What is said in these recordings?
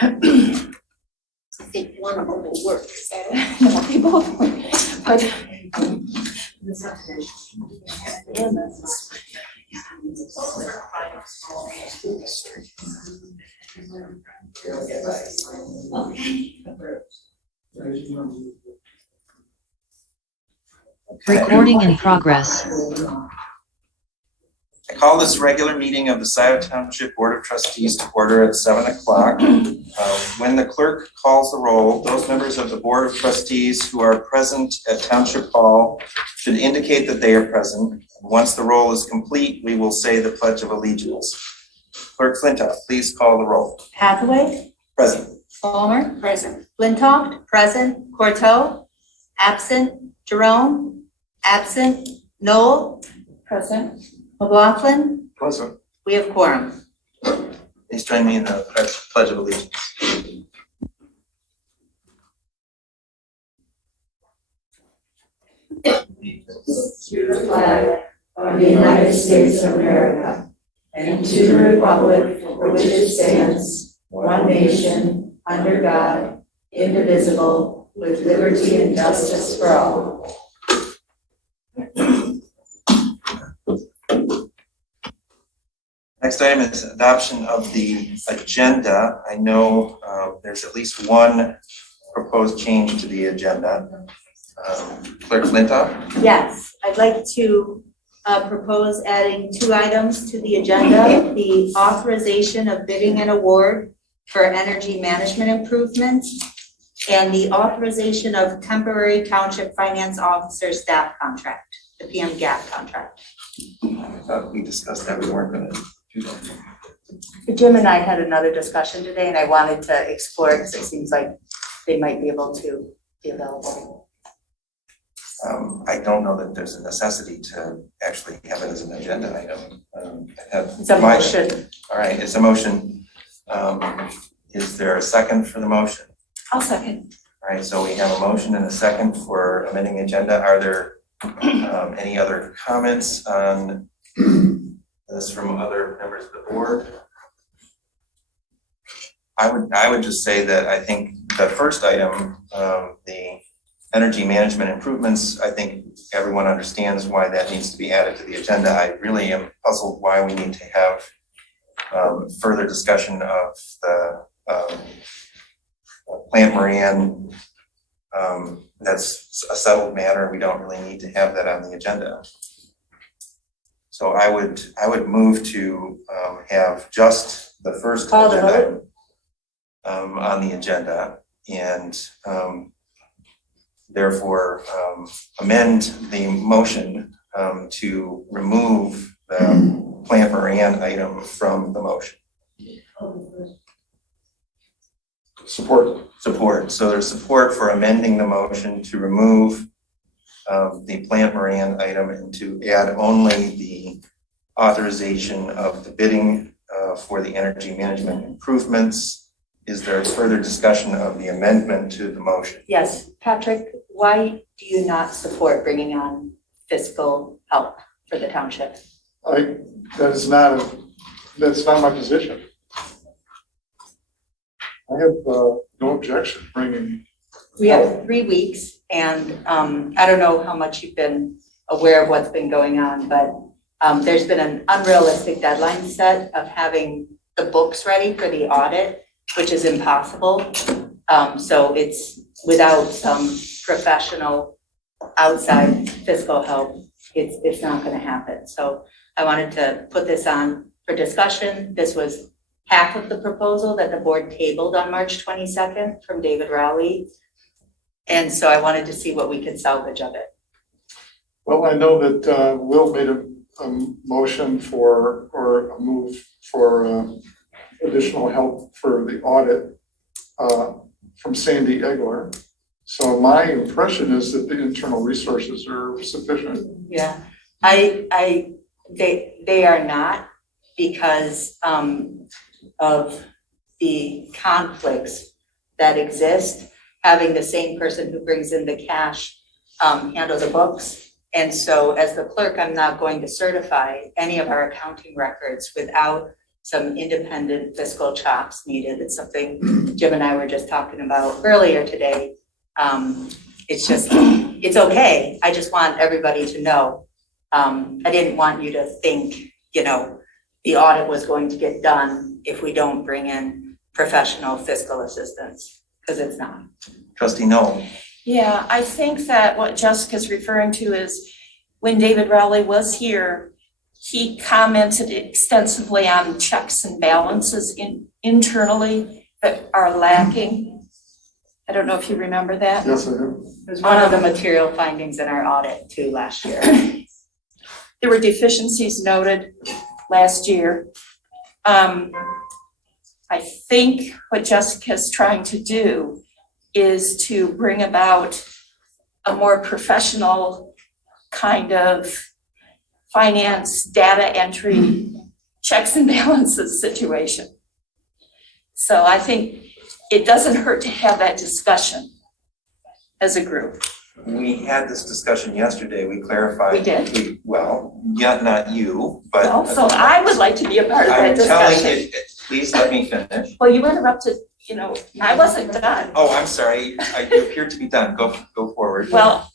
I think one of them will work, so no, they both work, but Recording in progress. I call this regular meeting of the Scio Township Board of Trustees to order at 7 o'clock. When the clerk calls the roll, those members of the Board of Trustees who are present at Township Hall should indicate that they are present. Once the roll is complete, we will say the Pledge of Allegiance. Clerk Flintoff, please call the roll. Hathaway? Present. Palmer? present. Flintoff? Present. Corto? Absent. Jerome? Absent. Noel? Present. McLaughlin? Present. We have quorum. Please join me in the Pledge of Allegiance. To the flag of the United States of America and to the republic for which it stands, one nation, under God, indivisible, with liberty and justice for all. Next item is adoption of the agenda. I know there's at least one proposed change to the agenda. Clerk Flintoff? Yes, I'd like to propose adding 2 items to the agenda. The authorization of bidding and award for energy management improvements and the authorization of temporary township finance officer staff contract, the PM GAP contract. I thought we discussed that. We weren't going to do that. Jim and I had another discussion today and I wanted to explore it because it seems like they might be able to be available. I don't know that there's a necessity to actually have it as an agenda item. It's a motion. All right, it's a motion. Is there a second for the motion? I'll second. All right, so we have a motion and a second for amending agenda. Are there any other comments on this from other members of the board? I would just say that I think the first item, the energy management improvements, I think everyone understands why that needs to be added to the agenda. I really am puzzled why we need to have further discussion of the Plant Moran. That's a settled matter. We don't really need to have that on the agenda. So I would move to have just the first agenda item on the agenda, and therefore amend the motion to remove the Plant Moran item from the motion. Support. So there's support for amending the motion to remove the Plant Moran item and to add only the authorization of the bidding for the energy management improvements. Is there further discussion of the amendment to the motion? Yes, Patrick, why do you not support bringing on fiscal help for the township? That's not my position. I have no objection bringing. We have 3 weeks and I don't know how much you've been aware of what's been going on, but there's been an unrealistic deadline set of having the books ready for the audit, which is impossible. So it's without some professional outside fiscal help, it's not going to happen. So I wanted to put this on for discussion. This was half of the proposal that the board tabled on March 22nd from David Rowley. And so I wanted to see what we could salvage of it. Well, I know that Will made a motion for, or a move for additional help for the audit from Sandy Egler. So my impression is that the internal resources are sufficient. Yeah, they are not, because of the conflicts that exist. Having the same person who brings in the cash handle the books. And so as the clerk, I'm not going to certify any of our accounting records without some independent fiscal chops needed. It's something Jim and I were just talking about earlier today. It's okay. I just want everybody to know. I didn't want you to think, the audit was going to get done if we don't bring in professional fiscal assistance, because it's not. Trustee No. Yeah, I think that what Jessica's referring to is when David Rowley was here, he commented extensively on checks and balances internally that are lacking. I don't know if you remember that. Yes, I do. It was one of the material findings in our audit too last year. There were deficiencies noted last year. I think what Jessica's trying to do is to bring about a more professional kind of finance data entry, checks and balances situation. So I think it doesn't hurt to have that discussion as a group. We had this discussion yesterday. We clarified. We did? Well, yeah, not you, but. Well, so I would like to be a part of that I'm telling discussion. you, please let me finish. Well, you interrupted, I wasn't done. Oh, I'm sorry. You appeared to be done. Go forward. Well,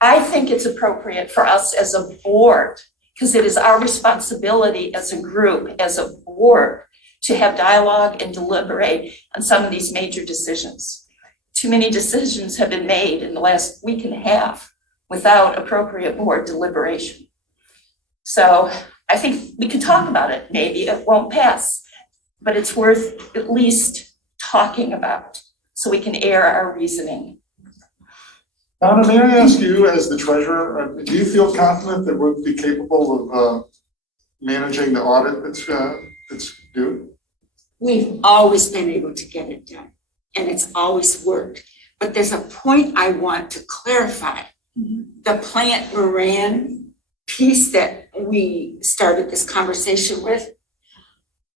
I think it's appropriate for us as a board, because it is our responsibility as a group, as a board, to have dialogue and deliberate on some of these major decisions. Too many decisions have been made in the last week and a half without appropriate board deliberation. So I think we can talk about it. Maybe it won't pass, but it's worth at least talking about so we can air our reasoning. Donna, may I ask you, as the treasurer, do you feel confident that we'll be capable of managing the audit that's due? We've always been able to get it done, and it's always worked. But there's a point I want to clarify. The Plant Moran piece that we started this conversation with,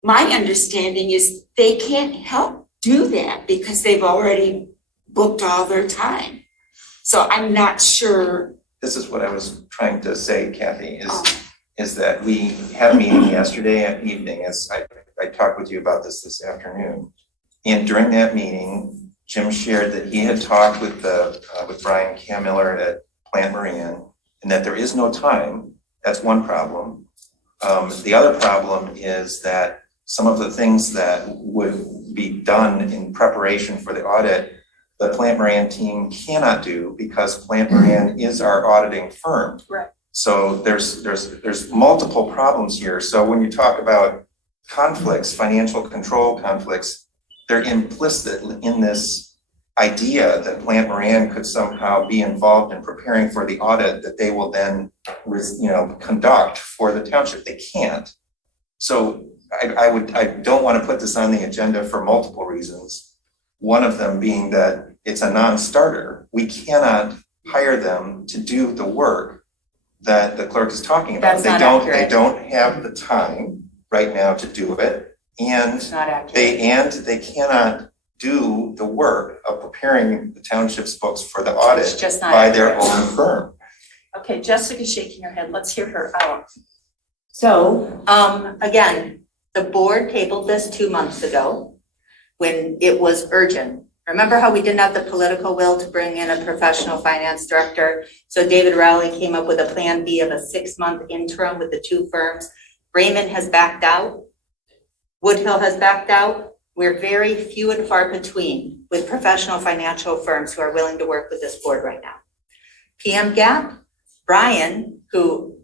my understanding is they can't help do that because they've already booked all their time. So I'm not sure. This is what I was trying to say, Kathy, is that we had a meeting yesterday evening, as I talked with you about this afternoon. And during that meeting, Jim shared that he had talked with Brian Camiller at Plant Moran, and that there is no time. That's one problem. The other problem is that some of the things that would be done in preparation for the audit, the Plant Moran team cannot do because Plant Moran is our auditing firm. Right. So there's multiple problems here. So when you talk about conflicts, financial control conflicts, they're implicit in this idea that Plant Moran could somehow be involved in preparing for the audit that they will then, conduct for the township. They can't. So I don't want to put this on the agenda for multiple reasons. One of them being that it's a non-starter. We cannot hire them to do the work that the clerk is talking about. That's not accurate. They don't have the time right now to do it, and It's not accurate. they cannot do the work of preparing the township's books for the audit It's just not by their accurate. own firm. Okay, Jessica's shaking her head. Let's hear her out. So, again, the board tabled this 2 months ago when it was urgent. Remember how we didn't have the political will to bring in a professional finance director? So David Rowley came up with a plan B of a 6-month interim with the 2 firms. Raymond has backed out. Woodhill has backed out. We're very few and far between with professional financial firms who are willing to work with this board right now. PM Gap, Brian, who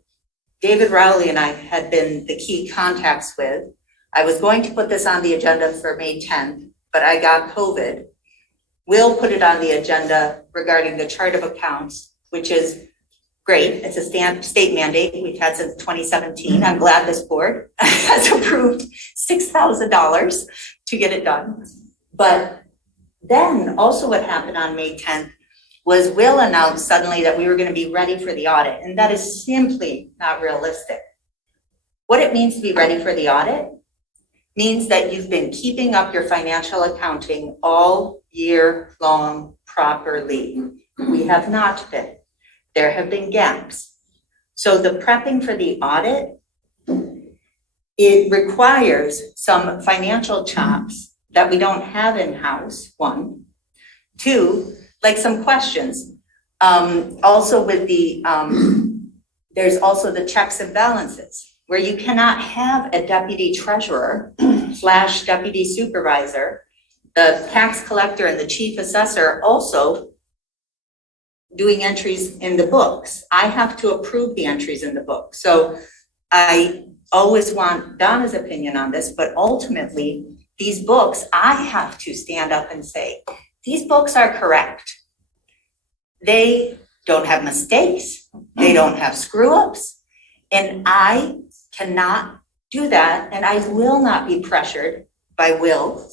David Rowley and I had been the key contacts with. I was going to put this on the agenda for May 10th, but I got COVID. We'll put it on the agenda regarding the chart of accounts, which is great. It's a state mandate we've had since 2017. I'm glad this board has approved $6,000 to get it done. But then also what happened on May 10th was Will announced suddenly that we were going to be ready for the audit, and that is simply not realistic. What it means to be ready for the audit means that you've been keeping up your financial accounting all year long properly. We have not been. There have been gaps. So the prepping for the audit it requires some financial chops that we don't have in-house, one. Two, like some questions. Also with the, there's also the checks and balances, where you cannot have a deputy treasurer / deputy supervisor, the tax collector and the chief assessor also doing entries in the books. I have to approve the entries in the book. So I always want Donna's opinion on this, but ultimately, these books, I have to stand up and say, these books are correct. They don't have mistakes. They don't have screw-ups. And I cannot do that, and I will not be pressured by Will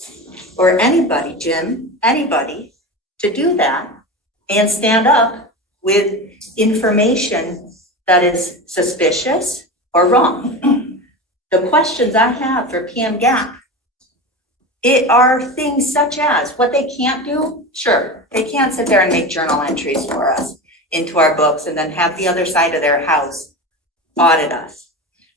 or anybody, Jim, anybody, to do that and stand up with information that is suspicious or wrong. The questions I have for PM Gap, it are things such as what they can't do. Sure, they can't sit there and make journal entries for us into our books and then have the other side of their house audit us.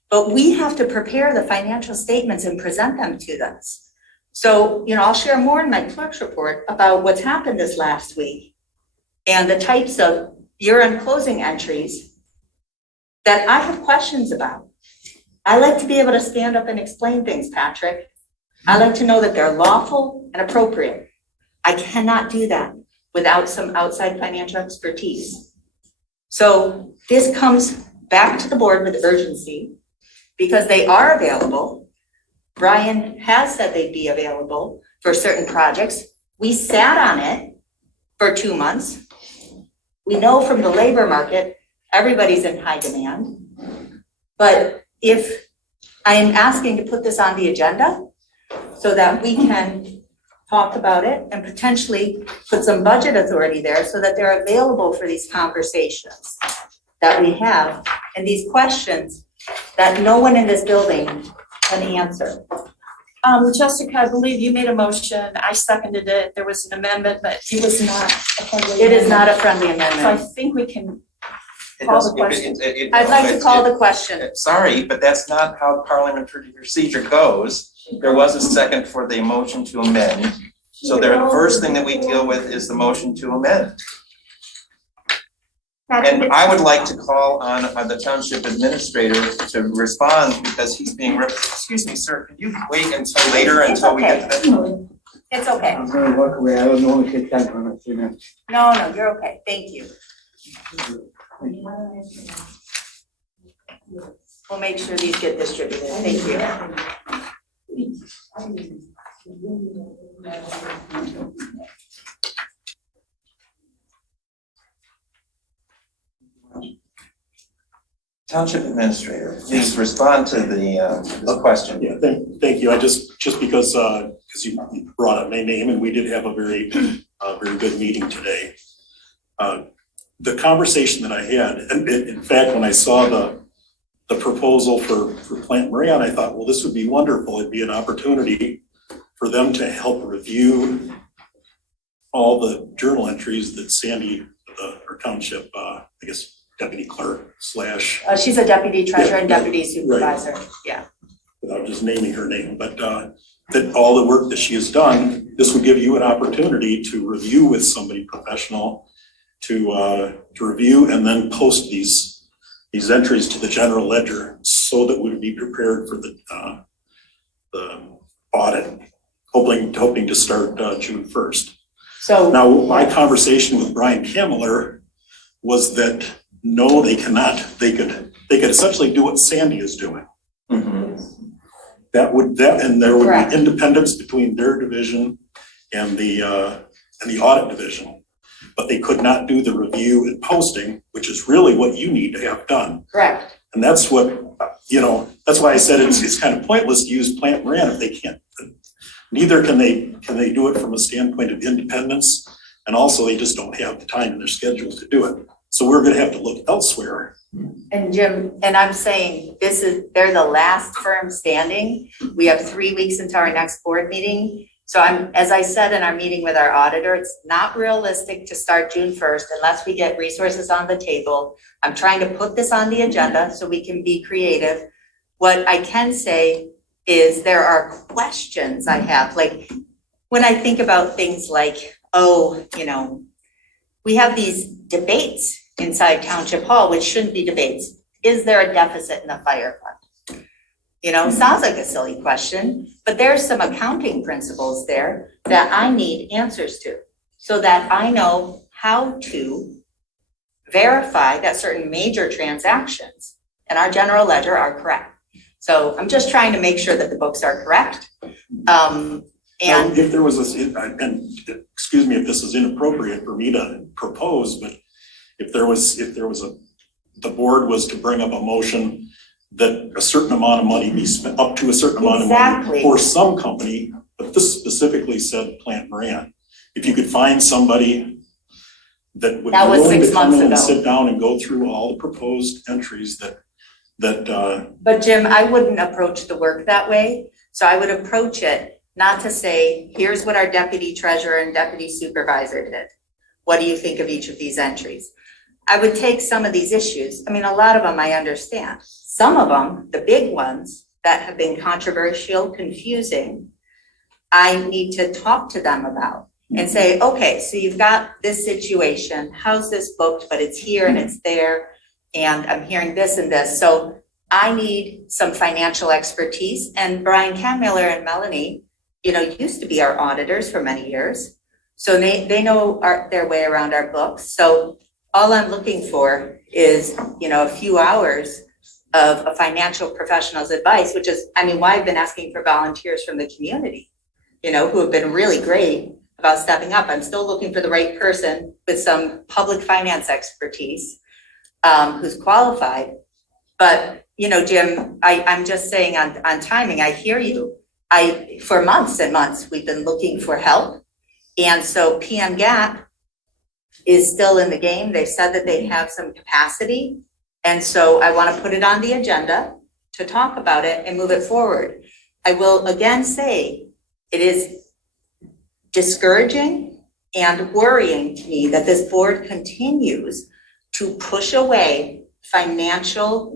But we have to prepare the financial statements and present them to us. So, I'll share more in my clerk's report about what's happened this last week and the types of year-end closing entries that I have questions about. I like to be able to stand up and explain things, Patrick. I like to know that they're lawful and appropriate. I cannot do that without some outside financial expertise. So this comes back to the board with urgency because they are available. Brian has said they'd be available for certain projects. We sat on it for 2 months. We know from the labor market, everybody's in high demand. But if I am asking to put this on the agenda so that we can talk about it and potentially put some budget authority there so that they're available for these conversations that we have and these questions that no one in this building can answer. Jessica, I believe you made a motion. I seconded it. There was an amendment, but it was not a friendly It is not amendment. a friendly So I amendment. think we can It call doesn't- the question. I'd like to call the question. Sorry, but that's not how parliamentary procedure goes. There was a second for the motion to amend. So the first thing that we deal with is the motion to amend. And I would like to call on the township administrator to respond because he's being, excuse me, sir, can you wait until later until we get to that? It's okay. I'm gonna walk away, I don't know if it's time for us, No, you're okay. Thank you. We'll make sure these get distributed. Thank you. Township administrator, please respond to the question. Yeah, thank you. I just because you brought up my name and we did have a very good meeting today. The conversation that I had, and in fact, when I saw the proposal for Plant Moran, I thought, well, this would be wonderful. It'd be an opportunity for them to help review all the journal entries that Sandy, our township, I guess, deputy clerk / She's a deputy treasurer and Yeah, deputy supervisor. Yeah. without just naming her name, but that all the work that she has done, this would give you an opportunity to review with somebody professional to review and then post these entries to the general ledger so that we'd be prepared for the audit, hoping to start June 1st. So Now, my conversation with Brian Kammeler was that no, they cannot. They could essentially do what Sandy is doing. Mhm. And there would Correct. be independence between their division and the audit division. But they could not do the review and posting, which is really what you need to have done. correct. And that's what, that's why I said it's kind of pointless to use Plant Moran if they can't. Neither can they do it from a standpoint of independence, and also they just don't have the time in their schedule to do it. So we're gonna have to look elsewhere. And Jim, and I'm saying, they're the last firm standing. We have 3 weeks into our next board meeting. So as I said in our meeting with our auditor, it's not realistic to start June 1st unless we get resources on the table. I'm trying to put this on the agenda so we can be creative. What I can say is there are questions I have, like, when I think about things like, oh, you know, we have these debates inside Township Hall, which shouldn't be debates. Is there a deficit in the fire fund? You know, sounds like a silly question, but there's some accounting principles there that I need answers to, so that I know how to verify that certain major transactions in our general ledger are correct. So I'm just trying to make sure that the books are correct. Now, And if there was and excuse me if this is inappropriate for me to propose, but if there was the board was to bring up a motion that a certain amount of money be spent, up to a certain amount of money Exactly. for some company, but this specifically said Plant Moran. If you could find somebody that would be That was willing 6 to come months in and ago. sit down and go through all the proposed entries But Jim, I wouldn't approach the work that way. So I would approach it not to say, here's what our deputy treasurer and deputy supervisor did. What do you think of each of these entries? I would take some of these issues. I mean, a lot of them I understand. Some of them, the big ones that have been controversial, confusing, I need to talk to them about and say, okay, so you've got this situation. How's this booked? But it's here and it's there. And I'm hearing this and this. So I need some financial expertise. And Brian Kammiller and Melanie, you know, used to be our auditors for many years. So they know their way around our books. So all I'm looking for is, you know, a few hours of a financial professional's advice, which is, I mean, why I've been asking for volunteers from the community, you know, who have been really great about stepping up. I'm still looking for the right person with some public finance expertise, who's qualified. But, you know, Jim, I'm just saying on timing, I hear you. For months and months, we've been looking for help. And so PM Gap is still in the game. They've said that they have some capacity. And so I want to put it on the agenda to talk about it and move it forward. I will again say it is discouraging and worrying to me that this board continues to push away financial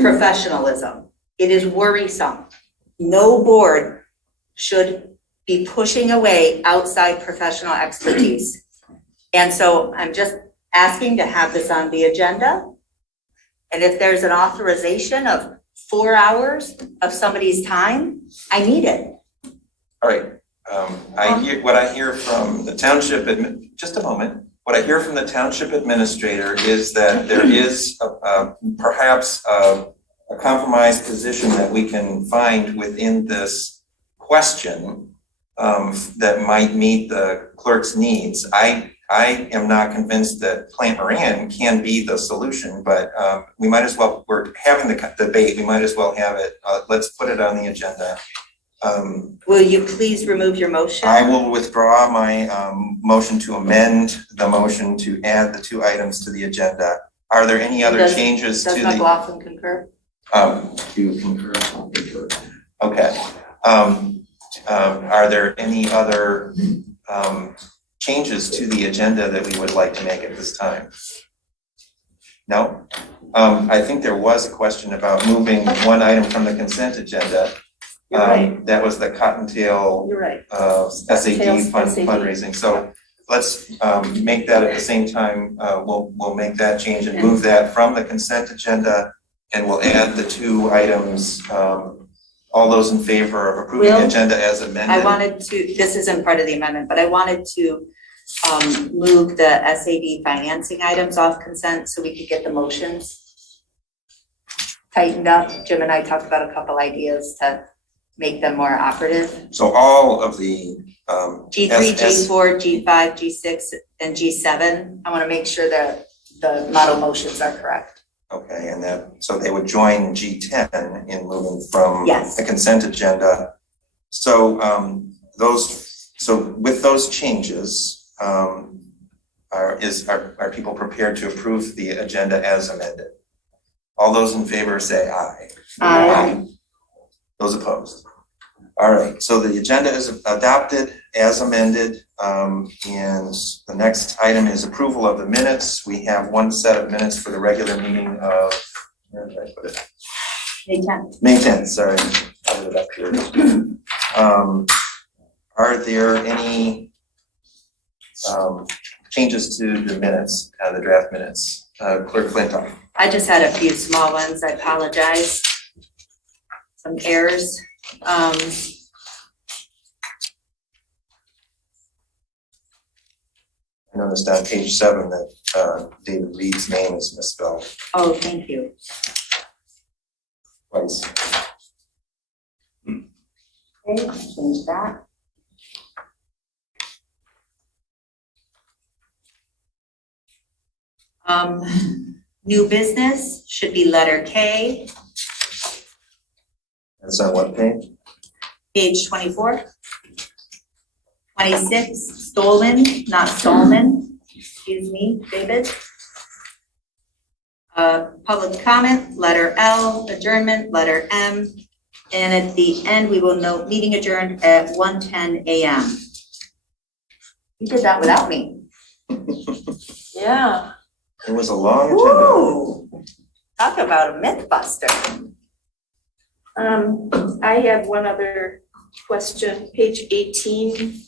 professionalism. It is worrisome. No board should be pushing away outside professional expertise. And so I'm just asking to have this on the agenda. And if there's an authorization of 4 hours of somebody's time, I need it. All right, what I hear from the township, just a moment. What I hear from the township administrator is that there is perhaps a compromised position that we can find within this question that might meet the clerk's needs. I am not convinced that Plant Moran can be the solution, but we might as well, we're having the debate, we might as well have it. Let's put it on the agenda. Will you please remove your motion? I will withdraw my motion to amend the motion to add the 2 items to the agenda. Are there any other changes to the? Does McLaughlin concur? You concur. Okay. Are there any other changes to the agenda that we would like to make at this time? No? I think there was a question about moving one item from the consent agenda. You're right. That was the Cottontail You're right. SAD SAD. fundraising. So let's make that at the same time. We'll make that change and move that from the consent agenda, and we'll add the 2 items. All those in favor of approving the agenda as amended? I wanted to, this isn't part of the amendment, but I wanted to move the SAD financing items off consent so we could get the motions tightened up. Jim and I talked about a couple ideas to make them more operative. So all of the G3, G4, G5, G6, and G7. I want to make sure that the model motions are correct. Okay, and that, so they would join G10 in moving from Yes. the consent agenda. So with those changes, are people prepared to approve the agenda as amended? All those in favor say aye. Aye. Those opposed? All right, so the agenda is adopted as amended, and the next item is approval of the minutes. We have one set of minutes for the regular meeting of, where did I put it? May 10th. May 10th, sorry. I have it up here. Are there any changes to the minutes, the draft minutes? Clerk Flintoff. I just had a few small ones, I apologize. Some errors. I noticed on page 7 that David Reed's name is misspelled Oh, thank you. twice. Okay, change that. New business should be letter K, That's on what page? page 24. 26, stolen, not Stolman. Excuse me, David. Public comment, letter L, adjournment, letter M. And at the end, we will note meeting adjourned at 1:10 a.m. You did that without me. Yeah. It was a long agenda. Woo! Talk about a myth buster. I had one other question, page 18.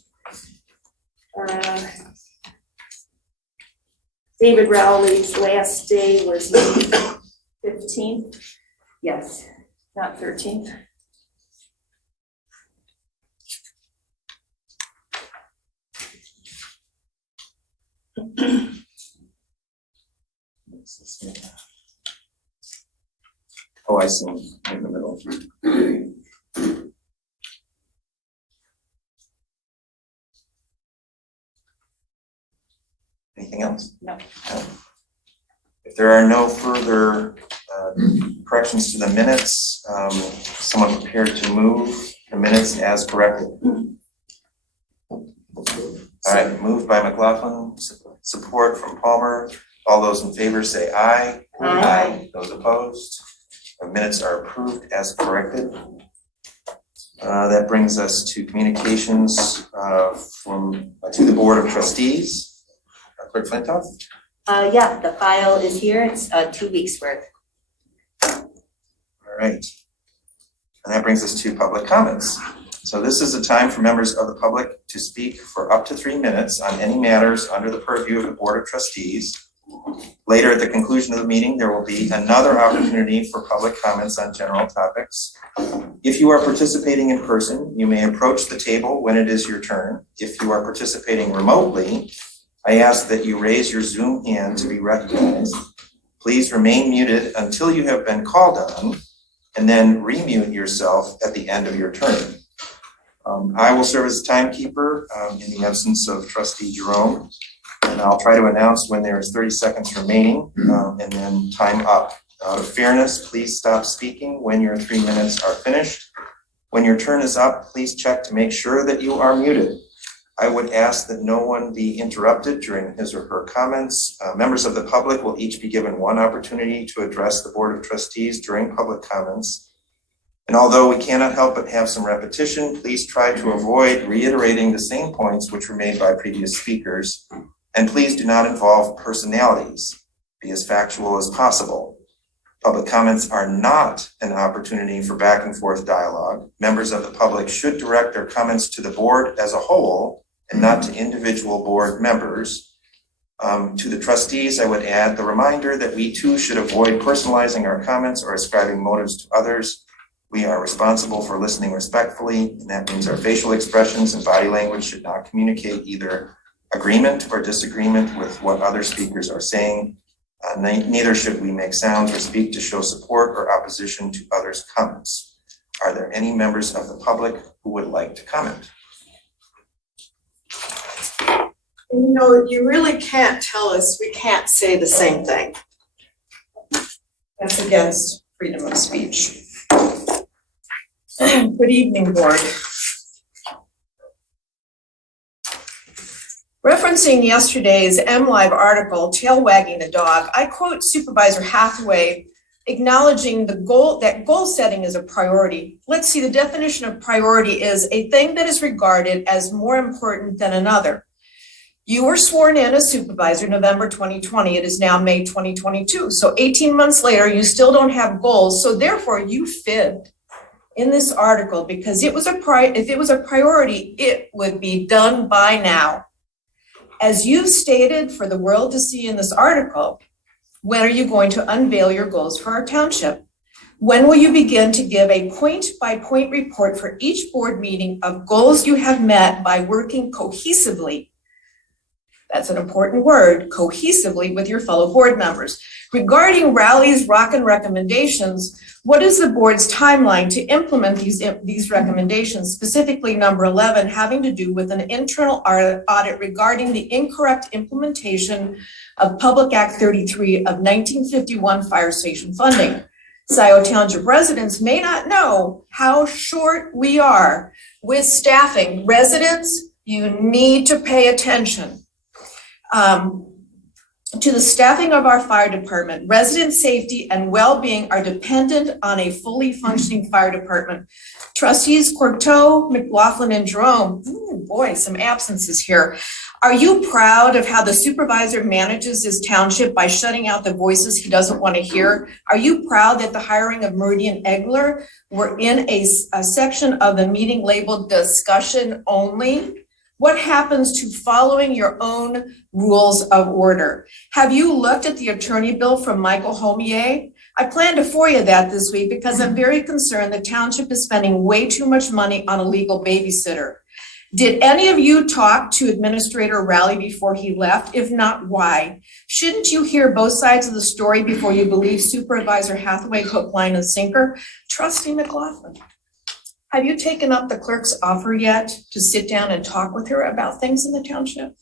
David Rowley's last day was May 15th, Yes. not 13th. Oh, I see, in the middle. Anything else? No. If there are no further corrections to the minutes, someone prepared to move the minutes as corrected. All right, moved by McLaughlin, support from Palmer. All those in favor say aye. Aye. Those opposed? The minutes are approved as corrected. That brings us to communications to the Board of Trustees. Clerk Flintoff? Yeah, the file is here. It's 2 weeks worth. All right. And that brings us to public comments. So this is a time for members of the public to speak for up to 3 minutes on any matters under the purview of the Board of Trustees. Later, at the conclusion of the meeting, there will be another opportunity for public comments on general topics. If you are participating in person, you may approach the table when it is your turn. If you are participating remotely, I ask that you raise your Zoom hand to be recognized. Please remain muted until you have been called on, and then remute yourself at the end of your turn. I will serve as timekeeper in the absence of Trustee Jerome, and I'll try to announce when there is 30 seconds remaining, and then time up. Out of fairness, please stop speaking when your 3 minutes are finished. When your turn is up, please check to make sure that you are muted. I would ask that no one be interrupted during his or her comments. Members of the public will each be given 1 opportunity to address the Board of Trustees during public comments. And although we cannot help but have some repetition, please try to avoid reiterating the same points which were made by previous speakers. And please do not involve personalities. Be as factual as possible. Public comments are not an opportunity for back and forth dialogue. Members of the public should direct their comments to the board as a whole and not to individual board members. To the trustees, I would add the reminder that we too should avoid personalizing our comments or ascribing motives to others. We are responsible for listening respectfully, and that means our facial expressions and body language should not communicate either agreement or disagreement with what other speakers are saying. Neither should we make sounds or speak to show support or opposition to others' comments. Are there any members of the public who would like to comment? You know, you really can't tell us we can't say the same thing. That's against freedom of speech. Good evening, board. Referencing yesterday's MLive article, Tail Wagging the Dog, I quote Supervisor Hathaway acknowledging that goal setting is a priority. Let's see, the definition of priority is a thing that is regarded as more important than another. You were sworn in as supervisor November 2020. It is now May 2022. So 18 months later, you still don't have goals. So therefore, you fibbed in this article because if it was a priority, it would be done by now. As you stated for the world to see in this article, when are you going to unveil your goals for our township? When will you begin to give a point-by-point report for each board meeting of goals you have met by working cohesively? That's an important word, cohesively with your fellow board members. Regarding Rally's Rockin' recommendations, what is the board's timeline to implement these recommendations, specifically number 11, having to do with an internal audit regarding the incorrect implementation of Public Act 33 of 1951 fire station funding? Scio Township residents may not know how short we are with staffing. Residents, you need to pay attention to the staffing of our fire department. Resident safety and well-being are dependent on a fully functioning fire department. Trustees Courteau, McLaughlin, and Jerome, boy, some absences here. Are you proud of how the supervisor manages his township by shutting out the voices he doesn't want to hear? Are you proud that the hiring of Meridian Egler were in a section of the meeting labeled discussion only? What happens to following your own rules of order? Have you looked at the attorney bill from Michael Homier? I plan to FOIA that this week because I'm very concerned the township is spending way too much money on a legal babysitter. Did any of you talk to Administrator Rowley before he left? If not, why? Shouldn't you hear both sides of the story before you believe Supervisor Hathaway hook, line, and sinker? Trustee McLaughlin, have you taken up the clerk's offer yet to sit down and talk with her about things in the township?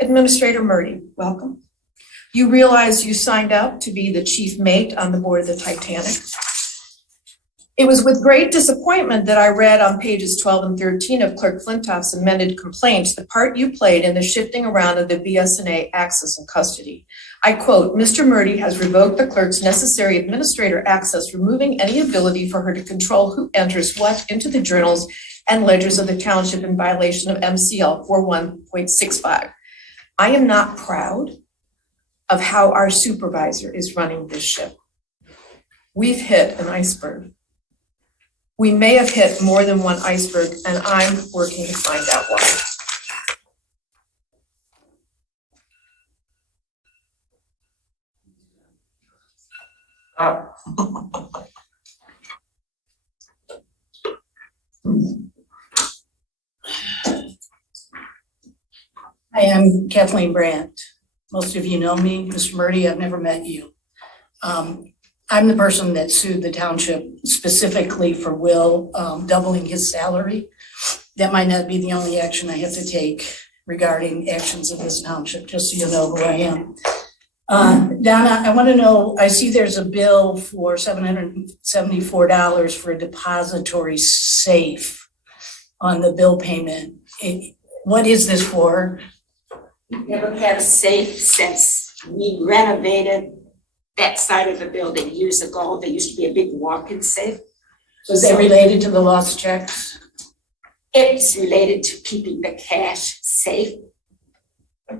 Administrator Murdy, welcome. You realize you signed up to be the chief mate on the board of the Titanic. It was with great disappointment that I read on pages 12 and 13 of Clerk Flintoff's amended complaint the part you played in the shifting around of the BSNA access and custody. I quote, Mr. Murdy has revoked the clerk's necessary administrator access, removing any ability for her to control who enters what into the journals and ledgers of the township in violation of MCL 41.65. I am not proud of how our supervisor is running this ship. We've hit an iceberg. We may have hit more than one iceberg, and I'm working to find out why. Hi, I'm Kathleen Brandt. Most of you know me. Mr. Murdy, I've never met you. I'm the person that sued the township specifically for Will doubling his salary. That might not be the only action I have to take regarding actions of this township, just so you know who I am. Donna, I want to know, I see there's a bill for $774 for a depository safe on the bill payment. What is this for? Never had a safe since we renovated that side of the building years ago. There used to be a big walk-in safe. So is that related to the lost checks? It's related to keeping the cash safe.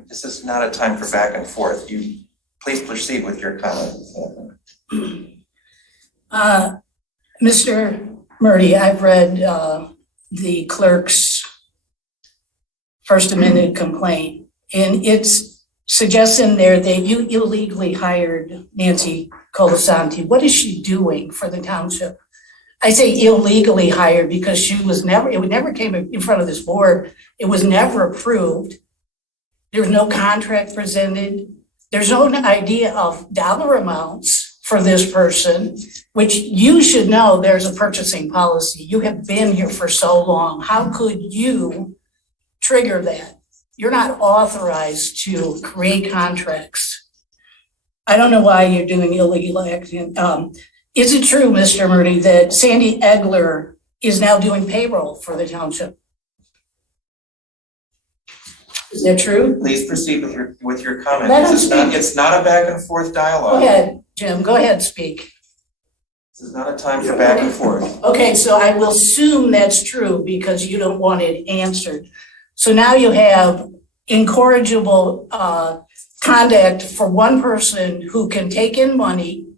This is not a time for back and forth. You please proceed with your comment. Mr. Murdy, I've read the clerk's First Amendment complaint, and it's suggests in there that you illegally hired Nancy Colasanti. What is she doing for the township? I say illegally hired because it never came in front of this board. It was never approved. There was no contract presented. There's no idea of dollar amounts for this person, which you should know there's a purchasing policy. You have been here for so long. How could you trigger that? You're not authorized to create contracts. I don't know why you're doing illegal action. Is it true, Mr. Murdy, that Sandy Egler is now doing payroll for the township? Is that true? Please proceed with your comment. Let him speak. It's not a back and forth dialogue. Go ahead, Jim, go ahead, speak. This is not a time for back and forth. Okay, so I will assume that's true because you don't want it answered. So now you have incorrigible conduct for one person who can take in money,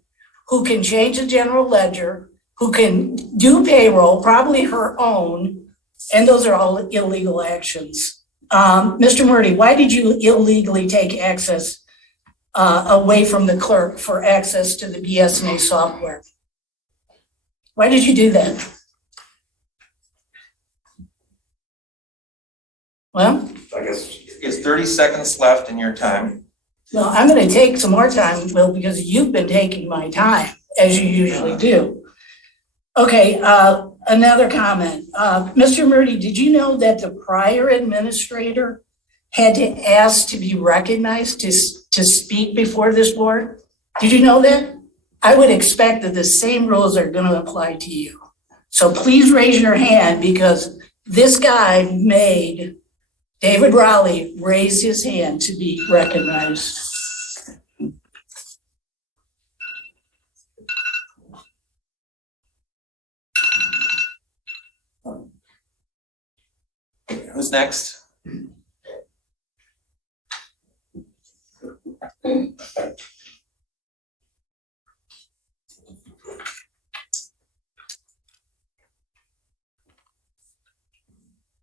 who can change the general ledger, who can do payroll, probably her own, and those are all illegal actions. Mr. Murdy, why did you illegally take access away from the clerk for access to the BSNA software? Why did you do that? Well, I guess. It's 30 seconds left in your time. well, I'm gonna take some more time, Will, because you've been taking my time, as you usually do. Okay, another comment. Mr. Murdy, did you know that the prior administrator had to ask to be recognized to speak before this board? Did you know that? I would expect that the same rules are gonna apply to you. So please raise your hand, because this guy made David Rowley raise his hand to be recognized. Who's next?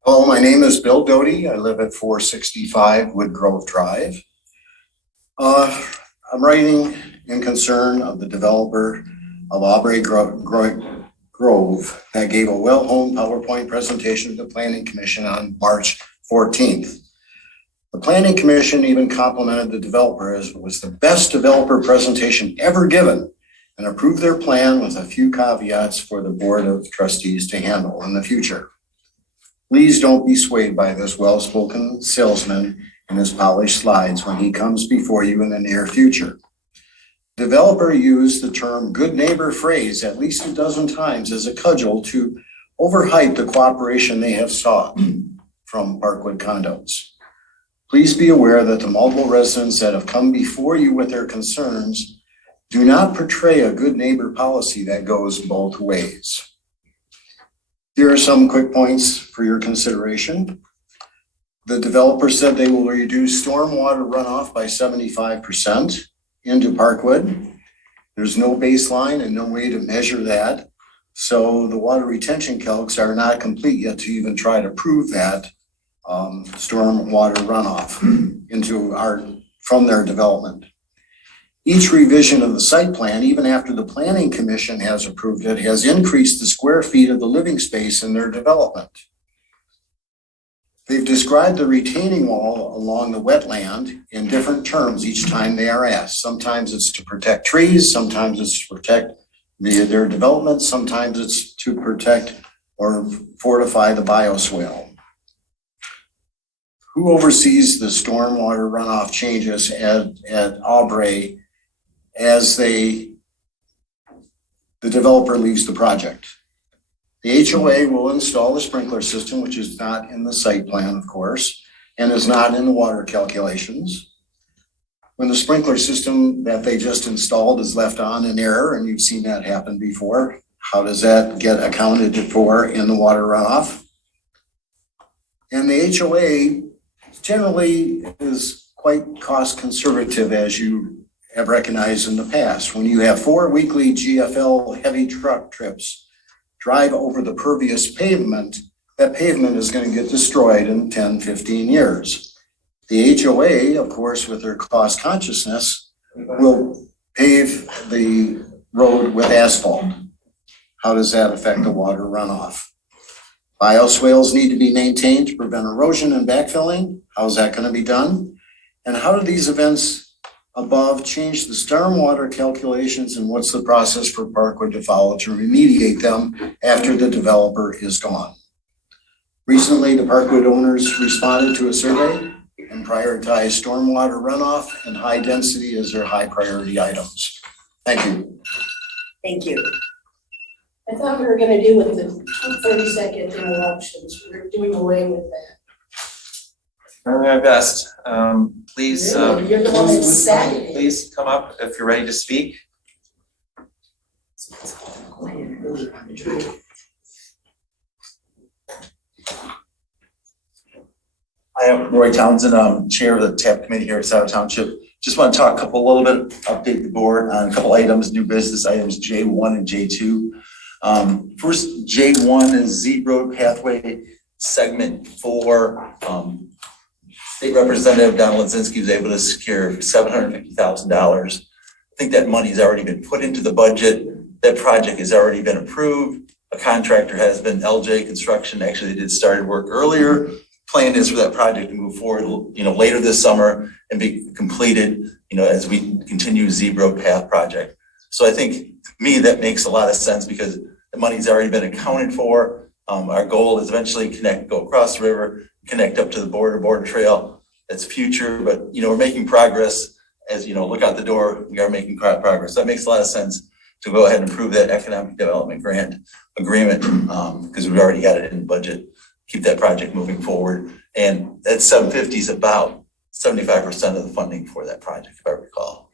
Hello, my name is Bill Doty. I live at 465 Woodgrove Drive. I'm writing in concern of the developer of Aubrey Grove that gave a well-honed PowerPoint presentation to the Planning Commission on March 14th. The Planning Commission even complimented the developer as it was the best developer presentation ever given, and approved their plan with a few caveats for the Board of Trustees to handle in the future. Please don't be swayed by this well-spoken salesman and his polished slides when he comes before you in the near future. Developer used the term good neighbor phrase at least a dozen times as a cudgel to overhype the cooperation they have sought from Parkwood condos. Please be aware that the multiple residents that have come before you with their concerns do not portray a good neighbor policy that goes both ways. Here are some quick points for your consideration. The developer said they will reduce stormwater runoff by 75% into Parkwood. There's no baseline and no way to measure that. So the water retention calcs are not complete yet to even try to prove that stormwater runoff from their development. Each revision of the site plan, even after the Planning Commission has approved it, has increased the square feet of the living space in their development. They've described the retaining wall along the wetland in different terms each time they are asked. Sometimes it's to protect trees, sometimes it's to protect their development, sometimes it's to protect or fortify the bioswale. Who oversees the stormwater runoff changes at Aubrey as the developer leaves the project? The HOA will install the sprinkler system, which is not in the site plan, of course, and is not in the water calculations. When the sprinkler system that they just installed is left on in error, and you've seen that happen before, how does that get accounted for in the water runoff? And the HOA generally is quite cost conservative, as you have recognized in the past. When you have 4 weekly GFL heavy truck trips drive over the pervious pavement, that pavement is going to get destroyed in 10, 15 years. The HOA, of course, with their cost consciousness, will pave the road with asphalt. How does that affect the water runoff? Bioswales need to be maintained to prevent erosion and backfilling. How's that going to be done? And how do these events above change the stormwater calculations, and what's the process for Parkwood to follow to remediate them after the developer is gone? Recently, the Parkwood owners responded to a survey and prioritized stormwater runoff and high density as their high priority items. Thank you. Thank you. I thought we were gonna do with the 30-second interruptions. We were doing away with that. Trying my best. Please, Really? You're the one that said it. please come up if you're ready to speak. I am Roy Townsend, Chair of the TAP Committee here at Scio Township. Just want to talk a little bit, update the board on a couple items, new business items, J1 and J2. First, J1 is Z Road Pathway Segment 4. State Representative Don Lazinski was able to secure $750,000. I think that money's already been put into the budget. That project has already been approved. A contractor has been LJ Construction. Actually, they did started work earlier. Plan is for that project to move forward, later this summer and be completed, as we continue Z Road Path project. So I think to me that makes a lot of sense because the money's already been accounted for. Our goal is eventually go across the river, connect up to the border trail. That's future, but we're making progress. As look out the door, we are making progress. That makes a lot of sense to go ahead and approve that economic development grant agreement because we've already got it in the budget. Keep that project moving forward. And that 750 is about 75% of the funding for that project, if I recall.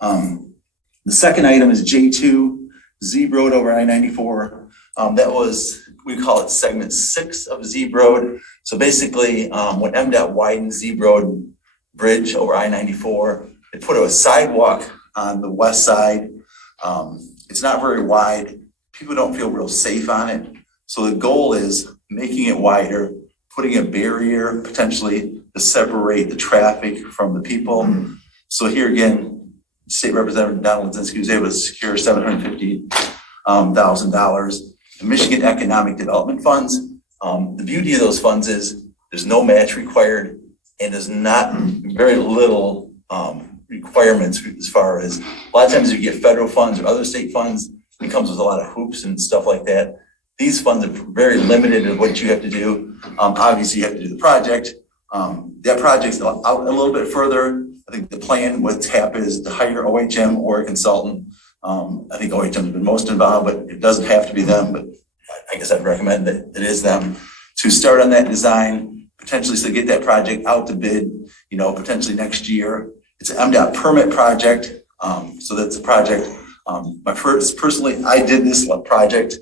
The second item is J2, Z Road over I-94. That was, we call it segment 6 of Z Road. So basically, when MDOT widened Z Road Bridge over I-94, it put a sidewalk on the west side. It's not very wide. People don't feel real safe on it. So the goal is making it wider, putting a barrier potentially to separate the traffic from the people. So here again, State Representative Don Lazinski was able to secure $750,000. The Michigan Economic Development Funds. The beauty of those funds is there's no match required and there's not very little requirements as far as a lot of times you get federal funds or other state funds, it comes with a lot of hoops and stuff like that. These funds are very limited in what you have to do. Obviously you have to do the project. That project's out a little bit further. I think the plan with TAP is to hire OHM or a consultant. I think OHM has been most involved, but it doesn't have to be them, but I guess I'd recommend that it is them to start on that design, potentially to get that project out to bid, potentially next year. It's an MDOT permit project. So that's a project. Personally, I did this project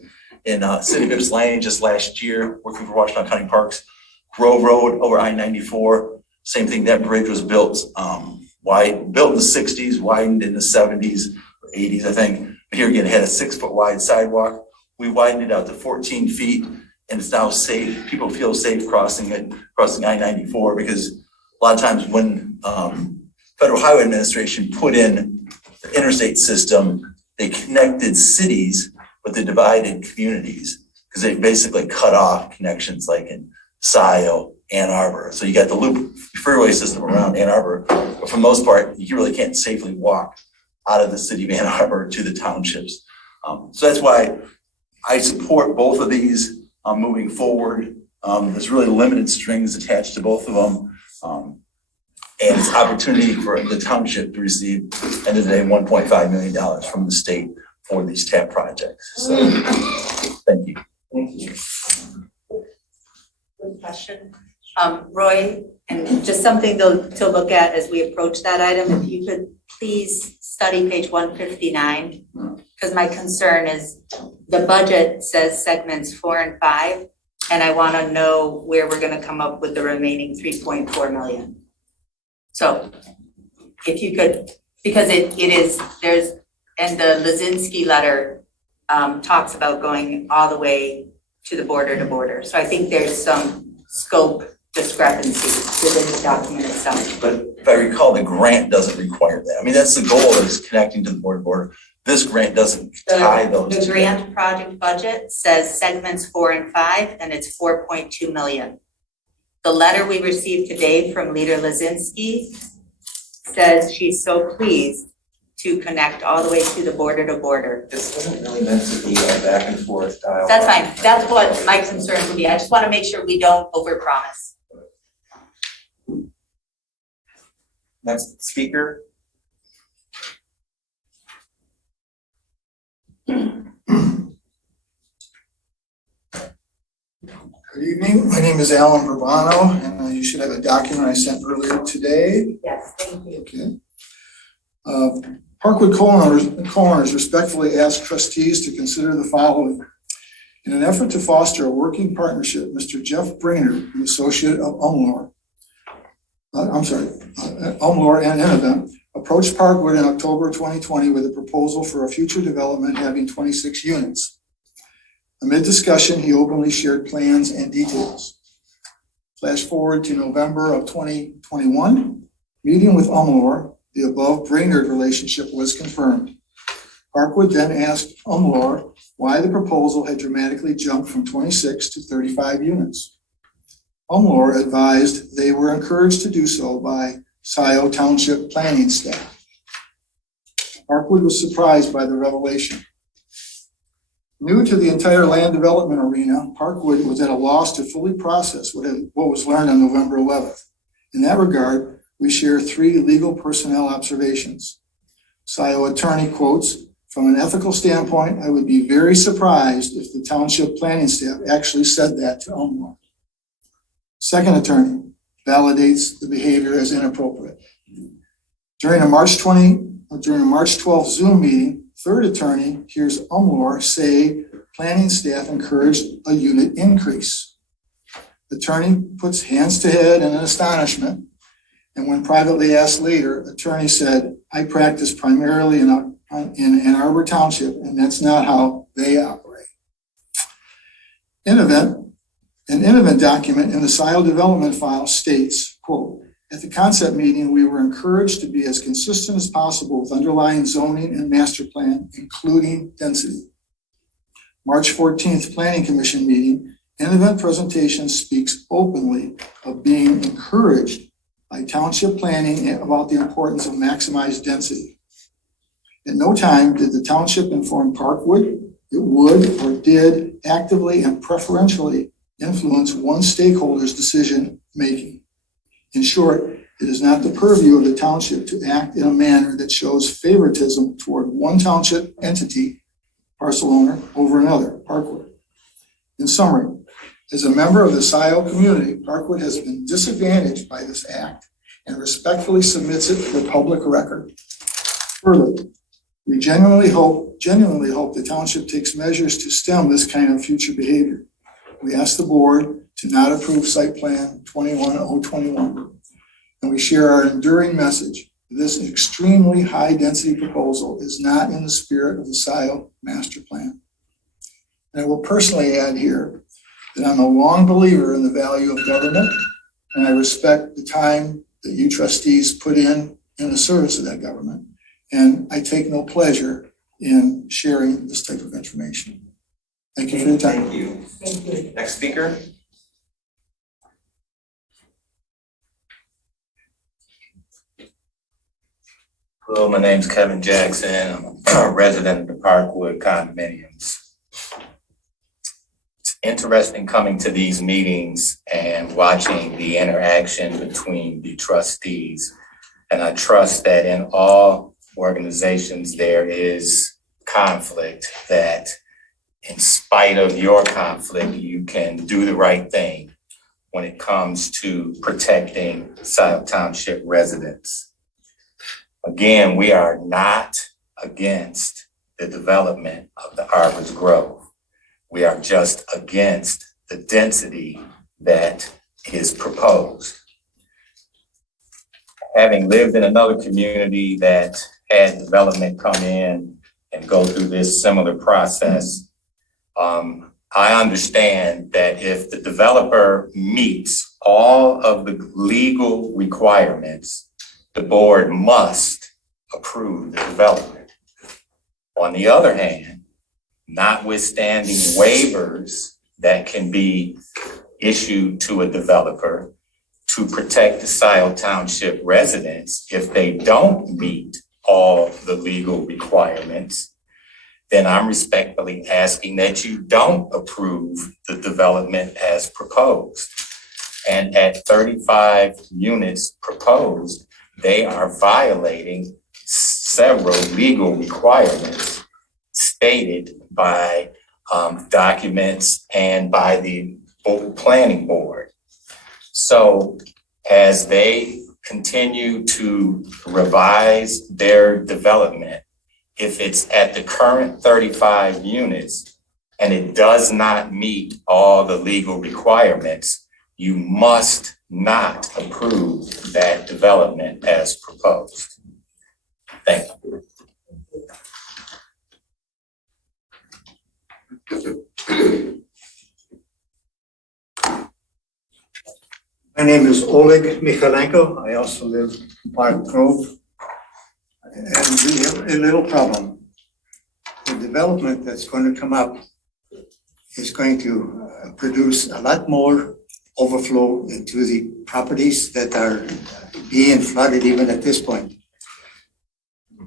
in City of Ypsilanti just last year, working for Washington County Parks. Grove Road over I-94, same thing. That bridge was built built in the 60s, widened in the 70s or 80s, I think. But here again, it had a 6-foot wide sidewalk. We widened it out to 14 feet, and it's now safe. People feel safe crossing I-94 because a lot of times when Federal Highway Administration put in the interstate system, they connected cities with the divided communities because they basically cut off connections like in Scio, Ann Arbor. So you got the loop freeway system around Ann Arbor, but for the most part, you really can't safely walk out of the city of Ann Arbor to the townships. So that's why I support both of these moving forward. There's really limited strings attached to both of them. And it's opportunity for the township to receive, end of the day, $1.5 million from the state for these TAP projects. So, thank you. Thank you. Good question. Roy, and just something to look at as we approach that item, if you could please study page 159, because my concern is the budget says segments 4 and 5, and I want to know where we're going to come up with the remaining 3.4 million. So if you could, because it is, and the Lazinski letter talks about going all the way to the border to border. So I think there's some scope discrepancy within the document itself. But if I recall, the grant doesn't require that. I mean, that's the goal, is connecting to the border. This grant doesn't tie those. The grant project budget says segments 4 and 5, and it's 4.2 million. The letter we received today from Leader Lazinski says she's so pleased to connect all the way to the border to border. This isn't really meant to be a back and forth dialogue. That's fine. That's what my concern would be. I just want to make sure we don't overpromise. Next speaker. Good evening. My name is Alan Urbano, and you should have a document I sent earlier today. Yes, thank you. Okay. Parkwood co-owners respectfully ask trustees to consider the following. In an effort to foster a working partnership, Mr. Jeff Brainerd, an associate of Ulnor, Elmore and Innovent approached Parkwood in October 2020 with a proposal for a future development having 26 units. Amid discussion, he openly shared plans and details. Flash forward to November of 2021, meeting with Elmore, the above Brainerd relationship was confirmed. Parkwood then asked Elmore why the proposal had dramatically jumped from 26 to 35 units. Elmore advised they were encouraged to do so by Scio Township planning staff. Parkwood was surprised by the revelation. New to the entire land development arena, Parkwood was at a loss to fully process what was learned on November 11th. In that regard, we share 3 legal personnel observations. Scio attorney quotes, "From an ethical standpoint, I would be very surprised if the township planning staff actually said that to Elmore." Second attorney validates the behavior as inappropriate. During a March 12th Zoom meeting, third attorney hears Elmore say planning staff encouraged a unit increase. Attorney puts hands to head in astonishment, and when privately asked later, attorney said, "I practice primarily in Ann Arbor Township, and that's not how they operate." An Innovent document in the Scio development file states, quote, "At the concept meeting, we were encouraged to be as consistent as possible with underlying zoning and master plan, including density." March 14th Planning Commission meeting, Innovent presentation speaks openly of being encouraged by township planning about the importance of maximized density. At no time did the township inform Parkwood it would or did actively and preferentially influence one stakeholder's decision making. In short, it is not the purview of the township to act in a manner that shows favoritism toward one township entity, parcel owner, over another, Parkwood. In summary, as a member of the Scio community, Parkwood has been disadvantaged by this act and respectfully submits it to the public record. Further, we genuinely hope the township takes measures to stem this kind of future behavior. We ask the board to not approve site plan 21021. And we share our enduring message. This extremely high density proposal is not in the spirit of the Scio master plan. And I will personally add here that I'm a long believer in the value of government, and I respect the time that you trustees put in the service of that government. And I take no pleasure in sharing this type of information. Thank you for your time. Thank you. Thank you. Next speaker. Hello, my name's Kevin Jackson. I'm a resident of the Parkwood condominiums. It's interesting coming to these meetings and watching the interaction between the trustees. And I trust that in all organizations, there is conflict, that in spite of your conflict, you can do the right thing when it comes to protecting Scio Township residents. Again, we are not against the development of the Arbor's Grove. We are just against the density that is proposed. Having lived in another community that had development come in and go through this similar process, I understand that if the developer meets all of the legal requirements, the board must approve the development. On the other hand, notwithstanding waivers that can be issued to a developer to protect the Scio Township residents, if they don't meet all the legal requirements, then I'm respectfully asking that you don't approve the development as proposed. And at 35 units proposed, they are violating several legal requirements stated by documents and by the planning board. So as they continue to revise their development, if it's at the current 35 units and it does not meet all the legal requirements, you must not approve that development as proposed. Thank you. My name is Oleg Michalenko. I also live in Park Grove. And we have a little problem. The development that's going to come up is going to produce a lot more overflow into the properties that are being flooded even at this point.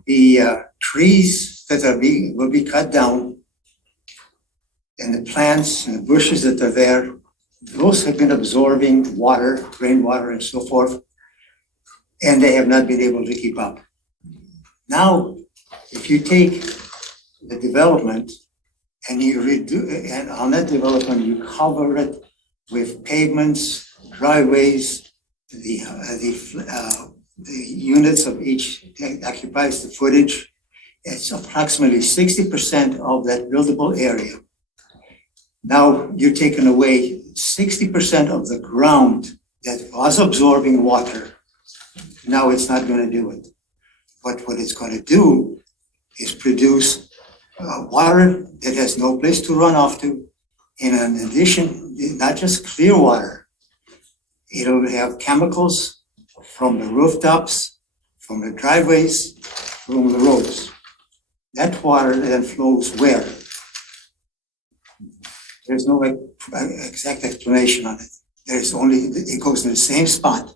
The trees that will be cut down and the plants and the bushes that are there, those have been absorbing water, rainwater and so forth, and they have not been able to keep up. Now, if you take the development and you and on that development, you cover it with pavements, driveways, the units of each that occupies the footage, it's approximately 60% of that buildable area. Now you're taking away 60% of the ground that was absorbing water. Now it's not going to do it. But what it's going to do is produce water that has no place to run off to. And in addition, not just clear water, it'll have chemicals from the rooftops, from the driveways, from the roads. That water then flows where? There's no exact explanation on it. There's only, it goes in the same spot.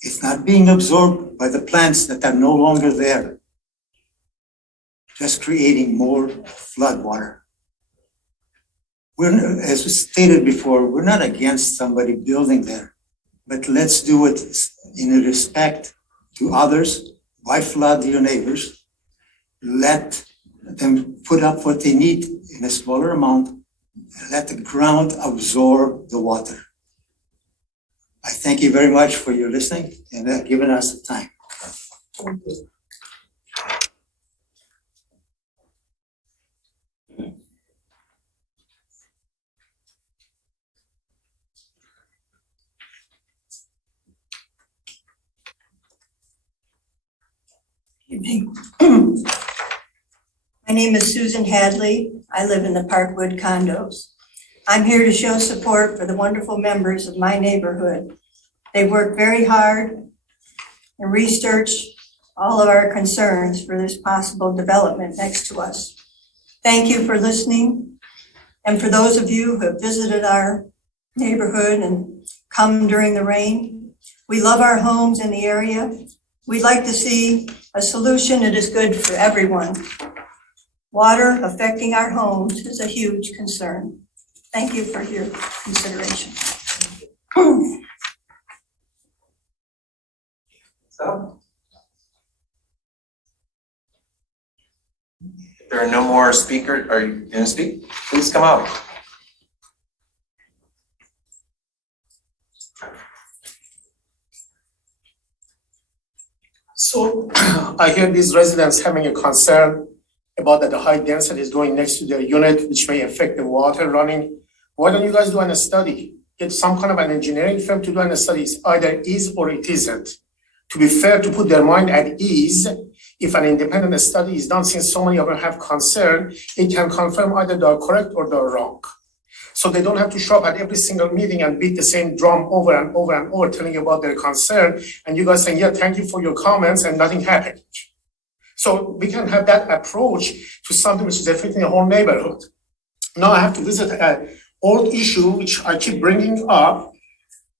It's not being absorbed by the plants that are no longer there, just creating more flood water. As we stated before, we're not against somebody building there, but let's do it in respect to others. Why flood your neighbors? Let them put up what they need in a smaller amount, and let the ground absorb the water. I thank you very much for your listening and giving us the time. Thank you. Evening. My name is Susan Hadley. I live in the Parkwood condos. I'm here to show support for the wonderful members of my neighborhood. They work very hard and research all of our concerns for this possible development next to us. Thank you for listening. And for those of you who have visited our neighborhood and come during the rain, we love our homes in the area. We'd like to see a solution that is good for everyone. Water affecting our homes is a huge concern. Thank you for your consideration. So, if there are no more speakers, are you going to speak? Please come out. So I hear these residents having a concern about that the high density is going next to their unit, which may affect the water running. Why don't you guys do a study? Get some kind of an engineering firm to do a study. It's either is or it isn't. To be fair, to put their mind at ease, if an independent study is done, since so many of them have concern, it can confirm either they're correct or they're wrong. So they don't have to show up at every single meeting and beat the same drum over and over and over, telling you about their concern. And you guys saying, yeah, thank you for your comments, and nothing happened. So we can have that approach to something which is affecting the whole neighborhood. Now I have to visit an old issue, which I keep bringing up.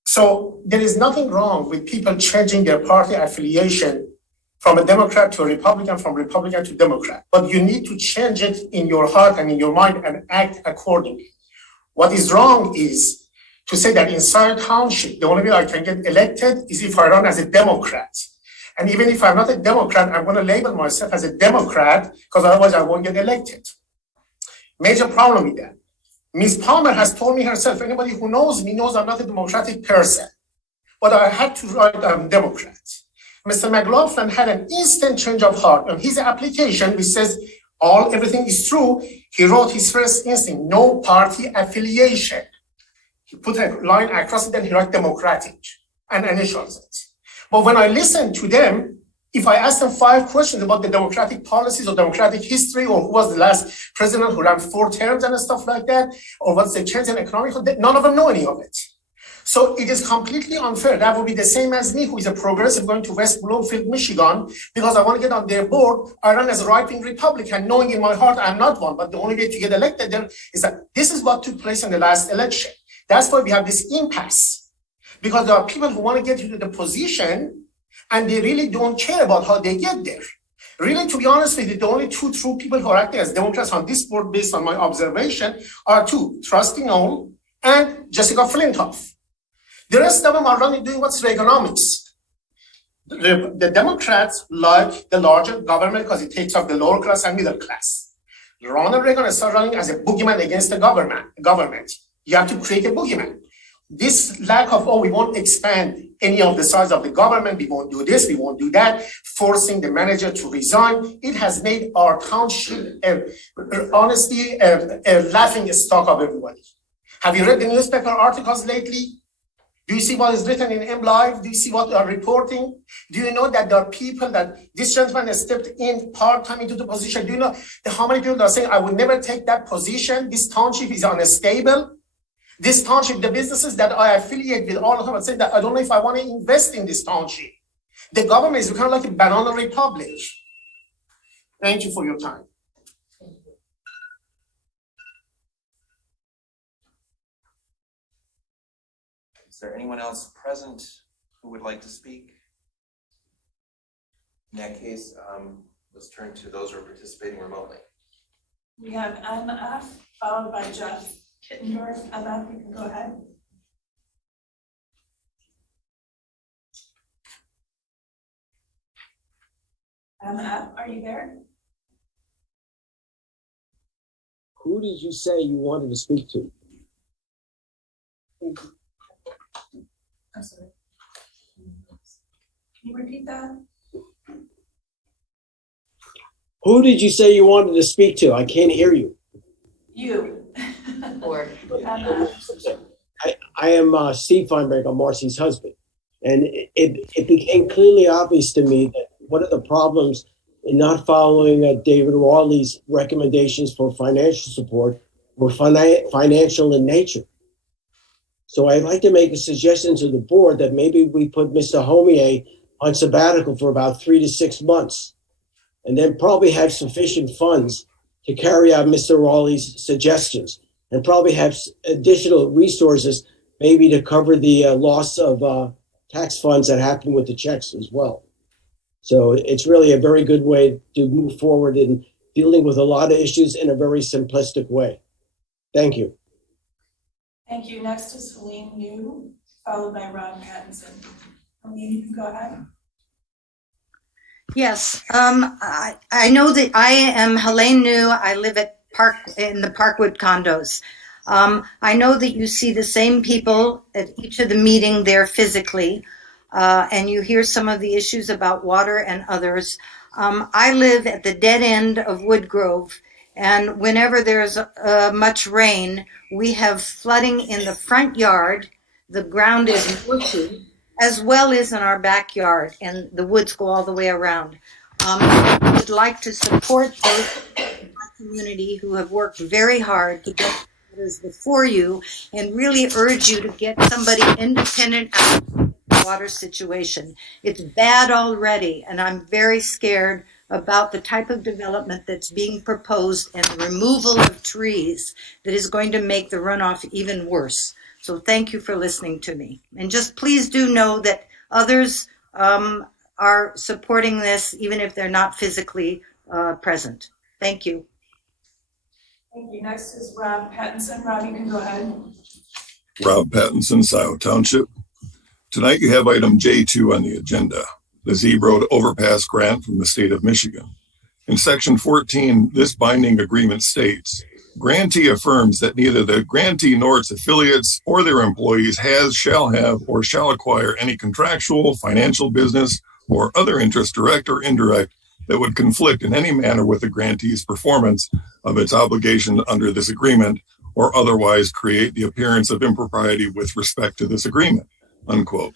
So there is nothing wrong with people changing their party affiliation from a Democrat to a Republican, from Republican to Democrat. But you need to change it in your heart and in your mind and act accordingly. What is wrong is to say that in Scio Township, the only way I can get elected is if I run as a Democrat. And even if I'm not a Democrat, I'm going to label myself as a Democrat because otherwise I won't get elected. Major problem with that. Ms. Palmer has told me herself, anybody who knows me knows I'm not a democratic person. But I had to write I'm Democrat. Mr. McLaughlin had an instant change of heart on his application, which says everything is true. He wrote his first instinct, no party affiliation. He put a line across it and he wrote democratic and initials it. But when I listen to them, if I ask them 5 questions about the democratic policies or democratic history, or who was the last president who ran 4 terms and stuff like that, or what's the change in economic, none of them know any of it. So it is completely unfair. That would be the same as me, who is a progressive, going to West Bloomfield, Michigan, because I want to get on their board. I run as a right-wing Republican, knowing in my heart I'm not one, but the only way to get elected there is that this is what took place in the last election. That's why we have this impasse, because there are people who want to get into the position and they really don't care about how they get there. Really, to be honest with you, the only 2 true people who are acting as Democrats on this board, based on my observation, are 2, Trustee Noel and Jessica Flintoff. The rest of them are running, doing what's Reaganomics. The Democrats like the larger government because it takes off the lower class and middle class. Ronald Reagan started running as a boogeyman against the government. You have to create a boogeyman. This lack of, we won't expand any of the size of the government, we won't do this, we won't do that, forcing the manager to resign, it has made our township, honestly, a laughing stock of everybody. Have you read the newspaper articles lately? Do you see what is written in MLive? Do you see what they are reporting? Do you know that there are people that this gentleman has stepped in part-time into the position? Do you know how many people are saying, I would never take that position, this township is unstable? This township, the businesses that I affiliate with, all of them are saying that I don't know if I want to invest in this township. The government is kind of like a banana republic. Thank you for your time. Is there anyone else present who would like to speak? In that case, let's turn to those who are participating remotely. We have MF followed by Jeff Kittendorf. MF, you can go ahead. MF, are you there? Who did you say you wanted to speak to? I'm sorry. Can you repeat that? Who did you say you wanted to speak to? I can't hear you. You. Or I am Steve Feinberg, I'm Marcy's husband. And it became clearly obvious to me that one of the problems in not following David Rawley's recommendations for financial support were financial in nature. So I'd like to make a suggestion to the board that maybe we put Mr. Homier on sabbatical for about 3 to 6 months, and then probably have sufficient funds to carry out Mr. Rawley's suggestions, and probably have additional resources maybe to cover the loss of tax funds that happened with the checks as well. So it's really a very good way to move forward in dealing with a lot of issues in a very simplistic way. Thank you. Thank you. Next is Helene New, followed by Rob Pattinson. Helene, you can go ahead. Yes, I know that I am Helene New. I live in the Parkwood condos. I know that you see the same people at each of the meeting there physically, and you hear some of the issues about water and others. I live at the dead end of Woodgrove, and whenever there's much rain, we have flooding in the front yard. The ground is mushy, as well as in our backyard, and the woods go all the way around. I would like to support those in our community who have worked very hard to get matters before you, and really urge you to get somebody independent out of the water situation. It's bad already, and I'm very scared about the type of development that's being proposed and the removal of trees that is going to make the runoff even worse. So thank you for listening to me. And just please do know that others are supporting this, even if they're not physically present. Thank you. Thank you. Next is Rob Pattinson. Rob, you can go ahead. Rob Pattinson, Scio Township. Tonight you have item J2 on the agenda, the Z Road Overpass Grant from the state of Michigan. In section 14, this binding agreement states, grantee affirms that neither the grantee nor its affiliates or their employees has, shall have, or shall acquire any contractual, financial, business, or other interest, direct or indirect, that would conflict in any manner with the grantee's performance of its obligation under this agreement, or otherwise create the appearance of impropriety with respect to this agreement, unquote.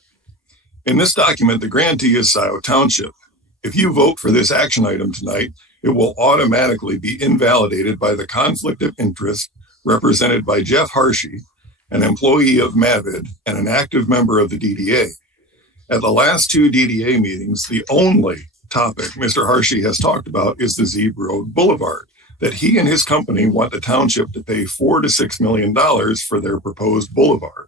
In this document, the grantee is Scio Township. If you vote for this action item tonight, it will automatically be invalidated by the conflict of interest represented by Jeff Hershey, an employee of Mavid and an active member of the DDA. At the last two DDA meetings, the only topic Mr. Hershey has talked about is the Zeeb Road Boulevard, that he and his company want the township to pay $4 to $6 million for their proposed boulevard.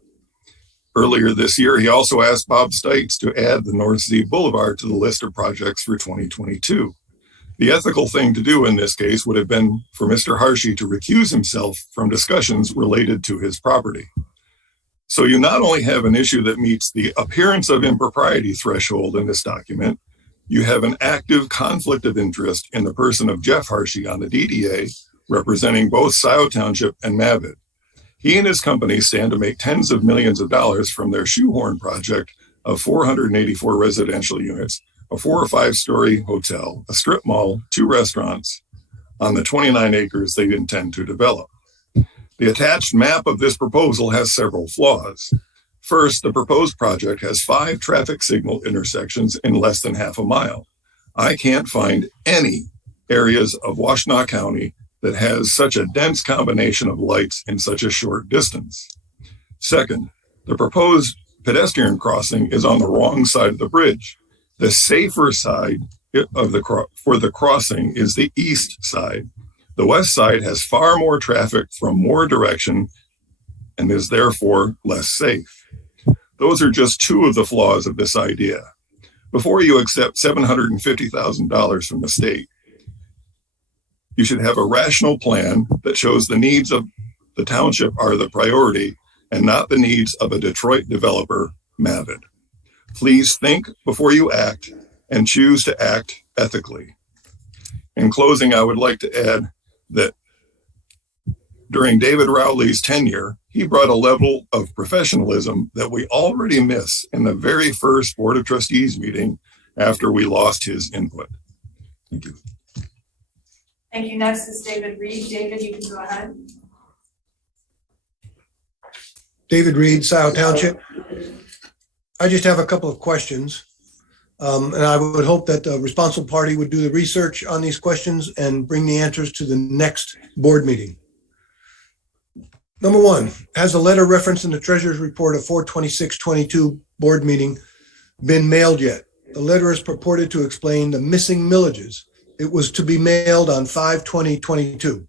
Earlier this year, he also asked Bob Stites to add the North Zeeb Boulevard to the list of projects for 2022. The ethical thing to do in this case would have been for Mr. Hershey to recuse himself from discussions related to his property. So you not only have an issue that meets the appearance of impropriety threshold in this document, you have an active conflict of interest in the person of Jeff Hershey on the DDA, representing both Scio Township and Mavid. He and his company stand to make tens of millions of dollars from their shoehorn project of 484 residential units, a 4 or 5 story hotel, a strip mall, 2 restaurants on the 29 acres they intend to develop. The attached map of this proposal has several flaws. First, the proposed project has 5 traffic signal intersections in less than half a mile. I can't find any areas of Washtenaw County that has such a dense combination of lights in such a short distance. Second, the proposed pedestrian crossing is on the wrong side of the bridge. The safer side of for the crossing is the east side. The west side has far more traffic from more direction and is therefore less safe. Those are just 2 of the flaws of this idea. Before you accept $750,000 from the state, you should have a rational plan that shows the needs of the township are the priority and not the needs of a Detroit developer, Mavid. Please think before you act and choose to act ethically. In closing, I would like to add that during David Rowley's tenure, he brought a level of professionalism that we already miss in the very first Board of Trustees meeting after we lost his input. Thank you. Thank you. Next is David Reed. David, you can go ahead. David Reed, Scio Township. I just have a couple of questions. And I would hope that the responsible party would do the research on these questions and bring the answers to the next board meeting. Number 1, has a letter referenced in the treasurer's report of 4/26/22 board meeting been mailed yet? The letter is purported to explain the missing millages. It was to be mailed on 5/20/22.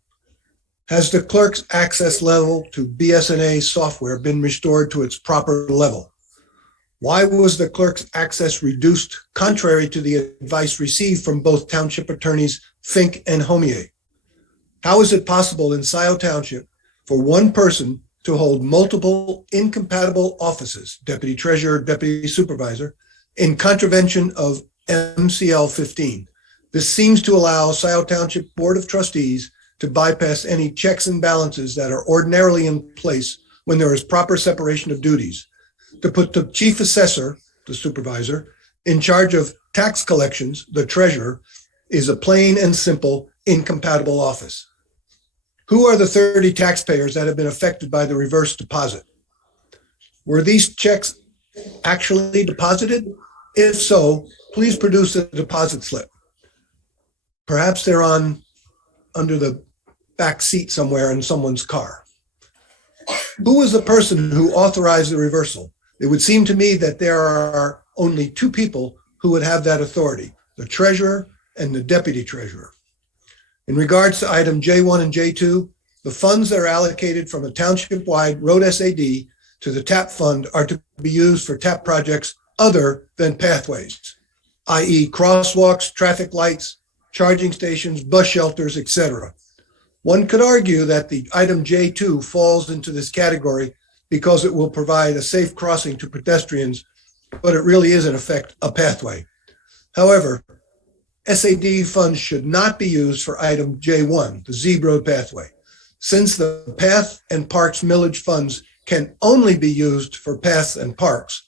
Has the clerk's access level to BSNA software been restored to its proper level? Why was the clerk's access reduced contrary to the advice received from both township attorneys Fink and Homier? How is it possible in Scio Township for one person to hold multiple incompatible offices, deputy treasurer, deputy supervisor, in contravention of MCL 15? This seems to allow Scio Township Board of Trustees to bypass any checks and balances that are ordinarily in place when there is proper separation of duties. To put the chief assessor, the supervisor, in charge of tax collections, the treasurer, is a plain and simple incompatible office. Who are the 30 taxpayers that have been affected by the reverse deposit? Were these checks actually deposited? If so, please produce a deposit slip. Perhaps they're under the back seat somewhere in someone's car. Who is the person who authorized the reversal? It would seem to me that there are only 2 people who would have that authority, the treasurer and the deputy treasurer. In regards to item J1 and J2, the funds that are allocated from a township-wide road SAD to the TAP fund are to be used for TAP projects other than pathways, i.e. crosswalks, traffic lights, charging stations, bus shelters, etc. One could argue that the item J2 falls into this category because it will provide a safe crossing to pedestrians, but it really is in effect a pathway. However, SAD funds should not be used for item J1, the Zeeb Road pathway. Since the path and parks millage funds can only be used for paths and parks,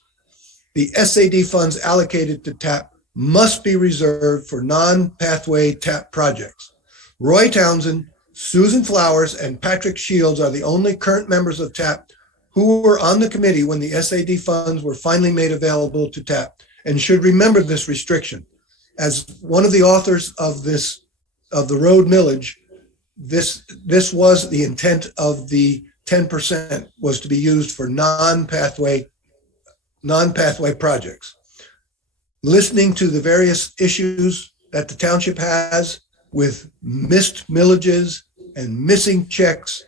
the SAD funds allocated to TAP must be reserved for non-pathway TAP projects. Roy Townsend, Susan Flowers and Patrick Shields are the only current members of TAP who were on the committee when the SAD funds were finally made available to TAP and should remember this restriction. As one of the authors of the road millage, this was the intent of the 10% was to be used for non-pathway projects. Listening to the various issues that the township has with missed millages and missing checks,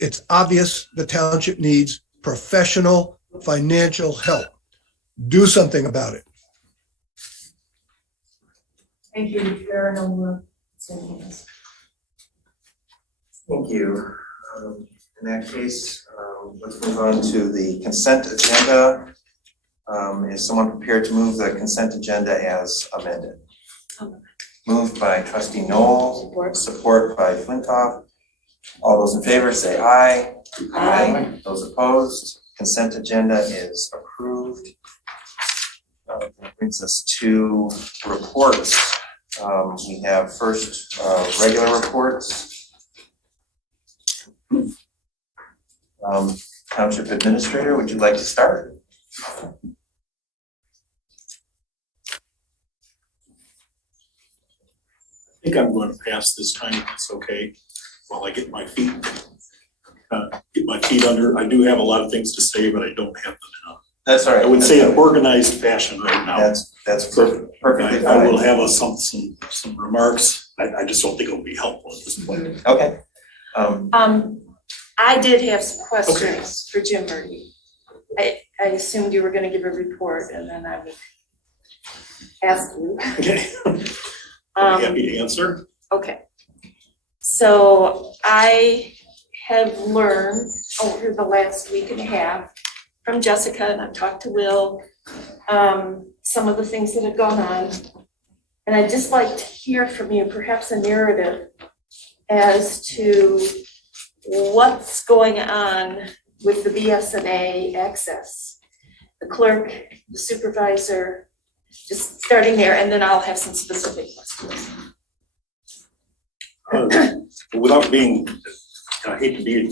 it's obvious the township needs professional financial help. Do something about it. Thank you. There are no more seconds. Thank you. In that case, let's move on to the consent agenda. Is someone prepared to move the consent agenda as amended? Moved by trustee Noel, support by Flintoff. All those in favor say aye. Aye. Those opposed, consent agenda is approved. That brings us to reports. We have first regular reports. Township Administrator, would you like to start? I think I'm going to pass this time, if it's okay, while I get my feet under. I do have a lot of things to say, but I don't have them enough. That's all right. I would say in organized fashion right now. That's perfectly fine. I will have some remarks. I just don't think it will be helpful at this point. Okay. I did have some questions for Jim Murdy. I assumed you were gonna give a report and then I would ask you. Okay. I'd be happy to answer. Okay. So I have learned over the last week and a half from Jessica, and I've talked to Will, some of the things that have gone on. And I'd just like to hear from you, perhaps a narrative as to what's going on with the BSNA access. The clerk, the supervisor, just starting there, and then I'll have some specific questions. Without being, I hate to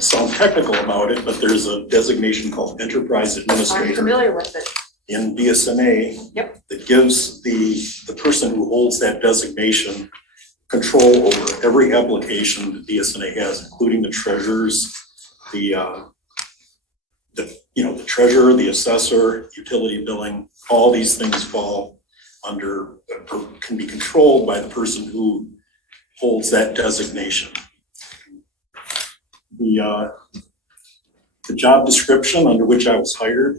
sound technical about it, but there's a designation called Enterprise Administrator. I'm familiar with it. In BSNA. Yep. That gives the person who holds that designation control over every application that BSNA has, including the treasurers, the treasurer, the assessor, utility billing. All these things fall under, or can be controlled by the person who holds that designation. The job description under which I was hired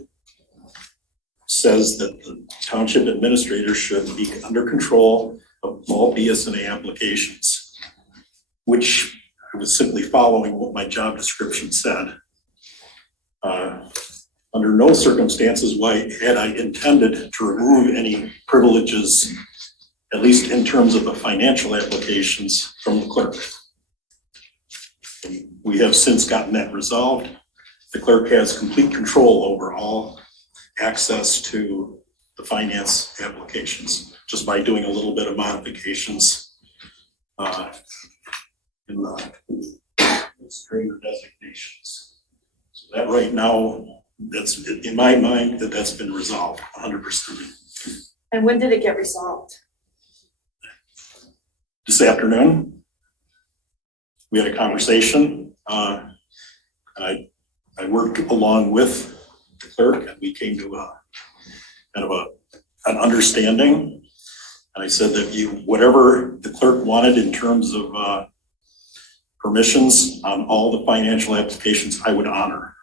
says that the township administrator should be under control of all BSNA applications, which I was simply following what my job description said. Under no circumstances had I intended to remove any privileges, at least in terms of the financial applications, from the clerk. We have since gotten that resolved. The clerk has complete control over all access to the finance applications, just by doing a little bit of modifications in the administrator designations. So that right now, that's in my mind, that's been resolved 100%. And when did it get resolved? This afternoon, we had a conversation. I worked along with the clerk, and we came to an understanding. And I said that whatever the clerk wanted in terms of permissions on all the financial applications, I would honor.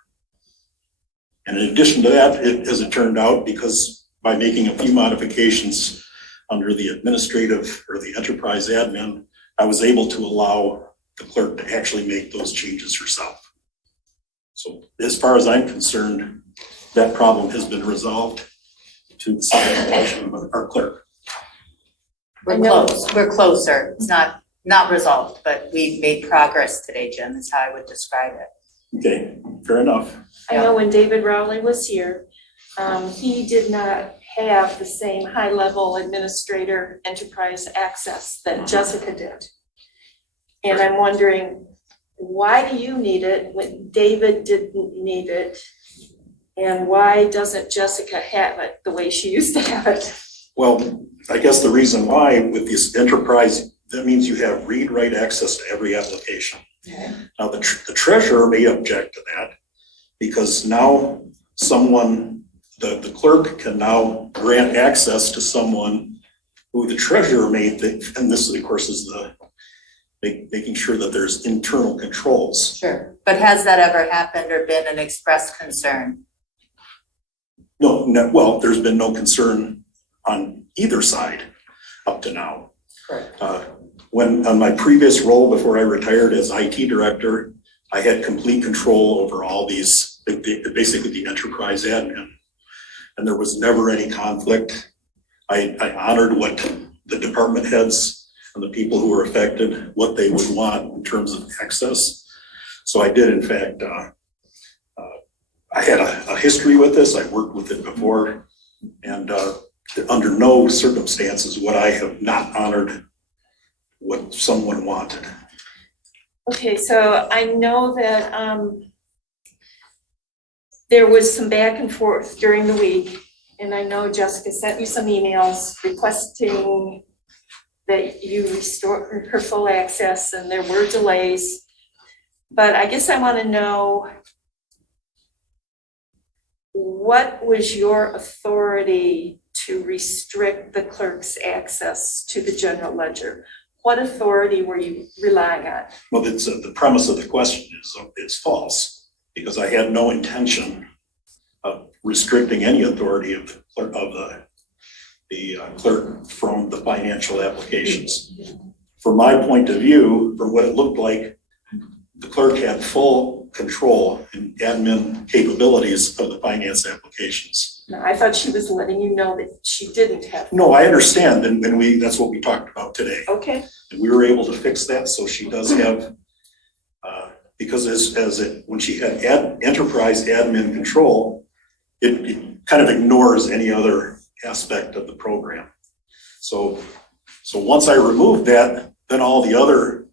And in addition to that, as it turned out, because by making a few modifications under the administrative or the enterprise admin, I was able to allow the clerk to actually make those changes herself. So as far as I'm concerned, that problem has been resolved to the satisfaction of our clerk. We're closer. It's not resolved, but we've made progress today, Jim, is how I would describe it. Okay, fair enough. I know when David Rowley was here, he did not have the same high-level administrator enterprise access that Jessica did. And I'm wondering, why do you need it when David didn't need it? And why doesn't Jessica have it the way she used to have it? Well, I guess the reason why with this enterprise, that means you have read-write access to every application. Okay. Now, the treasurer may object to that because now the clerk can now grant access to someone who the treasurer may think, and this of course is making sure that there's internal controls. Sure, but has that ever happened or been an expressed concern? No, well, there's been no concern on either side up to now. Correct. When, on my previous role before I retired as IT director, I had complete control over all these, basically the enterprise admin. And there was never any conflict. I honored what the department heads and the people who were affected, what they would want in terms of access. So I did, in fact, I had a history with this. I worked with it before, and under no circumstances would I have not honored what someone wanted. Okay, so I know that there was some back and forth during the week, and I know Jessica sent you some emails requesting that you restore her full access, and there were delays. But I guess I want to know, what was your authority to restrict the clerk's access to the general ledger? What authority were you relying on? Well, it's, the premise of the question is false, because I had no intention of restricting any authority of the clerk from the financial applications. From my point of view, from what it looked like, the clerk had full control and admin capabilities of the finance applications. No, I thought she was letting you know that she didn't have. No, I understand, and that's what we talked about today. Okay. And we were able to fix that, so she does have, because when she had enterprise admin control, it kind of ignores any other aspect of the program. So once I removed that, then all the other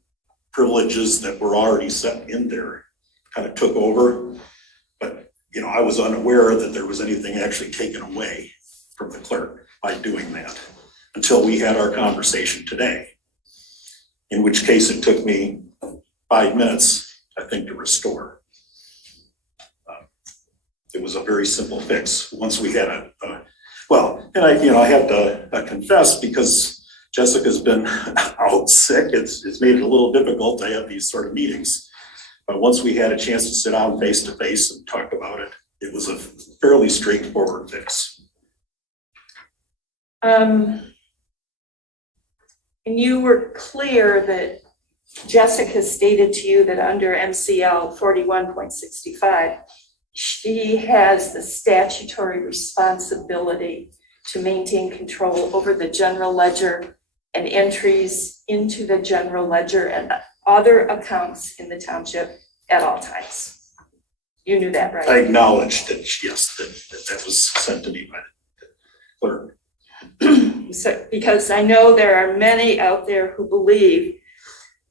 privileges that were already set in there kind of took over. But, I was unaware that there was anything actually taken away from the clerk by doing that until we had our conversation today. In which case it took me 5 minutes, I think, to restore. It was a very simple fix. Once we had and I have to confess, because Jessica's been out sick, it's made it a little difficult to have these sort of meetings. But once we had a chance to sit down face to face and talk about it, it was a fairly straightforward fix. And you were clear that Jessica stated to you that under MCL 41.65, she has the statutory responsibility to maintain control over the general ledger and entries into the general ledger and other accounts in the township at all times. You knew that, right? I acknowledged that, yes, that was sent to me by the clerk. So, because I know there are many out there who believe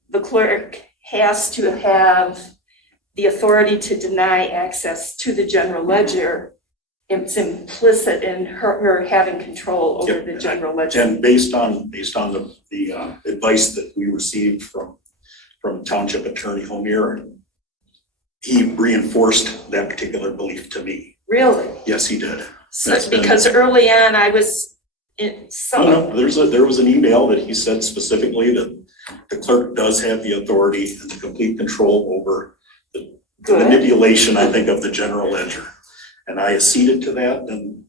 the clerk has to have the authority to deny access to the general ledger. It's implicit in her having control over the general ledger. And based on the advice that we received from Township Attorney Homier, he reinforced that particular belief to me. Really? Yes, he did. So, because early on I was in some. No, there was an email that he said specifically that the clerk does have the authority and the complete control over the manipulation, I think, of the general ledger. And I acceded to that, and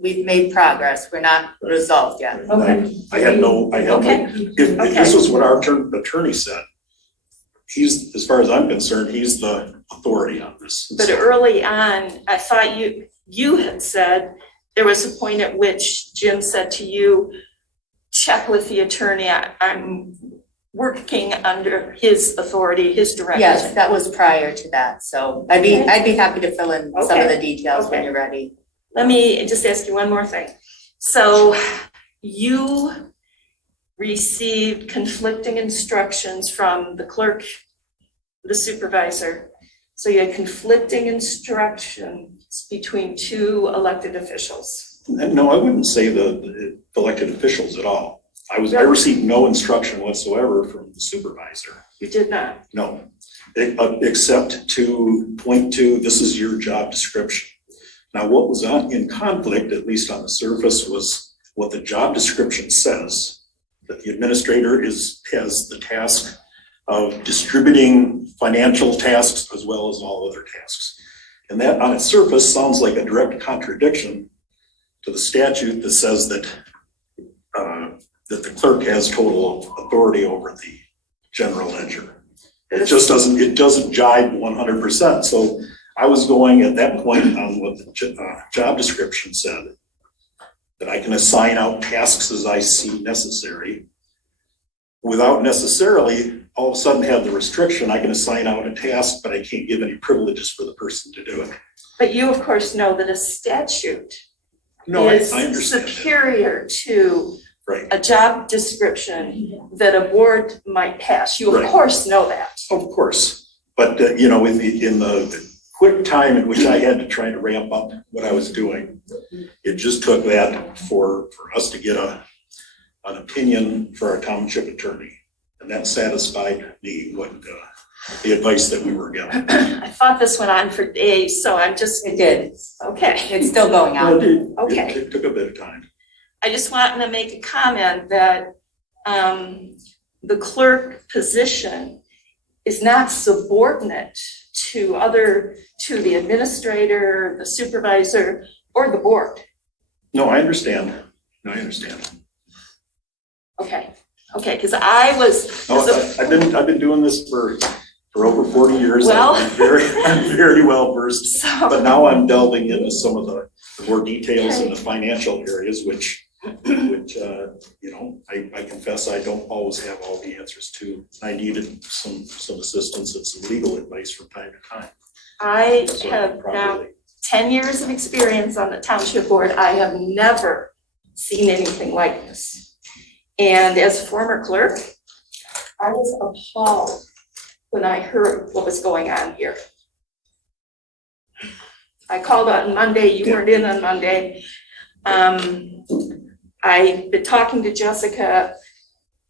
we've made progress. We're not resolved yet. Okay. I had no, if this was what our attorney said, he's, as far as I'm concerned, he's the authority on this. But early on, I thought you had said there was a point at which Jim said to you, check with the attorney, I'm working under his authority, his direction. Yes, that was prior to that, so I'd be happy to fill in some of the details when you're ready. Let me just ask you one more thing. So you received conflicting instructions from the clerk, the supervisor. So you had conflicting instructions between two elected officials. No, I wouldn't say the elected officials at all. I received no instruction whatsoever from the supervisor. You did not? No, except to point to, this is your job description. Now, what was in conflict, at least on the surface, was what the job description says, that the administrator has the task of distributing financial tasks as well as all other tasks. And that on its surface sounds like a direct contradiction to the statute that says that that the clerk has total authority over the general ledger. It just doesn't jive 100%. So I was going at that point on what the job description said, that I can assign out tasks as I see necessary without necessarily all of a sudden have the restriction, I can assign out a task, but I can't give any privileges for the person to do it. But you, of course, know that a statute No, I is understand. superior to a job description that a board might pass. You of course know that. Of course, but in the quick time in which I had to try to ramp up what I was doing, it just took that for us to get an opinion for our township attorney, and that satisfied me what the advice that we were given. I thought this went on for days, so I'm just. It did. Okay. It's still going on. Okay. It took a bit of time. I just wanted to make a comment that the clerk position is not subordinate to the administrator, the supervisor, or the board. No, I understand. Okay, because I was. I've been doing this for over 40 years. Well. I'm very well versed, but now I'm delving into some of the more details in the financial areas, which I confess I don't always have all the answers to. I needed some assistance and some legal advice from time to time. I have now 10 years of experience on the township board. I have never seen anything like this. And as a former clerk, I was appalled when I heard what was going on here. I called on Monday, you weren't in on Monday. I've been talking to Jessica.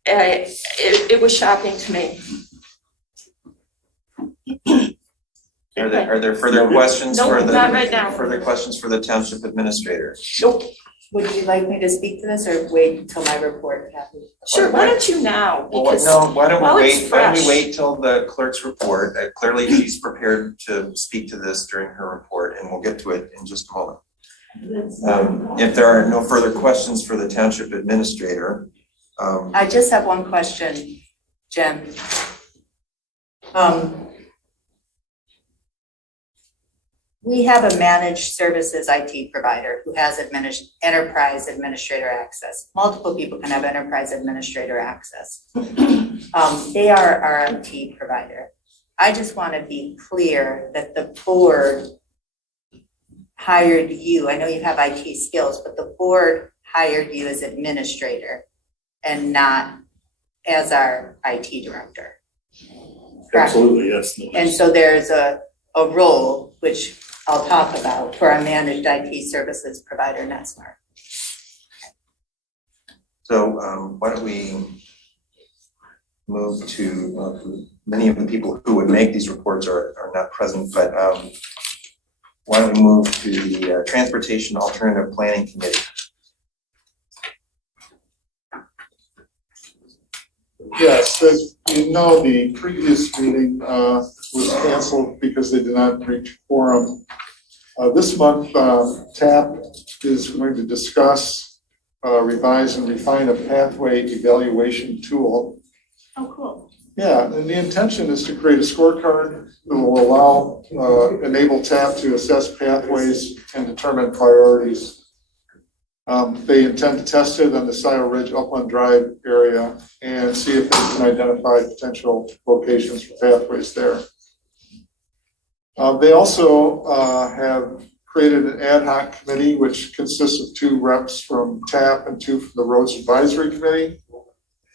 It was shocking to me. Are there further questions Nope, for the? not right now. Further questions for the township administrator? Nope. Would you like me to speak to this or wait until my report, Kathy? Sure, why don't you now? Because Why don't while we it's fresh. wait till the clerk's report? Clearly she's prepared to speak to this during her report, and we'll get to it in just a moment. If there are no further questions for the township administrator. I just have one question, Jen. We have a managed services IT provider who has enterprise administrator access. Multiple people can have enterprise administrator access. They are our IT provider. I just want to be clear that the board hired you. I know you have IT skills, but the board hired you as administrator and not as our IT director. Correct? Absolutely, yes. And so there's a role, which I'll talk about, for our managed IT services provider, NetSmart. So why don't we move to, many of the people who would make these reports are not present, but why don't we move to the Transportation Alternative Planning Committee? Yes, as you know, the previous meeting was canceled because they did not reach quorum. This month, TAP is going to discuss, revise and refine a pathway evaluation tool. Oh, cool. Yeah, and the intention is to create a scorecard that will allow, enable TAP to assess pathways and determine priorities. They intend to test it on the Scio Ridge Upland Drive area and see if they can identify potential locations for pathways there. They also have created an ad hoc committee, which consists of 2 reps from TAP and 2 from the Roads Advisory Committee.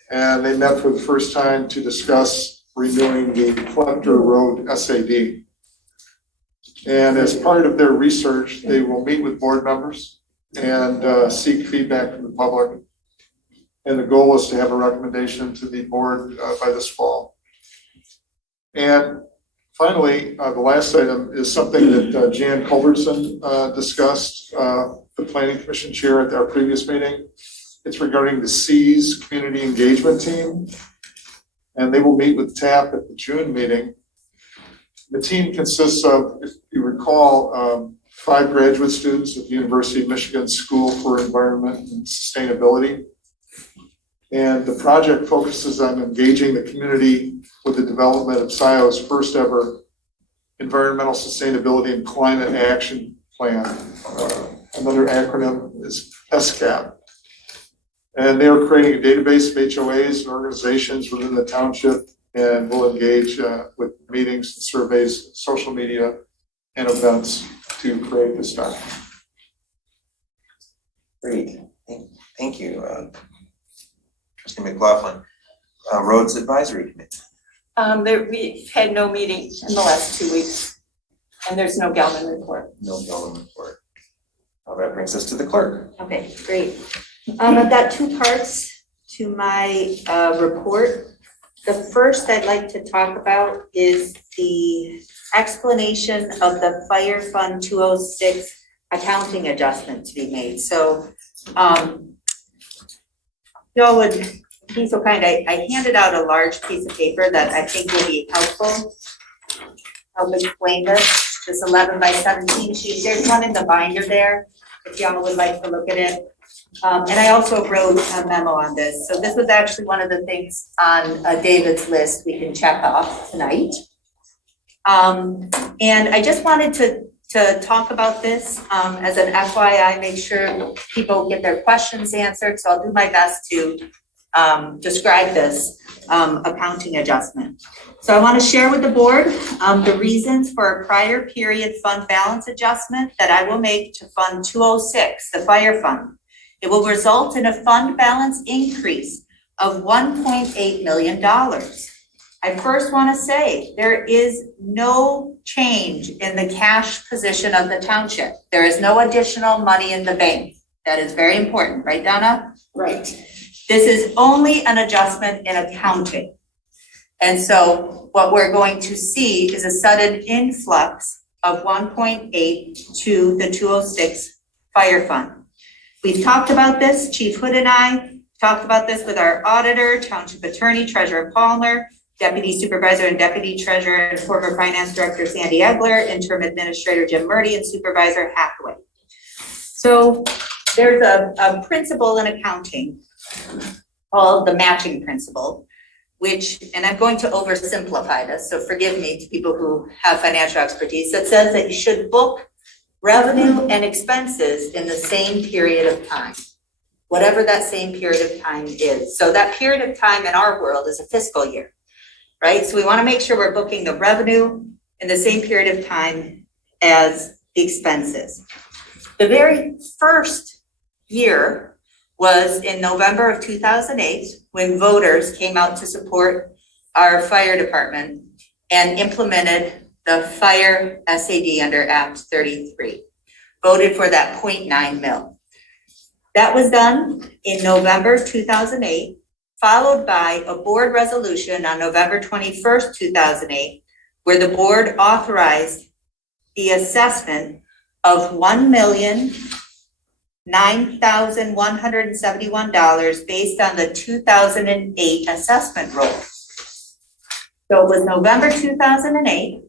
And they met for the first time to discuss renewing the Collector Road SAD. And as part of their research, they will meet with board members and seek feedback from the public. And the goal is to have a recommendation to the board by this fall. And finally, the last item is something that Jan Culbertson discussed, the Planning Commission chair at our previous meeting. It's regarding the C's Community Engagement Team. And they will meet with TAP at the June meeting. The team consists of, if you recall, 5 graduate students at the University of Michigan School for Environment and Sustainability. And the project focuses on engaging the community with the development of Scio's first ever Environmental Sustainability and Climate Action Plan. Another acronym is SCAP. And they are creating a database of HOAs and organizations within the township and will engage with meetings, surveys, social media, and events to create this document. Great, thank you. Trustee McLaughlin, Roads Advisory Committee. We've had no meeting in the last 2 weeks, and there's no Galvin report. No Galvin report. Well, that brings us to the clerk. Okay, great. I've got 2 parts to my report. The first I'd like to talk about is the explanation of the Fire Fund 206 accounting adjustment to be made. So y'all would be so kind, I handed out a large piece of paper that I think will be helpful. Help explain this 11 by 17 sheet. There's one in the binder there, if y'all would like to look at it. And I also wrote a memo on this. So this was actually one of the things on David's list we can check off tonight. And I just wanted to talk about this as an FYI, make sure people get their questions answered. So I'll do my best to describe this accounting adjustment. So I want to share with the board the reasons for a prior period fund balance adjustment that I will make to Fund 206, the fire fund. It will result in a fund balance increase of $1.8 million. I first want to say there is no change in the cash position of the township. There is no additional money in the bank. That is very important, right, Donna? Right. This is only an adjustment in accounting. And so what we're going to see is a sudden influx of 1.8 to the 206 fire fund. We've talked about this, Chief Hood and I talked about this with our auditor, Township Attorney, Treasurer Palmer, Deputy Supervisor and Deputy Treasurer and former Finance Director Sandy Egler, Interim Administrator Jim Murdy, and Supervisor Hathaway. So there's a principle in accounting called the matching principle, which, and I'm going to oversimplify this, so forgive me to people who have financial expertise, that says that you should book revenue and expenses in the same period of time, whatever that same period of time is. So that period of time in our world is a fiscal year, right? So we want to make sure we're booking the revenue in the same period of time as the expenses. The very first year was in November of 2008, when voters came out to support our fire department and implemented the fire SAD under Act 33, voted for that 0.9 mil. That was done in November 2008, followed by a board resolution on November 21st, 2008, where the board authorized the assessment of $1,009,171 based on the 2008 assessment roll. So it was November 2008.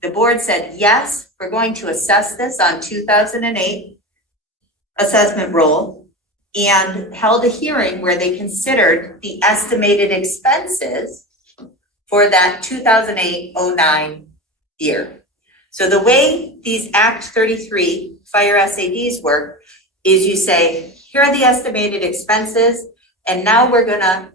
The board said, yes, we're going to assess this on 2008 assessment roll, and held a hearing where they considered the estimated expenses for that 2008-09 year. So the way these Act 33 fire SADs work is you say, here are the estimated expenses, and now we're gonna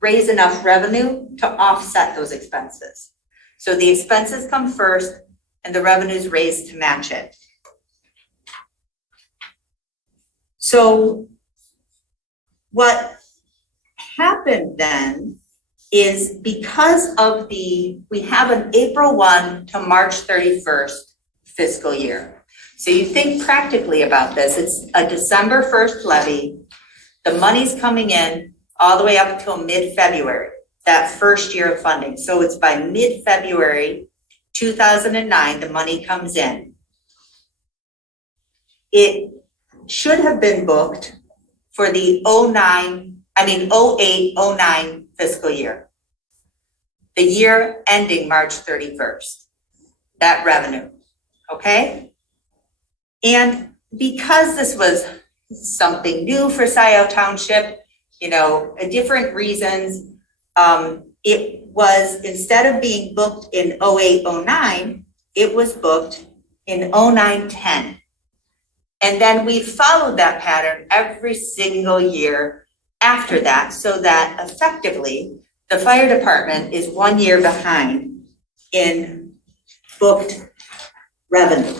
raise enough revenue to offset those expenses. So the expenses come first and the revenue's raised to match it. So what happened then is because of we have an April 1 to March 31st fiscal year. So you think practically about this, it's a December 1st levy. The money's coming in all the way up until mid-February, that first year of funding. So it's by mid-February 2009, the money comes in. It should have been booked for the 08-09 fiscal year. The year ending March 31st, that revenue, okay? And because this was something new for Scio Township, different reasons, it was, instead of being booked in 08-09, it was booked in 09-10. And then we followed that pattern every single year after that, so that effectively the fire department is 1 year behind in booked revenue.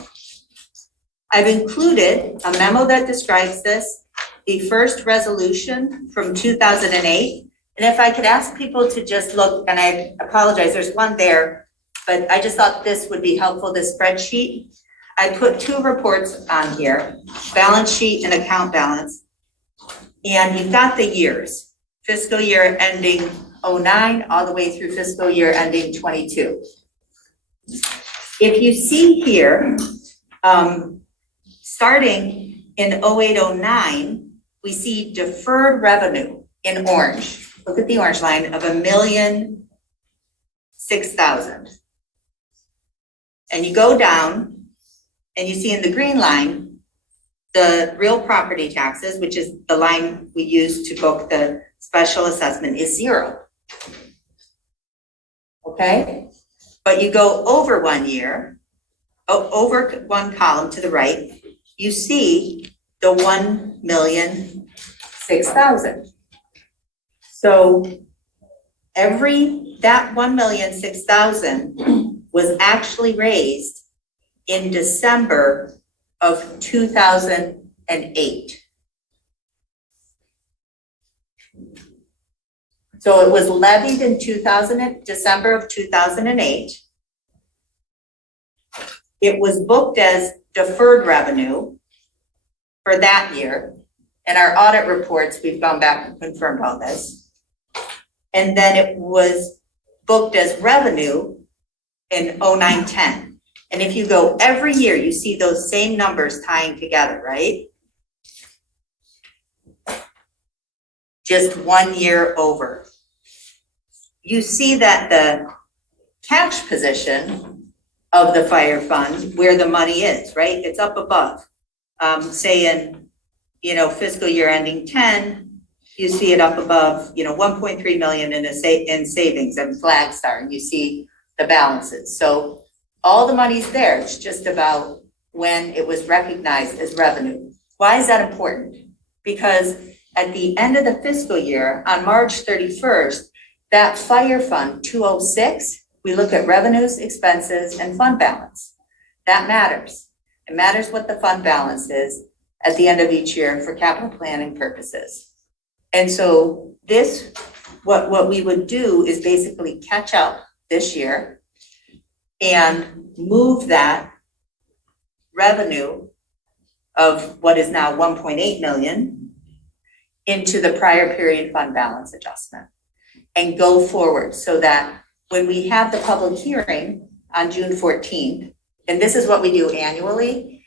I've included a memo that describes this, the first resolution from 2008. And if I could ask people to just look, and I apologize, there's one there, but I just thought this would be helpful, this spreadsheet. I put two reports on here, balance sheet and account balance. And you've got the years, fiscal year ending 09 all the way through fiscal year ending 22. If you see here, starting in 08-09, we see deferred revenue in orange. Look at the orange line of $1,006,000. And you go down and you see in the green line, the real property taxes, which is the line we use to book the special assessment, is 0. Okay? But you go over 1 year, over one column to the right, you see the $1,006,000. So that $1,006,000 was actually raised in December of 2008. So it was levied in December of 2008. It was booked as deferred revenue for that year. In our audit reports, we've gone back and confirmed all this. And then it was booked as revenue in 09-10. And if you go every year, you see those same numbers tying together, right? Just 1 year over. You see that the cash position of the fire fund, where the money is, right? It's up above. Say in, fiscal year ending 10, you see it up above, 1.3 million in savings and Flagstar, and you see the balances. So all the money's there. It's just about when it was recognized as revenue. Why is that important? Because at the end of the fiscal year, on March 31st, that fire fund 206, we look at revenues, expenses, and fund balance. That matters. It matters what the fund balance is at the end of each year for capital planning purposes. And so what we would do is basically catch up this year and move that revenue of what is now 1.8 million into the prior period fund balance adjustment and go forward, so that when we have the public hearing on June 14th, and this is what we do annually,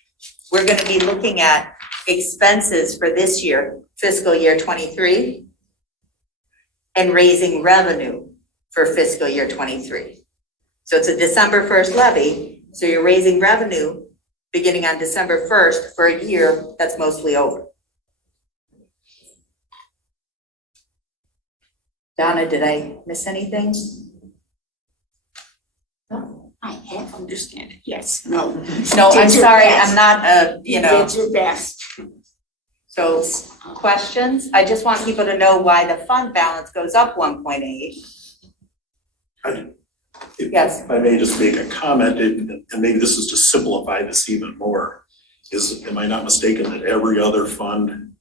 we're going to be looking at expenses for this year, fiscal year 23, and raising revenue for fiscal year 23. So it's a December 1st levy, so you're raising revenue beginning on December 1st for a year that's mostly over. Donna, did I miss anything? No, I half understand it, yes, no. No, I'm sorry, I'm not You did your best. So questions? I just want people to know why the fund balance goes up 1.8. Yes. If I may just make a comment, and maybe this is to simplify this even more, am I not mistaken that every other fund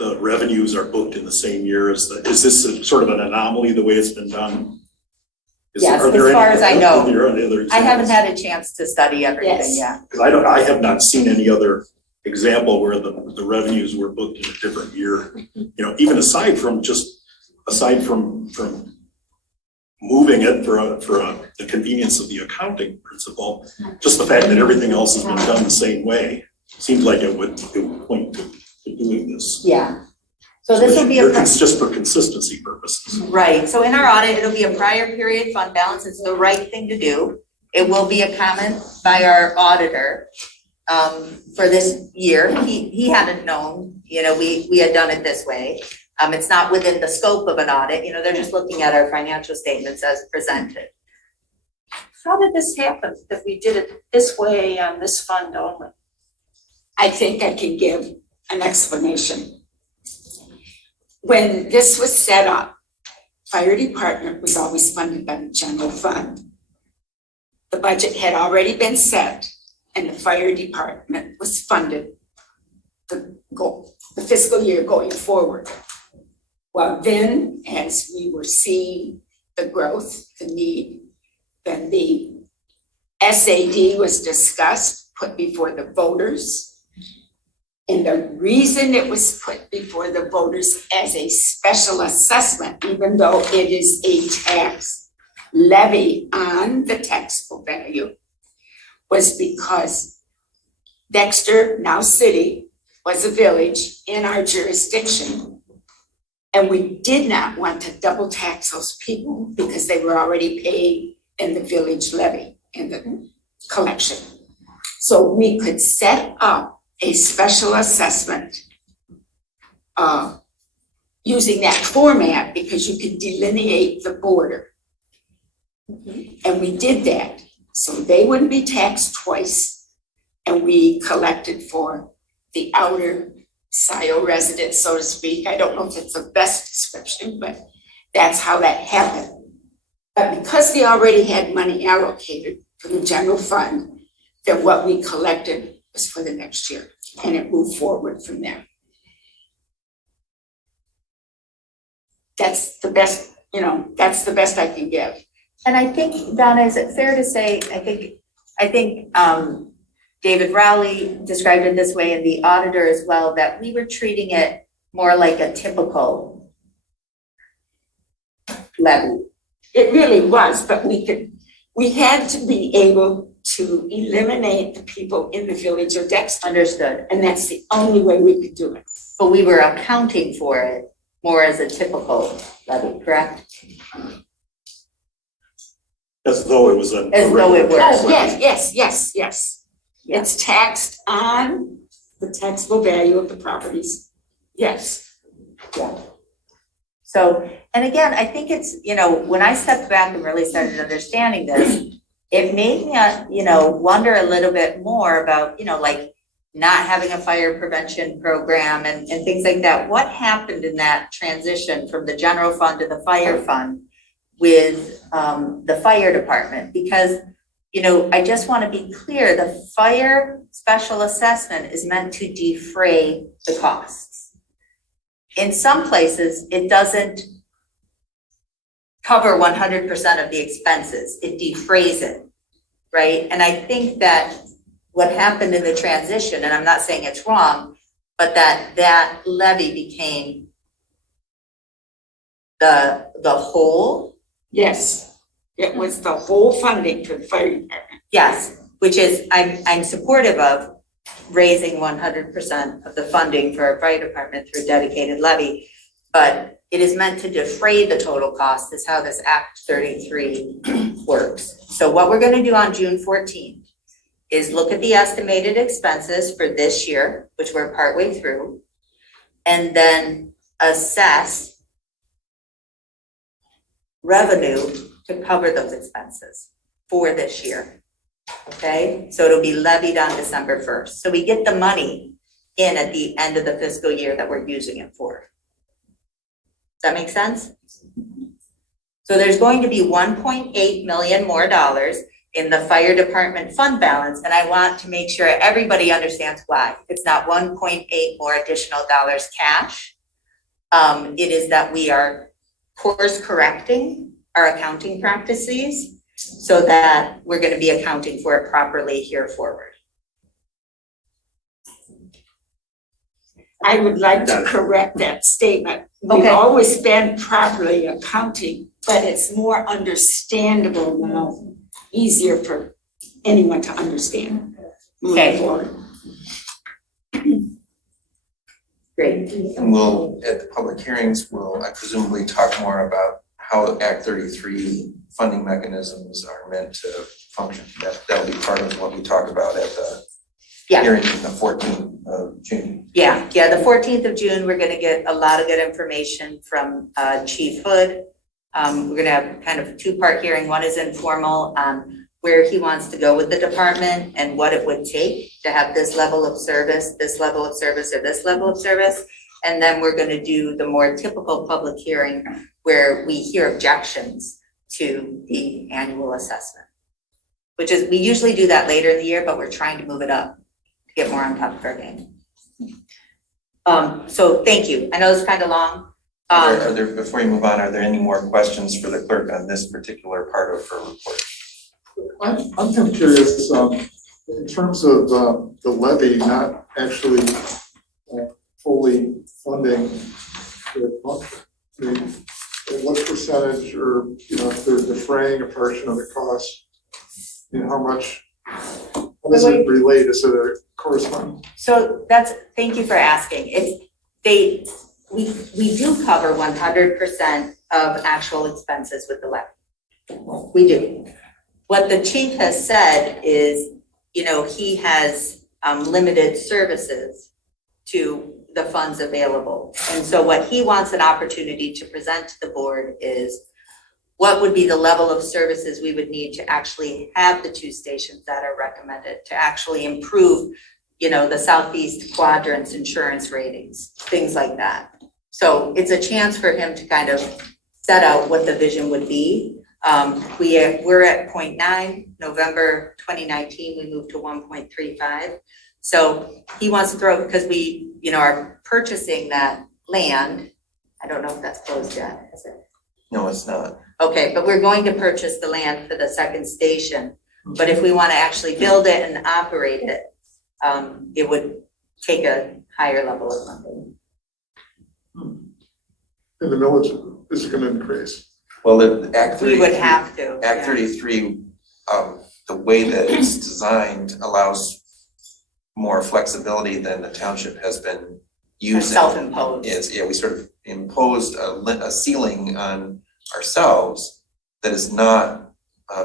the revenues are booked in the same year as is this sort of an anomaly, the way it's been done? Yes, Are there as far any- as I know. are there any other I haven't examples? had a chance to study everything Yes. yet. Because I have not seen any other example where the revenues were booked in a different year. You know, even aside from moving it for the convenience of the accounting principle, just the fact that everything else has been done the same way, seems like it would point to doing this. Yeah. So this will be Just for consistency purposes. right, so in our audit, it'll be a prior period fund balance, it's the right thing to do. It will be a comment by our auditor, for this year. He hadn't known, you know, we had done it this way. It's not within the scope of an audit, you know, they're just looking at our financial statements as presented. How did this happen, that we did it this way on this fund only? I think I can give an explanation. When this was set up, fire department was always funded by the general fund. The budget had already been set and the fire department was funded the fiscal year going forward. Well, then, as we were seeing the growth, the need, then the SAD was discussed, put before the voters. And the reason it was put before the voters as a special assessment, even though it is a tax levy on the taxable value, was because Dexter, now city, was a village in our jurisdiction. And we did not want to double tax those people because they were already paid in the village levy, in the collection. So we could set up a special assessment using that format because you could delineate the border. And we did that, so they wouldn't be taxed twice. And we collected for the outer Scio residents, so to speak. I don't know if it's the best description, but that's how that happened. But because they already had money allocated for the general fund, then what we collected was for the next year, and it moved forward from there. That's the best, that's the best I can give. And I think, Donna, is it fair to say, I think David Rowley described it this way, and the auditor as well, that we were treating it more like a typical levy. It really was, but we had to be able to eliminate the people in the village of Dexter. Understood. And that's the only way we could do it. But we were accounting for it more as a typical levy, correct? As though it was a. As though it were. Oh, yes. It's taxed on the taxable value of the properties. Yes. Yeah. So, and again, I think it's, when I stepped back and really started understanding this, it made me, wonder a little bit more about, like not having a fire prevention program and things like that. What happened in that transition from the general fund to the fire fund with the fire department? Because, I just want to be clear, the fire special assessment is meant to defray the costs. In some places, it doesn't cover 100% of the expenses, it defrays it, right? And I think that what happened in the transition, and I'm not saying it's wrong, but that levy became the whole. Yes, it was the whole funding for the fire department. Yes, which is, I'm supportive of raising 100% of the funding for our fire department through dedicated levy, but it is meant to defray the total cost, is how this Act 33 works. So what we're gonna do on June 14th is look at the estimated expenses for this year, which we're partway through, and then assess revenue to cover those expenses for this year, okay? So it'll be levied on December 1st. So we get the money in at the end of the fiscal year that we're using it for. Does that make sense? So there's going to be $1.8 million more dollars in the fire department fund balance, and I want to make sure everybody understands why. It's not 1.8 more additional dollars cash. It is that we are course correcting our accounting practices so that we're gonna be accounting for it properly here forward. I would like to correct that statement. We've Okay. always been properly accounting, but it's more understandable now, easier for anyone to understand moving forward. Great. And we'll, at the public hearings, we'll presumably talk more about how Act 33 funding mechanisms are meant to function. That'll be part of what we talk about at the Yeah. hearing on the 14th of June. Yeah, the 14th of June, we're gonna get a lot of good information from Chief Hood. We're gonna have kind of a two-part hearing. One is informal on where he wants to go with the department and what it would take to have this level of service, this level of service, or this level of service. And then we're gonna do the more typical public hearing where we hear objections to the annual assessment. Which is, we usually do that later in the year, but we're trying to move it up to get more on top of our game. So thank you. I know it's kind of long. Are there, before you move on, are there any more questions for the clerk on this particular part of her report? I'm kind of curious, in terms of the levy not actually fully funding what percentage, or, you know, if they're defraying a portion of the cost, you know, how does it relate? Is it a corresponding? So thank you for asking. We do cover 100% of actual expenses with the levy. We do. What the chief has said is, you know, he has limited services to the funds available. And so what he wants an opportunity to present to the board is what would be the level of services we would need to actually have the two stations that are recommended to actually improve, you know, the Southeast quadrant's insurance ratings, things like that. So it's a chance for him to kind of set out what the vision would be. We're at 0.9, November 2019, we moved to 1.35. So he wants to throw, because we, you know, are purchasing that land. I don't know if that's closed yet, is it? No, it's not. Okay, but we're going to purchase the land for the second station. But if we want to actually build it and operate it, it would take a higher level of funding. And the millage is going to increase. Well, the Act 33. We would have to. Act 33, the way that it's designed allows more flexibility than the township has been using. Self-imposed. We sort of imposed a ceiling on ourselves that is not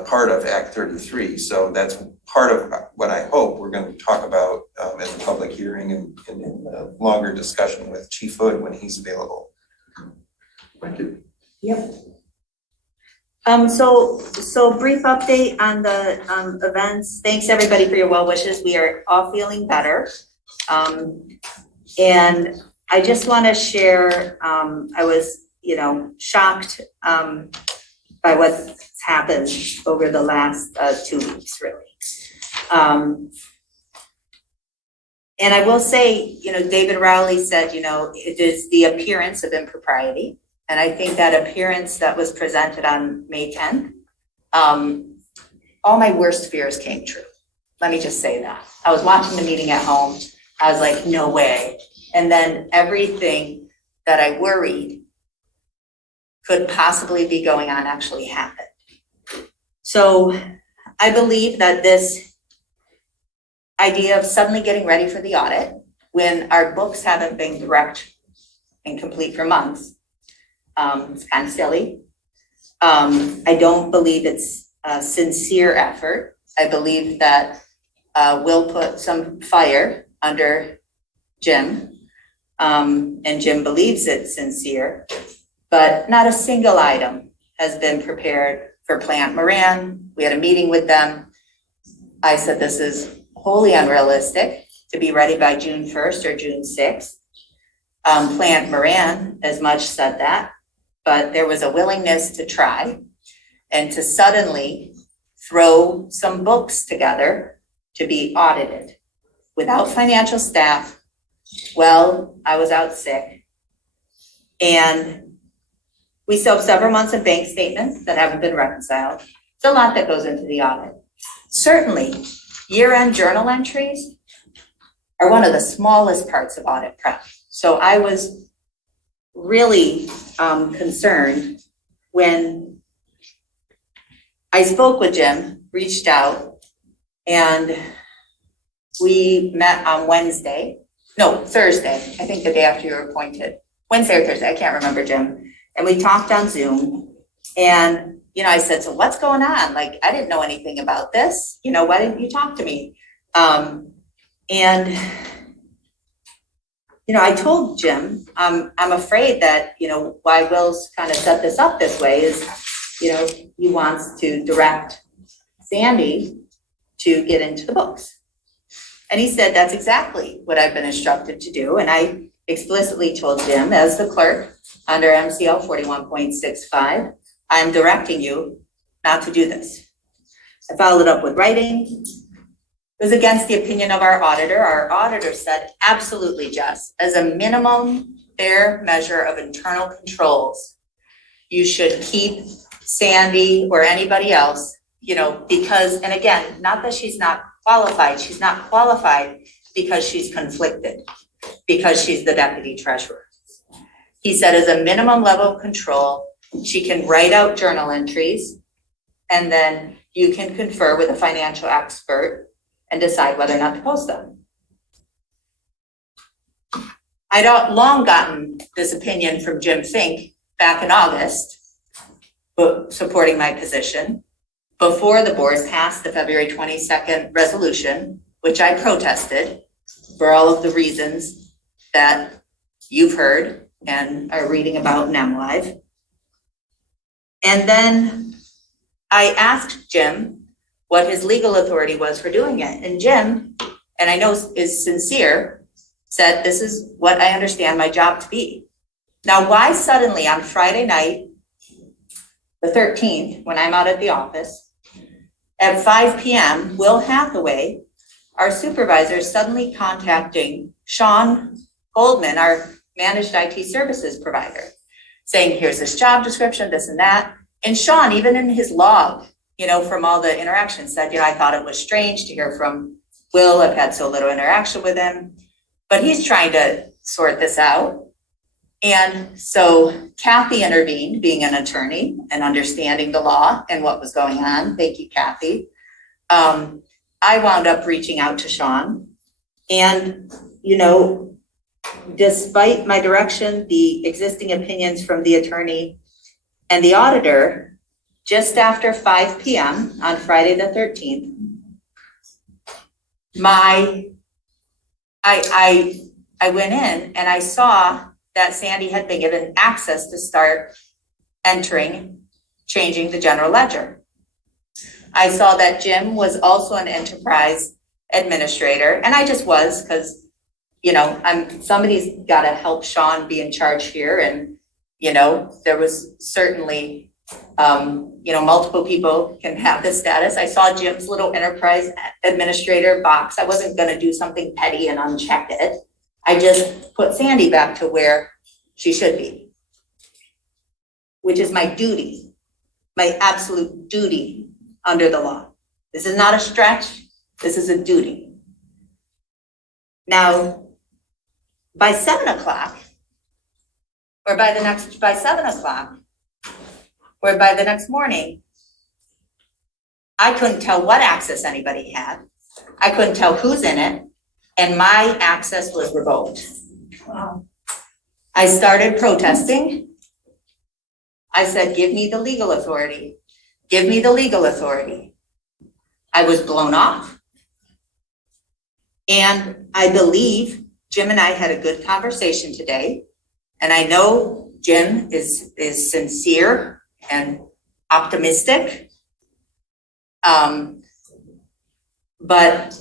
part of Act 33. So that's part of what I hope we're going to talk about at the public hearing and in a longer discussion with Chief Hood when he's available. Thank you. Yep. So brief update on the events. Thanks everybody for your well wishes. We are all feeling better. And I just want to share, I was, you know, shocked by what's happened over the last 2 weeks, really. And I will say, you know, David Rowley said, you know, it is the appearance of impropriety. And I think that appearance that was presented on May 10th, all my worst fears came true. Let me just say that. I was watching the meeting at home. I was like, no way. And then everything that I worried could possibly be going on actually happened. So I believe that this idea of suddenly getting ready for the audit when our books haven't been correct and complete for months, it's kind of silly. I don't believe it's a sincere effort. I believe that we'll put some fire under Jim, and Jim believes it's sincere, but not a single item has been prepared for Plant Moran. We had a meeting with them. I said this is wholly unrealistic to be ready by June 1st or June 6th. Plant Moran as much said that, but there was a willingness to try and to suddenly throw some books together to be audited without financial staff. Well, I was out sick. And we still have several months of bank statements that haven't been reconciled. It's a lot that goes into the audit. Certainly, year-end journal entries are one of the smallest parts of audit prep. So I was really concerned when I spoke with Jim, reached out, and we met on Thursday, I think the day after you were appointed. Wednesday or Thursday, I can't remember, Jim. And we talked on Zoom. And, I said, so what's going on? Like, I didn't know anything about this. Why didn't you talk to me? I told Jim, I'm afraid that, why Will's kind of set this up this way is, he wants to direct Sandy to get into the books. And he said, that's exactly what I've been instructed to do. And I explicitly told Jim, as the clerk under MCL 41.65, I'm directing you not to do this. I followed it up with writing. It was against the opinion of our auditor. Our auditor said, absolutely, Jess, as a minimum fair measure of internal controls, you should keep Sandy or anybody else, because, and again, not that she's not qualified because she's conflicted, because she's the deputy treasurer. He said, as a minimum level of control, she can write out journal entries, and then you can confer with a financial expert and decide whether or not to post them. I'd long gotten this opinion from Jim Fink back in August, but supporting my position before the board passed the February 22nd resolution, which I protested for all of the reasons that you've heard and are reading about in MLive. And then I asked Jim what his legal authority was for doing it. And Jim, and I know is sincere, said, this is what I understand my job to be. Now, why suddenly on Friday night, the 13th, when I'm out at the office, at 5 p.m., Will Hathaway, our supervisor, is suddenly contacting Sean Goldman, our managed IT services provider, saying, here's this job description, this and that. And Sean, even in his log, from all the interactions, said, I thought it was strange to hear from Will. I've had so little interaction with him, but he's trying to sort this out. And so Kathy intervened, being an attorney and understanding the law and what was going on. Thank you, Kathy. I wound up reaching out to Sean, and, despite my direction, the existing opinions from the attorney and the auditor, just after 5 p.m. on Friday the 13th, I went in and I saw that Sandy had been given access to start changing the general ledger. I saw that Jim was also an enterprise administrator, and I just was, because, somebody's got to help Sean be in charge here, and, there was certainly, multiple people can have this status. I saw Jim's little enterprise administrator box. I wasn't going to do something petty and uncheck it. I just put Sandy back to where she should be, which is my duty, my absolute duty under the law. This is not a stretch. This is a duty. Now, by 7 o'clock, or by 7 o'clock, or by the next morning, I couldn't tell what access anybody had. I couldn't tell who's in it, and my access was revoked. Wow. I started protesting. I said, give me the legal authority. Give me the legal authority. I was blown off. And I believe Jim and I had a good conversation today. And I know Jim is sincere and optimistic. But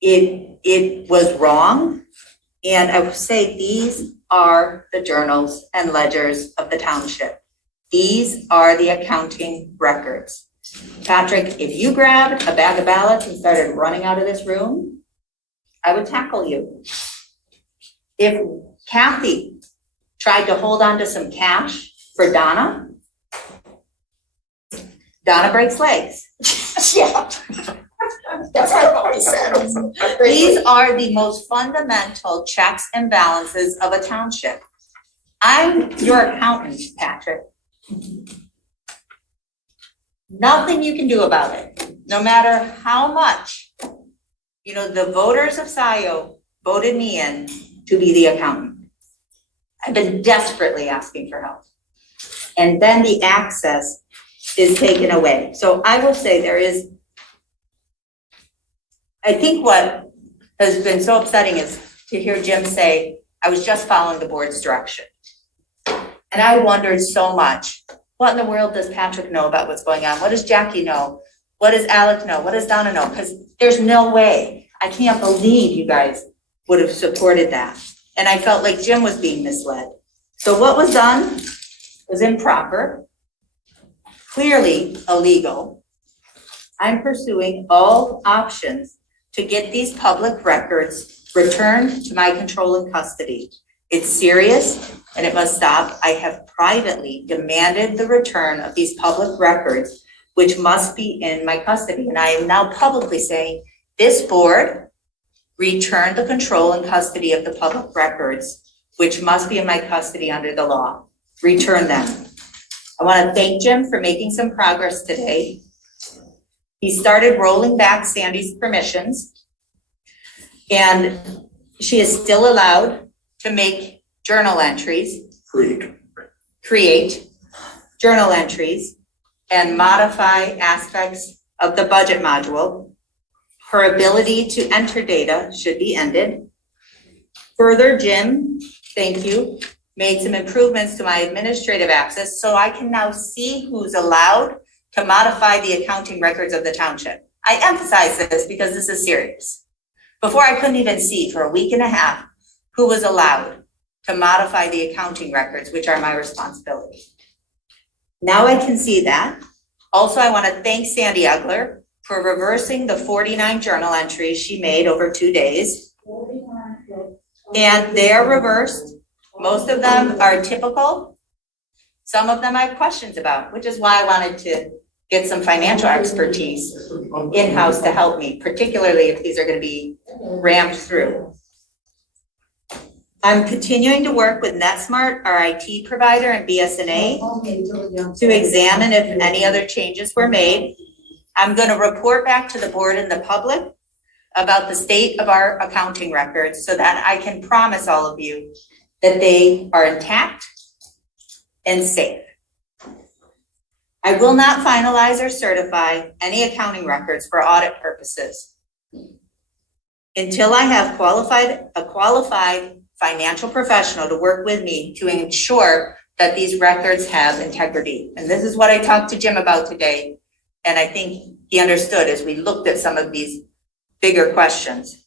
it was wrong. And I would say these are the journals and ledgers of the township. These are the accounting records. Patrick, if you grabbed a bag of ballots and started running out of this room, I would tackle you. If Kathy tried to hold on to some cash for Donna, Donna breaks legs. Yeah. That's what I've always said. These are the most fundamental checks and balances of a township. I'm your accountant, Patrick. Nothing you can do about it, no matter how much. You know, the voters of Scio voted me in to be the accountant. I've been desperately asking for help. And then the access is taken away. So I will say there is, I think what has been so upsetting is to hear Jim say, I was just following the board's direction. And I wondered so much, what in the world does Patrick know about what's going on? What does Jackie know? What does Alec know? What does Donna know? Because there's no way, I can't believe you guys would have supported that. And I felt like Jim was being misled. So what was done was improper, clearly illegal. I'm pursuing all options to get these public records returned to my control and custody. It's serious and it must stop. I have privately demanded the return of these public records, which must be in my custody. And I am now publicly saying, this board return the control and custody of the public records, which must be in my custody under the law. Return them. I want to thank Jim for making some progress today. He started rolling back Sandy's permissions, and she is still allowed to make journal entries, create journal entries, and modify aspects of the budget module. Her ability to enter data should be ended. Further, Jim, thank you, made some improvements to my administrative access so I can now see who's allowed to modify the accounting records of the township. I emphasize this because this is serious. Before I couldn't even see for a week and a half who was allowed to modify the accounting records, which are my responsibility. Now I can see that. Also, I want to thank Sandy Ugler for reversing the 49 journal entries she made over 2 days. And they are reversed. Most of them are typical. Some of them I have questions about, which is why I wanted to get some financial expertise in-house to help me, particularly if these are going to be rammed through. I'm continuing to work with NetSmart, our IT provider, and BSNA to examine if any other changes were made. I'm going to report back to the board and the public about the state of our accounting records so that I can promise all of you that they are intact and safe. I will not finalize or certify any accounting records for audit purposes until I have a qualified financial professional to work with me to ensure that these records have integrity. And this is what I talked to Jim about today. And I think he understood as we looked at some of these bigger questions.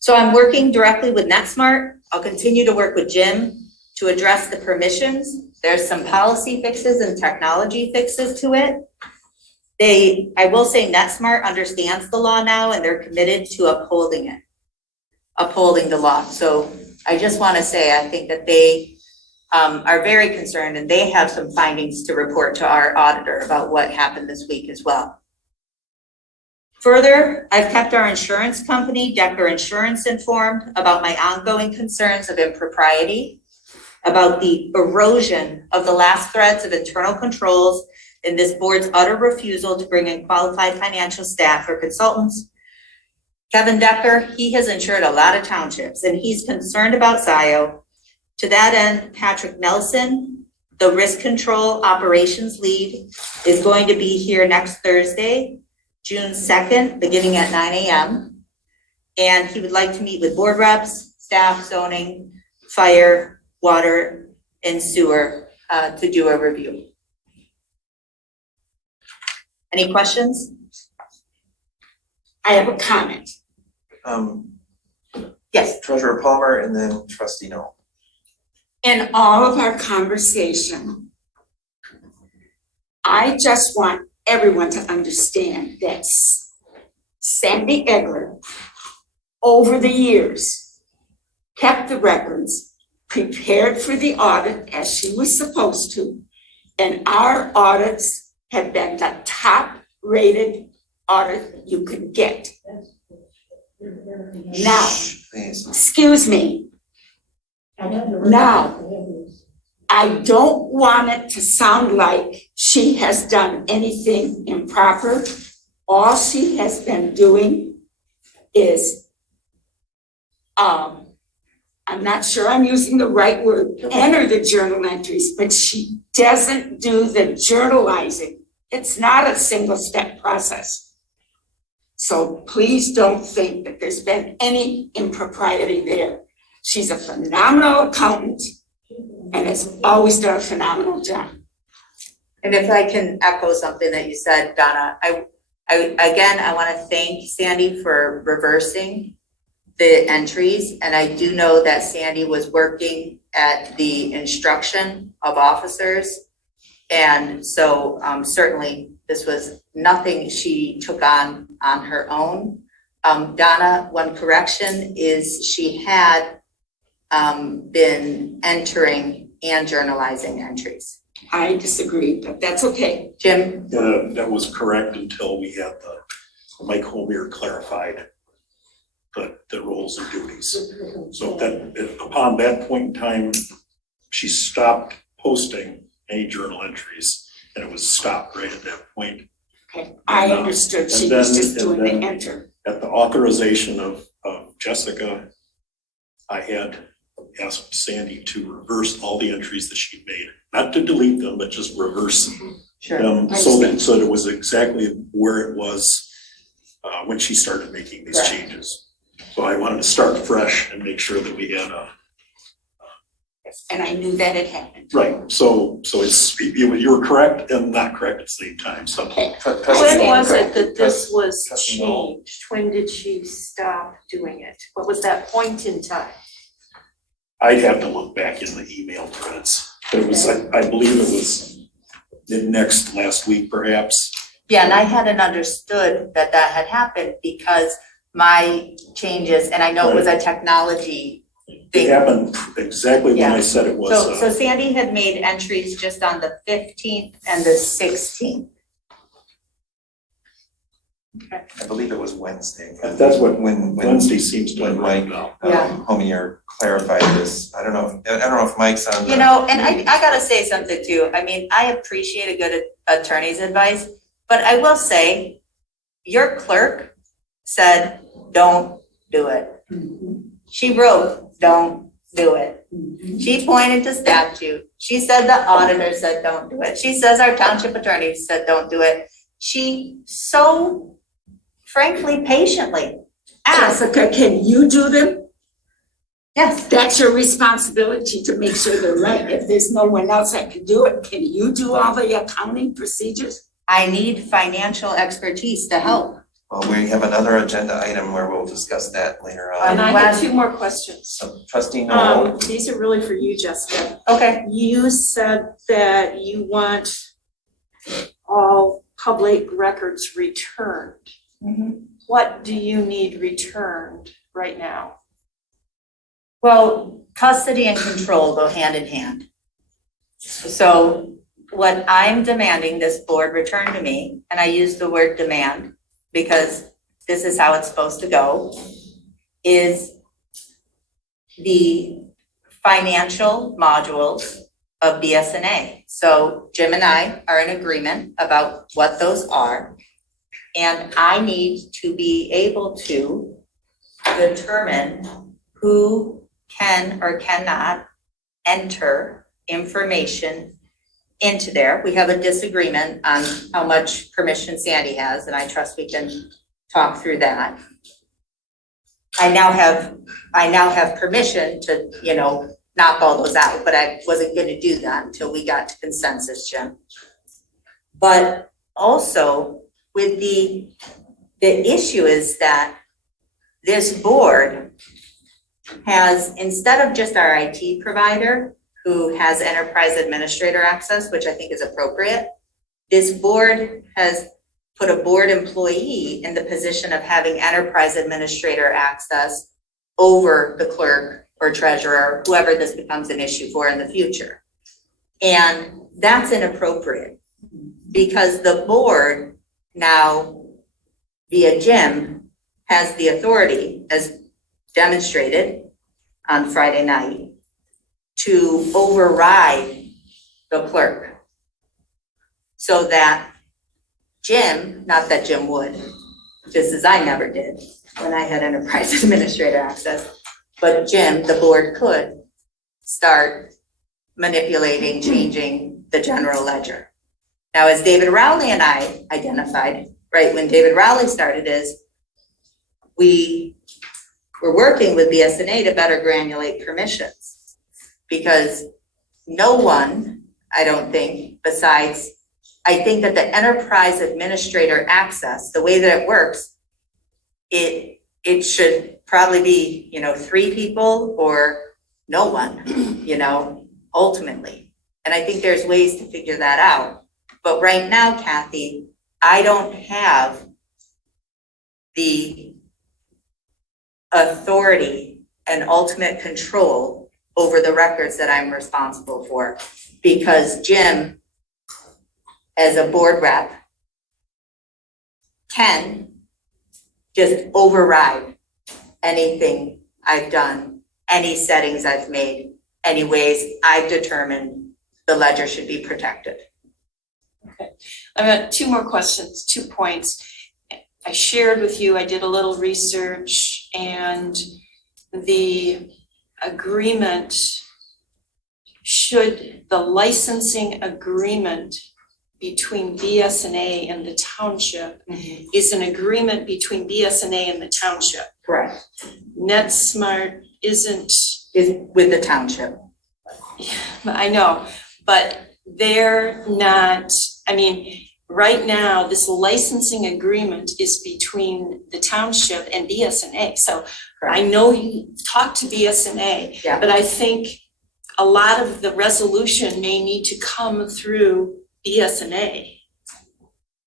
So I'm working directly with NetSmart. I'll continue to work with Jim to address the permissions. There's some policy fixes and technology fixes to it. I will say NetSmart understands the law now and they're committed to upholding the law. So I just want to say, I think that they are very concerned and they have some findings to report to our auditor about what happened this week as well. Further, I've kept our insurance company, Decker Insurance, informed about my ongoing concerns of impropriety, about the erosion of the last threads of internal controls and this board's utter refusal to bring in qualified financial staff or consultants. Kevin Decker, he has insured a lot of townships and he's concerned about Scio. To that end, Patrick Nelson, the risk control operations lead, is going to be here next Thursday, June 2nd, beginning at 9 a.m. And he would like to meet with board reps, staff, zoning, fire, water, and sewer to do a review. Any questions? I have a comment. Yes. Treasurer Palmer and then Trustee Noel. In all of our conversation, I just want everyone to understand that Sandy Egler, over the years, kept the records, prepared for the audit as she was supposed to, and our audits have been the top-rated audit you could get. Now, Please. excuse me, now, I don't want it to sound like she has done anything improper. All she has been doing is, I'm not sure I'm using the right word, enter the journal entries, but she doesn't do the journalizing. It's not a single step process. So please don't think that there's been any impropriety there. She's a phenomenal accountant and has always done a phenomenal job. And if I can echo something that you said, Donna, I want to thank Sandy for reversing the entries. And I do know that Sandy was working at the instruction of officers. And so certainly this was nothing she took on her own. Donna, one correction is she had been entering and journalizing entries. I disagree, but that's okay. Jim? That was correct until we had Mike Holmier clarified the roles and duties. So that upon that point in time, she stopped posting any journal entries, and it was stopped right at that point. Okay, I understood she was just doing the enter. At the authorization of Jessica, I had asked Sandy to reverse all the entries that she'd made, not to delete them, but just reverse them. So that it was exactly where it was when she started making these changes. So I wanted to start fresh and make sure that we had and I knew that had happened. right. So it's, you were correct and not correct at the same time, so. Okay. When was it that this was changed? When did you stop doing it? What was that point in time? I'd have to look back in the email threads, but it was, I believe it was last week perhaps. Yeah, and I hadn't understood that had happened because my changes, and I know it was a technology thing. It happened exactly when I said it was. So Sandy had made entries just on the 15th and the 16th. I believe it was Wednesday. That's what when Wednesday seems to when Mike Homier clarified this. I don't know if Mike's on. You know, and I gotta say something too. I mean, I appreciate a good attorney's advice, but I will say, your clerk said, don't do it. She wrote, don't do it. She pointed to statute. She said the auditor said, don't do it. She says our township attorney said, don't do it. She so frankly, patiently asked. Jessica, can you do them? Yes. That's your responsibility to make sure they're right. If there's no one else that can do it, can you do all the accounting procedures? I need financial expertise to help. Well, we have another agenda item where we'll discuss that later on. And I have two more questions. So, Trustee Noel. These are really for you, Jessica. Okay. You said that you want all public records returned. What do you need returned right now? Well, custody and control go hand in hand. So what I'm demanding this board return to me, and I use the word demand because this is how it's supposed to go, is the financial modules of BSNA. So Jim and I are in agreement about what those are. And I need to be able to determine who can or cannot enter information into there. We have a disagreement on how much permission Sandy has, and I trust we can talk through that. I now have permission to, knock all those out, but I wasn't gonna do that until we got to consensus, Jim. But also with the issue is that this board has, instead of just our IT provider who has enterprise administrator access, which I think is appropriate, this board has put a board employee in the position of having enterprise administrator access over the clerk or treasurer, whoever this becomes an issue for in the future. And that's inappropriate because the board now via Jim has the authority, as demonstrated on Friday night, to override the clerk. So that Jim, not that Jim would, just as I never did when I had enterprise administrator access, but Jim, the board could start manipulating, changing the general ledger. Now, as David Rowley and I identified, right, when David Rowley started is, we were working with BSNA to better granulate permissions. Because no one, I don't think, besides, I think that the enterprise administrator access, the way that it works, it should probably be, 3 people or no one, ultimately. And I think there's ways to figure that out. But right now, Kathy, I don't have the authority and ultimate control over the records that I'm responsible for, because Jim, as a board rep, can just override anything I've done, any settings I've made, any ways I've determined the ledger should be protected. Okay, I've got 2 more questions, 2 points. I shared with you, I did a little research, and the agreement, should the licensing agreement between BSNA and the township is an agreement between BSNA and the township. Correct. NetSmart isn't. Is with the township. I know, but they're not, right now, this licensing agreement is between the township and BSNA. So I know you talked to BSNA, but I think a lot of the resolution may need to come through BSNA.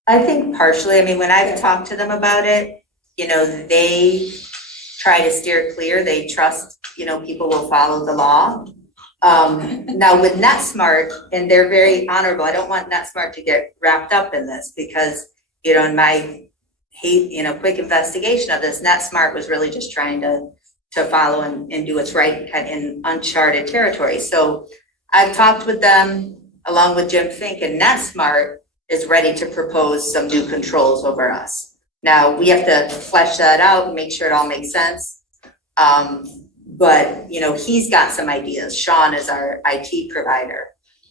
I think partially, when I've talked to them about it, they try to steer clear. They trust, people will follow the law. Now with NetSmart, and they're very honorable, I don't want NetSmart to get wrapped up in this because, in my quick investigation of this, NetSmart was really just trying to follow and do what's right in uncharted territory. So I've talked with them along with Jim Fink, and NetSmart is ready to propose some new controls over us. Now, we have to flesh that out and make sure it all makes sense. But, he's got some ideas. Sean is our IT provider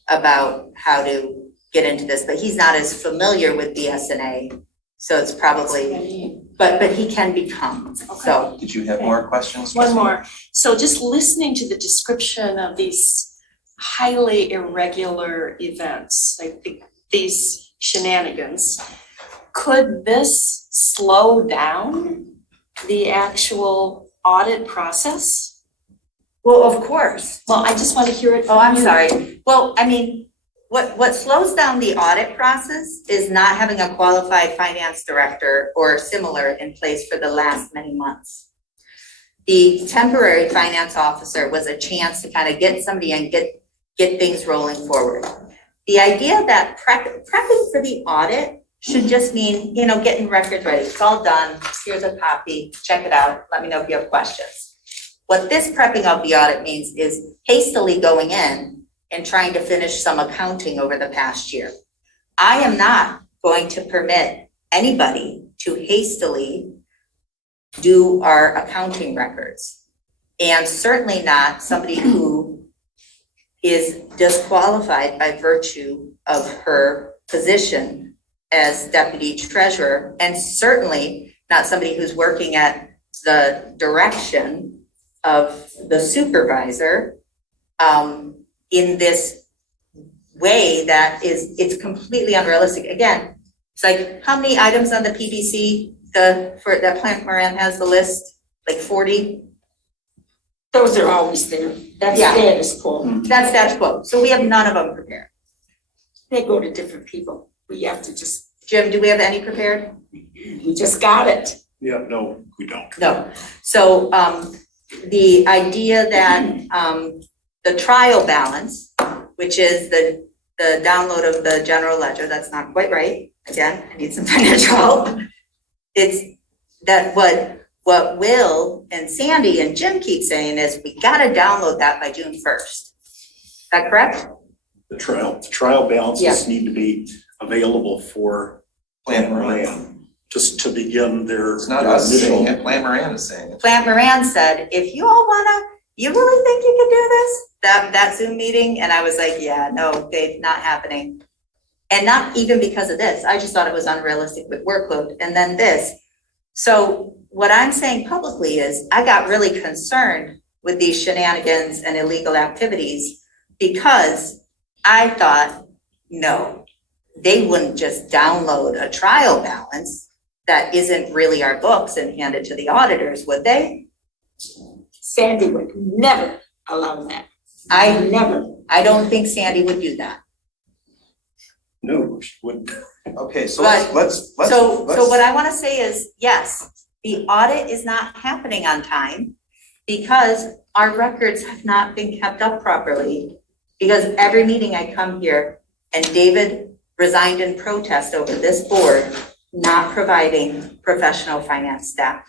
about how to get into this, but he's not as familiar with BSNA. So it's probably, but he can become, so. Did you have more questions? One more. So just listening to the description of these highly irregular events, like these shenanigans, could this slow down the actual audit process? Well, of course. Well, I just want to hear it from you. Oh, I'm you. sorry. Well, what slows down the audit process is not having a qualified finance director or similar in place for the last many months. The temporary finance officer was a chance to kind of get somebody and get things rolling forward. The idea that prepping for the audit should just mean, getting records ready. It's all done. Here's a copy. Check it out. Let me know if you have questions. What this prepping of the audit means is hastily going in and trying to finish some accounting over the past year. I am not going to permit anybody to hastily do our accounting records. And certainly not somebody who is disqualified by virtue of her position as deputy treasurer, and certainly not somebody who's working at the direction of the supervisor in this way that it's completely unrealistic. Again, it's like, how many items on the PBC for that Plant Moran has the list? Like 40? Those are always there. That's status quo. That's status quo. So we have none of them prepared. They go to different people. We have to just, Jim, do we have any prepared? we just got it. Yeah, no, we don't. No. So, the idea that, the trial balance, which is the download of the general ledger, that's not quite right. Again, I need some financial help. It's that what Will and Sandy and Jim keep saying is we gotta download that by June 1st. Is that correct? The trial balances need to be available for Plant Moran, just to begin their It's not us saying initial. it, Plant Moran is saying it. Plant Moran said, if you all wanna, you really think you can do this? That Zoom meeting, and I was like, yeah, no, Dave, not happening. And not even because of this, I just thought it was unrealistic with workload, and then this. So what I'm saying publicly is, I got really concerned with these shenanigans and illegal activities because I thought, no, they wouldn't just download a trial balance that isn't really our books and hand it to the auditors, would they? Sandy would never allow that. I don't think Sandy would do that. No, she wouldn't. Okay, so But- let's. So what I wanna say is, yes, the audit is not happening on time because our records have not been kept up properly. Because every meeting I come here and David resigned in protest over this board not providing professional finance staff.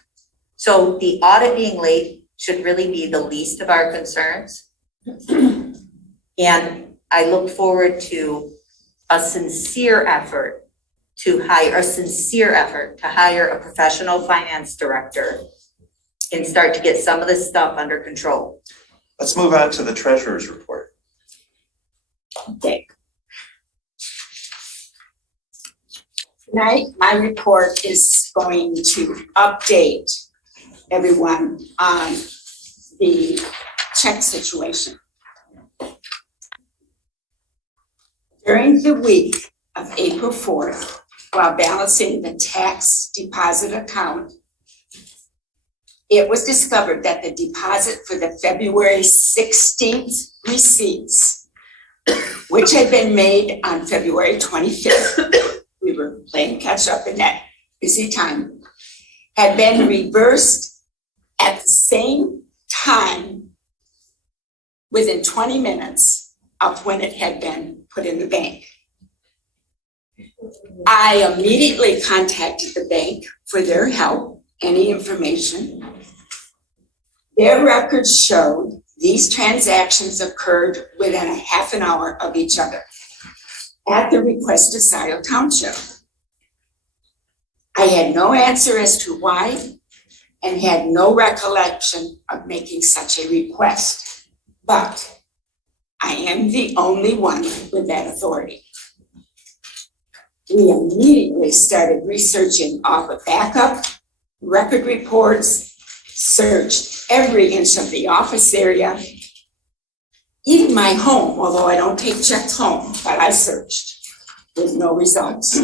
So the audit being late should really be the least of our concerns. And I look forward to a sincere effort to hire a professional finance director and start to get some of this stuff under control. Let's move on to the treasurer's report. Okay. Tonight, my report is going to update everyone on the check situation. During the week of April 4th, while balancing the tax deposit account, it was discovered that the deposit for the February 16th receipts, which had been made on February 25th, we were playing catch up in that busy time, had been reversed at the same time within 20 minutes of when it had been put in the bank. I immediately contacted the bank for their help, any information. Their records showed these transactions occurred within a half an hour of each other at the request of Scio Township. I had no answer as to why and had no recollection of making such a request, but I am the only one with that authority. We immediately started researching all the backup, record reports, searched every inch of the office area, even my home, although I don't take checks home, but I searched with no results.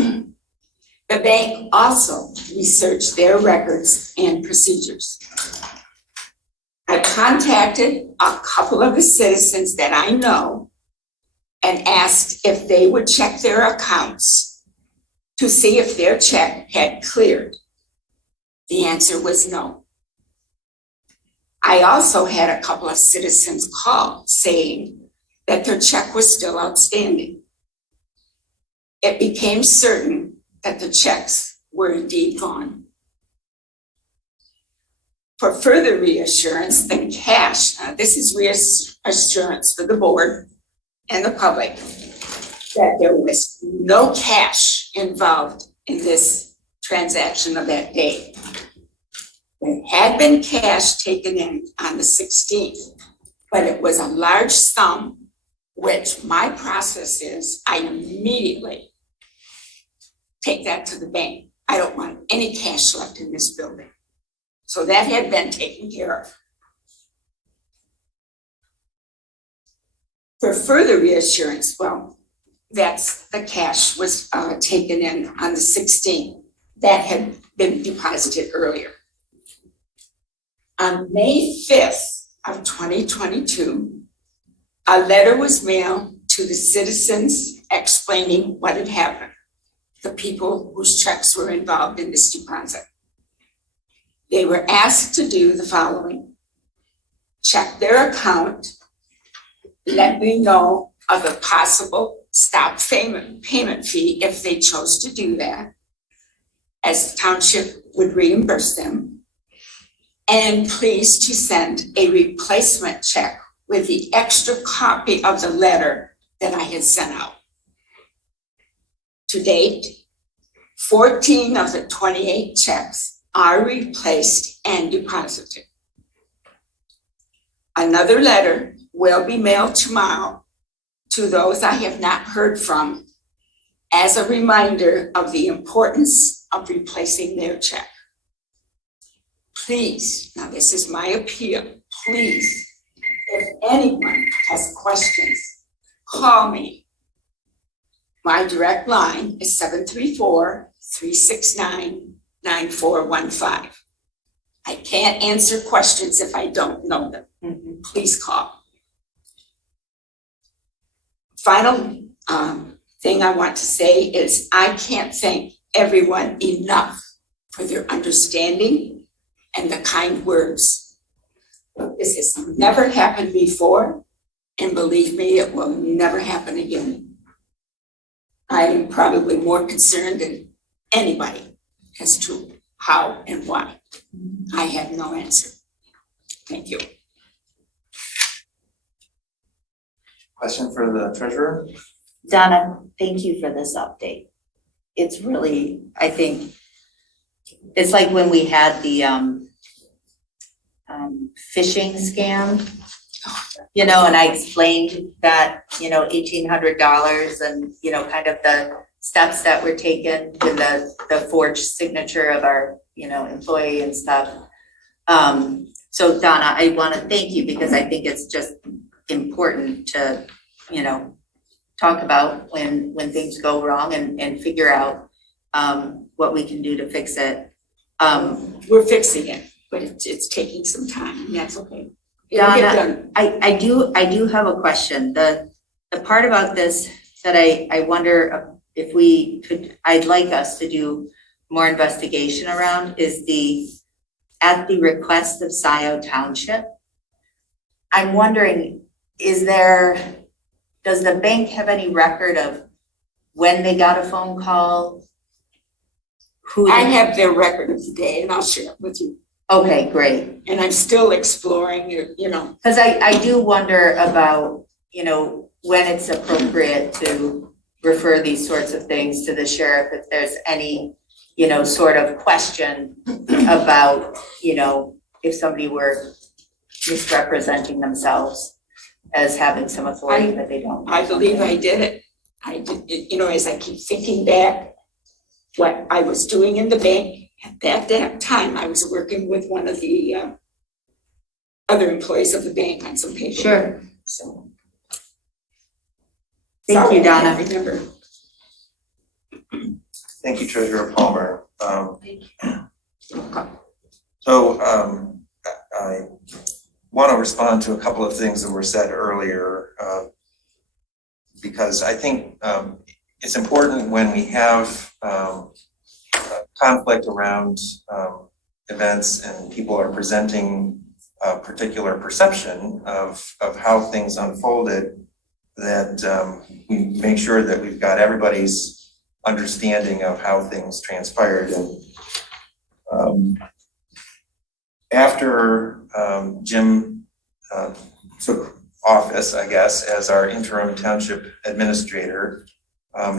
The bank also researched their records and procedures. I contacted a couple of the citizens that I know and asked if they would check their accounts to see if their check had cleared. The answer was no. I also had a couple of citizens call saying that their check was still outstanding. It became certain that the checks were indeed gone. For further reassurance, the cash, this is reassurance for the board and the public, that there was no cash involved in this transaction of that day. There had been cash taken in on the 16th, but it was a large sum, which my process is I immediately take that to the bank. I don't want any cash left in this building. So that had been taken care of. For further reassurance, well, that's the cash was taken in on the 16th. That had been deposited earlier. On May 5th of 2022, a letter was mailed to the citizens explaining what had happened. the people whose checks were involved in this deposit. They were asked to do the following: check their account, let me know of a possible stop payment fee if they chose to do that, as the township would reimburse them, and please to send a replacement check with the extra copy of the letter that I had sent out. To date, 14 of the 28 checks are replaced and deposited. Another letter will be mailed tomorrow to those I have not heard from as a reminder of the importance of replacing their check. Please, now this is my appeal, please, if anyone has questions, call me. My direct line is 734-369-9415. I can't answer questions if I don't know them. Please call. Final thing I want to say is I can't thank everyone enough for their understanding and the kind words. This has never happened before, and believe me, it will never happen again. I am probably more concerned than anybody as to how and why. I have no answer. Thank you. Question for the treasurer? Donna, thank you for this update. It's really, I think, it's like when we had the phishing scam, you know, and I explained that, you know, $1,800 and, you know, kind of the steps that were taken with the forged signature of our, you know, employee and stuff. So Donna, I want to thank you because I think it's just important to, you know, talk about when things go wrong and figure out what we can do to fix it. We're fixing it, but it's taking some time, and that's okay. It'll get done. I do have a question. The part about this that I wonder if we could, I'd like us to do more investigation around is at the request of Scio Township. I'm wondering, does the bank have any record of when they got a phone call? I have their record of the day and I'll share it with you. Okay, great. And I'm still exploring, you know. Because I do wonder about, you know, when it's appropriate to refer these sorts of things to the sheriff, if there's any, you know, sort of question about, you know, if somebody were misrepresenting themselves as having some authority that they don't. I believe I did it. I did, you know, as I keep thinking back, what I was doing in the bank at that time, I was working with one of the other employees of the bank on some paper. Sure. So. Thank you, Donna. I remember. Thank you, Treasurer Palmer. So I want to respond to a couple of things that were said earlier because I think it's important when we have conflict around events and people are presenting a particular perception of how things unfolded, that we make sure that we've got everybody's understanding of how things transpired. And after Jim took office, I guess, as our interim township administrator,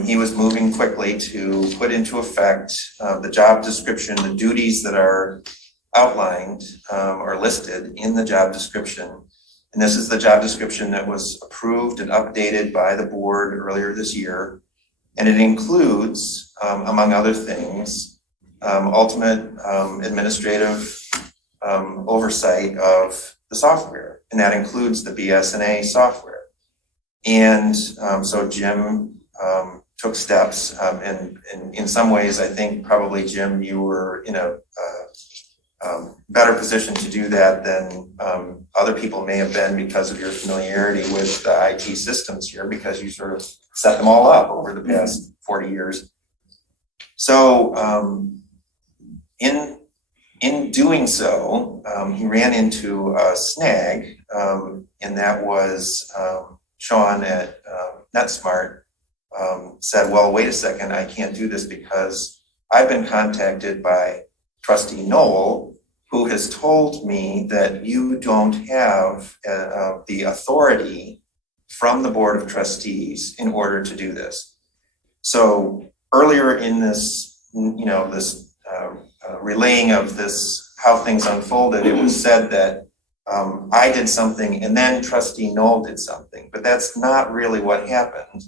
he was moving quickly to put into effect the job description, the duties that are outlined or listed in the job description. And this is the job description that was approved and updated by the board earlier this year. And it includes, among other things, ultimate administrative oversight of the software. And that includes the BSNA software. And so Jim took steps, and in some ways, I think probably, Jim, you were in a better position to do that than other people may have been because of your familiarity with the IT systems here, because you sort of set them all up over the past 40 years. So, in doing so, he ran into a snag, and that was, Sean at, NetSmart, said, well, wait a second, I can't do this because I've been contacted by Trustee Noel, who has told me that you don't have, the authority from the Board of Trustees in order to do this. So earlier in this, this relaying of this, how things unfolded, it was said that I did something and then Trustee Noel did something, but that's not really what happened.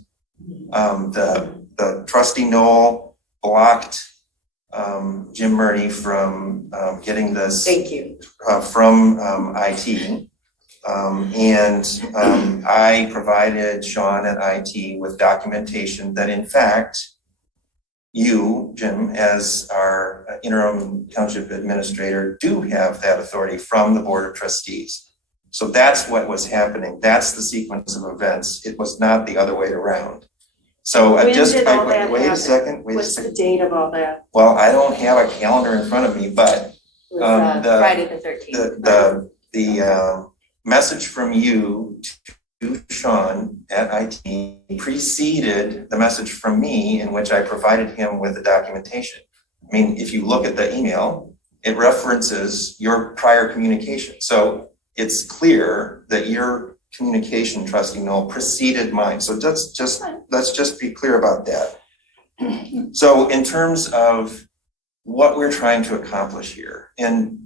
The Trustee Noel blocked Jim Murney from getting this. Thank you. From IT. And I provided Sean at IT with documentation that in fact, you, Jim, as our interim township administrator, do have that authority from the Board of Trustees. So that's what was happening. That's the sequence of events. It was not the other way around. So When just, did all that wait a happen? second, What's the date of all that? Well, I don't have a calendar in front of me, but It was Friday the 13th. the message from you to Sean at IT preceded the message from me in which I provided him with the documentation. I mean, if you look at the email, it references your prior communication. So it's clear that your communication, Trustee Noel, preceded mine. So let's just be clear about that. So in terms of what we're trying to accomplish here, and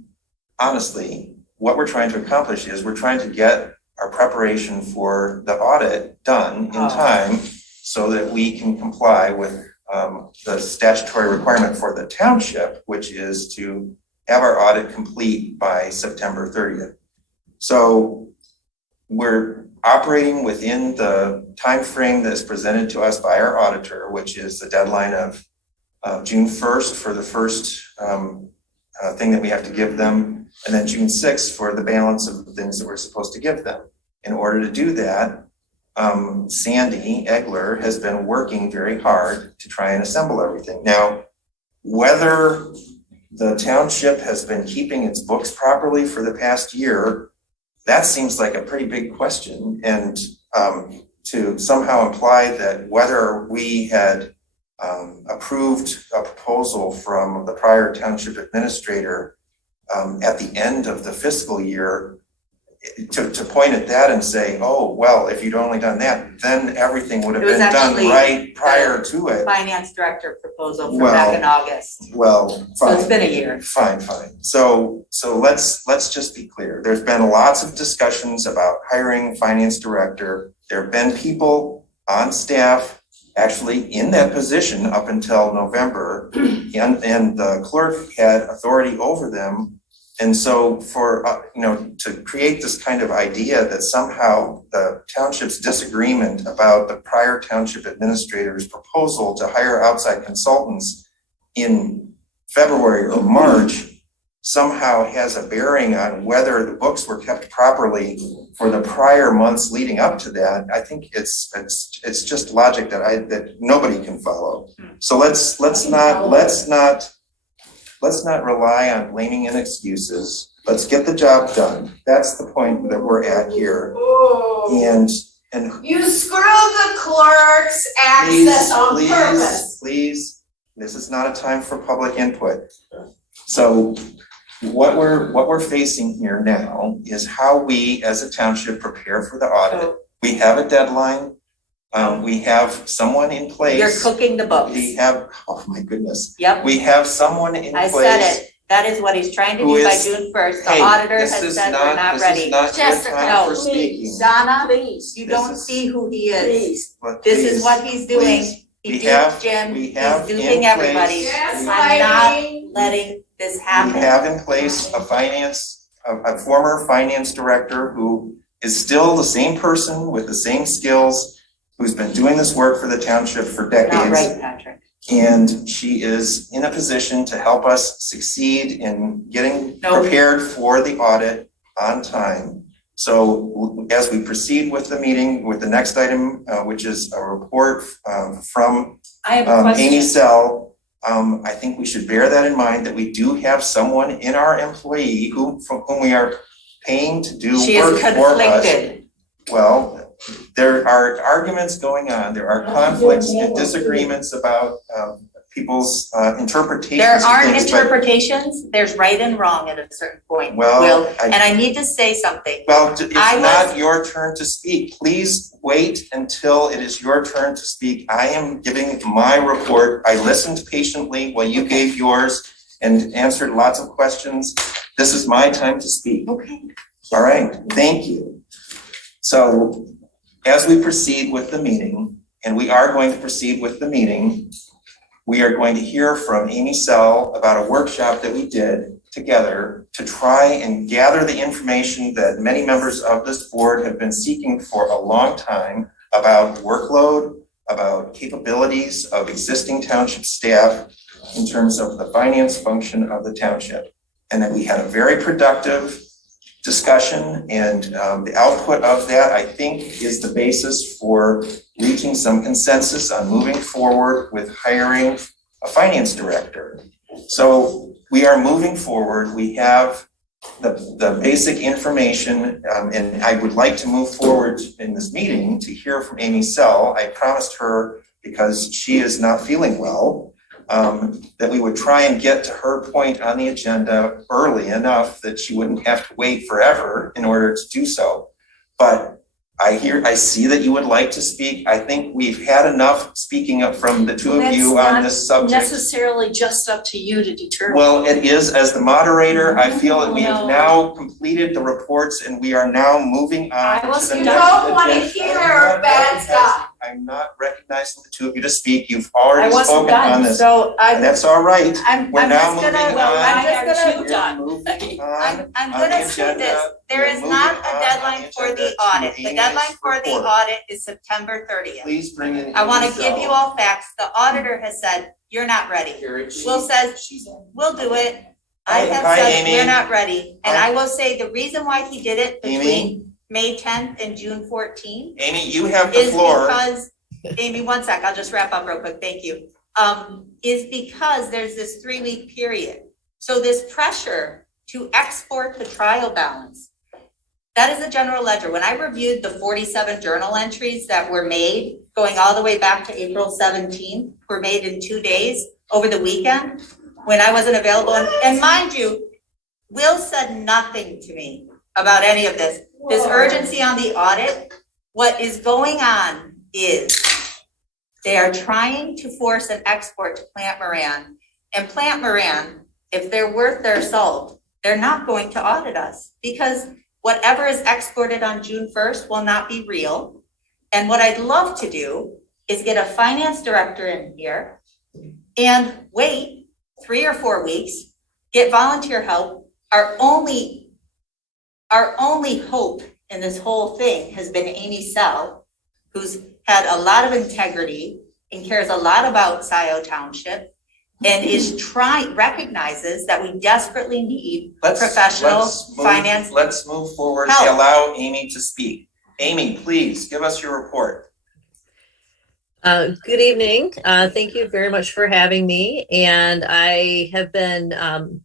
honestly, what we're trying to accomplish is we're trying to get our preparation for the audit done in time so that we can comply with the statutory requirement for the township, which is to have our audit complete by September 30th. So we're operating within the time frame that's presented to us by our auditor, which is the deadline of June 1st for the first thing that we have to give them, and then June 6th for the balance of the things that we're supposed to give them. In order to do that, Sandy Egler has been working very hard to try and assemble everything. Now, whether the township has been keeping its books properly for the past year, that seems like a pretty big question. And to somehow imply that whether we had approved a proposal from the prior township administrator at the end of the fiscal year, to point at that and say, oh, well, if you'd only done that, then everything would have been done right prior to it. Finance director proposal from back in August. Well, So fine. it's been a year. Fine. So let's just be clear. There's been lots of discussions about hiring finance director. There have been people on staff actually in that position up until November, and the clerk had authority over them. And so for, to create this kind of idea that somehow the township's disagreement about the prior township administrator's proposal to hire outside consultants in February or March somehow has a bearing on whether the books were kept properly for the prior months leading up to that, I think it's just logic that nobody can follow. So let's not rely on blaming and excuses. Let's get the job done. That's the point that we're at here. And You screwed the clerk's access on purpose. Please, this is not a time for public input. So what we're facing here now is how we as a township prepare for the audit. We have a deadline. We have someone in place. You're cooking the books. We have, oh my goodness. Yep. We have someone in place. I said it. That is what he's trying to do by June 1st. The auditor has said we're not ready. Jessica, for speaking. Donna, you don't see who he is. This is what he's doing. He duped Jim. He's duping everybody. I'm not letting this happen. We have in place a former finance director who is still the same person with the same skills, who's been doing this work for the township for decades. Not right, Patrick. And she is in a position to help us succeed in getting prepared for the audit on time. So as we proceed with the meeting, with the next item, which is a report from I have a question. Amy Sell I think we should bear that in mind, that we do have someone in our employee from whom we are paying to do She work is for us. conflicted. Well, there are arguments going on, there are conflicts and disagreements about people's interpretations There of aren't things, but- interpretations, there's right and wrong at a certain point, Well, Will, and I need to say something. Well, it's I not your turn to speak. Please wait until it is your turn to speak. I am giving my report. I listened patiently while you gave yours and answered lots of questions. This is my time to speak. Okay. All right, thank you. So as we proceed with the meeting, and we are going to proceed with the meeting, we are going to hear from Amy Sell about a workshop that we did together to try and gather the information that many members of this board have been seeking for a long time about workload, about capabilities of existing township staff in terms of the finance function of the township. And that we had a very productive discussion, and the output of that, I think, is the basis for reaching some consensus on moving forward with hiring a finance director. So we are moving forward. We have the basic information, and I would like to move forward in this meeting to hear from Amy Sell. I promised her, because she is not feeling well, that we would try and get to her point on the agenda early enough that she wouldn't have to wait forever in order to do so. But I see that you would like to speak. I think we've had enough speaking up from the two of you on this subject. That's not necessarily just up to you to determine. Well, it is, as the moderator, I feel that we have now completed the reports and we are now moving on to the next agenda. don't wanna hear bad stuff. I'm not recognizing the two of you to speak. You've already spoken on this. So And that's all right. We're I'm now just moving gonna, on. I'm just gonna, We're moving on. I'm on gonna the say agenda. this, there We're is moving not on a on deadline the for the agenda to audit. The Amy's deadline for the report. audit is September 30th. Please bring in. I wanna Amy give Sell. you all facts. The auditor has said, you're not ready. Will says, we'll do it. I have Hi, said, Amy. we're not ready. And Hi. I will say, the reason why he did it Amy? between May 10th and June 14th Amy, you have the is floor. because, Amy, one sec, I'll just wrap up real quick, thank you. Is because there's this 3-week period. So this pressure to export the trial balance, that is a general ledger. When I reviewed the 47 journal entries that were made, going all the way back to April 17th, were made in 2 days over the weekend, when I wasn't available. And mind you, Will said nothing to me about any of this. This urgency on the audit, what is going on is they are trying to force an export to Plant Moran. And Plant Moran, if they're worth their salt, they're not going to audit us, because whatever is exported on June 1st will not be real. And what I'd love to do is get a finance director in here and wait 3 or 4 weeks, get volunteer help. Our only hope in this whole thing has been Amy Sell, who's had a lot of integrity and cares a lot about Scio Township, and recognizes that we desperately need professional finance. Let's move forward. Help. Allow Amy to speak. Amy, please give us your report. Good evening. Thank you very much for having me. And I have been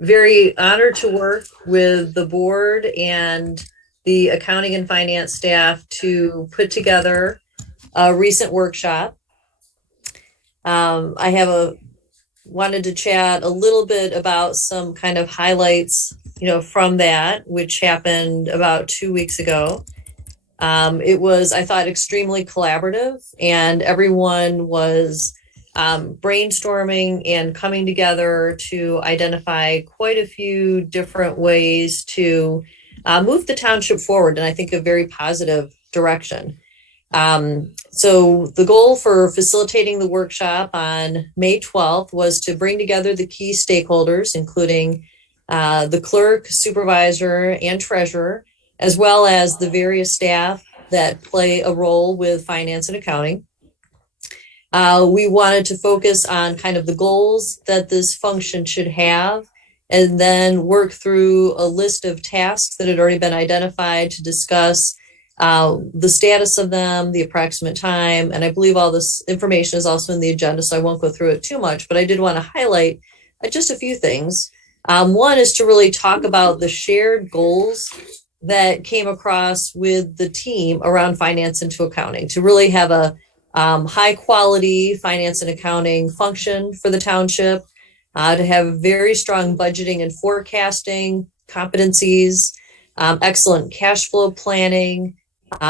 very honored to work with the board and the accounting and finance staff to put together a recent workshop. I wanted to chat a little bit about some kind of highlights, from that, which happened about 2 weeks ago. It was, I thought, extremely collaborative, and everyone was brainstorming and coming together to identify quite a few different ways to move the township forward in, I think, a very positive direction. So the goal for facilitating the workshop on May 12th was to bring together the key stakeholders, including the clerk, supervisor, and treasurer, as well as the various staff that play a role with finance and accounting. We wanted to focus on kind of the goals that this function should have, and then work through a list of tasks that had already been identified to discuss the status of them, the approximate time, and I believe all this information is also in the agenda, so I won't go through it too much, but I did want to highlight just a few things. One is to really talk about the shared goals that came across with the team around finance into accounting, to really have a high quality finance and accounting function for the township, to have very strong budgeting and forecasting competencies, excellent cash flow planning,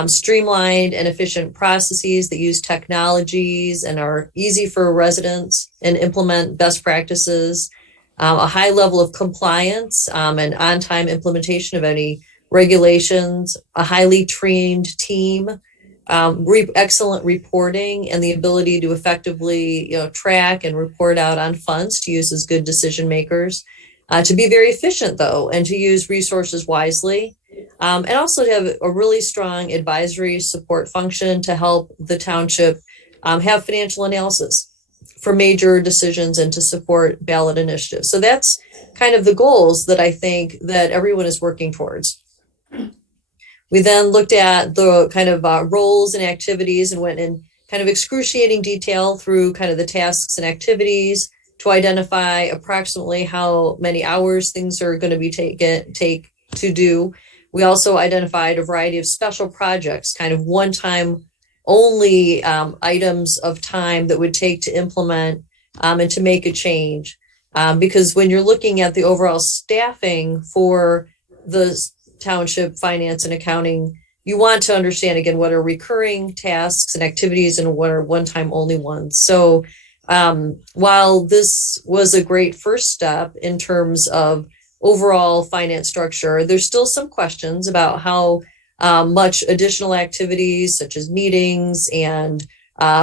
streamlined and efficient processes that use technologies and are easy for residents and implement best practices, a high level of compliance and on-time implementation of any regulations, a highly trained team, excellent reporting, and the ability to effectively, track and report out on funds to use as good decision makers. To be very efficient, though, and to use resources wisely, and also to have a really strong advisory support function to help the township have financial analysis for major decisions and to support ballot initiatives. So that's kind of the goals that I think that everyone is working towards. We then looked at the kind of roles and activities and went in kind of excruciating detail through kind of the tasks and activities to identify approximately how many hours things are going to be take to do. We also identified a variety of special projects, kind of one-time only items of time that would take to implement and to make a change. Because when you're looking at the overall staffing for the township finance and accounting, you want to understand, again, what are recurring tasks and activities and what are one-time only ones. So while this was a great first step in terms of overall finance structure, there's still some questions about how much additional activities such as meetings and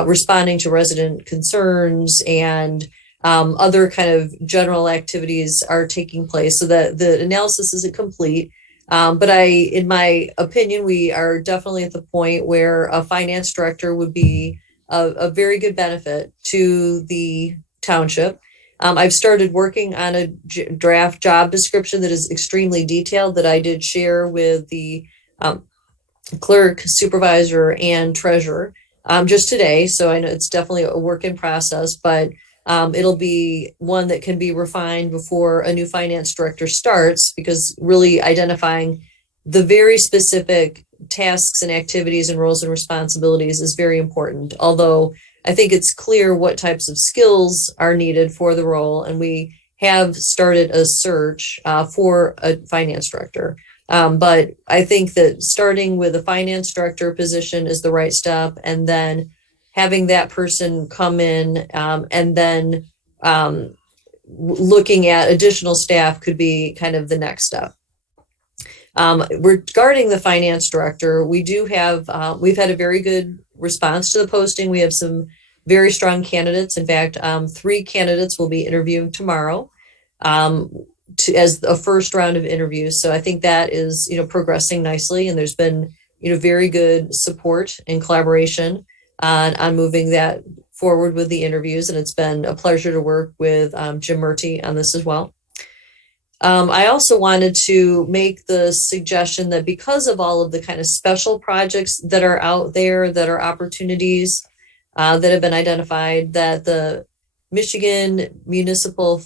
responding to resident concerns and other kind of general activities are taking place, so that the analysis isn't complete. But in my opinion, we are definitely at the point where a finance director would be a very good benefit to the township. I've started working on a draft job description that is extremely detailed that I did share with the clerk, supervisor, and treasurer just today. So I know it's definitely a work in process, but it'll be one that can be refined before a new finance director starts, because really identifying the very specific tasks and activities and roles and responsibilities is very important. Although I think it's clear what types of skills are needed for the role, and we have started a search for a finance director. But I think that starting with a finance director position is the right step, and then having that person come in and then looking at additional staff could be kind of the next step. Regarding the finance director, we do have, we've had a very good response to the posting. We have some very strong candidates. In fact, 3 candidates will be interviewing tomorrow as a first round of interviews. So I think that is, progressing nicely, and there's been, very good support and collaboration on moving that forward with the interviews. And it's been a pleasure to work with Jim Murty on this as well. I also wanted to make the suggestion that because of all of the kind of special projects that are out there, that are opportunities that have been identified, that the Michigan Municipal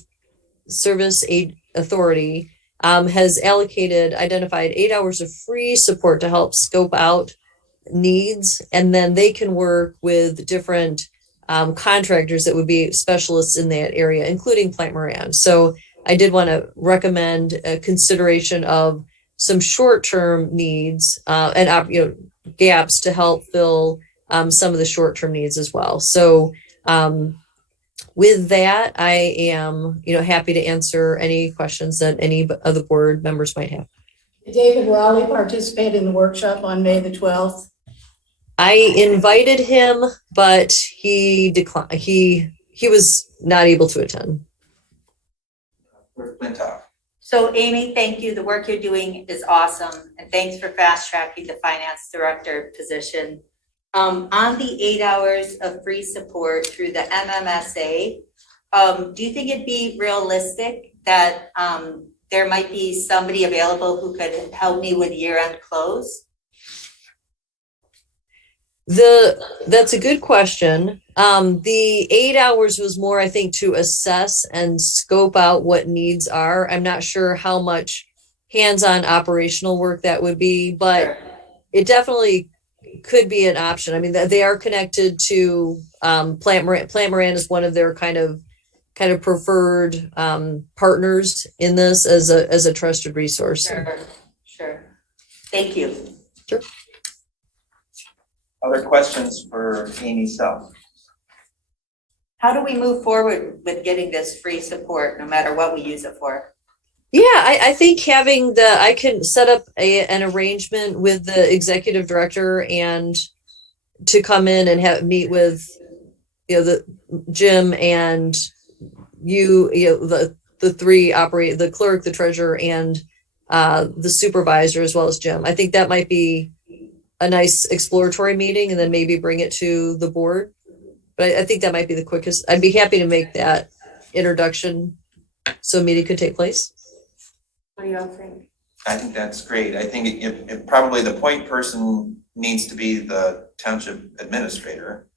Service Aid Authority has identified 8 hours of free support to help scope out needs, and then they can work with different contractors that would be specialists in that area, including Plant Moran. So I did want to recommend a consideration of some short-term needs and gaps to help fill some of the short-term needs as well. So with that, I am happy to answer any questions that any of the board members might have. Did David Raleigh participate in the workshop on May the 12th? I invited him, but he declined. He was not able to attend. So Amy, thank you. The work you're doing is awesome. And thanks for fast tracking the finance director position. On the 8 hours of free support through the MMSA, do you think it'd be realistic that there might be somebody available who could help me with year-end close? That's a good question. The 8 hours was more, I think, to assess and scope out what needs are. I'm not sure how much hands-on operational work that would be, but it definitely could be an option. I mean, they are connected to Plant Moran. Plant Moran is one of their kind of preferred partners in this as a trusted resource. Sure. Thank you. Sure. Other questions for Amy Self? How do we move forward with getting this free support, no matter what we use it for? Yeah, I think I can set up an arrangement with the executive director and to come in and meet with, the Jim and the three operate, the clerk, the treasurer, and the supervisor, as well as Jim. I think that might be a nice exploratory meeting, and then maybe bring it to the board. But I think that might be the quickest. I'd be happy to make that introduction so a meeting could take place. What do y'all think? I think that's great. I think it probably the point person needs to be the township administrator.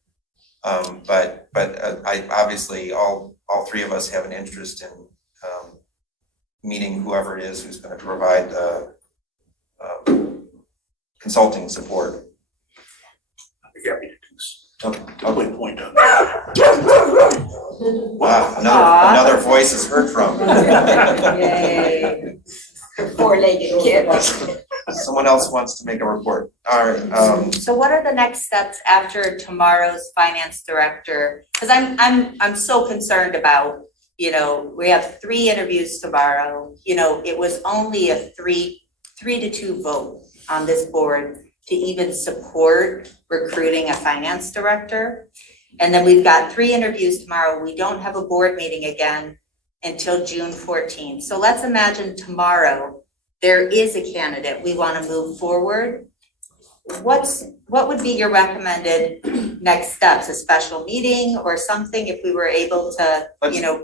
But I obviously all three of us have an interest in meeting whoever it is who's going to provide the consulting support. I'd be happy to do so. Okay. Point on that. Wow, another voice is heard from. Yay. Four-legged kid. Someone else wants to make a report. All right. So what are the next steps after tomorrow's finance director? Because I'm so concerned about, we have 3 interviews tomorrow. It was only a 3-2 vote on this board to even support recruiting a finance director. And then we've got 3 interviews tomorrow. We don't have a board meeting again until June 14th. So let's imagine tomorrow there is a candidate we want to move forward. What would be your recommended next steps? A special meeting or something if we were able to,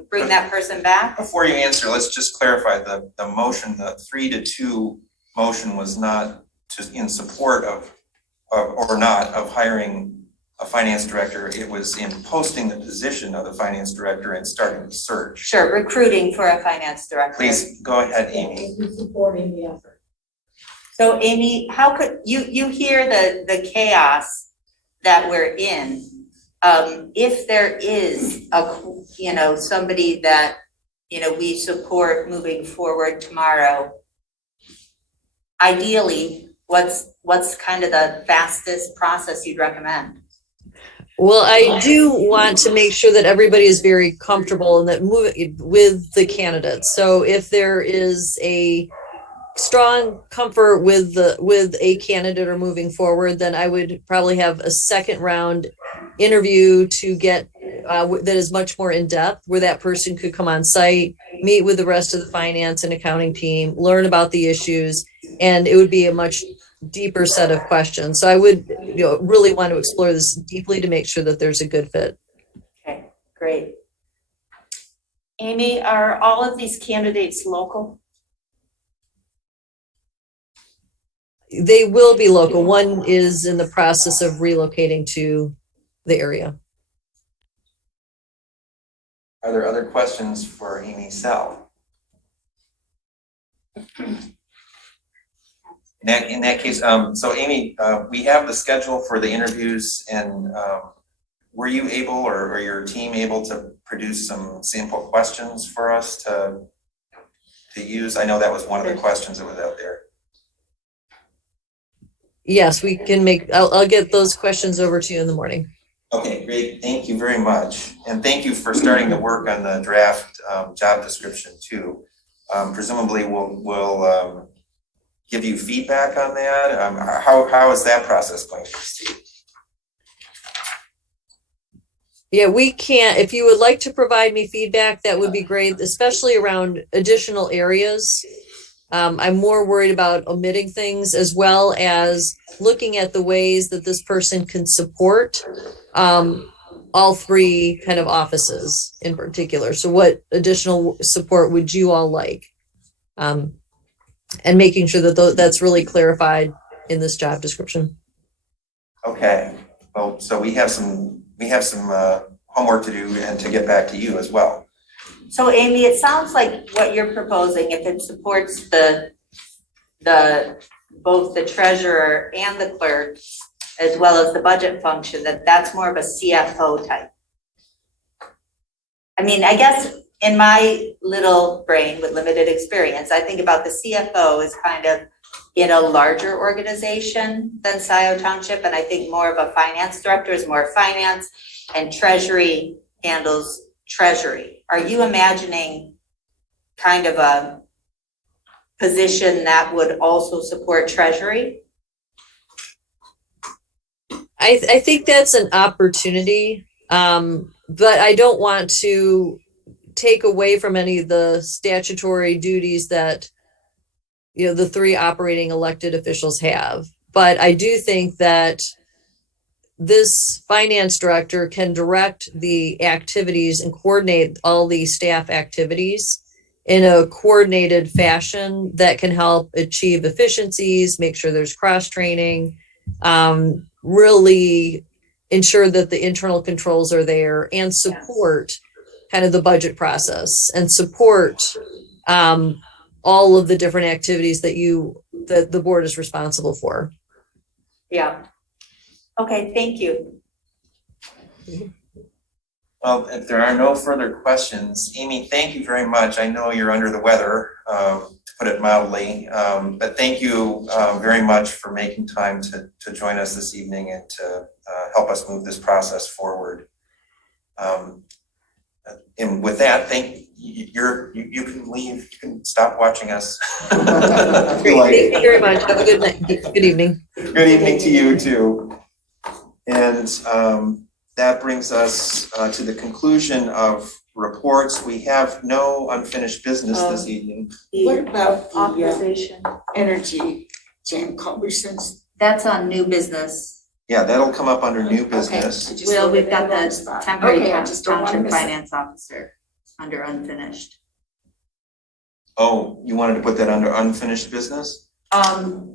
bring that person back? Before you answer, let's just clarify the motion. The 3-2 motion was not just in support of hiring a finance director. It was in posting the position of the finance director and starting the search. Sure, recruiting for a finance director. Please go ahead, Amy. Supporting the effort. So Amy, how could you hear the chaos that we're in? If there is somebody that we support moving forward tomorrow, ideally, what's kind of the fastest process you'd recommend? Well, I do want to make sure that everybody is very comfortable and that with the candidates. So if there is a strong comfort with a candidate or moving forward, then I would probably have a second round interview to get that is much more in depth, where that person could come on site, meet with the rest of the finance and accounting team, learn about the issues, and it would be a much deeper set of questions. So I would really want to explore this deeply to make sure that there's a good fit. Okay, great. Amy, are all of these candidates local? They will be local. One is in the process of relocating to the area. Are there other questions for Amy Sell? In that case, so Amy, we have the schedule for the interviews, and were you able or your team able to produce some sample questions for us to use? I know that was one of the questions that was out there. Yes, we can I'll get those questions over to you in the morning. Okay, great. Thank you very much. And thank you for starting to work on the draft job description too. Presumably we'll give you feedback on that. How is that process going to proceed? Yeah, we can't. If you would like to provide me feedback, that would be great, especially around additional areas. I'm more worried about omitting things, as well as looking at the ways that this person can support all 3 kind of offices in particular. So what additional support would you all like? And making sure that that's really clarified in this job description. Okay. well, so we have some homework to do and to get back to you as well. So Amy, it sounds like what you're proposing, if it supports both the treasurer and the clerk, as well as the budget function, that's more of a CFO type. I mean, I guess in my little brain with limited experience, I think about the CFO as kind of in a larger organization than Scio Township, and I think more of a finance director is more finance, and treasury handles treasury. Are you imagining kind of a position that would also support treasury? I think that's an opportunity, but I don't want to take away from any of the statutory duties that, you know, the three operating elected officials have. But I do think that this finance director can direct the activities and coordinate all the staff activities in a coordinated fashion that can help achieve efficiencies, make sure there's cross-training, really ensure that the internal controls are there, and support kind of the budget process and support all of the different activities that the board is responsible for. Yeah. Okay, thank you. Well, if there are no further questions, Amy, thank you very much. I know you're under the weather, to put it mildly, but thank you very much for making time to join us this evening and to help us move this process forward. And with that, you can leave. You can stop watching us. Great, thank you very much. Have a good night. Good evening. Good evening to you too. And that brings us to the conclusion of reports. We have no unfinished business this evening. What about the Authorization. energy jam conversations? That's on new business. Yeah, that'll come up under new business. Well, we've got the temporary Okay, I just don't wanna township miss it. finance officer under unfinished. Oh, you wanted to put that under unfinished business?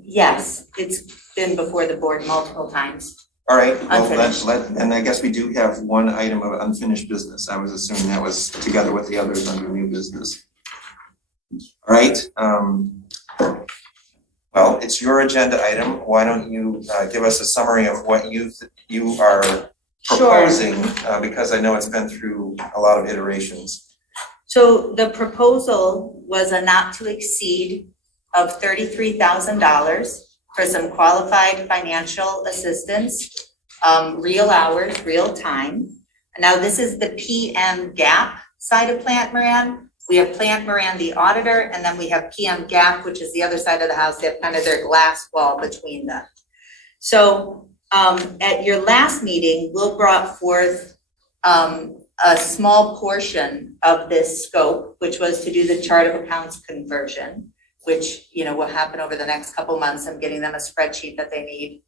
Yes, it's been before the board multiple times. All right, well, Unfinished. and I guess we do have one item of unfinished business. I was assuming that was together with the others under new business. All right, well, it's your agenda item. Why don't you give us a summary of what you are proposing? Because I know it's been through a lot of iterations. So the proposal was a not to exceed of $33,000 for some qualified financial assistance, real hours, real time. Now, this is the PM Gap side of Plant Moran. We have Plant Moran, the auditor, and then we have PM Gap, which is the other side of the house. They have kind of their glass wall between them. So at your last meeting, Will brought forth a small portion of this scope, which was to do the chart of accounts conversion, which, you know, will happen over the next couple months. I'm getting them a spreadsheet that they need.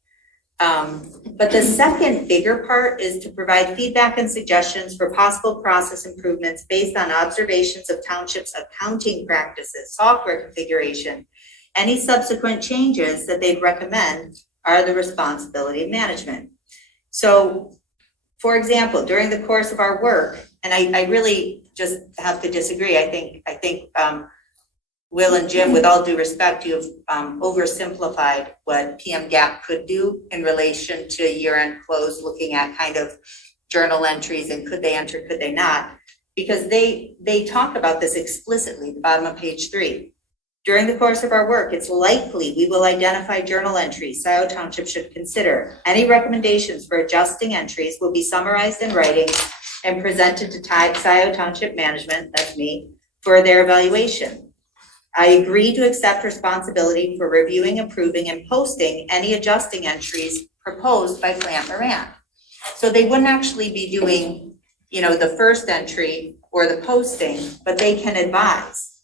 But the second bigger part is to provide feedback and suggestions for possible process improvements based on observations of townships' accounting practices, software configuration. Any subsequent changes that they'd recommend are the responsibility of management. So, for example, during the course of our work, and I really just have to disagree. I think Will and Jim, with all due respect, you have oversimplified what PM Gap could do in relation to year-end close, looking at kind of journal entries and could they enter, could they not? Because they talk about this explicitly at the bottom of page 3. During the course of our work, it's likely we will identify journal entries Scio Township should consider. Any recommendations for adjusting entries will be summarized in writing and presented to Scio Township management, that's me, for their evaluation. I agree to accept responsibility for reviewing, approving, and posting any adjusting entries proposed by Plant Moran. So they wouldn't actually be doing, you know, the first entry or the posting, but they can advise.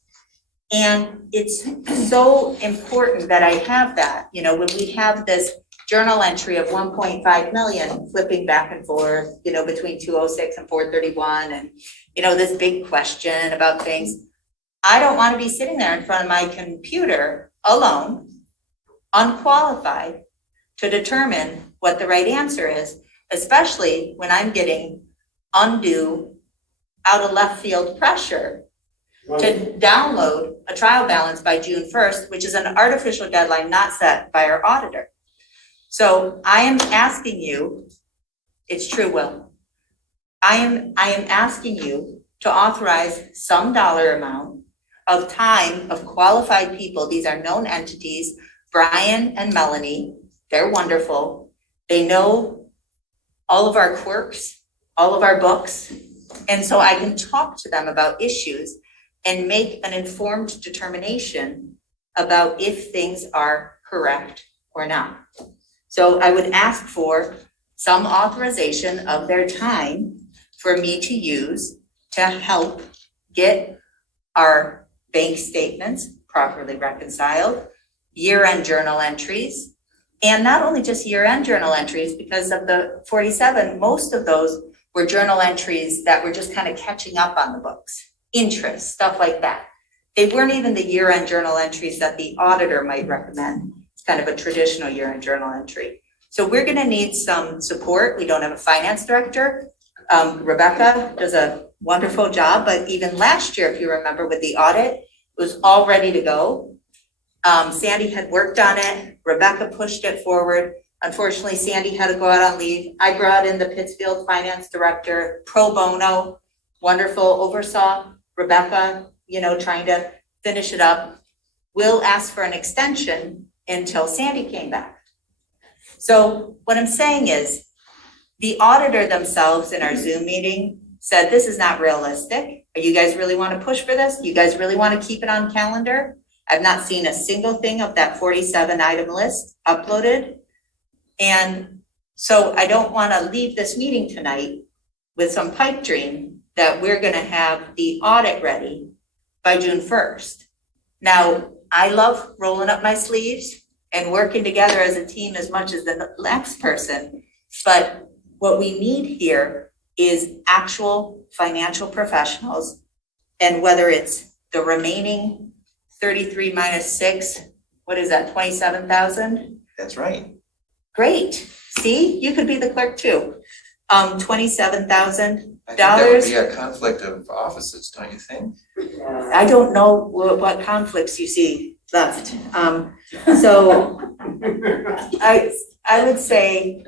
And it's so important that I have that, you know, when we have this journal entry of 1.5 million flipping back and forth, you know, between 206 and 431, and, you know, this big question about things. I don't want to be sitting there in front of my computer alone, unqualified, to determine what the right answer is. especially when I'm getting undue out of left field pressure to download a trial balance by June 1st, which is an artificial deadline not set by our auditor. So I am asking you, it's true, Will. I am asking you to authorize some dollar amount of time of qualified people. These are known entities, Brian and Melanie. They're wonderful. They know all of our quirks, all of our books. And so I can talk to them about issues and make an informed determination about if things are correct or not. So I would ask for some authorization of their time for me to use to help get our bank statements properly reconciled, year-end journal entries, and not only just year-end journal entries, because of the 47, most of those were journal entries that were just kind of catching up on the books, interest, stuff like that. They weren't even the year-end journal entries that the auditor might recommend. It's kind of a traditional year-end journal entry. So we're gonna need some support. We don't have a finance director. Rebecca does a wonderful job, but even last year, if you remember with the audit, it was all ready to go. Sandy had worked on it. Rebecca pushed it forward. Unfortunately, Sandy had to go out on leave. I brought in the Pittsfield finance director, pro bono, wonderful, oversaw Rebecca, trying to finish it up. Will ask for an extension until Sandy came back. So what I'm saying is, the auditor themselves in our Zoom meeting said, this is not realistic. You guys really want to push for this? You guys really want to keep it on calendar? I've not seen a single thing of that 47 item list uploaded. And so I don't want to leave this meeting tonight with some pipe dream that we're going to have the audit ready by June 1st. Now, I love rolling up my sleeves and working together as a team as much as the next person. But what we need here is actual financial professionals. And whether it's the remaining 33 minus 6, what is that, 27,000? That's right. Great. See, you could be the clerk too. $27,000. I think that would be a conflict of offices, don't you think? I don't know what conflicts you see left. So I would say,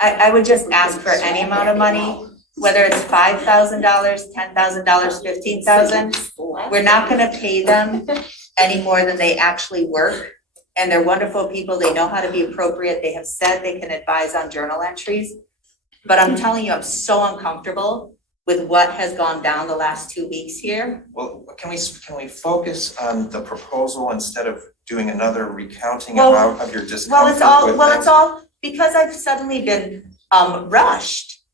I would just ask for any amount of money, whether it's $5,000, $10,000, $15,000. We're not gonna pay them any more than they actually work. And they're wonderful people. They know how to be appropriate. They have said they can advise on journal entries. But I'm telling you, I'm so uncomfortable with what has gone down the last 2 weeks here. Well, can we focus on the proposal instead of doing another recounting of your discomfort? It's all because I've suddenly been rushed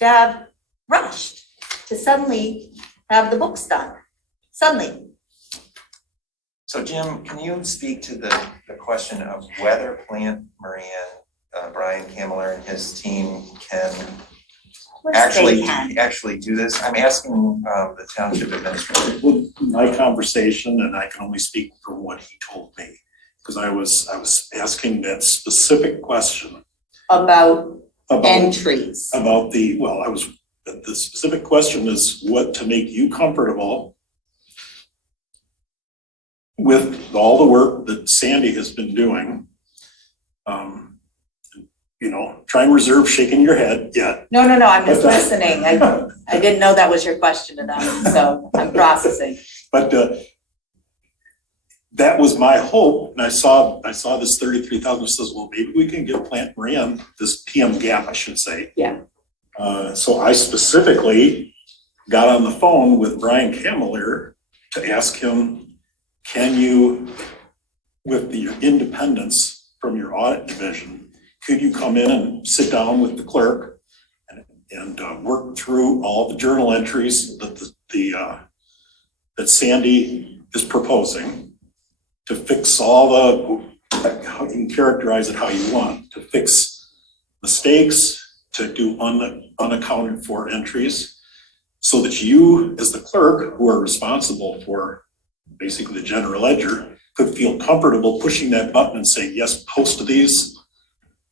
to suddenly have the books done, suddenly. So Jim, can you speak to the question of whether Plant Moran, Brian Kamler and his team can actually do this? I'm asking the township administrator. With my conversation, and I can only speak for what he told me, because I was asking that specific question about entries. The specific question is what to make you comfortable with all the work that Sandy has been doing. Try and reserve shaking your head yet. No, I'm just listening. I didn't know that was your question enough, so I'm processing. But that was my hope, and I saw this 33,000, says, well, maybe we can get Plant Moran, this PM gap, I should say. Yeah. So I specifically got on the phone with Brian Kamler to ask him, can you, with the independence from your audit division, could you come in and sit down with the clerk and work through all the journal entries that that Sandy is proposing to fix all how you can characterize it how you want, to fix mistakes, to do unaccounted for entries, so that you, as the clerk, who are responsible for basically the general ledger, could feel comfortable pushing that button and saying, yes, post these,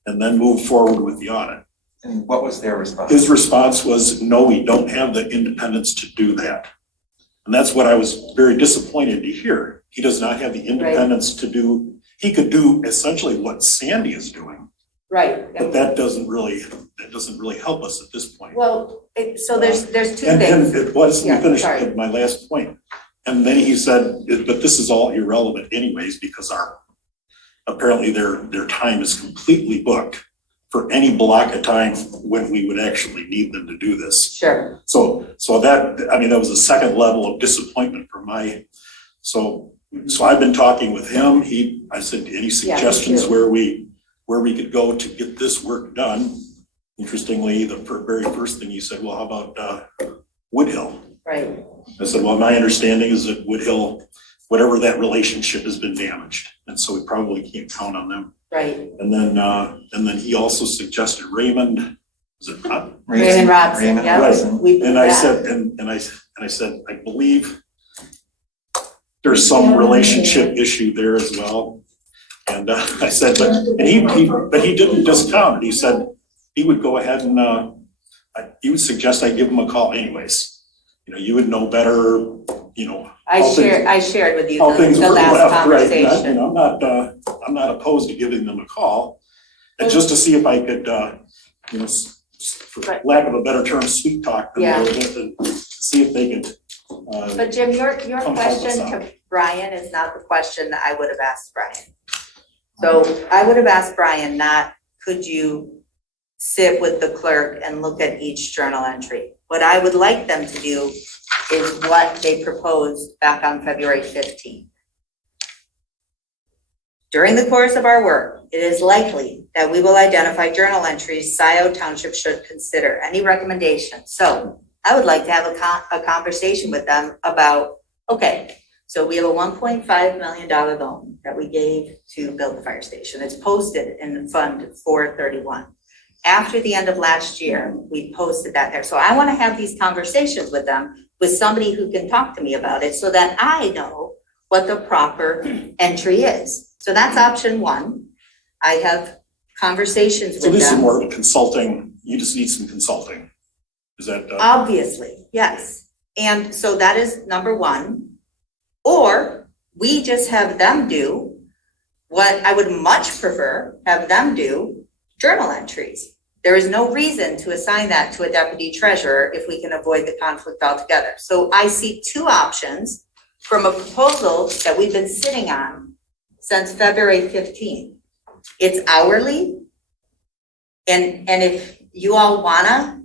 and then move forward with the audit. And what was their response? His response was, no, we don't have the independence to do that. And that's what I was very disappointed to hear. He does not have the independence to do, he could do essentially what Sandy is doing, Right. but that doesn't really help us at this point. Well, so there's two And things. it was, Yeah, me finish sorry. my last point. And then he said, but this is all irrelevant anyways, because apparently their time is completely booked for any block of time when we would actually need them to do this. Sure. So that, I mean, that was a second level of disappointment for so I've been talking with him. I said, any suggestions where we could go to get this work done? Interestingly, the very first thing he said, well, how about Woodhill? Right. I said, well, my understanding is that Woodhill, whatever that relationship has been damaged. And so we probably can't count on them. Right. And then he also suggested Raymond, is it not? Raymond Robson, Raymond yeah. Robson. And I said, and I said, I believe there's some relationship issue there as well. And I said, but he didn't discount it. He said he would go ahead and he would suggest I give him a call anyways. You know, you would know better, you know. I shared with you how things the were last left, right? conversation. You know, I'm not opposed to giving them a call, and just to see if I could, you know, for lack of a better term, sweet talk them a little bit and see if they could. But Jim, your come help us question out. to Brian is not the question that I would have asked Brian. So I would have asked Brian, not could you sit with the clerk and look at each journal entry? What I would like them to do is what they proposed back on February 15th. During the course of our work, it is likely that we will identify journal entries Scio Township should consider. Any recommendations? So I would like to have a conversation with them about, okay, so we have a $1.5 million loan that we gave to build the fire station. It's posted in Fund 431. After the end of last year, we posted that there. So I want to have these conversations with them, with somebody who can talk to me about it so that I know what the proper entry is. So that's option one. I have conversations with them. So this is more of a consulting, you just need some consulting. Is that? Obviously, yes. And so that is number one. Or we just have them do what I would much prefer, have them do journal entries. There is no reason to assign that to a deputy treasurer if we can avoid the conflict altogether. So I see two options from a proposal that we've been sitting on since February 15th. It's hourly. And if you all wanna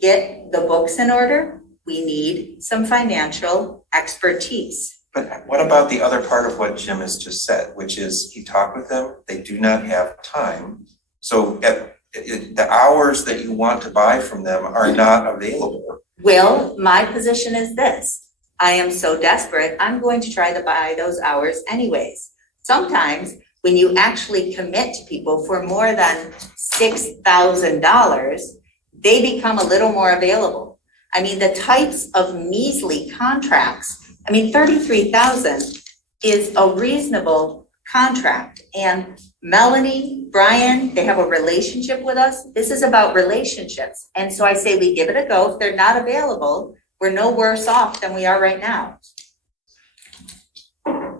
get the books in order, we need some financial expertise. But what about the other part of what Jim has just said, which is he talked with them, they do not have time. So the hours that you want to buy from them are not available. Will, my position is this. I am so desperate, I'm going to try to buy those hours anyways. Sometimes when you actually commit to people for more than $6,000, they become a little more available. I mean, the types of measly contracts, I mean, 33,000 is a reasonable contract. And Melanie, Brian, they have a relationship with us. This is about relationships. And so I say we give it a go. If they're not available, we're no worse off than we are right now.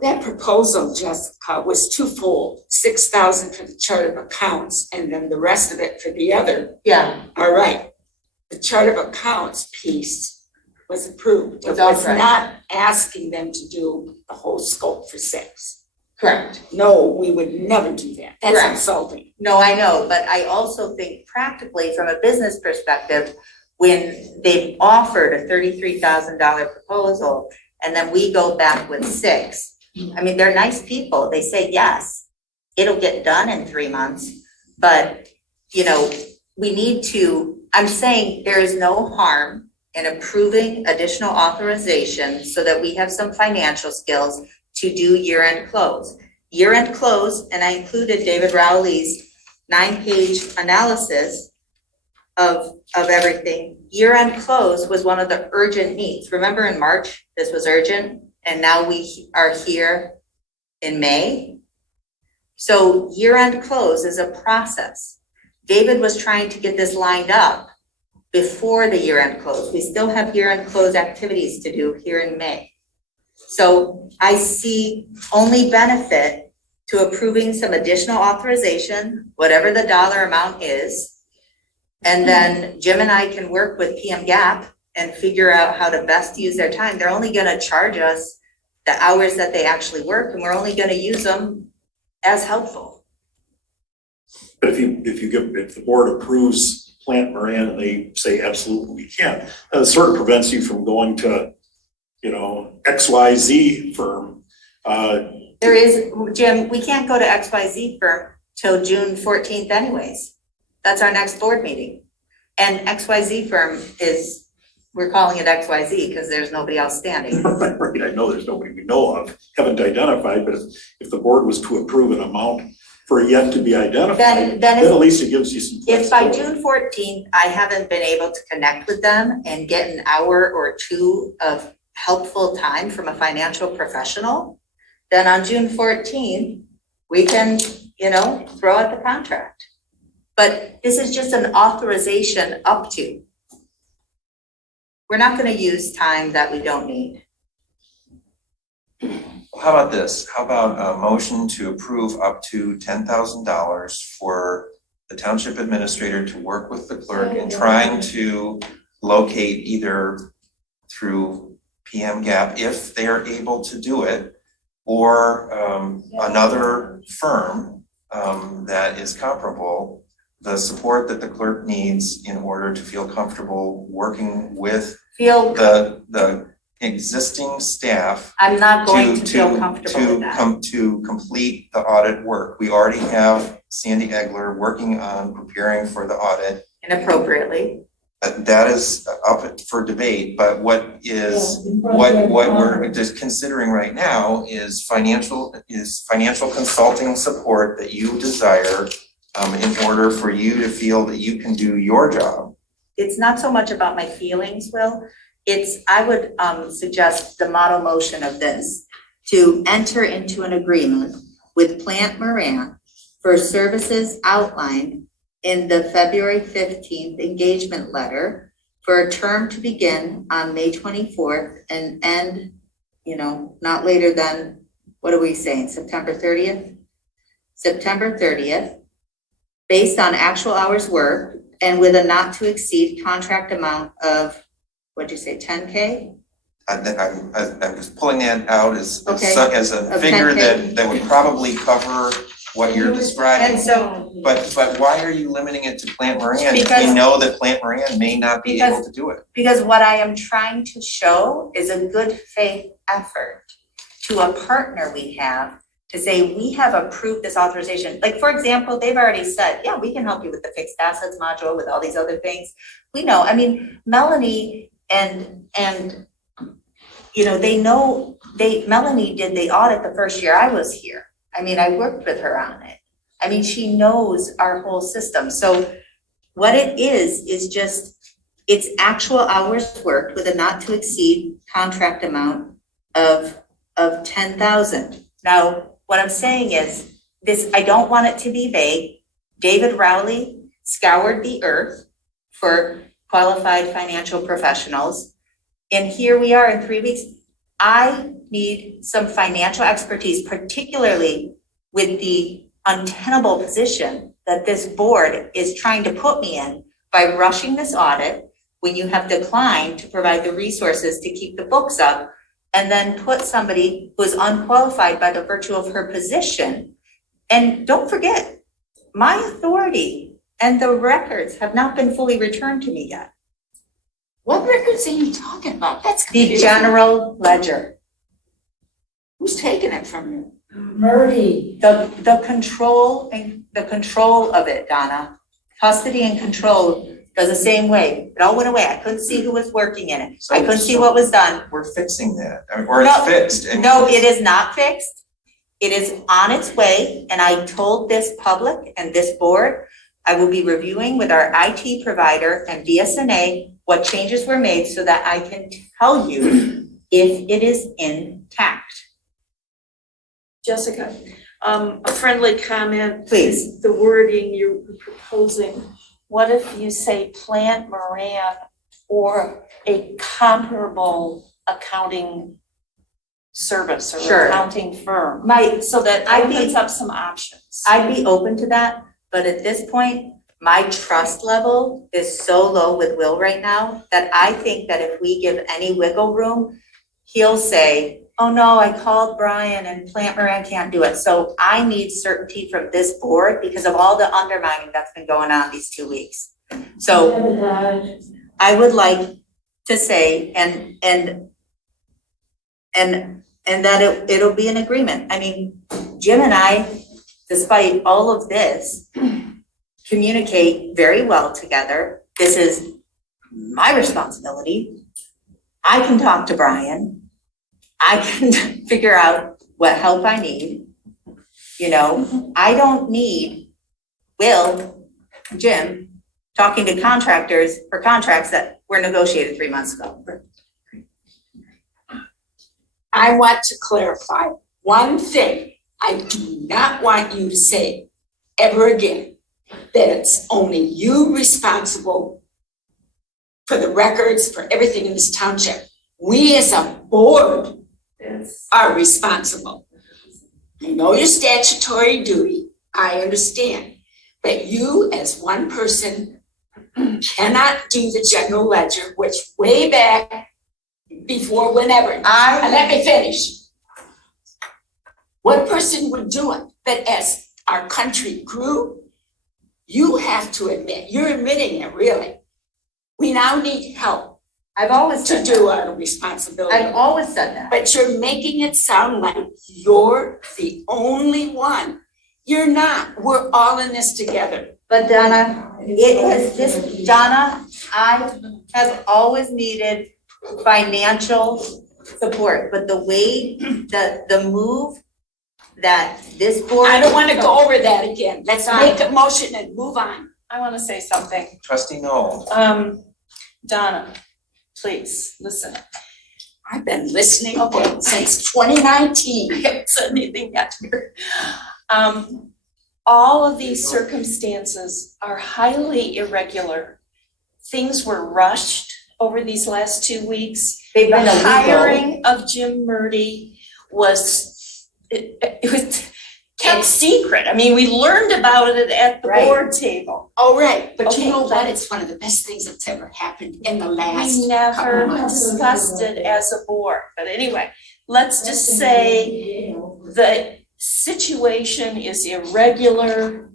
That proposal, Jessica, was twofold, 6,000 for the chart of accounts and then the rest of it for the other. Yeah. All right. The chart of accounts piece was approved. It Without was right. not asking them to do the whole scope for 6. Correct. No, we would never do that. That's Correct. insulting. No, I know, but I also think practically from a business perspective, when they've offered a $33,000 proposal and then we go back with 6, I mean, they're nice people. They say, yes, it'll get done in 3 months, but you know, we need to, I'm saying there is no harm in approving additional authorization so that we have some financial skills to do year-end close. Year-end close, and I included David Rowley's 9-page analysis of everything. Year-end close was one of the urgent needs. Remember in March, this was urgent, and now we are here in May. So year-end close is a process. David was trying to get this lined up before the year-end close. We still have year-end close activities to do here in May. So I see only benefit to approving some additional authorization, whatever the dollar amount is. And then Jim and I can work with PM Gap and figure out how to best use their time. They're only gonna charge us the hours that they actually work, and we're only gonna use them as helpful. But if the board approves Plant Moran and they say absolutely we can, that sort of prevents you from going to, XYZ firm. There is, Jim, we can't go to XYZ firm till June 14th anyways. That's our next board meeting. And XYZ firm is, we're calling it XYZ because there's nobody else standing. Right, I know there's nobody we know of, haven't identified, but if the board was to approve an amount for yet to be identified, then at least it gives you some If by flexibility. June 14th, I haven't been able to connect with them and get an hour or two of helpful time from a financial professional, then on June 14th, we can, throw out the contract. But this is just an authorization up to. We're not gonna use time that we don't need. How about this? How about a motion to approve up to $10,000 for the township administrator to work with the clerk in trying to locate either through PM Gap, if they are able to do it, or another firm that is comparable, the support that the clerk needs in order to feel comfortable working with the existing staff. I'm not going to feel comfortable with that. To complete the audit work. We already have Sandy Egler working on preparing for the audit. Inappropriately. That is up for debate, but what we're just considering right now is financial consulting support that you desire in order for you to feel that you can do your job. It's not so much about my feelings, Will. I would suggest the model motion of this, to enter into an agreement with Plant Moran for services outlined in the February 15th engagement letter for a term to begin on May 24th and end, not later than, what are we saying, September 30th? September 30th, based on actual hours worked and with a not to exceed contract amount of, what'd you say, 10K? I'm just pulling that out as a Of figure 10K. that would probably cover what you're describing. And so, But why are you limiting it to Plant Moran if we Because- know that Plant Moran may not be able to do it? because what I am trying to show is a good faith effort to a partner we have to say, we have approved this authorization. Like, for example, they've already said, yeah, we can help you with the fixed assets module, with all these other things. We know, Melanie and Melanie did the audit the first year I was here. I worked with her on it. She knows our whole system. So what it is just, it's actual hours worked with a not to exceed contract amount of 10,000. Now, what I'm saying is this, I don't want it to be vague. David Rowley scoured the earth for qualified financial professionals. And here we are in 3 weeks. I need some financial expertise, particularly with the untenable position that this board is trying to put me in by rushing this audit when you have declined to provide the resources to keep the books up, and then put somebody who is unqualified by the virtue of her position. And don't forget, my authority and the records have not been fully returned to me yet. What records are you talking about? That's The general ledger. Who's taking it from you? Murdy. The control of it, Donna. Custody and control goes the same way. It all went away. I couldn't see who was working in it. I couldn't see what was done. We're fixing that, or it's fixed. No, it is not fixed. It is on its way, and I told this public and this board, I will be reviewing with our IT provider and BSNA what changes were made so that I can tell you if it is intact. Jessica, A friendly comment. Please. The wording you're proposing. What if you say Plant Moran or a comparable accounting service or Sure. accounting firm? My, So that I'd be- opens up some options. I'd be open to that, but at this point, my trust level is so low with Will right now that I think that if we give any wiggle room, he'll say, oh no, I called Brian and Plant Moran can't do it. So I need certainty from this board because of all the undermining that's been going on these 2 weeks. So I would like to say, and that it'll be an agreement. I mean, Jim and I, despite all of this, communicate very well together. This is my responsibility. I can talk to Brian. I can figure out what help I need. You know, I don't need Will, Jim, talking to contractors for contracts that were negotiated 3 months ago. I want to clarify one thing. I do not want you to say ever again that it's only you responsible for the records, for everything in this township. We as a board are responsible. I know your statutory duty, I understand, but you as one person cannot do the general ledger, which way back before whenever. And let me finish. One person would do it, but as our country grew, you have to admit, you're admitting it really. We now need help. I've always to do our responsibility. I've always said that. But you're making it sound like you're the only one. You're not. We're all in this together. But Donna, Donna, I have always needed financial support, but the way, the move that this board. I don't want to go over that again. Let's make a motion and move on. I want to say something. Trustee Noel. Donna, please, listen. I've been listening since 2019. I haven't said anything yet here. All of these circumstances are highly irregular. Things were rushed over these last 2 weeks. They've been The illegal. hiring of Jim Murdy was, it was kept secret. I mean, we learned about it at the board table. Oh, right, but Okay. you know what? It's one of the best things that's ever happened in the last We never couple months. discussed it as a board, but anyway, let's just say the situation is irregular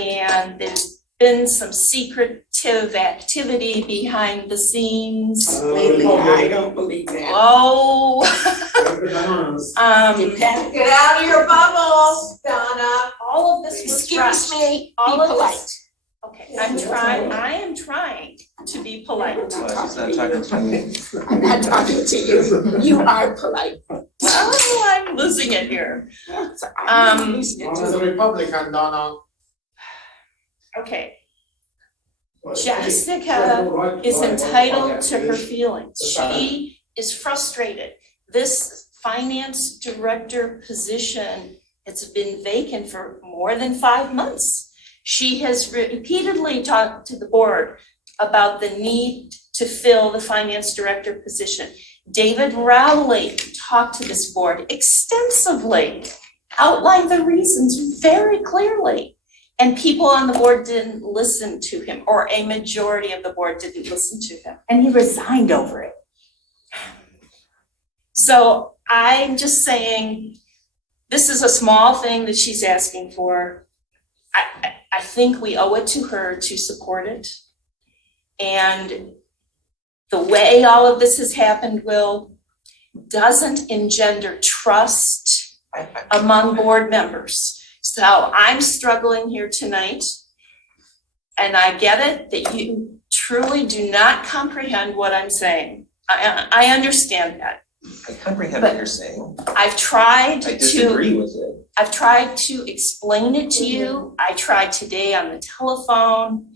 and there's been some secretive activity behind the scenes. I don't believe that. Oh. Get out of your bubble, Donna. All of this was Excuse rushed. me, be All of polite. this- Okay, I am trying to be polite. He's not talking to me. I'm not talking to you. You are polite. Oh, I'm losing it here. I'm losing it As a too. Republican, Donna. Okay. Jessica is entitled to her feelings. She is frustrated. This finance director position, it's been vacant for more than 5 months. She has repeatedly talked to the board about the need to fill the finance director position. David Rowley talked to this board extensively, outlined the reasons very clearly. And people on the board didn't listen to him, or a majority of the board didn't listen to him. And he resigned over it. So I'm just saying, this is a small thing that she's asking for. I think we owe it to her to support it. And the way all of this has happened, Will, doesn't engender trust among board members. So I'm struggling here tonight, and I get it that you truly do not comprehend what I'm saying. I understand that. I comprehend what you're saying. I've tried I to. disagree with it. I've tried to explain it to you. I tried today on the telephone,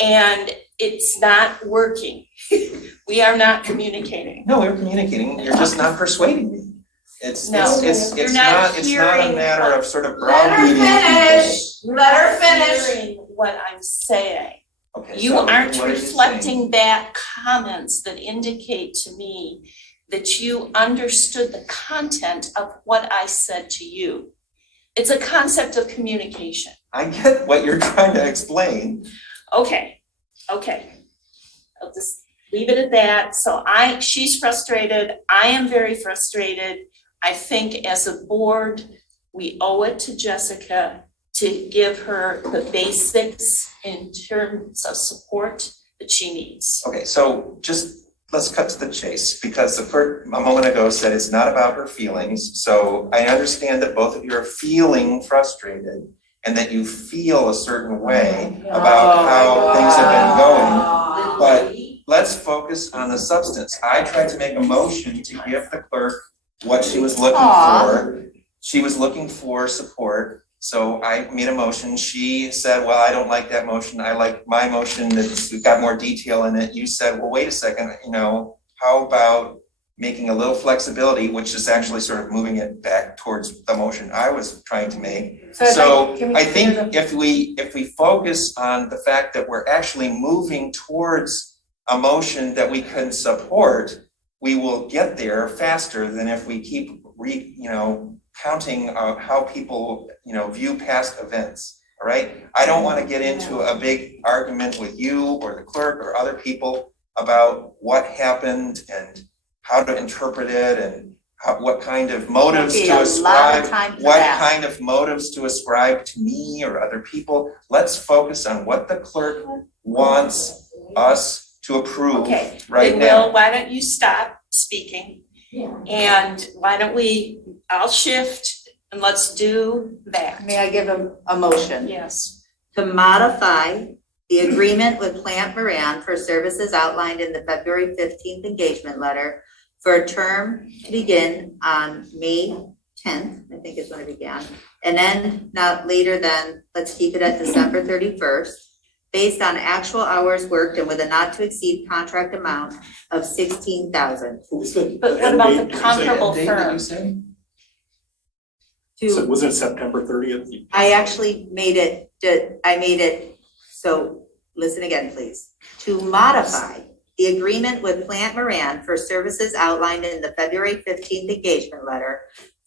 and it's not working. We are not communicating. No, we're communicating. You're just not persuading me. It's No, it's you're it's not not a hearing matter what- of sort of Let her browbeating people. finish. Let her finish. Hearing what I'm saying. Okay, You so aren't what are you saying? reflecting back comments that indicate to me that you understood the content of what I said to you. It's a concept of communication. I get what you're trying to explain. Okay. I'll just leave it at that. So she's frustrated, I am very frustrated. I think as a board, we owe it to Jessica to give her the basics in terms of support that she needs. Okay, so just let's cut to the chase, because the clerk a moment ago said it's not about her feelings. So I understand that both of you are feeling frustrated and that you feel a certain way about how things have been going. But let's focus on the substance. I tried to make a motion to give the clerk what she was looking for. She was looking for support. So I made a motion. She said, well, I don't like that motion. I like my motion that's got more detail in it. You said, well, wait a second, how about making a little flexibility, which is actually sort of moving it back towards the motion I was trying to make. So I think if we focus on the fact that we're actually moving towards a motion that we can support, we will get there faster than if we keep counting how people, view past events, all right? I don't want to get into a big argument with you or the clerk or other people about what happened and how to interpret it and what kind of motives to ascribe, kind of motives to ascribe to me or other people. Let's focus on what the clerk wants us to approve right now. Will, why don't you stop speaking? And why don't I'll shift and let's do that. May I give a motion? Yes. To modify the agreement with Plant Moran for services outlined in the February 15th engagement letter for a term to begin on May 10th, I think is when it began, and end not later than, let's keep it at December 31st, based on actual hours worked and with a not to exceed contract amount of $16,000. But what about the comparable firm? So was it September 30th? I actually made it, so listen again, please. To modify the agreement with Plant Moran for services outlined in the February 15th engagement letter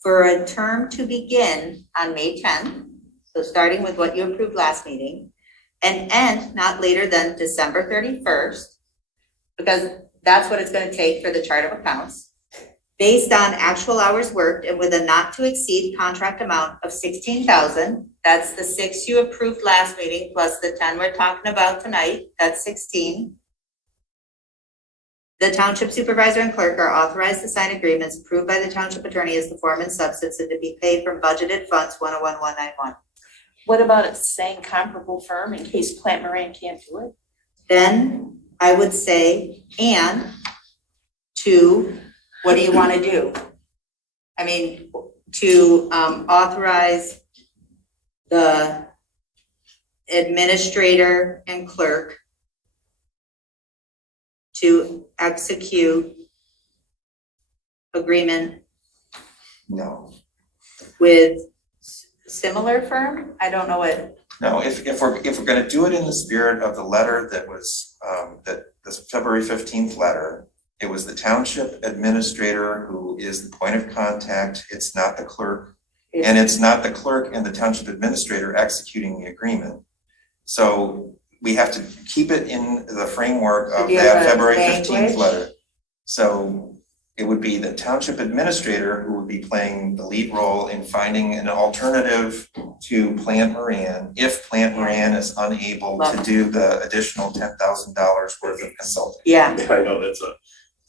for a term to begin on May 10th, so starting with what you approved last meeting, and end not later than December 31st, because that's what it's going to take for the chart of accounts, based on actual hours worked and with a not to exceed contract amount of $16,000. That's the 6 you approved last meeting plus the 10 we're talking about tonight. That's 16. The township supervisor and clerk are authorized to sign agreements approved by the township attorney as the form and substance and to be paid from budgeted funds 101191. What about it saying comparable firm in case Plant Moran can't do it? Then I would say, and to, what do you want to do? I mean, to authorize the administrator and clerk to execute agreement No. with similar firm? I don't know what. No, if we're gonna do it in the spirit of the letter that was, that this February 15th letter, it was the township administrator who is the point of contact. It's not the clerk. And it's not the clerk and the township administrator executing the agreement. So we have to keep it in the framework of that February 15th letter. So it would be the township administrator who would be playing the lead role in finding an alternative to Plant Moran if Plant Moran is unable to do the additional $10,000 worth of consulting. Yeah. I know it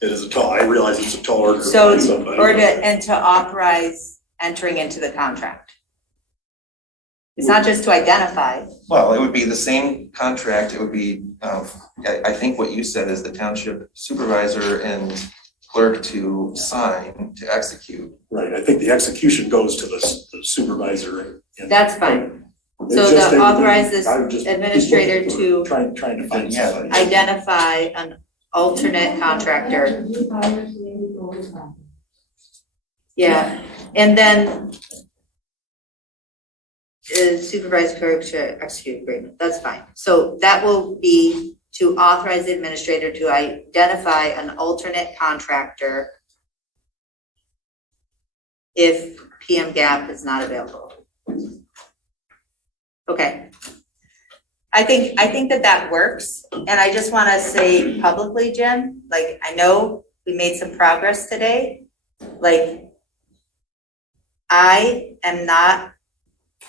is a tall, I realize it's a tall order. So, to authorize entering into the contract. It's not just to identify. Well, it would be the same contract. It would be, I think what you said is the township supervisor and clerk to sign, to execute. Right, I think the execution goes to the supervisor. That's fine. So the authorize this administrator to trying to find somebody. identify an alternate contractor Yeah, and then supervisor clerk should execute agreement, that's fine. So that will be to authorize the administrator to identify an alternate contractor if PM Gap is not available. Okay. I think that works, and I just wanna say publicly, Jim, like, I know we made some progress today. Like, I am not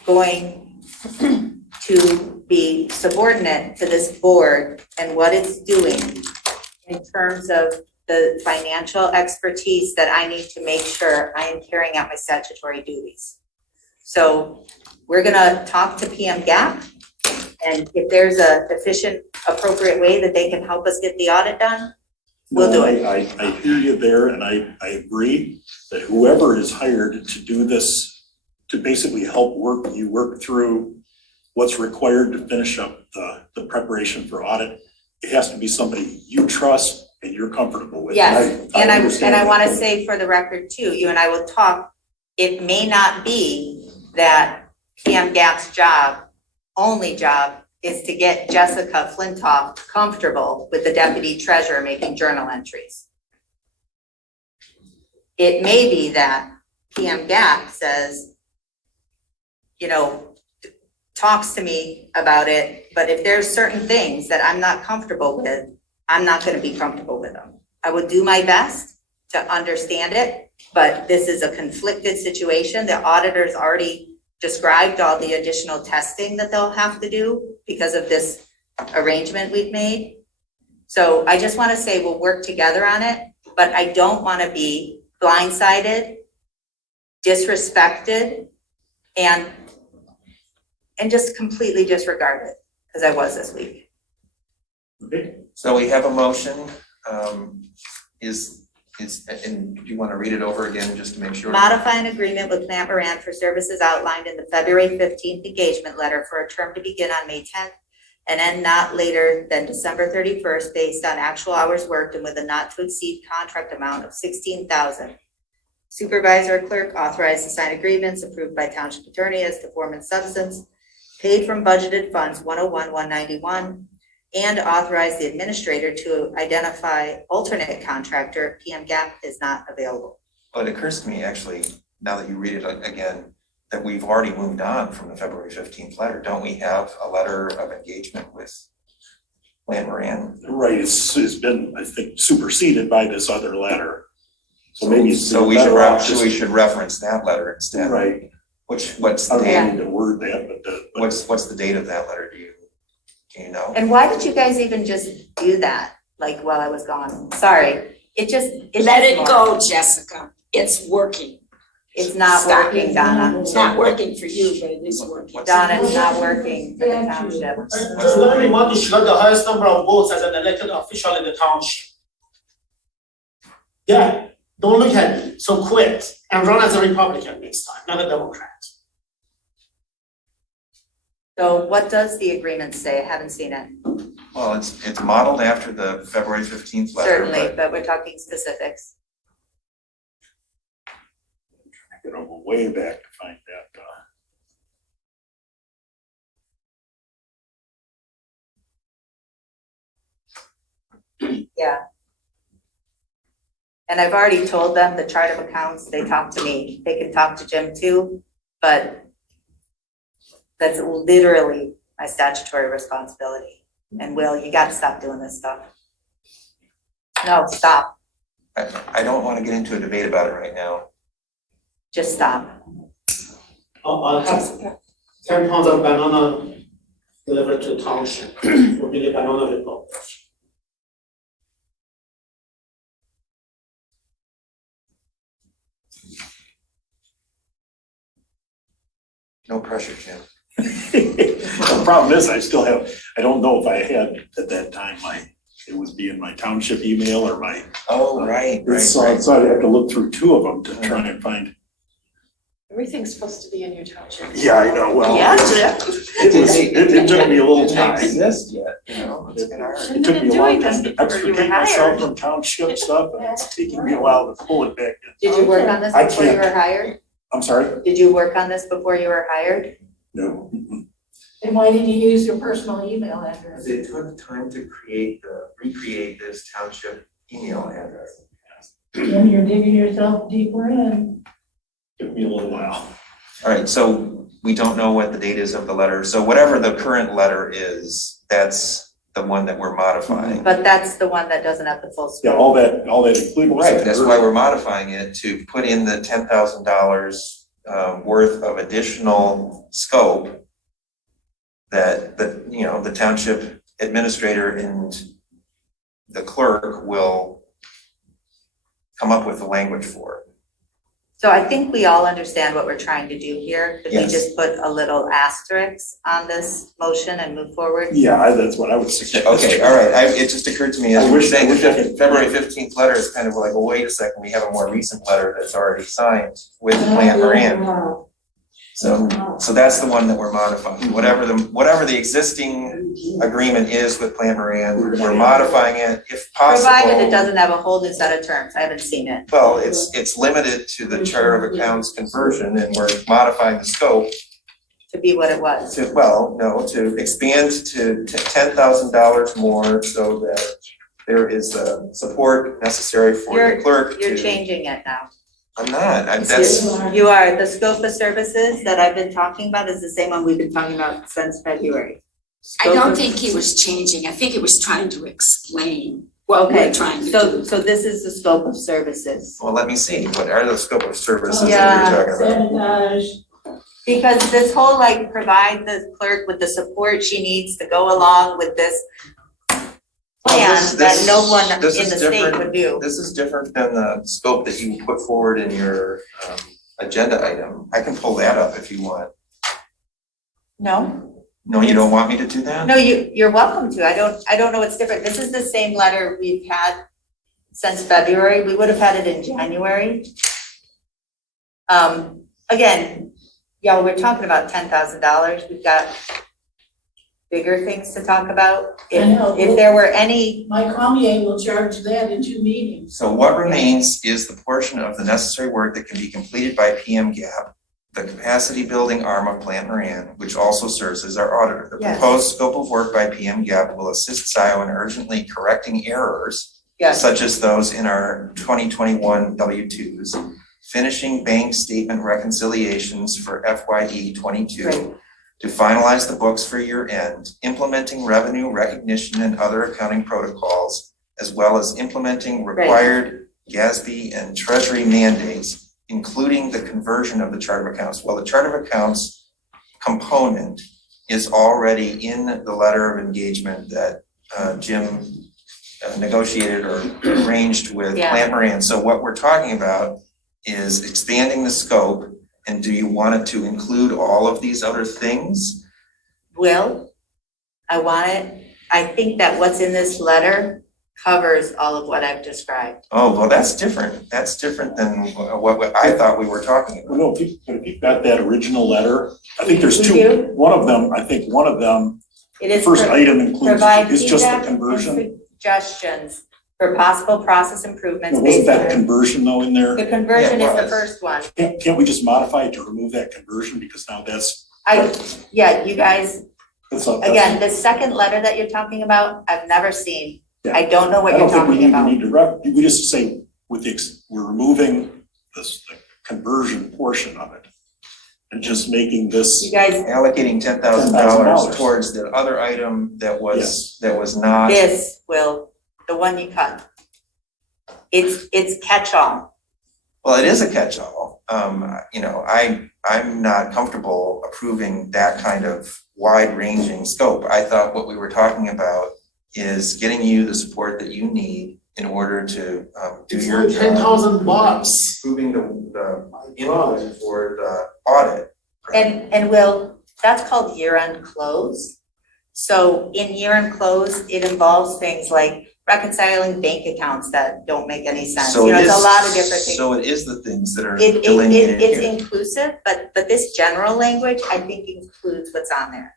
going to be subordinate to this board and what it's doing in terms of the financial expertise that I need to make sure I am carrying out my statutory duties. So we're gonna talk to PM Gap, and if there's a efficient, appropriate way that they can help us get the audit done, we'll do it. I hear you there, and I agree that whoever is hired to do this, to basically help you work through what's required to finish up the preparation for audit, it has to be somebody you trust and you're comfortable with. Yes, and I want wanna say for the record too, you and I will talk, it may not be that PM Gap's only job is to get Jessica Flintoff comfortable with the deputy treasurer making journal entries. It may be that PM Gap says, you know, talks to me about it, but if there's certain things that I'm not comfortable with, I'm not gonna be comfortable with them. I will do my best to understand it, but this is a conflicted situation. The auditor's already described all the additional testing that they'll have to do because of this arrangement we've made. So I just wanna say we'll work together on it, but I don't wanna be blindsided, disrespected, and just completely disregarded, as I was this week. So we have a motion, and do you wanna read it over again, just to make sure? Modify an agreement with Plant Moran for services outlined in the February 15th engagement letter for a term to begin on May 10th and end not later than December 31st, based on actual hours worked and with a not to exceed contract amount of $16,000. Supervisor clerk authorized to sign agreements approved by township attorney as to form and substance, paid from budgeted funds 101-191, and authorize the administrator to identify alternate contractor if PM Gap is not available. Well, it occurs to me, actually, now that you read it again, that we've already moved on from the February 15th letter. Don't we have a letter of engagement with Plant Moran? Right, it's been, I think, superseded by this other letter. So maybe it's So we better off we should reference that letter instead. Right. What's I the don't date? need to word that, but What's the date of that letter? Do you know? And why did you guys even just do that, like, while I was gone? Sorry, it's Let it more. go, Jessica. It's working. It's not Stop. working, Donna. It's not working for you, but it is working. Donna, it's not working for the township. Let me want you should have the highest number of votes as an elected official in the township. Yeah, don't look at me, so quit and run as a Republican next time, not a Democrat. So what does the agreement say? I haven't seen it. Well, it's modeled after the February 15th letter. Certainly, but we're talking specifics. I gotta go way back to find that. Yeah. And I've already told them the chart of accounts, they talk to me. They can talk to Jim too, but that's literally my statutory responsibility. And Will, you gotta stop doing this stuff. No, stop. I don't want to get into a debate about it right now. Just stop. I'll have 10 pounds of banana delivered to the township for being a banana republic. No pressure, Jim. The problem is, I don't know if I had at that time, it was be in my township email or my. Oh, right. So I'd have to look through two of them to try and find. Everything's supposed to be in your township. Yeah, I know, well. Yeah, It took me a little It time. doesn't exist yet, you know, it's been hard. It took me a long time to Shouldn't have been doing this before you extricate were myself hired. from township stuff, and it's taking me a while to pull it back in. Did you work on this I before you can't. were hired? I'm sorry? Did you work on this before you were hired? No. And why didn't you use your personal email address? It took time to recreate this township email address. And you're digging yourself deeper in. Took me a little while. All right, so we don't know what the date is of the letter, so whatever the current letter is, that's the one that we're modifying. But that's the one that doesn't have the full Yeah, scope. all that included was. Right, that's why we're modifying it to put in the $10,000 worth of additional scope that the township administrator and the clerk will come up with the language for. So I think we all understand what we're trying to do here. Could we Yes. just put a little asterisk on this motion and move forward? Yeah, that's what I would suggest. Okay, all right, it just occurred to me, as I we were wish- saying, I the wish I could- February 15th letter is kind of like, well, wait a second, we have a more recent letter that's already signed with Plant Moran. So that's the one that we're modifying, whatever the existing agreement is with Plant Moran, we're modifying it if possible. Provided it doesn't have a whole new set of terms. I haven't seen it. Well, it's limited to the Charter of Accounts conversion, and we're modifying the scope To be what it was. to expand to $10,000 more so that there is the support necessary for the clerk to. You're changing it now. I'm not, that's, You are. The scope of services that I've been talking about is the same one we've been talking about since February. I don't think he was changing, I think he was trying to explain what Okay, we're trying to do. so this is the scope of services. well, let me see, what are the scope of services Yeah. that you're talking about? Sabotage. Because this whole provide the clerk with the support she needs to go along with this plan that no one in the This is state different. would do. This is different than the scope that you put forward in your agenda item. I can pull that up if you want. No? No, you don't want me to do that? No, you're welcome to. I don't know what's different. This is the same letter we've had since February. We would have had it in January. Again, y'all, we're talking about $10,000. We've got bigger things to talk about. I know. If there were any, Mike Cormier will charge that in 2 meetings. So what remains is the portion of the necessary work that can be completed by PM Gap, the capacity building arm of Plant Moran, which also serves as our auditor. The Yes. proposed scope of work by PM Gap will assist Scio in urgently correcting errors yes, such as those in our 2021 W-2s, finishing bank statement reconciliations for FYE 22, Right. to finalize the books for year end, implementing revenue recognition and other accounting protocols, as well as implementing required GASB and Treasury mandates, including the conversion of the chart of accounts. Well, the chart of accounts component is already in the letter of engagement that Jim negotiated or arranged with Yeah. Plant Moran. So what we're talking about is expanding the scope. And do you want it to include all of these other things? Will, I think that what's in this letter covers all of what I've described. Oh, well, that's different. That's different than what I thought we were talking about. Well, no, if you've got that original letter, I think there's We two. do? One of them, It the is first pro- item includes, provide is just the feedback and conversion. suggestions for possible process improvements Wasn't based that on. conversion though in there? The conversion Yeah, it is the was. first one. Can't we just modify it to remove that conversion because now that's. You guys, that's a- again, the second letter that you're talking about, I've never seen. Yeah. I don't know what I you're don't think we talking need about. we just say we're removing the conversion portion of it. And just making this. You guys, Allocating $10,000 towards the other item that was not. this will, the one you cut. It's catch-all. Well, it is a catch-all. I'm not comfortable approving that kind of wide-ranging scope. I thought what we were talking about is getting you the support that you need in order to do your job. $10,000. Approving the input for the audit. And Will, that's called year-end close. So in year-end close, it involves things like reconciling bank accounts that don't make any sense. So You know, it it's a is- lot of different things. So it is the things that are It's delineated here. inclusive, but this general language, I think includes what's on there.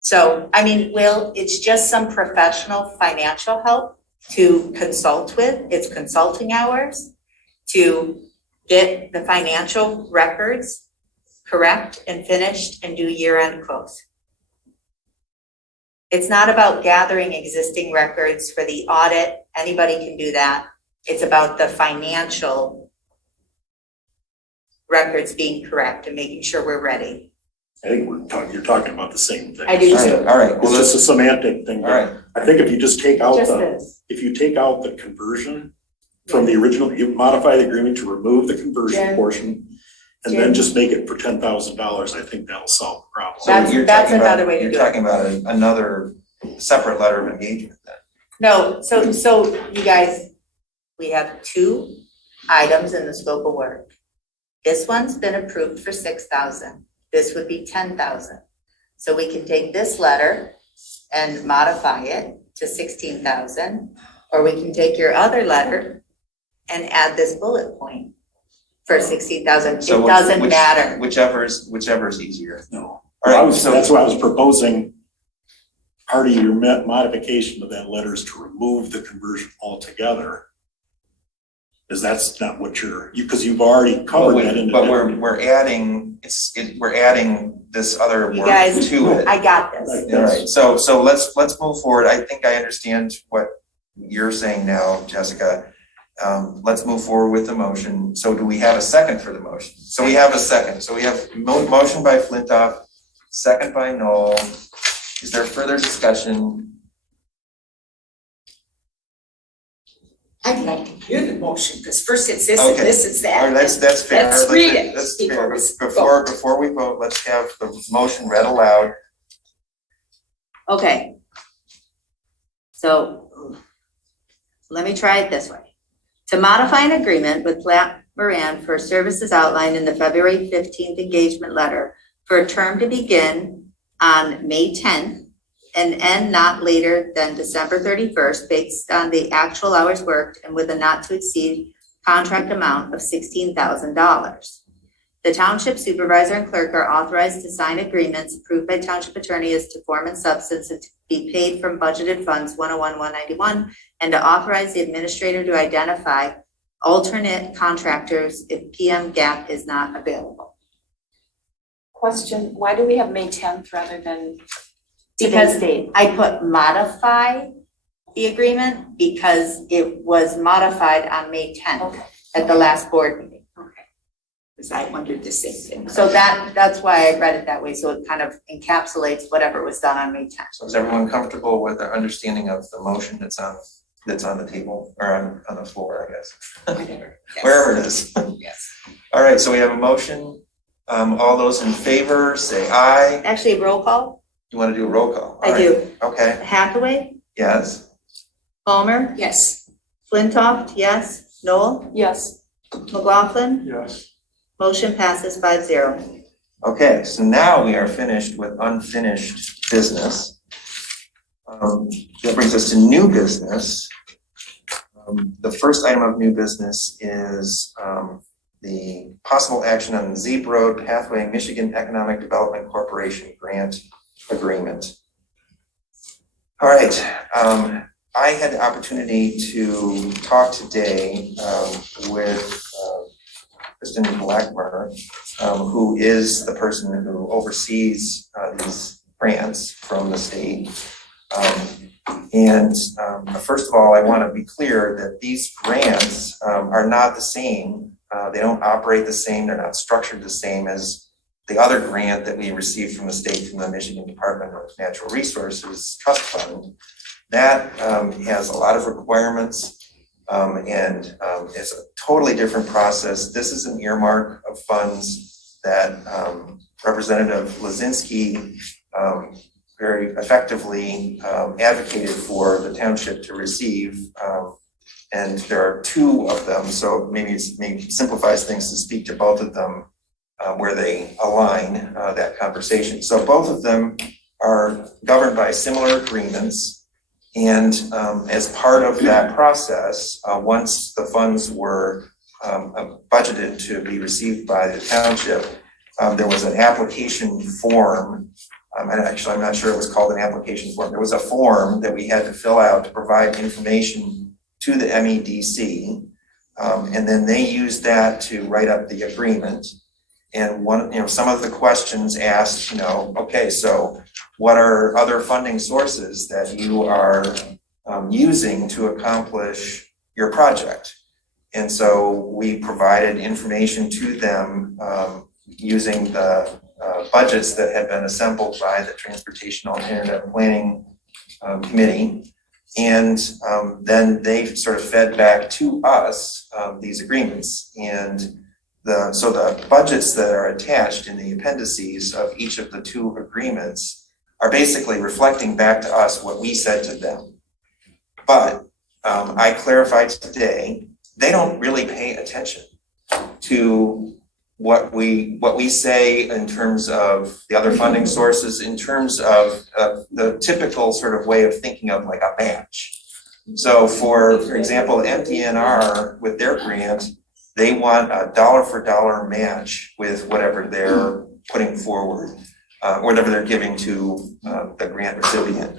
So, I mean, Will, it's just some professional financial help to consult with, it's consulting hours to get the financial records correct and finished and do year-end close. It's not about gathering existing records for the audit, anybody can do that. It's about the financial records being correct and making sure we're ready. I think you're talking about the same thing. I do All right, too. all right, It's well, just a semantic thing. all right. I think if you just take out Just the, this. if you take out the conversion from the original, you modify the agreement to remove the conversion Jen. portion and Jen. then just make it for $10,000, I think that'll solve the problem. So That's- you're that's talking about- another way to do it. You're talking about another separate letter of engagement then. No, so you guys, we have 2 items in the scope of work. This one's been approved for 6,000. This would be 10,000. So we can take this letter and modify it to 16,000, or we can take your other letter and add this bullet point for 16,000. It So doesn't which- matter. Whichever is easier. No. All right, so That's why I was proposing part of your modification of that letter is to remove the conversion altogether. Because that's not what because you've already covered that in the. But we're adding, we're adding this other You word guys, to it. I got this. All right, so let's move forward. I think I understand what you're saying now, Jessica. Let's move forward with the motion. So do we have a second for the motion? So we have a second. So we have motion by Flintoff, second by Knoll. Is there further discussion? I'd like to hear the motion, because first it's this Okay. and this is that. All right, that's fair. Let's read it That's before fair. we Before we vote, let's have the motion read aloud. Okay. So let me try it this way. To modify an agreement with Platt Moran for services outlined in the February 15th engagement letter for a term to begin on May 10th and end not later than December 31st based on the actual hours worked and with a not to exceed contract amount of $16,000. The township supervisor and clerk are authorized to sign agreements approved by township attorney as to form and substance and to be paid from budgeted funds 101-191 and to authorize the administrator to identify alternate contractors if PM gap is not available. Question, why do we have May 10th rather than Because today's date? I put modify the agreement because it was modified on May 10th at the last board meeting. Because I wondered the same thing. So that's why I read it that way, so it kind of encapsulates whatever was done on May 10th. So is everyone comfortable with the understanding of the motion that's on the table or on the floor, I guess? Whatever. Yes. Wherever it is. Yes. All right, so we have a motion. All those in favor, say aye. Actually, roll call, You want to do a roll call? All I right. do. Okay, Hathaway, yes. Palmer, Yes. Flintoff, yes. Noel, Yes. McLaughlin, Yes. motion passes 5-0. Okay, so now we are finished with unfinished business. That brings us to new business. The first item of new business is the possible action on the Zeep Road Pathway Michigan Economic Development Corporation grant agreement. All right, I had the opportunity to talk today with Kristen Blackmer, who is the person who oversees these grants from the state. First of all, I want to be clear that these grants are not the same. They don't operate the same. They're not structured the same as the other grant that we received from the state, from the Michigan Department of Natural Resources Trust Fund. That has a lot of requirements and it's a totally different process. This is an earmark of funds that Representative Lazinski very effectively advocated for the township to receive. And there are 2 of them, so maybe it simplifies things to speak to both of them where they align that conversation. So both of them are governed by similar agreements. And as part of that process, once the funds were budgeted to be received by the township, there was an application form. And actually, I'm not sure it was called an application form. There was a form that we had to fill out to provide information to the MEDC. And then they used that to write up the agreement. And some of the questions asked, okay, so what are other funding sources that you are using to accomplish your project? And so we provided information to them using the budgets that had been assembled by the Transportation Alternative Planning Committee. And then they sort of fed back to us these agreements. And so the budgets that are attached in the appendices of each of the two agreements are basically reflecting back to us what we said to them. But I clarified today, they don't really pay attention to what we say in terms of the other funding sources, in terms of the typical sort of way of thinking of like a match. So for example, MDNR with their grant, they want a dollar for dollar match with whatever they're putting forward, whatever they're giving to the grant recipient.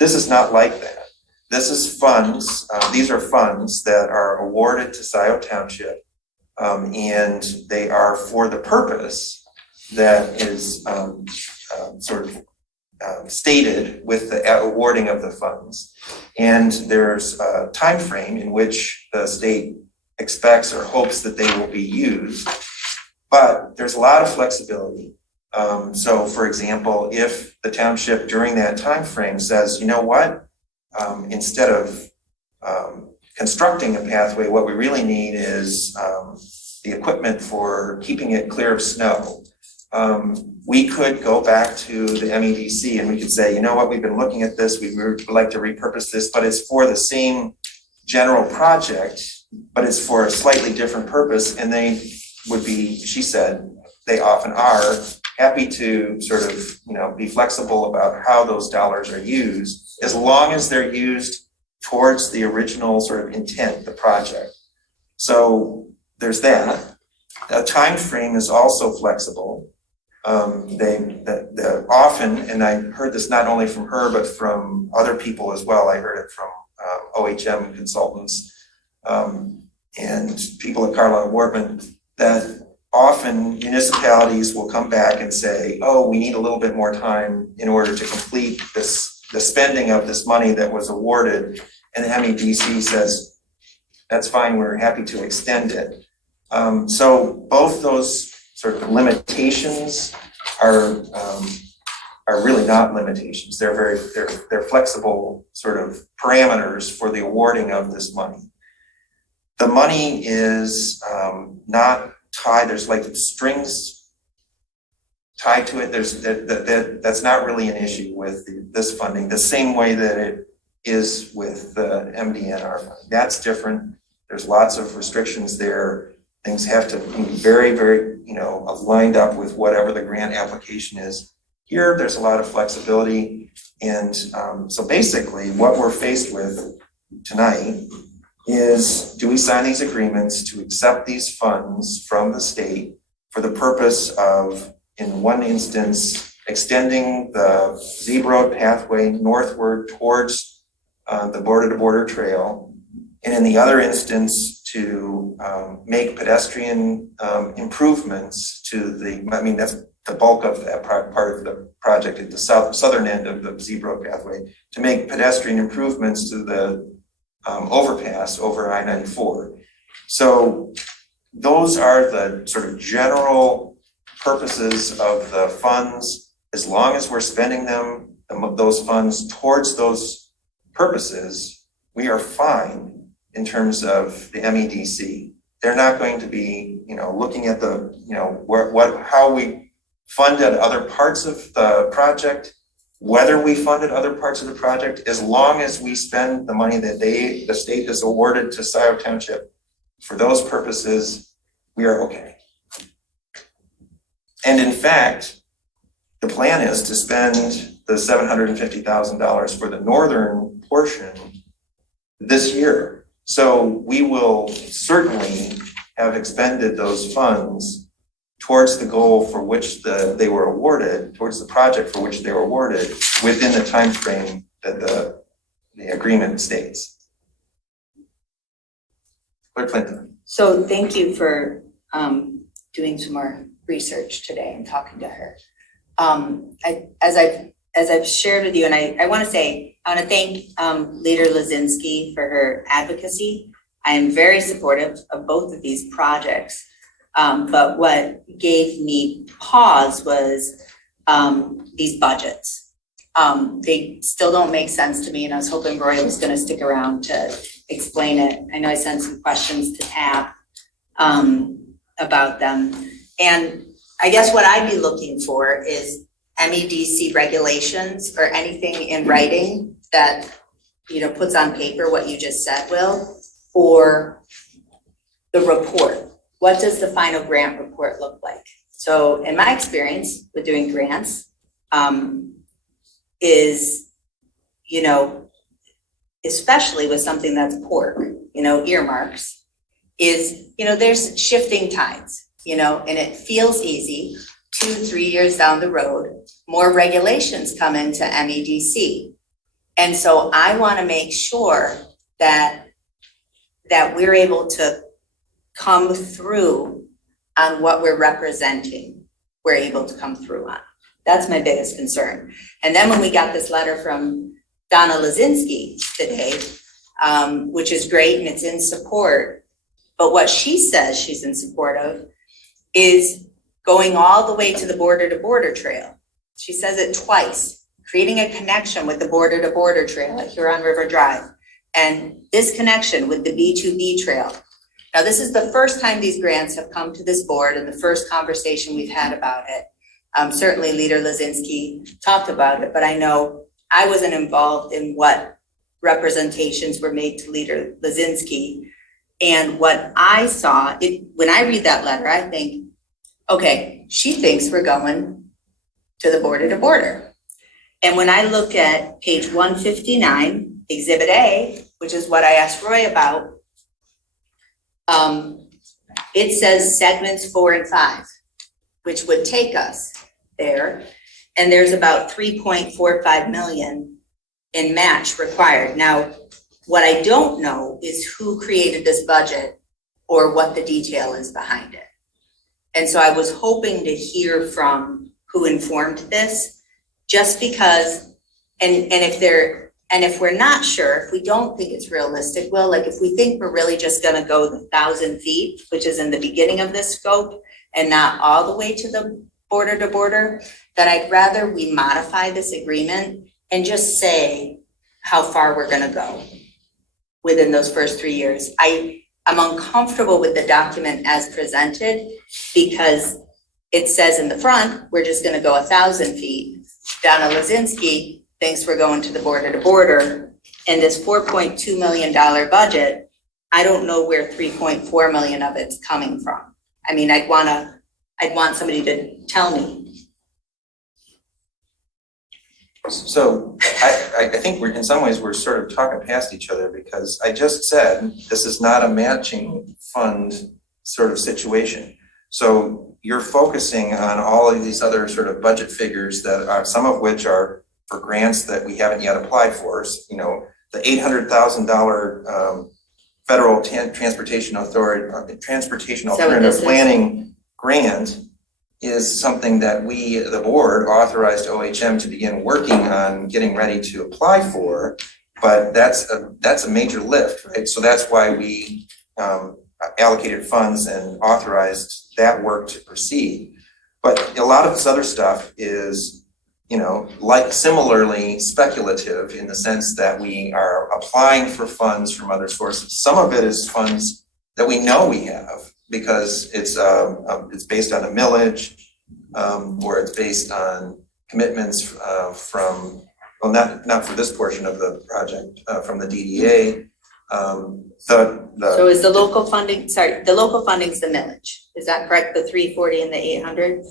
This is not like that. This is funds, these are funds that are awarded to Scio Township, and they are for the purpose that is stated with the awarding of the funds. And there's a time frame in which the state expects or hopes that they will be used, but there's a lot of flexibility. So for example, if the township during that time frame says, you know what, instead of constructing a pathway, what we really need is the equipment for keeping it clear of snow. We could go back to the MEDC and we could say, you know what, we've been looking at this, we would like to repurpose this, but it's for the same general project, but it's for a slightly different purpose. And they would be, she said, they often are happy to sort of, be flexible about how those dollars are used, as long as they're used towards the original sort of intent, the project. So there's that. A time frame is also flexible. They often, and I heard this not only from her, but from other people as well. I heard it from OHM consultants and people at Carlisle Wardman, that often municipalities will come back and say, oh, we need a little bit more time in order to complete the spending of this money that was awarded. And the MEDC says, that's fine, we're happy to extend it. So both those sort of limitations are really not limitations. They're flexible sort of parameters for the awarding of this money. The money is not tied, there's like strings tied to it. That's not really an issue with this funding, the same way that it is with the MDNR funding. That's different. There's lots of restrictions there. Things have to be very, very, lined up with whatever the grant application is. Here, there's a lot of flexibility. And so basically what we're faced with tonight is, do we sign these agreements to accept these funds from the state for the purpose of, in one instance, extending the zebra road pathway northward towards the border-to-border trail, and in the other instance to make pedestrian improvements to that's the bulk of that part of the project at the southern end of the zebra road pathway, to make pedestrian improvements to the overpass over I-94. So those are the sort of general purposes of the funds. As long as we're spending those funds towards those purposes, we are fine in terms of the MEDC. They're not going to be, looking at how we funded other parts of the project, whether we funded other parts of the project, as long as we spend the money that the state has awarded to Scio Township for those purposes, we are okay. And in fact, the plan is to spend the $750,000 for the northern portion this year. So we will certainly have expended those funds towards the goal for which they were awarded, towards the project for which they were awarded, within the time frame that the agreement states. Clerk Clinton. So thank you for doing some more research today and talking to her. As I've shared with you, and I want to thank Leader Lazinski for her advocacy. I am very supportive of both of these projects. But what gave me pause was these budgets. They still don't make sense to me, and I was hoping Roy was going to stick around to explain it. I know I sent some questions to Tab about them. And I guess what I'd be looking for is MEDC regulations or anything in writing that, you know, puts on paper what you just said, Will, or the report. What does the final grant report look like? So in my experience with doing grants, is, you know, especially with something that's pork, you know, earmarks, is, you know, there's shifting tides, you know, and it feels easy. 2-3 years down the road, more regulations come into MEDC. And so I want to make sure that we're able to come through on what we're representing, we're able to come through on. That's my biggest concern. And then when we got this letter from Donna Lazinski today, which is great and it's in support, but what she says she's in support of is going all the way to the border-to-border trail. She says it twice, creating a connection with the border-to-border trail at Huron River Drive, and this connection with the B2B trail. Now, this is the first time these grants have come to this board and the first conversation we've had about it. Certainly Leader Lazinski talked about it, but I know I wasn't involved in what representations were made to Leader Lazinski. And what I saw, when I read that letter, I think, okay, she thinks we're going to the border. And when I look at page 159, Exhibit A, which is what I asked Roy about, it says segments 4 and 5, which would take us there. And there's about 3.45 million in match required. Now, what I don't know is who created this budget or what the detail is behind it. And so I was hoping to hear from who informed this, just because, and if we're not sure, if we don't think it's realistic, well, like if we think we're really just gonna go the 1,000 feet, which is in the beginning of this scope, and not all the way to the border to border, that I'd rather we modify this agreement and just say how far we're gonna go within those first 3 years. I'm uncomfortable with the document as presented because it says in the front, we're just gonna go 1,000 feet. Donna Lazinski thinks we're going to the border, and this $4.2 million budget, I don't know where 3.4 million of it's coming from. I mean, I'd want somebody to tell me. So I think in some ways we're sort of talking past each other, because I just said this is not a matching fund sort of situation. So you're focusing on all of these other sort of budget figures that are, some of which are for grants that we haven't yet applied for. You know, the $800,000 federal transportation alternative planning grant is something that we, the board, authorized OHM to begin working on getting ready to apply for, but that's a major lift, right? So that's why we allocated funds and authorized that work to proceed. But a lot of this other stuff is, you know, like similarly speculative in the sense that we are applying for funds from other sources. Some of it is funds that we know we have because it's based on a millage, or it's based on commitments from, well, not for this portion of the project, from the DDA. So is the local funding, the local funding's the millage, is that correct? The 340 and the 800?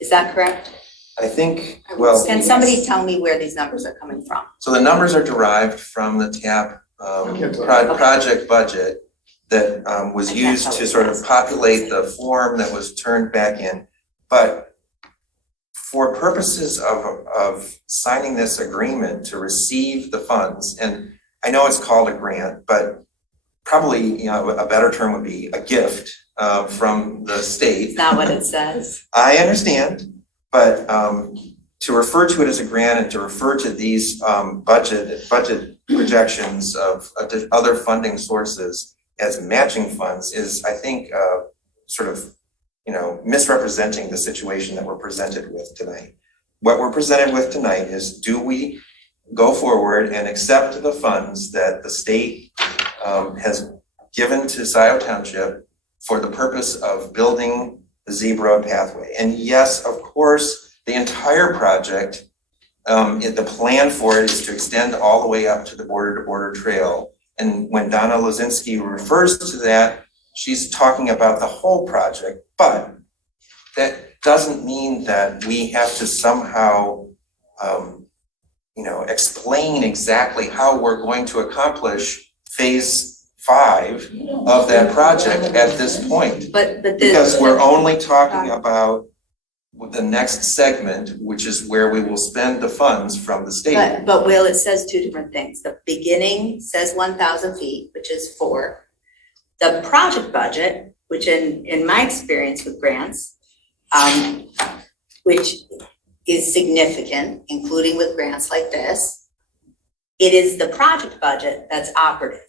Is that correct? I think, well. Can somebody tell me where these numbers are coming from? So the numbers are derived from the TAP project budget that was used to sort of populate the form that was turned back in. But for purposes of signing this agreement to receive the funds, and I know it's called a grant, but probably, a better term would be a gift from the state. It's not what it says. I understand, but to refer to it as a grant and to refer to these budget projections of other funding sources as matching funds is, I think, sort of, misrepresenting the situation that we're presented with tonight. What we're presented with tonight is, do we go forward and accept the funds that the state has given to Scio Township for the purpose of building the Z-Road pathway? And yes, of course, the entire project, the plan for it is to extend all the way up to the border-to-border trail. And when Donna Lozinski refers to that, she's talking about the whole project, but that doesn't mean that we have to somehow, explain exactly how we're going to accomplish phase 5 of that project at this point. Because we're only talking about the next segment, which is where we will spend the funds from the state. But Will, it says two different things. The beginning says 1,000 feet, which is 4. The project budget, which in my experience with grants, which is significant, including with grants like this, it is the project budget that's operative.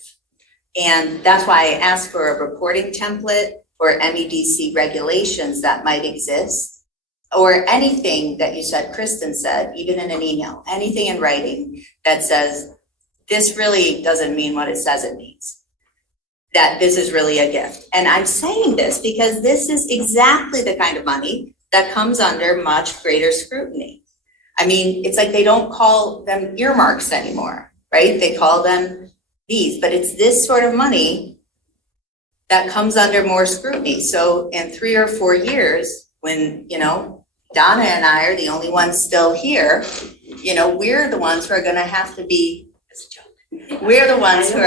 And that's why I asked for a reporting template or MEDC regulations that might exist, or anything that you said, Kristen said, even in an email, anything in writing that says, this really doesn't mean what it says it means, that this is really a gift. And I'm saying this because this is exactly the kind of money that comes under much greater scrutiny. I mean, it's like they don't call them earmarks anymore, right? They call them these, but it's this sort of money that comes under more scrutiny. So in 3 or 4 years, when, Donna and I are the only ones still here, we're the ones who are gonna have to be, we're the ones who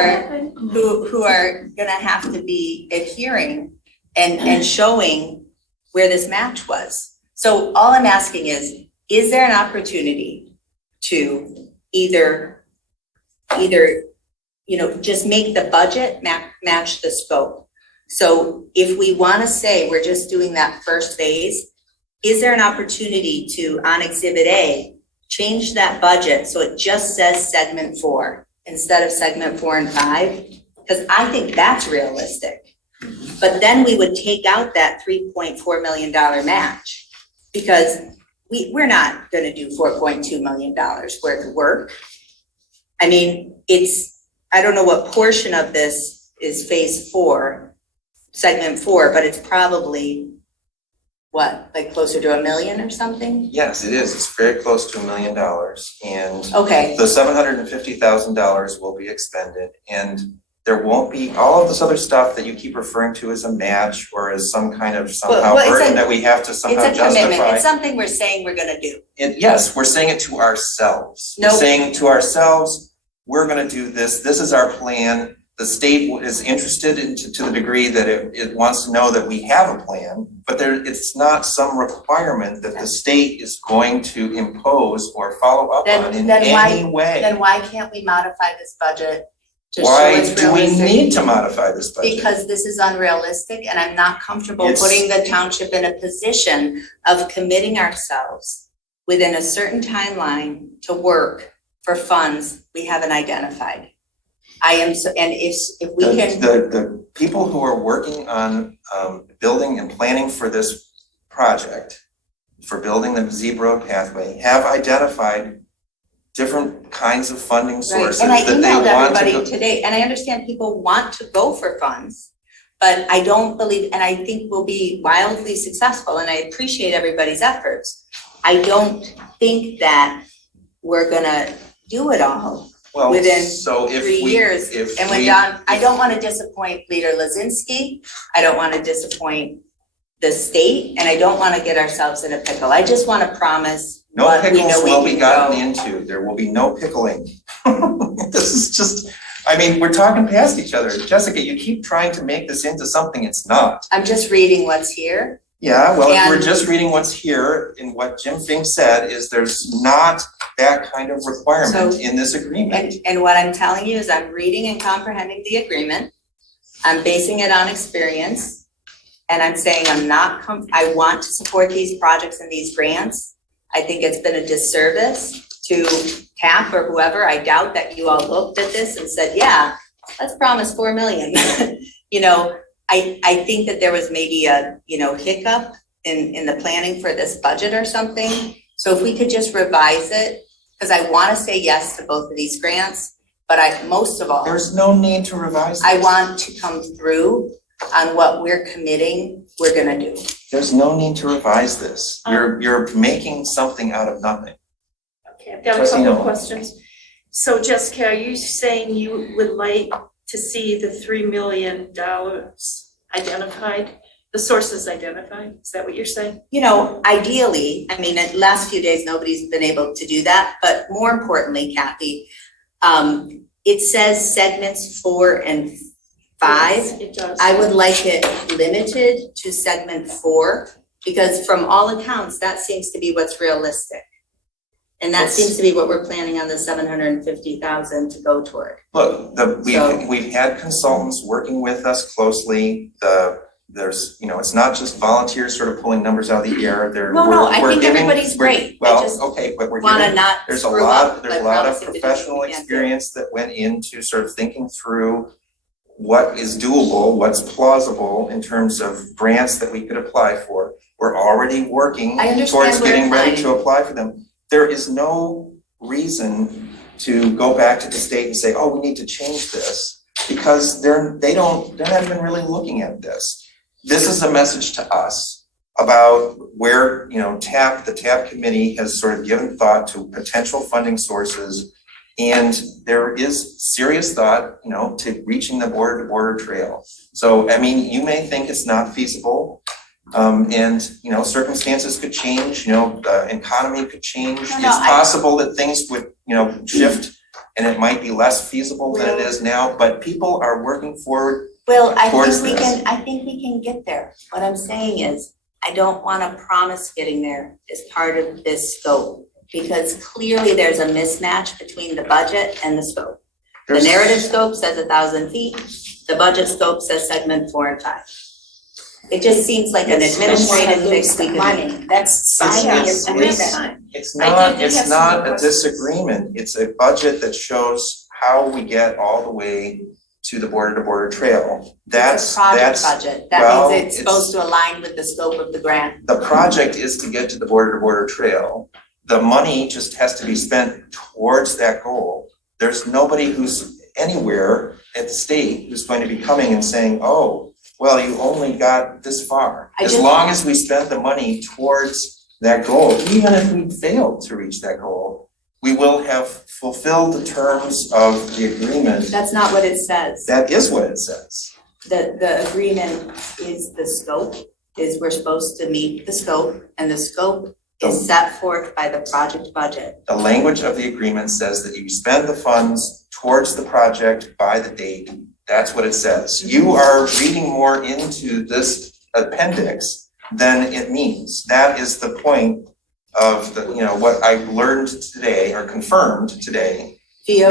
are gonna have to be adhering and showing where this match was. So all I'm asking is there an opportunity to either just make the budget match the scope? So if we wanna say we're just doing that first phase, is there an opportunity to, on Exhibit A, change that budget so it just says segment 4 instead of segment 4 and 5? Because I think that's realistic. But then we would take out that $3.4 million match, because we're not gonna do $4.2 million worth of work. I mean, I don't know what portion of this is phase 4, segment 4, but it's probably closer to $1 million or something? Yes, it is. It's very close to $1 million, and okay, the $750,000 will be expended, and there won't be all of this other stuff that you keep referring to as a match or as some kind of burden that we have to somehow justify. It's a commitment. It's something we're saying we're gonna do. Yes, we're saying it to ourselves. No. We're saying to ourselves, we're gonna do this. This is our plan. The state is interested to the degree that it wants to know that we have a plan, but it's not some requirement that the state is going to impose or follow up on in any way. Then why can't we modify this budget to show Why it's do we realistic? need to modify this budget? Because this is unrealistic, and I'm not comfortable putting the township in a position of committing ourselves within a certain timeline to work for funds we haven't identified. And if we can. The people who are working on building and planning for this project, for building the Z-Road pathway, have identified different kinds of funding sources right. that And they I emailed want to everybody today, and I understand people want to go for funds, but I don't believe, and I think we'll be wildly successful, and I appreciate everybody's efforts. I don't think that we're gonna do it all within 3 years. I don't wanna disappoint Leader Lozinski. I don't wanna disappoint the state, and I don't wanna get ourselves in a pickle. I just wanna promise No what we pickles know we will be can gotten grow. into. There will be no pickling. This is just, I mean, we're talking past each other. Jessica, you keep trying to make this into something it's not. I'm just reading what's here. Yeah, well, if we're And- just reading what's here, and what Jim Fink said is there's not that kind of requirement in this agreement. And what I'm telling you is I'm reading and comprehending the agreement. I'm basing it on experience. And I'm saying I want to support these projects and these grants. I think it's been a disservice to TAP or whoever. I doubt that you all looked at this and said, yeah, let's promise 4 million. You know, I think that there was maybe a, hiccup in the planning for this budget or something. So if we could just revise it, because I want to say yes to both of these grants, but most of all, There's no need to revise this. I want to come through on what we're committing we're gonna do. There's no need to revise this. You're making something out of nothing. Okay, I've got a Trustee couple of Noel. questions. So Jessica, are you saying you would like to see the $3 million identified, the sources identified? Is that what you're saying? Ideally, the last few days, nobody's been able to do that, but more importantly, Kathy, it says segments 4 and 5. Yes, it does. I would like it limited to segment 4, because from all accounts, that seems to be what's realistic. And that seems to be what we're planning on the 750,000 to go toward. Look, we've had consultants working with us closely. There's, it's not just volunteers sort of pulling numbers out of the air. I think everybody's great. Well, okay, but we're Wanna giving, not there's a screw lot up by of promising to do professional what we can't do. experience that went into sort of thinking through what is doable, what's plausible in terms of grants that we could apply for. We're already working I understand towards we're getting ready applying. to apply for them. There is no reason to go back to the state and say, oh, we need to change this, because they're not even really looking at this. This is a message to us about where, the TAP committee has sort of given thought to potential funding sources. And there is serious thought, to reaching the border-to-border trail. So, you may think it's not feasible. And circumstances could change, the economy could change. It's possible that things would, shift and it might be less feasible than it is now, but people are working forward towards this. I think we can get there. What I'm saying is, I don't wanna promise getting there as part of this scope, because clearly there's a mismatch between the budget and the scope. The narrative scope says 1,000 feet, the budget scope says segment 4 and 5. It just seems like an administrative fix we could make. That's signing It's not a disagreement. It's a budget that shows how we get all the way to the border-to-border trail. It's a project budget. That means it's supposed to align with the scope of the grant. The project is to get to the border-to-border trail. The money just has to be spent towards that goal. There's nobody who's anywhere at the state who's going to be coming and saying, oh, well, you only got this far. As long as we spent the money towards that goal, even if we failed to reach that goal, we will have fulfilled the terms of the agreement. That's not what it says. That is what it says. The agreement is the scope, is we're supposed to meet the scope, and the scope is set forth by the project budget. The language of the agreement says that you spend the funds towards the project by the date. That's what it says. You are reading more into this appendix than it means. That is the point of what I learned today or confirmed today. Via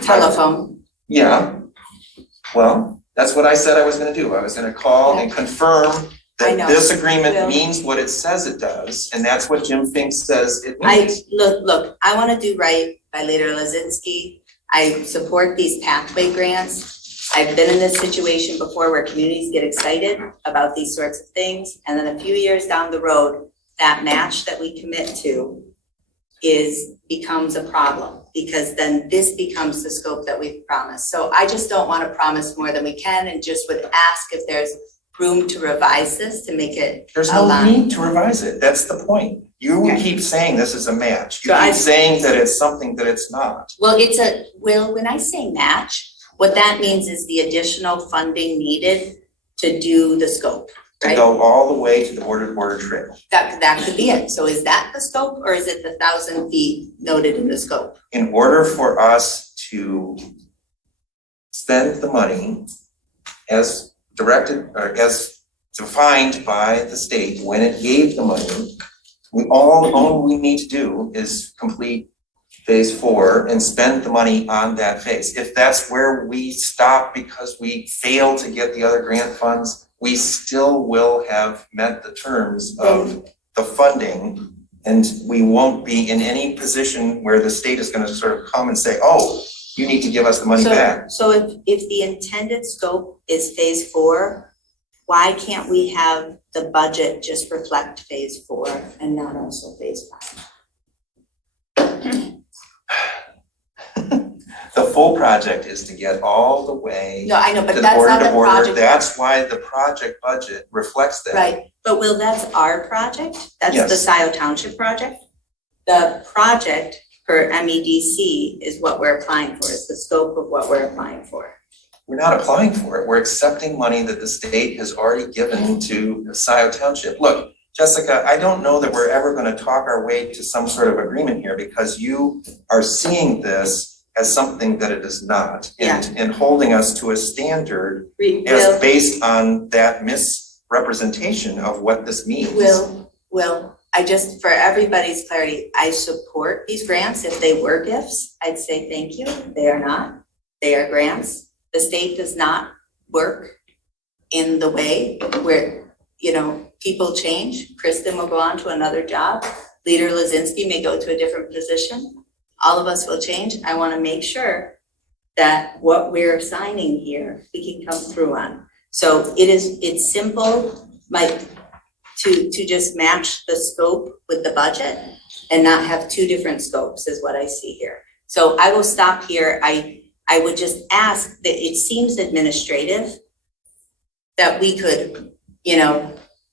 telephone. Yeah. Well, that's what I said I was gonna do. I was gonna call and confirm that this agreement means what it says it does, and that's what Jim Fink says it means. Look, I wanna do right by Leader Lazinski. I support these pathway grants. I've been in this situation before where communities get excited about these sorts of things, and then a few years down the road, that match that we commit to becomes a problem, because then this becomes the scope that we've promised. So I just don't wanna promise more than we can, and just would ask if there's room to revise this to make it There's no align. need to revise it. That's the point. You keep saying this is a match. You So keep saying that it's something that it's not. Well, when I say match, what that means is the additional funding needed to do the scope. to right? go all the way to the border trail. That could be it. So is that the scope or is it the 1,000 feet noted in the scope? In order for us to spend the money as directed or as defined by the state when it gave the money, all we need to do is complete phase 4 and spend the money on that phase. If that's where we stop because we fail to get the other grant funds, we still will have met the terms of the funding, and we won't be in any position where the state is gonna sort of come and say, oh, you need to give us the money back. So if the intended scope is phase 4, why can't we have the budget just reflect phase 4 and not also phase 5? The full project is to get all the way No, I know, to but the that's border not to the border. project. That's why the project budget reflects that. Right, but Will, that's our project? That's the Yes. Scio Township project? The project for MEDC is what we're applying for, is the scope of what we're applying for. We're not applying for it. We're accepting money that the state has already given to Scio Township. Look, Jessica, I don't know that we're ever gonna talk our way to some sort of agreement here because you are seeing this as something that it is not. And holding us to a standard as based on that misrepresentation of what this means. Will, I just, for everybody's clarity, I support these grants. If they were gifts, I'd say thank you. They are not. They are grants. The state does not work in the way where, people change. Kristen will go on to another job. Leader Lazinski may go to a different position. All of us will change. I want to make sure that what we're signing here, we can come through on. So it's simple, like to just match the scope with the budget and not have two different scopes is what I see here. So I will stop here. I would just ask that it seems administrative that we could,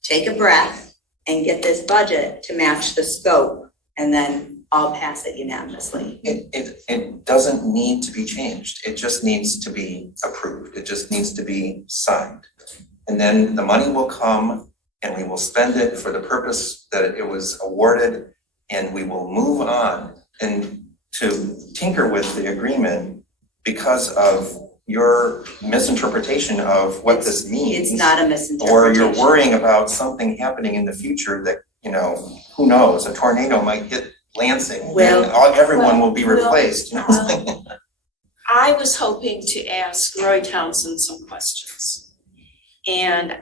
take a breath and get this budget to match the scope and then all pass it unanimously. It doesn't need to be changed. It just needs to be approved. It just needs to be signed. And then the money will come and we will spend it for the purpose that it was awarded, and we will move on. And to tinker with the agreement because of your misinterpretation of what this means. It's not a misinterpretation. Or you're worrying about something happening in the future that, who knows, a tornado might hit Lansing and everyone will be replaced. I was hoping to ask Roy Townsend some questions. And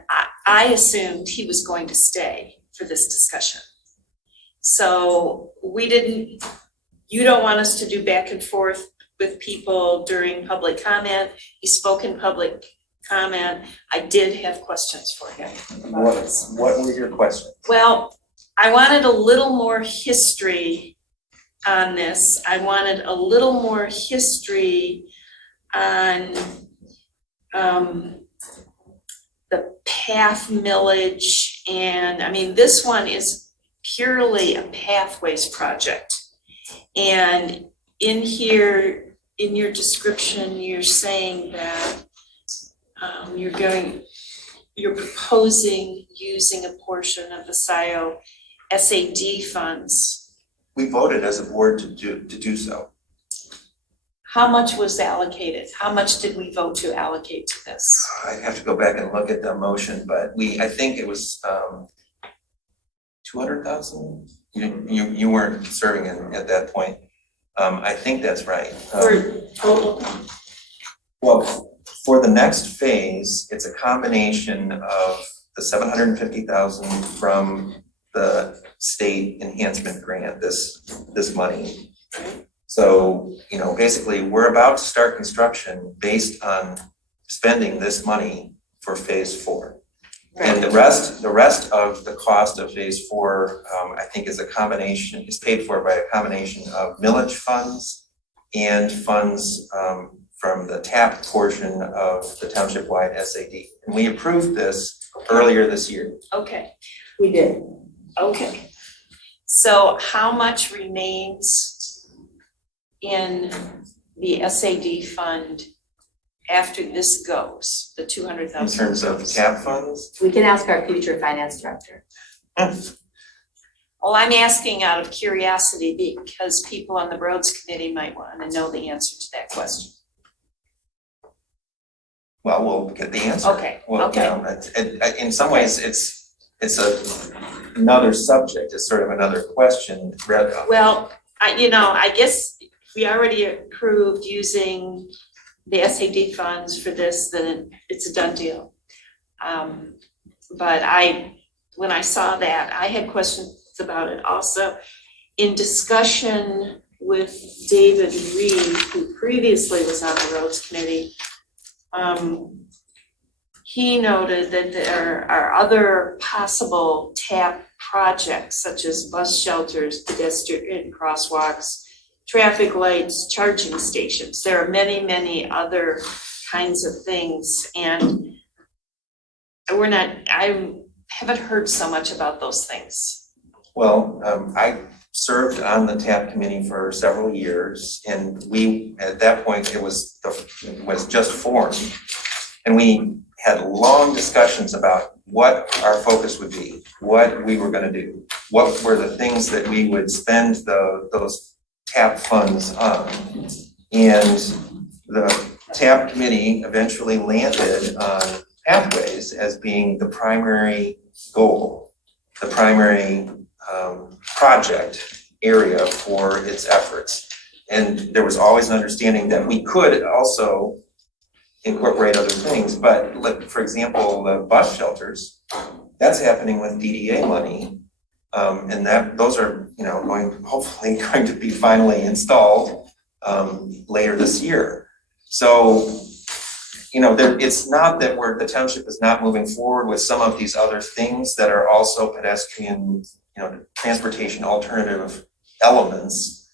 I assumed he was going to stay for this discussion. So you don't want us to do back and forth with people during public comment. He spoke in public comment. I did have questions for him about this. What were your questions? Well, I wanted a little more history on this. I wanted a little more history on the path millage. And this one is purely a pathways project. And in here, in your description, you're saying that you're proposing using a portion of the Scio SAD funds. We voted as a board to do so. How much was allocated? How much did we vote to allocate to this? I'd have to go back and look at the motion, but I think it was 200,000. You weren't serving at that point. I think that's right. For total? Well, for the next phase, it's a combination of the 750,000 from the state enhancement grant, this money. So, basically, we're about to start construction based on spending this money for phase 4. And the rest of the cost of phase 4, I think is paid for by a combination of millage funds and funds from the TAP portion of the township-wide SAD. And we approved this earlier this year. Okay. We did. Okay. So how much remains in the SAD fund after this goes, the $200,000? In terms of TAP funds? We can ask our future finance director. Well, I'm asking out of curiosity because people on the roads committee might want to know the answer to that question. Well, we'll get the answer. Okay, Well, okay. you know, in some ways, it's another subject, it's sort of another question. Well, I guess we already approved using the SAD funds for this, then it's a done deal. But when I saw that, I had questions about it also. In discussion with David Reed, who previously was on the roads committee, he noted that there are other possible TAP projects such as bus shelters, pedestrian crosswalks, traffic lights, charging stations. There are many, many other kinds of things, and I haven't heard so much about those things. Well, I served on the TAP committee for several years, and we, at that point, it was just formed. And we had long discussions about what our focus would be, what we were gonna do, what were the things that we would spend those TAP funds on. And the TAP committee eventually landed on pathways as being the primary goal, the primary project area for its efforts. And there was always an understanding that we could also incorporate other things, but for example, the bus shelters, that's happening with DDA money. And those are, hopefully going to be finally installed later this year. So, it's not that the township is not moving forward with some of these other things that are also pedestrian, transportation alternative elements.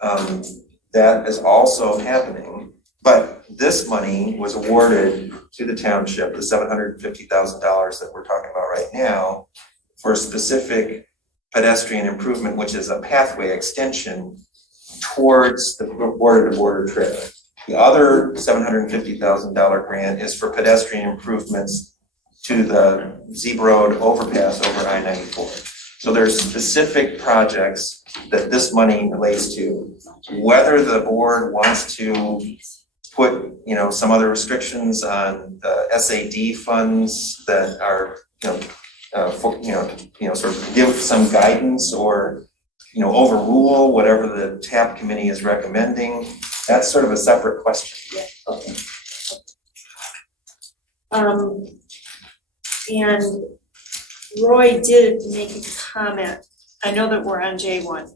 That is also happening. But this money was awarded to the township, the $750,000 that we're talking about right now, for a specific pedestrian improvement, which is a pathway extension towards the border-to-border trail. The other $750,000 grant is for pedestrian improvements to the Zebra Road overpass over I-94. So there's specific projects that this money relates to. Whether the board wants to put, some other restrictions on the SAD funds that are, sort of give some guidance or, overrule whatever the TAP committee is recommending. That's sort of a separate question. Yeah, okay. And Roy did make a comment, I know that we're on J1,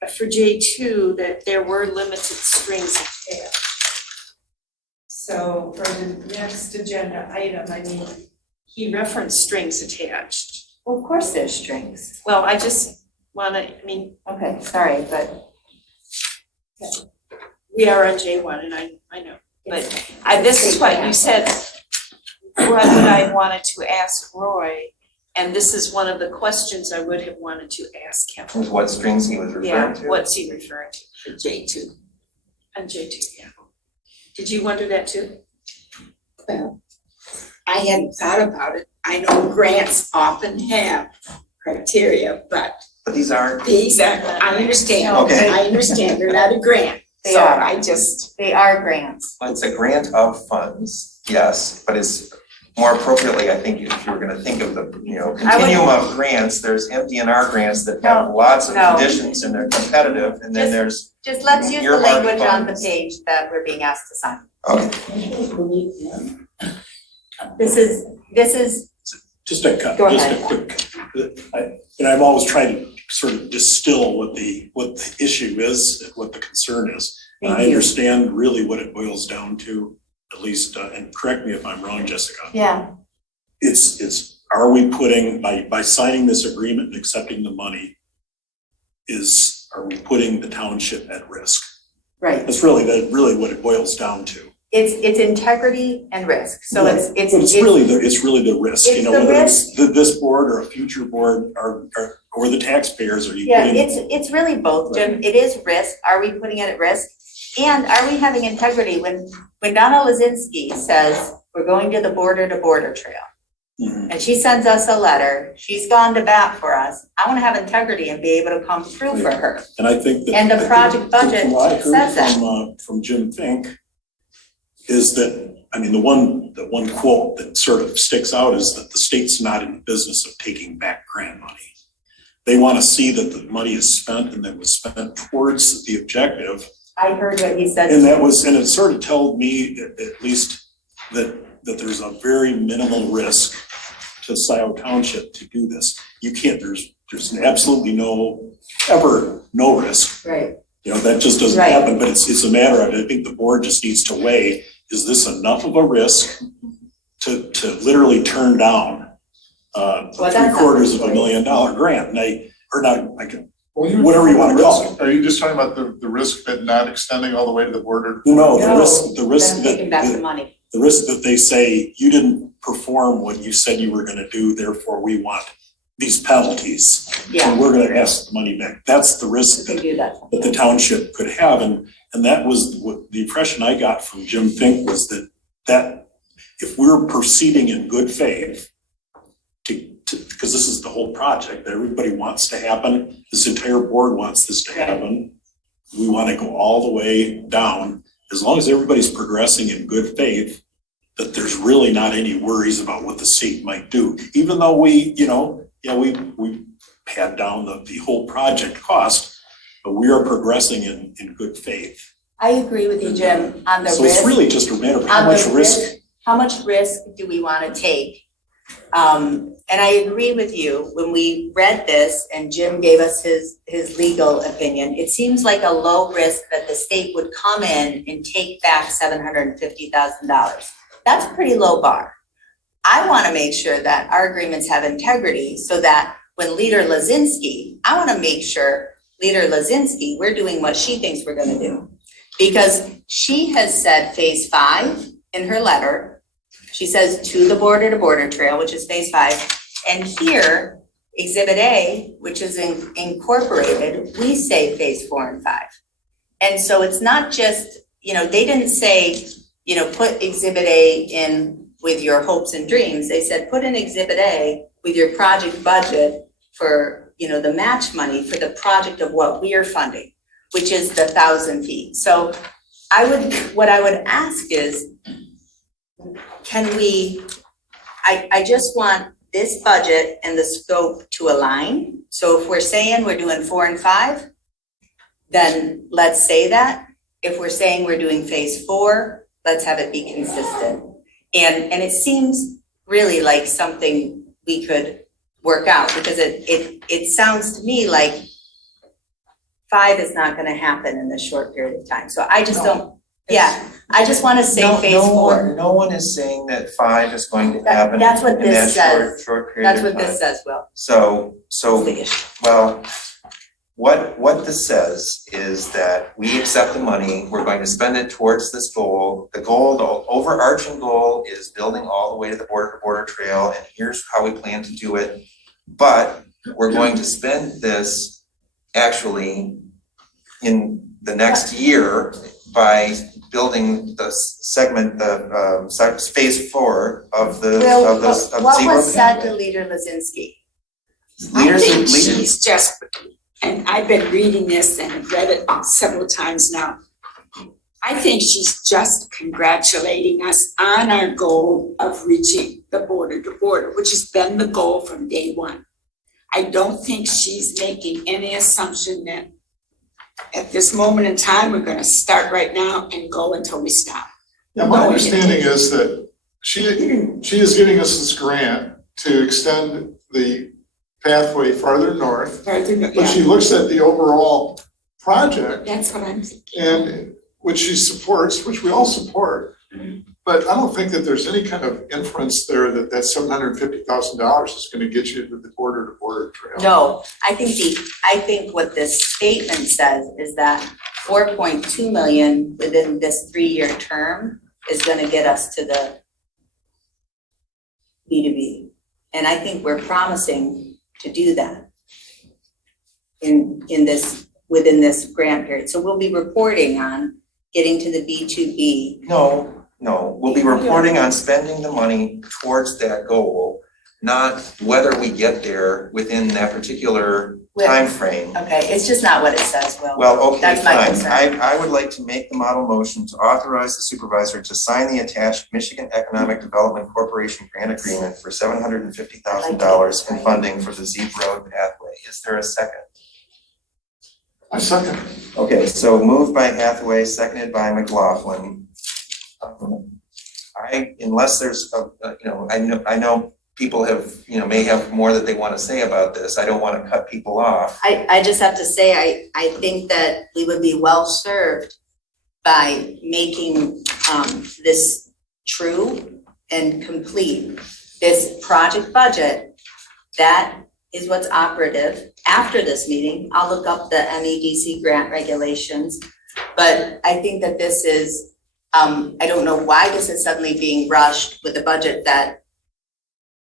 but for J2, that there were limited strings attached. So for the next agenda item, he referenced strings attached. Well, of course there's strings. Well, I just wanna, Okay, sorry, but. we are on J1 and I know, but this is what you said, what I wanted to ask Roy, and this is one of the questions I would have wanted to ask him. What strings he was referring to? Yeah, what's he referring to? J2. And J2, yeah. Did you wonder that too? Well, I hadn't thought about it. I know grants often have criteria, but these aren't. I understand. Okay. I understand, they're not a grant. They So are. They are grants. It's a grant of funds, yes, but it's more appropriately, I think, if you were gonna think of the, continuum of grants, there's MDNR grants that have lots of conditions and they're competitive, and then there's. Just let's use the earmarked language on the funds. page that we're being asked to sign. Okay. This is, Just a Go quick, I've always tried to sort of distill what the issue is, what the concern is. Thank I you. understand really what it boils down to, at least, and correct me if I'm wrong, Jessica. yeah, It's, are we putting, by signing this agreement and accepting the money, are we putting the township at risk? right. That's really what it boils down to. It's integrity and risk. So Right. it's But it's really the risk, it's the whether risk. it's this board or a future board or the taxpayers, are you Yeah, putting? it's really both, Jim. It is risk. Are we putting it at risk? And are we having integrity when Donna Lazinski says we're going to the border trail? And she sends us a letter, she's gone to bat for us. I wanna have integrity and be able to come through for her. And I think that. And the project budget From what I says that. heard from Jim Fink is that, I mean, the one quote that sort of sticks out is that the state's not in the business of taking back grant money. They want to see that the money is spent and that it was spent towards the objective. I heard what he said. And it sort of told me at least that there's a very minimal risk to Scio Township to do this. You can't, there's absolutely no risk. Right. You know, that just doesn't Right. happen, but it's a matter of, I think the board just needs to weigh, is this enough of a risk to literally turn down $750,000 grant? Whatever you wanna call it. Are you just talking about the risk of not extending all the way to the border? No, the risk Taking back the that, money. the risk that they say, you didn't perform what you said you were gonna do, therefore we want these penalties. Yeah. And we're gonna ask the money back. That's the risk To do that. that the township could have, and that was what the impression I got from Jim Fink was that if we're proceeding in good faith because this is the whole project that everybody wants to happen, this entire board wants this to happen. We want to go all the way down, as long as everybody's progressing in good faith, that there's really not any worries about what the state might do, even though we pad down the whole project cost, but we are progressing in good faith. I agree with you, Jim, on the risk. So it's really just a matter of how On the much risk. How much risk do we wanna take? And I agree with you, when we read this and Jim gave us his legal opinion, it seems like a low risk that the state would come in and take back $750,000. That's a pretty low bar. I wanna make sure that our agreements have integrity so that when Leader Lazinski, I wanna make sure Leader Lazinski, we're doing what she thinks we're gonna do. Because she has said phase 5 in her letter. She says to the border trail, which is phase 5. And here, exhibit A, which is incorporated, we say phase 4 and 5. And so it's not just, they didn't say, put exhibit A in with your hopes and dreams. They said, put in exhibit A with your project budget for, the match money for the project of what we are funding, which is the 1,000 feet. So what I would ask is, can we, I just want this budget and the scope to align. So if we're saying we're doing 4 and 5, then let's say that. If we're saying we're doing phase 4, let's have it be consistent. And it seems really like something we could work out, because it sounds to me like 5 is not gonna happen in this short period of time. So I just don't, I just wanna say phase 4. No one is saying that 5 is going to happen That's what in this that says. short period of That's time. what this says, Will. So, what this says is that we accept the money, we're going to spend it towards this goal. The overarching goal is building all the way to the border trail, and here's how we plan to do it. But we're going to spend this actually in the next year by building the segment, phase 4 of the Will, Zebra. what was said to Leader Lazinski? I think she's just, and I've been reading this and have read it several times now. I think she's just congratulating us on our goal of reaching the border to border, which has been the goal from day one. I don't think she's making any assumption that at this moment in time, we're gonna start right now and go until we stop. Yeah, my understanding is that she is giving us this grant to extend the pathway farther north. But she looks at the overall project. That's what I'm thinking. And which she supports, which we all support. But I don't think that there's any kind of inference there that $750,000 is gonna get you to the border trail. No, I think what this statement says is that 4.2 million within this 3-year term is gonna get us to the B2B. And I think we're promising to do that within this grant period. So we'll be reporting on getting to the B2B. No, we'll be reporting on spending the money towards that goal, not whether we get there within that particular time frame. Okay, it's just not what it says, Will. Well, okay, That's my fine. concern. I would like to make the model motion to authorize the supervisor to sign the attached Michigan Economic Development Corporation grant agreement for $750,000 in funding for the Zeeb Road pathway. Is there a second? I second. Okay, so moved by Hathaway, seconded by McLaughlin. Unless there's I know people have, may have more that they want to say about this. I don't want to cut people off. I just have to say, I think that we would be well served by making this true and complete. This project budget, that is what's operative. After this meeting, I'll look up the MEDC grant regulations. But I think that this is, I don't know why this is suddenly being rushed with a budget that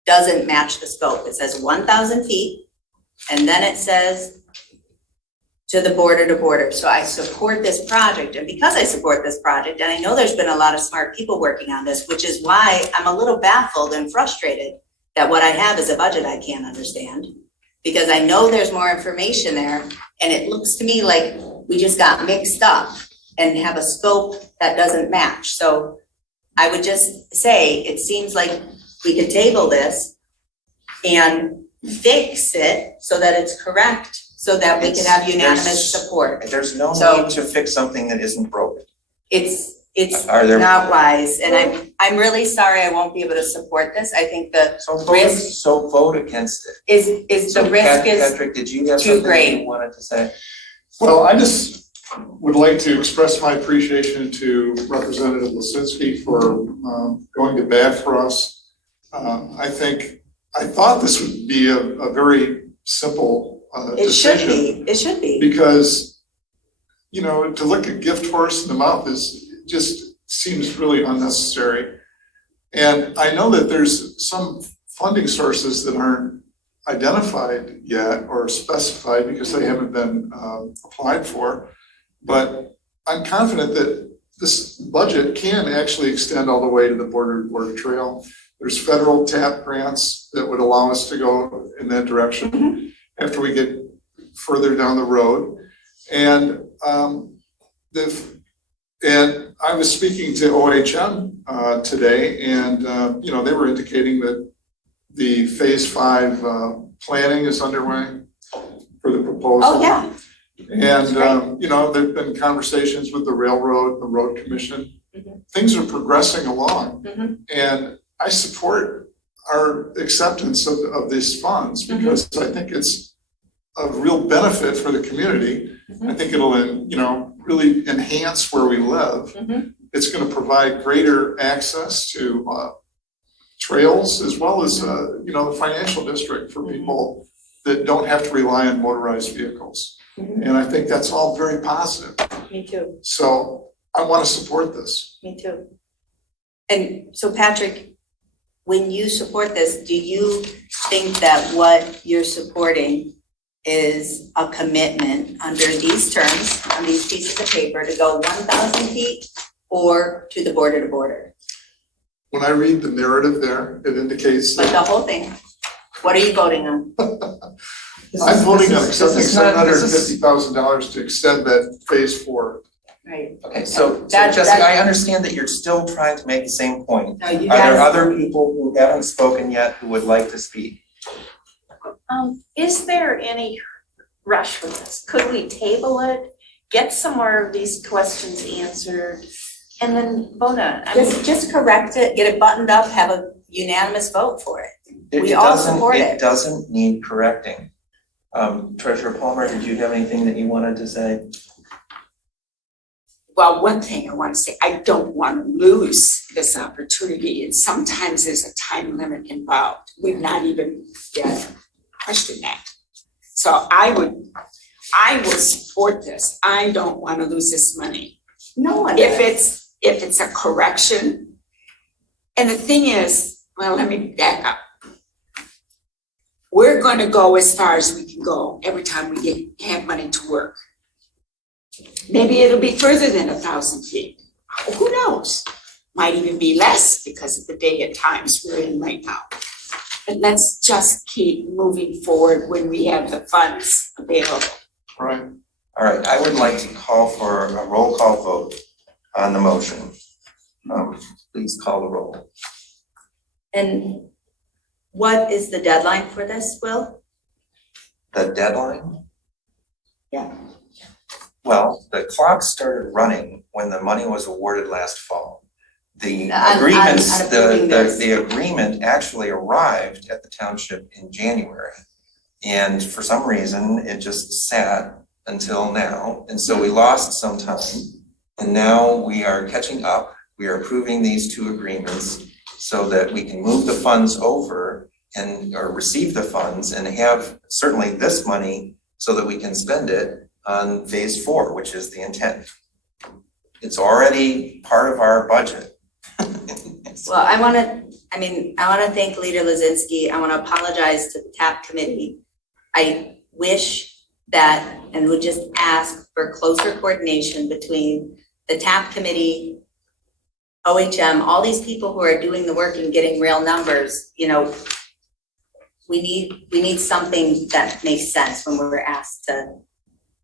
doesn't match the scope. It says 1,000 feet, and then it says to the border to border. So I support this project, and because I support this project, and I know there's been a lot of smart people working on this, which is why I'm a little baffled and frustrated that what I have is a budget I can't understand, because I know there's more information there, and it looks to me like we just got mixed up and have a scope that doesn't match. So I would just say, it seems like we could table this and fix it so that it's correct, so that we can have unanimous support. There's no So- need to fix something that isn't broken. It's Are there- not wise, and I'm really sorry I won't be able to support this. I think the risk So vote against it. is the risk is Patrick, did you have too something great. you wanted to say? Well, I just would like to express my appreciation to Representative Lisinski for going to bat for us. I thought this would be a very simple decision. It should be. Because, to look a gift horse in the mouth just seems really unnecessary. And I know that there's some funding sources that aren't identified yet or specified because they haven't been applied for. But I'm confident that this budget can actually extend all the way to the border trail. There's federal TAP grants that would allow us to go in that direction after we get further down the road. And I was speaking to OHM today, and they were indicating that the phase 5 planning is underway for the proposal. Oh, yeah. And there've been conversations with the railroad, the road commission. Things are progressing along, and I support our acceptance of these funds because I think it's a real benefit for the community. I think it'll, really enhance where we live. It's going to provide greater access to trails as well as, the financial district for people that don't have to rely on motorized vehicles. And I think that's all very positive. Me too. So I want to support this. Me too. And so Patrick, when you support this, do you think that what you're supporting is a commitment under these terms, on these pieces of paper, to go 1,000 feet or to the border to border? When I read the narrative there, it indicates Like that the whole thing? What are you voting on? I'm voting on accepting $750,000 to extend that phase 4. Right. Okay, so Jessica, I understand that you're still trying to make the same point. No, you Are there guys- other people who haven't spoken yet who would like to speak? Is there any rush with this? Could we table it, get some more of these questions answered, and then vote on it? Just correct it, get it buttoned up, have a unanimous vote for it. We It all doesn't- support It it. doesn't need correcting. Treasurer Palmer, did you have anything that you wanted to say? Well, one thing I want to say, I don't want to lose this opportunity, and sometimes there's a time limit involved. We've not even yet questioned that. So I will support this. I don't want to lose this money. No one If does. it's a correction. And the thing is, well, let me back up. We're going to go as far as we can go every time we have money to work. Maybe it'll be further than 1,000 feet. Who knows? Might even be less because of the day and times we're in right now. But let's just keep moving forward when we have the funds available. Right. All right, I would like to call for a roll call vote on the motion. Please call the roll. And what is the deadline for this, Will? The deadline? Yeah. Well, the clock started running when the money was awarded last fall. The On agreements, approving this. the agreement actually arrived at the township in January. And for some reason, it just sat until now. And so we lost some time. And now we are catching up. We are approving these two agreements so that we can move the funds over or receive the funds and have certainly this money so that we can spend it on phase 4, which is the intent. It's already part of our budget. Well, I want to thank Leader Lazinski. I want to apologize to the TAP committee. I wish that, and would just ask for closer coordination between the TAP committee, OHM, all these people who are doing the work and getting real numbers. You know, we need something that makes sense when we're asked to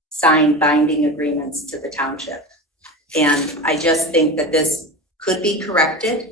sign binding agreements to the township. And I just think that this could be corrected.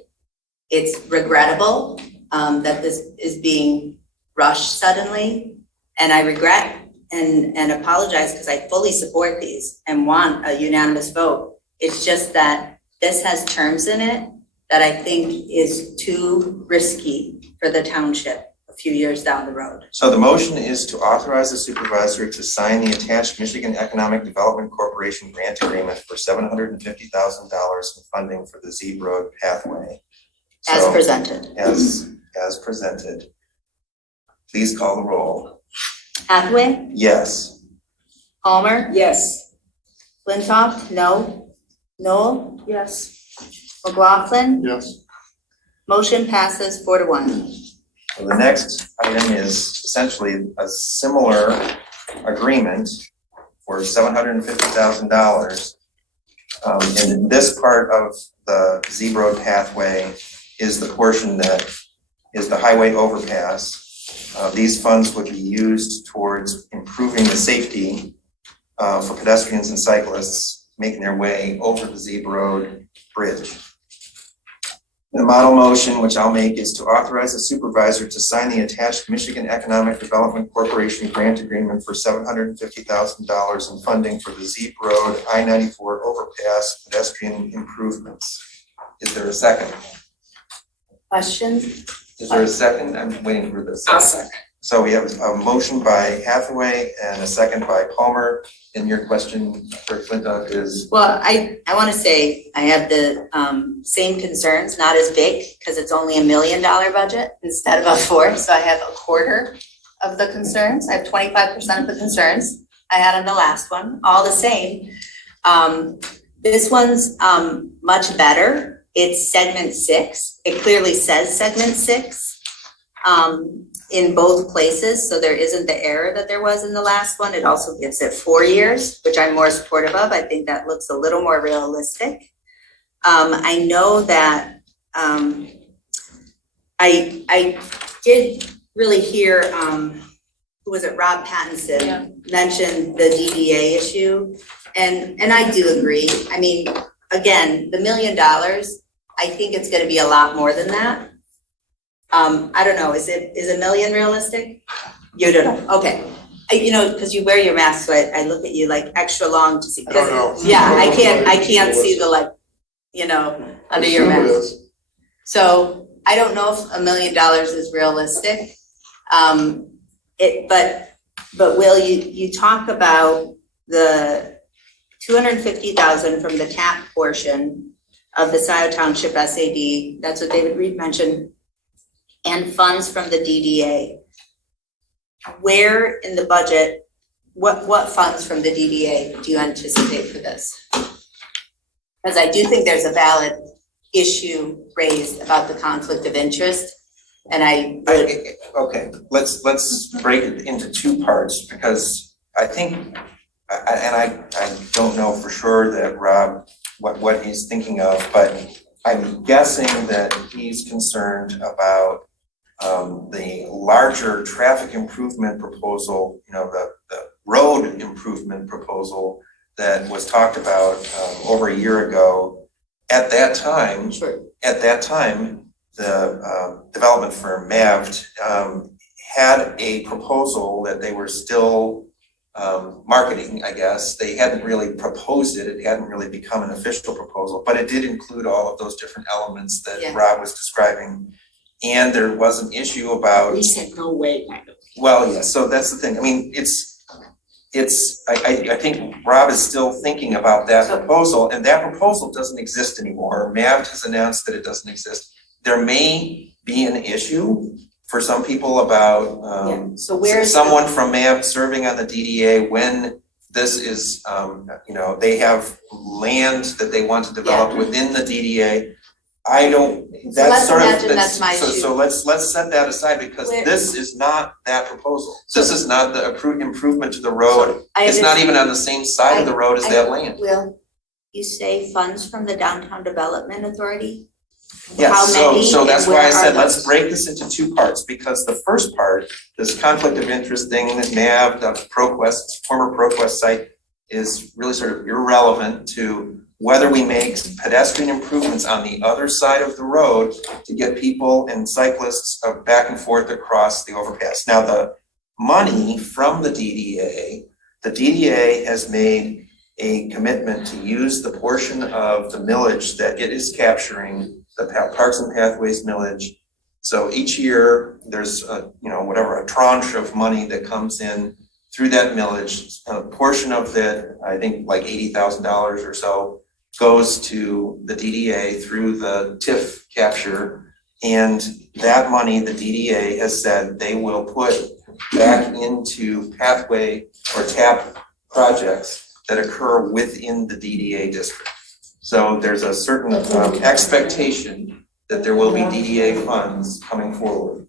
It's regrettable that this is being rushed suddenly. And I regret and apologize because I fully support these and want a unanimous vote. It's just that this has terms in it that I think is too risky for the township a few years down the road. So the motion is to authorize the supervisor to sign the attached Michigan Economic Development Corporation grant agreement for $750,000 in funding for the Z Road pathway. As So, presented. As presented. Please call the roll. Hathaway? Yes. Palmer? Yes. Flintoff? No. Noel? Yes. McLaughlin? Yes. Motion passes 4-1. So the next item is essentially a similar agreement for $750,000. And this part of the Z Road pathway is the portion that is the highway overpass. These funds would be used towards improving the safety for pedestrians and cyclists making their way over the Z Road bridge. The model motion, which I'll make, is to authorize the supervisor to sign the attached Michigan Economic Development Corporation grant agreement for $750,000 in funding for the Z Road I-94 overpass pedestrian improvements. Is there a second? Questions? Is there a second? I'm waiting for this. I'll second. So we have a motion by Hathaway and a second by Palmer. And your question for Flintoff is? Well, I want to say I have the same concerns, not as big, because it's only $1 million budget instead of a 4. So I have a quarter of the concerns. I have 25% of the concerns I had on the last one, all the same. This one's much better. It's segment 6. It clearly says segment 6 in both places. So there isn't the error that there was in the last one. It also gives it 4 years, which I'm more supportive of. I think that looks a little more realistic. I know that I did really hear, who was it, Rob Pattinson mention the DDA issue. And I do agree. I mean, again, the $1 million, I think it's gonna be a lot more than that. I don't know, is $1 million realistic? You don't know, okay. You know, because you wear your mask, so I look at you like extra long to see. I don't know. Yeah, I can't see the like, you know, under your Assume it mask. is. So I don't know if $1 million is realistic. But Will, you talk about the $250,000 from the TAP portion of the Scio Township SAD, that's what David Reed mentioned, and funds from the DDA. Where in the budget, what funds from the DDA do you anticipate for this? Because I do think there's a valid issue raised about the conflict of interest, and okay, let's break it into two parts, because I think I don't know for sure that Rob, what he's thinking of, but I'm guessing that he's concerned about the larger traffic improvement proposal, the road improvement proposal that was talked about over a year ago. At that time, the development firm Mavt had a proposal that they were still marketing, I guess. They hadn't really proposed it. It hadn't really become an official proposal, but it did include all of those different elements that Rob was describing. And there was an issue about. We said no way, kind of. Well, yeah, so that's the thing. I mean, I think Rob is still thinking about that proposal, and that proposal doesn't exist anymore. Mavt has announced that it doesn't exist. There may be an issue for some people about So where's someone from Mavt serving on the DDA when this is, they have land that they want to develop within the DDA. I don't, that's sort of, that's my issue. so let's set that aside because this is not that proposal. This is not the improvement to the road. It's not even on the same side of the road as that land. Will you say funds from the Downtown Development Authority? Yes, so that's why I said, let's those? break this into two parts, because the first part, this conflict of interest thing that Nav, the ProQuest, former ProQuest site, is really sort of irrelevant to whether we make pedestrian improvements on the other side of the road to get people and cyclists back and forth across the overpass. Now, the money from the DDA has made a commitment to use the portion of the millage that it is capturing, the Parks and Pathways millage. So each year there's a tranche of money that comes in through that millage. A portion of that, I think like $80,000 or so, goes to the DDA through the TIF capture. And that money, the DDA has said they will put back into pathway or TAP projects that occur within the DDA district. So there's a certain expectation that there will be DDA funds coming forward.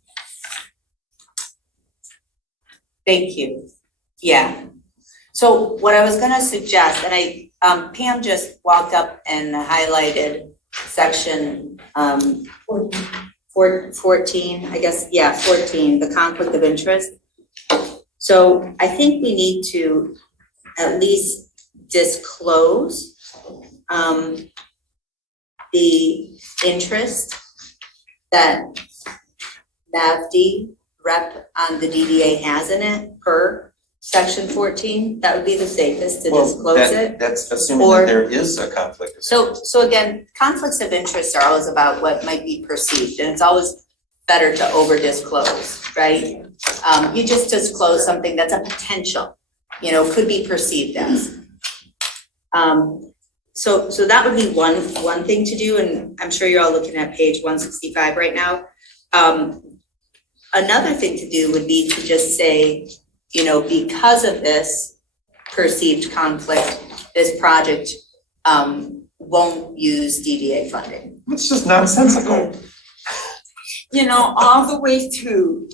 Thank you. Yeah. So what I was gonna suggest, and Pam just walked up and highlighted section 14, I guess, 14, the conflict of interest. So I think we need to at least disclose the interest that MAVD rep on the DDA has in it per section 14. That would be the safest to disclose it. That's assuming that there is a conflict of interest. So again, conflicts of interest are always about what might be perceived, and it's always better to over disclose, right? You just disclose something that's a potential, could be perceived as. So that would be one thing to do, and I'm sure you're all looking at page 165 right now. Another thing to do would be to just say, because of this perceived conflict, this project won't use DDA funding. It's just nonsensical. All the way through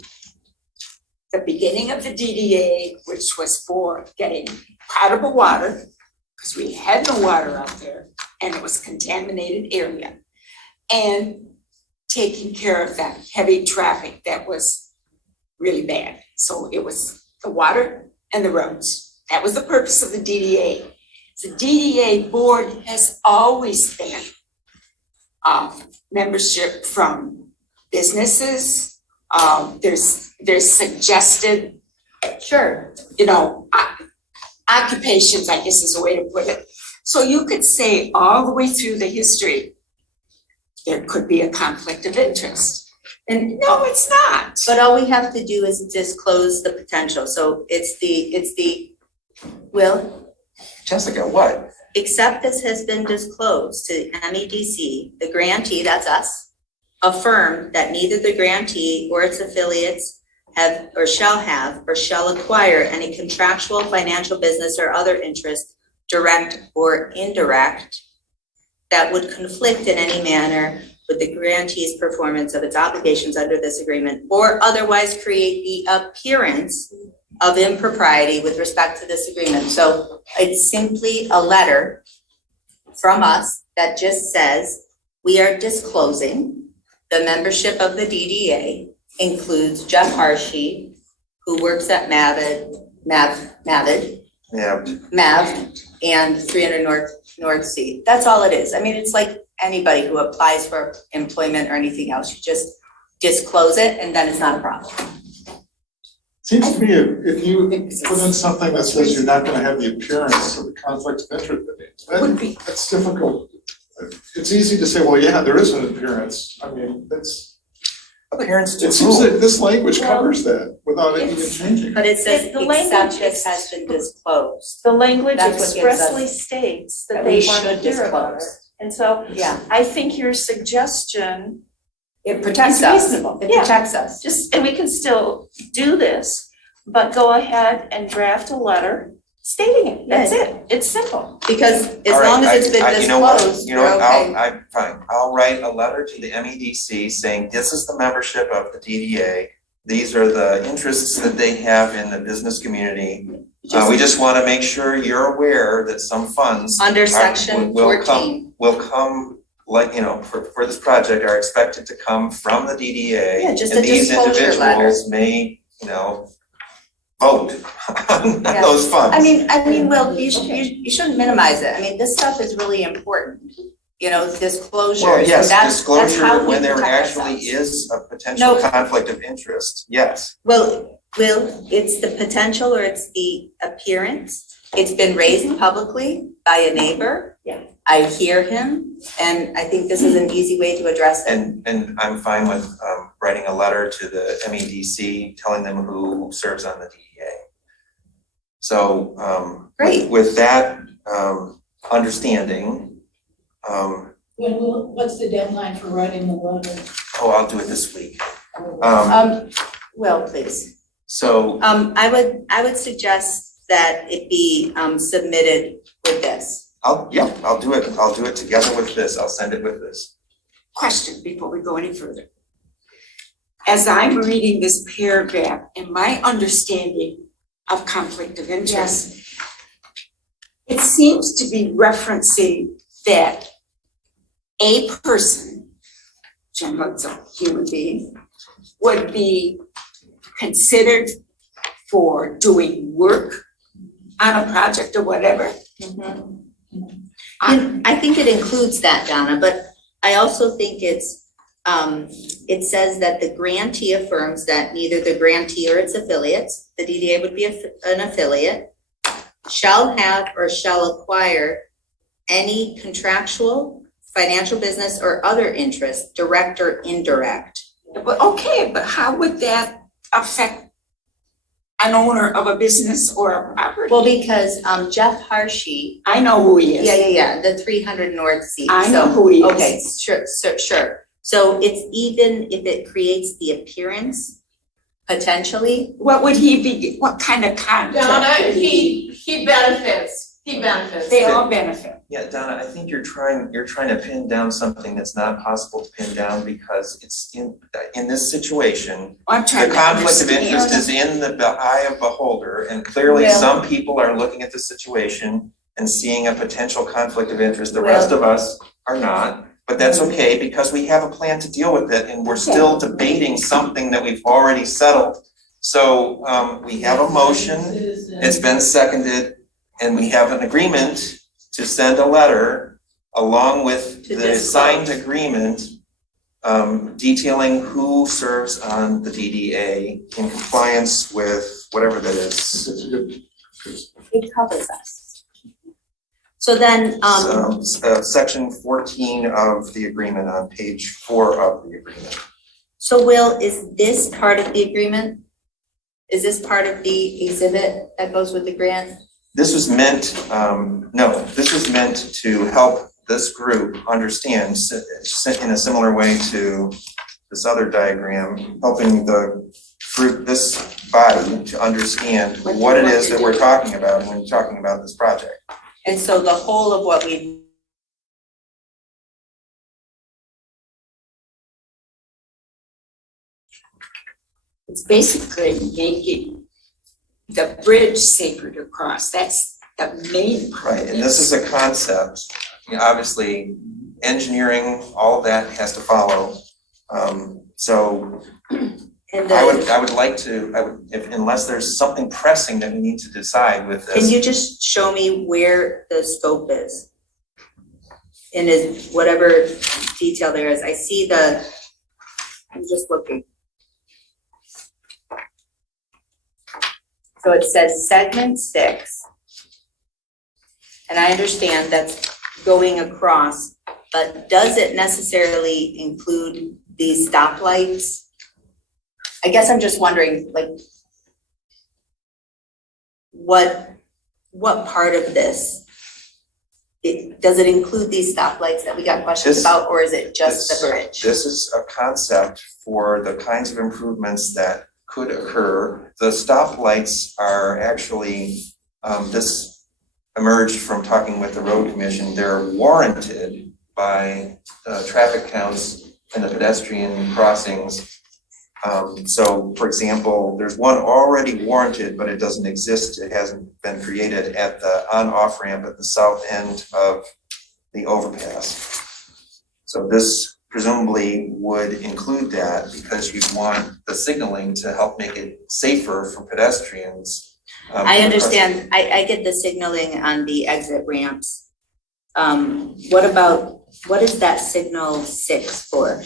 the beginning of the DDA, which was for getting potable water, because we had no water out there and it was a contaminated area, and taking care of that heavy traffic that was really bad. So it was the water and the roads. That was the purpose of the DDA. The DDA board has always been membership from businesses. There's suggested, occupations, I guess is a way to put it. So you could say all the way through the history, there could be a conflict of interest. And no, it's not. But all we have to do is disclose the potential. So it's the Will? Jessica, what? Except this has been disclosed to MEDC, the grantee, that's us, affirm that neither the grantee or its affiliates have or shall acquire any contractual, financial, business, or other interest, direct or indirect, that would conflict in any manner with the grantee's performance of its obligations under this agreement, or otherwise create the appearance of impropriety with respect to this agreement. So it's simply a letter from us that just says, we are disclosing the membership of the DDA includes Jeff Harshy, who works at Mavid, and 300 North Sea. That's all it is. I mean, it's like anybody who applies for employment or anything else. You just disclose it and then it's not a problem. Seems to me if you put in something that says you're not gonna have the appearance of a conflict of interest, that's difficult. It's easy to say, well, yeah, there is an appearance. I mean, that's. Appearance to It seems who? that this language covers that without it even changing. But it says The language except it has been disclosed. The language That's what gives us- expressly states that that they we want to should hear about it. disclose. And so Yeah, I think your suggestion it protects is us. reasonable. It Yeah. protects us. Just, and we can still do this, but go ahead and draft a letter stating it. That's it. It's simple. Because as All right, long as it's been you know what? disclosed, You know we're what, okay. fine, I'll write a letter to the MEDC saying this is the membership of the DDA. These are the interests that they have in the business community. We just wanna make sure you're aware that some funds Under section will 14. come, like, you know, for this project are expected to come from the DDA. Yeah, just a And these disclosure letter. individuals may, you know, vote on those funds. I mean, Will, you shouldn't minimize it. I mean, this stuff is really important. You know, disclosure. Well, yes, So that's how disclosure we when there protect actually ourselves. is a potential No. conflict of interest, yes. Well, Will, it's the potential or it's the appearance. It's been raised publicly by a neighbor. Yeah. I hear him, and I think this is an easy way to address it. And I'm fine with writing a letter to the MEDC, telling them who serves on the DEA. So Great. with that understanding, What's the deadline for writing the letter? I'll do it this week. Will, please. So I would suggest that it be submitted with this. I'll do it together with this, I'll send it with this. Question before we go any further. As I'm reading this paragraph and my understanding of conflict of interest, it seems to be referencing that a person, generally it's a human being, would be considered for doing work on a project or whatever. I think it includes that, Donna, but I also think it's, it says that the grantee affirms that neither the grantee or its affiliates, the DDA would be an affiliate, shall have or shall acquire any contractual, financial, business, or other interest, direct or indirect. But okay, but how would that affect an owner of a business or a property? Well, because Jeff Harshy. I know who he is. Yeah, the 300 North Sea. I know who he is. Okay, sure. So it's even if it creates the appearance, potentially. What would he be, what kind of contract? Donna, would he benefits. He benefits. They all benefit. Yeah, Donna, I think you're trying to pin down something that's not possible to pin down because it's in this situation. I'm trying The to conflict of understand. interest is in the eye of beholder, and clearly Well- some people are looking at the situation and seeing a potential conflict of interest. The rest of us are not, but that's okay because we have a plan to deal with it and we're still debating something that we've already settled. So we have a motion, it's been seconded, and we have an agreement to send a letter along with To the disclose. signed agreement detailing who serves on the DDA in compliance with whatever that is. It covers us. So then, Section 14 of the agreement on page 4 of the agreement. so Will, is this part of the agreement? Is this part of the exhibit that goes with the grant? This was meant, this was meant to help this group understand in a similar way to this other diagram, helping the group, this body to understand what it is that we're talking about when we're talking about this project. And so the whole of what we It's basically making the bridge safer to cross. That's the main part of Right, and this is a concept, obviously, engineering, all of that has to follow. So And I would like to, unless there's something pressing that we need to decide with this. can you just show me where the scope is? And is whatever detail there is, I see I'm just looking. So it says segment 6. And I understand that's going across, but does it necessarily include these stoplights? I guess I'm just wondering, like, what part of this? Does it include these stoplights that we got questions about, or is it just the bridge? This is a concept for the kinds of improvements that could occur. The stoplights are actually, this emerged from talking with the road commission. They're warranted by traffic counts and the pedestrian crossings. So for example, there's one already warranted, but it doesn't exist. It hasn't been created at the on-off ramp at the south end of the overpass. So this presumably would include that because you want the signaling to help make it safer for pedestrians. I understand, I get the signaling on the exit ramps. What is that signal 6 for?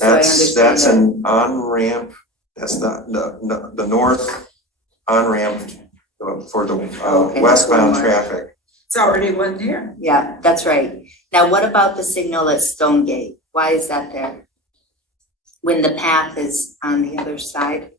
That's an on-ramp, that's the north on-ramp for the westbound traffic. It's already one there. Yeah, that's right. Now, what about the signal at Stonegate? Why is that there? When the path is on the other side?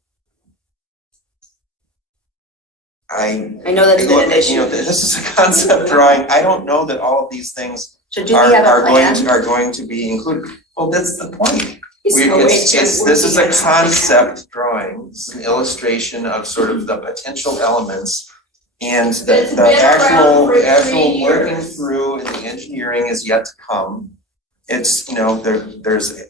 I know that's been an issue. This is a concept drawing. I don't know that all of these things are going to be included. Well, that's the point. This is a concept drawing. This is an illustration of sort of the potential elements. And the actual working through and the engineering is yet to come. It's, there's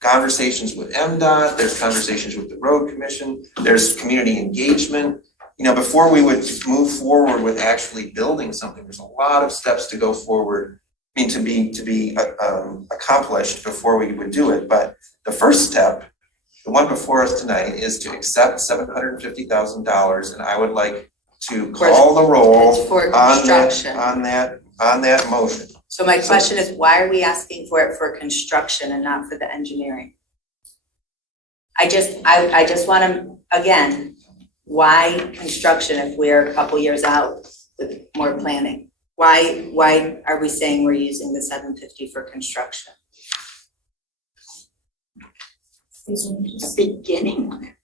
conversations with MDOT, there's conversations with the road commission, there's community engagement. Before we would move forward with actually building something, there's a lot of steps to go forward, to be accomplished before we would do it. But the first step, the one before us tonight, is to accept $750,000, and I would like to call the roll on that motion. So my question is, why are we asking for it for construction and not for the engineering? I just want to, again, why construction if we're a couple years out with more planning? Why are we saying we're using the $750 for construction? Beginning.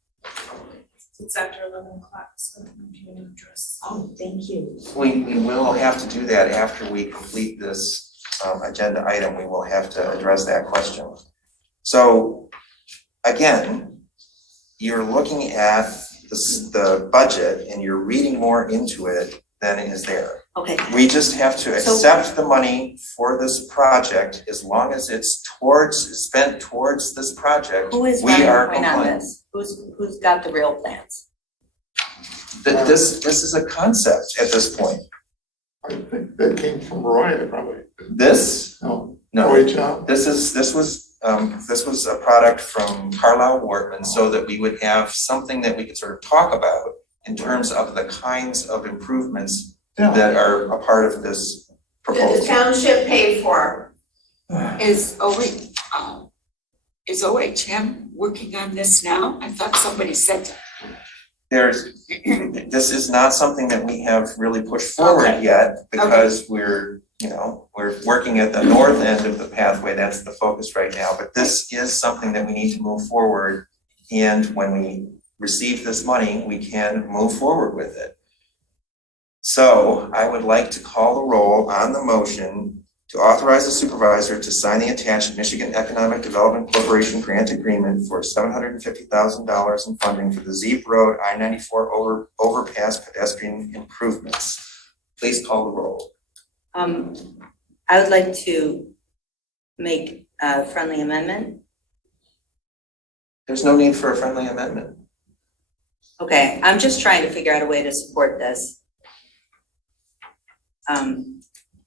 It's after 11 o'clock, so if you want to address. Oh, thank you. We will have to do that after we complete this agenda item. We will have to address that question. So again, you're looking at the budget and you're reading more into it than is there. Okay. We just have to accept the money for this project as long as it's spent towards this project. Who is running the point on this? Who's got the real plans? This is a concept at this point. I think that came from Roy, probably. This? No. No. This was a product from Carlisle Wortman, so that we would have something that we could sort of talk about in terms of the kinds of improvements that are a part of this proposal. Did the township pay for? Is OHM working on this now? I thought somebody said. This is not something that we have really pushed forward yet, because we're working at the north end of the pathway. That's the focus right now, but this is something that we need to move forward. And when we receive this money, we can move forward with it. So I would like to call the roll on the motion to authorize the supervisor to sign the attached Michigan Economic Development Corporation grant agreement for $750,000 in funding for the Zeep Road I-94 overpass pedestrian improvements. Please call the roll. I would like to make a friendly amendment. There's no need for a friendly amendment. Okay, I'm just trying to figure out a way to support this.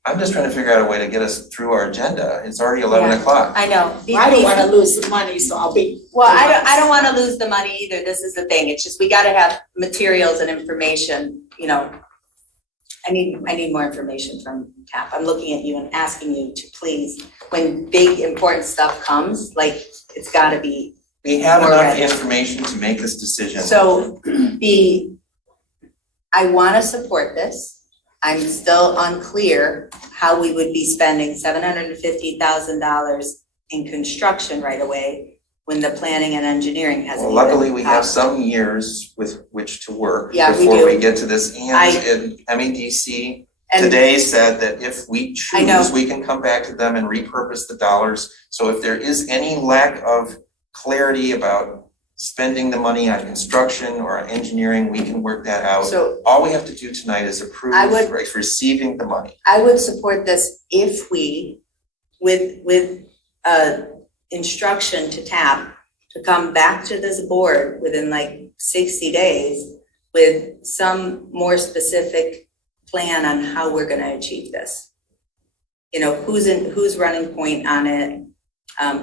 I'm just trying to figure out a way to get us through our agenda. It's already 11 Yeah. o'clock. I know. I don't wanna lose the money, so I'll be. Well, I don't wanna lose the money either, this is the thing, it's just we gotta have materials and information, you know. I need more information from TAP, I'm looking at you and asking you to please, when big important stuff comes, like, it's gotta be. We have more enough ready. information to make this decision. So I wanna support this. I'm still unclear how we would be spending $750,000 in construction right away when the planning and engineering hasn't Well, even. luckily, we have some years with which to work Yeah, we before do. we get to this. And MEDC And- today said that if we I know. choose, we can come back to them and repurpose the dollars. So if there is any lack of clarity about spending the money on construction or on engineering, we can work that out. So All we have to do tonight is approve I would- receiving the money. I would support this if we, with instruction to TAP to come back to this board within like 60 days with some more specific plan on how we're gonna achieve this. You know, who's running point on it,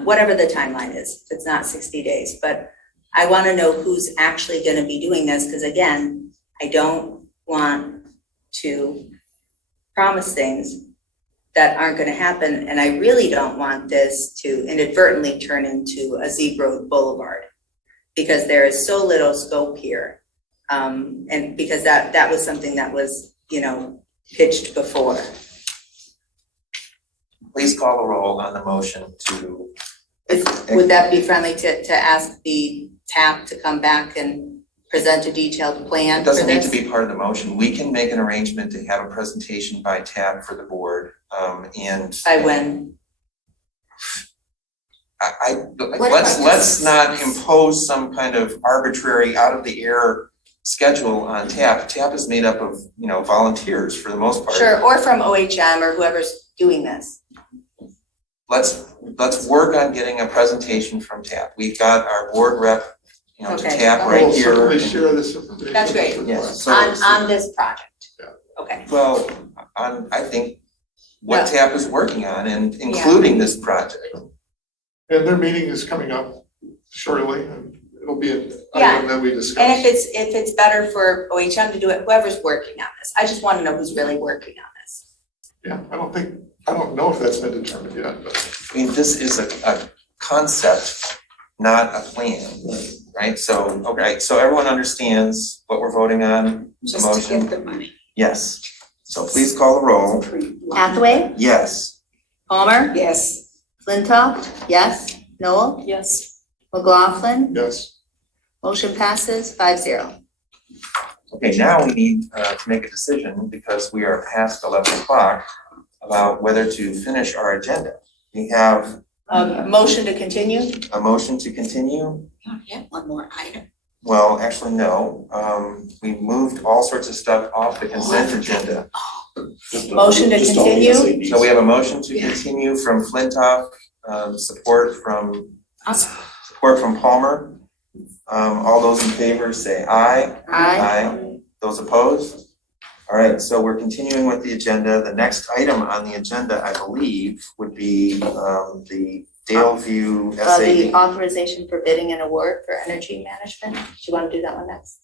whatever the timeline is, if it's not 60 days, but I wanna know who's actually gonna be doing this, because again, I don't want to promise things that aren't gonna happen, and I really don't want this to inadvertently turn into a zebra boulevard, because there is so little scope here. And because that was something that was, you know, pitched before. Please call the roll on the motion to. Would that be friendly to ask the TAP to come back and present a detailed plan It for doesn't need this? to be part of the motion. We can make an arrangement to have a presentation by TAB for the board, and. By when? Let's not impose some kind of arbitrary, out of the air schedule on TAP. TAP is made up of, you know, volunteers for the most part. Sure, or from OHM or whoever's doing this. Let's work on getting a presentation from TAP. We've got our board rep, you know, to Okay. TAP I right will here. certainly share this information. That's great. Yes, so. On this project? Yeah. Okay. Well, I think what Yeah. TAP is working on and including this project. And their meeting is coming up shortly, and it'll be an Yeah. item that we And discuss. if it's better for OHM to do it, whoever's working on this, I just wanna know who's really working on this. Yeah, I don't know if that's been determined yet, but I mean, this is a concept, not a plan, right? So, okay, so everyone understands what we're voting on, the Just to motion? get the money. Yes. So please call the roll. Hathaway, Yes. Palmer, Yes. Flintoff, yes, Noel, Yes. McLaughlin, yes. motion passes 5-0. Okay, now we need to make a decision because we are past 11 o'clock about whether to finish our agenda. We have Motion to continue? a motion to continue. I have one more item. Well, actually, no. We moved all sorts of stuff off the consent agenda. Motion to continue? So we have a motion to continue from Flintoff, support from Palmer. All those in favor say aye. Aye. Those opposed? All right, so we're continuing with the agenda. The next item on the agenda, I believe, would be the Daleview The SAB. authorization for bidding and award for energy management. Do you wanna do that one next?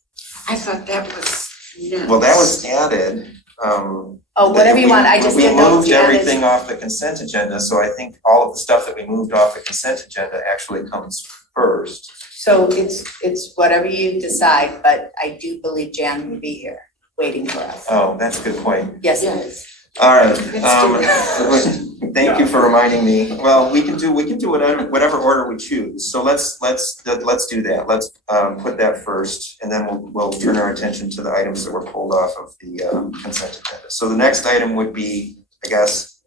I thought that was next. Well, that was added. Oh, whatever you want, I just didn't know if We you moved added. everything off the consent agenda, so I think all of the stuff that we moved off the consent agenda actually comes first. So it's whatever you decide, but I do believe Jan will be here waiting for us. Oh, that's a good point. Yes, it is. All right, Let's thank you for reminding me. Well, we can do whatever order we choose. So let's do that. Let's put that first, and then we'll turn our attention to the items that were pulled off of the consent agenda. So the next item would be, I guess,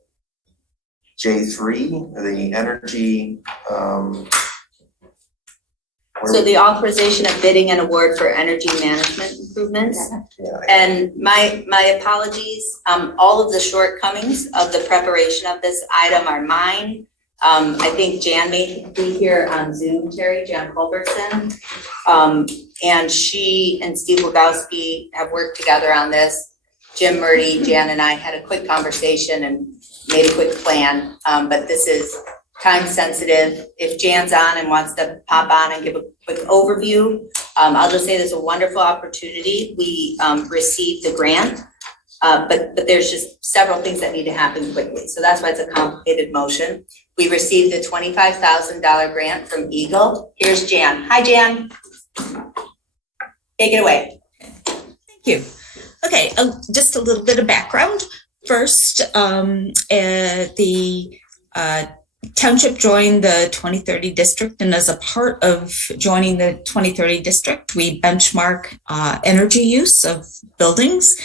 J3, the energy. So the authorization of bidding and award for energy management improvements. Yeah. And my apologies, all of the shortcomings of the preparation of this item are mine. I think Jan may be here on Zoom, Terry, Jan Culbertson. And she and Steve Wagowski have worked together on this. Jim Murdy, Jan and I had a quick conversation and made a quick plan, but this is time sensitive. If Jan's on and wants to pop on and give a quick overview, I'll just say there's a wonderful opportunity. We received the grant, but there's just several things that need to happen quickly. So that's why it's a complicated motion. We received a $25,000 grant from Eagle. Here's Jan. Hi, Jan. Take it away. Thank you. Okay, just a little bit of background. First, the township joined the 2030 district, and as a part of joining the 2030 district, we benchmark energy use of buildings.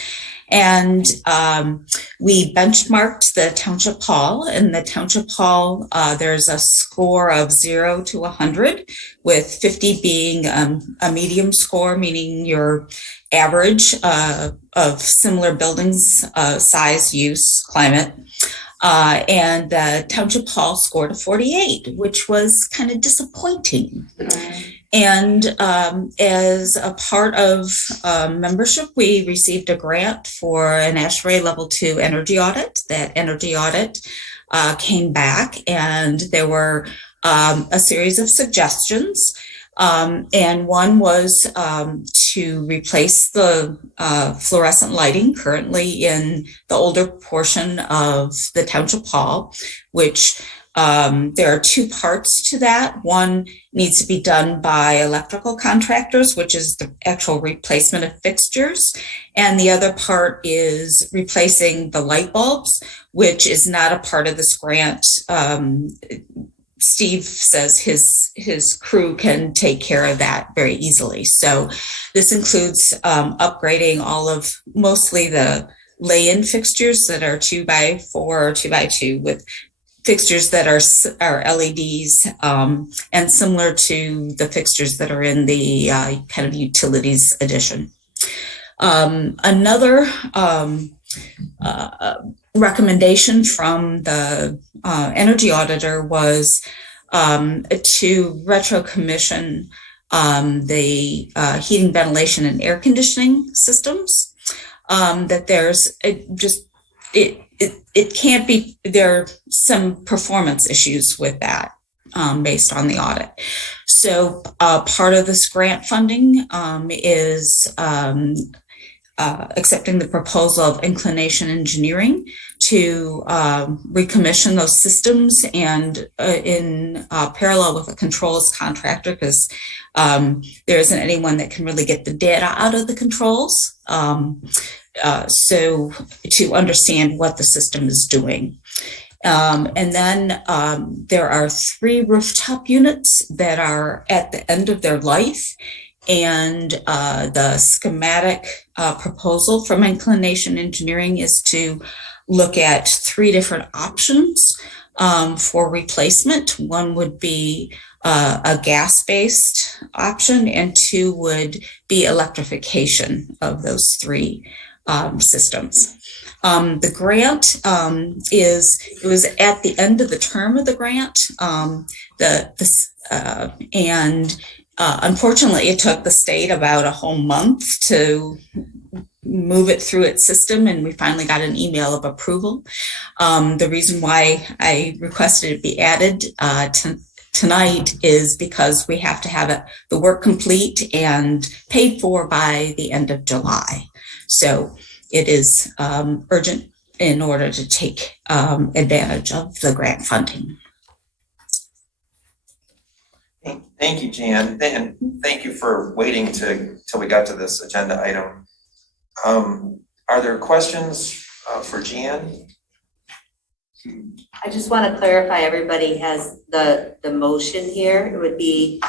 And we benchmarked the township hall. In the township hall, there's a score of 0 to 100, with 50 being a medium score, meaning your average of similar buildings, size, use, climate. And the township hall scored a 48, which was kind of disappointing. And as a part of membership, we received a grant for an ASHRAE Level 2 energy audit. That energy audit came back, and there were a series of suggestions. And one was to replace the fluorescent lighting currently in the older portion of the township hall, which there are two parts to that. One needs to be done by electrical contractors, which is the actual replacement of fixtures. And the other part is replacing the light bulbs, which is not a part of this grant. Steve says his crew can take care of that very easily. So this includes upgrading all of mostly the lay-in fixtures that are 2x4 or 2x2 with fixtures that are LEDs and similar to the fixtures that are in the kind of utilities edition. Another recommendation from the energy auditor was to retro commission the heating, ventilation, and air conditioning systems. That there's it can't be, there are some performance issues with that based on the audit. So part of this grant funding is accepting the proposal of Inclination Engineering to recommission those systems, and in parallel with a controls contractor, because there isn't anyone that can really get the data out of the controls. So to understand what the system is doing. And then there are 3 rooftop units that are at the end of their life. And the schematic proposal from Inclination Engineering is to look at 3 different options for replacement. One would be a gas-based option, and 2 would be electrification of those 3 systems. The grant it was at the end of the term of the grant, and unfortunately it took the state about a whole month to move it through its system, and we finally got an email of approval. The reason why I requested it be added tonight is because we have to have the work complete and paid for by the end of July. So it is urgent in order to take advantage of the grant funding. Thank you, Jan, and thank you for waiting till we got to this agenda item. Are there questions for Jan? I just want to clarify, everybody has the motion here. It would be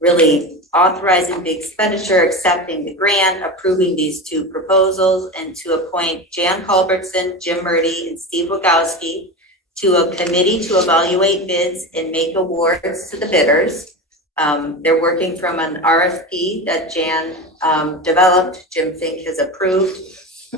really authorizing the expenditure, accepting the grant, approving these 2 proposals, and to appoint Jan Culbertson, Jim Murdy, and Steve Wagowski to a committee to evaluate bids and make awards to the bidders. They're working from an RFP that Jan developed, Jim Fink has approved,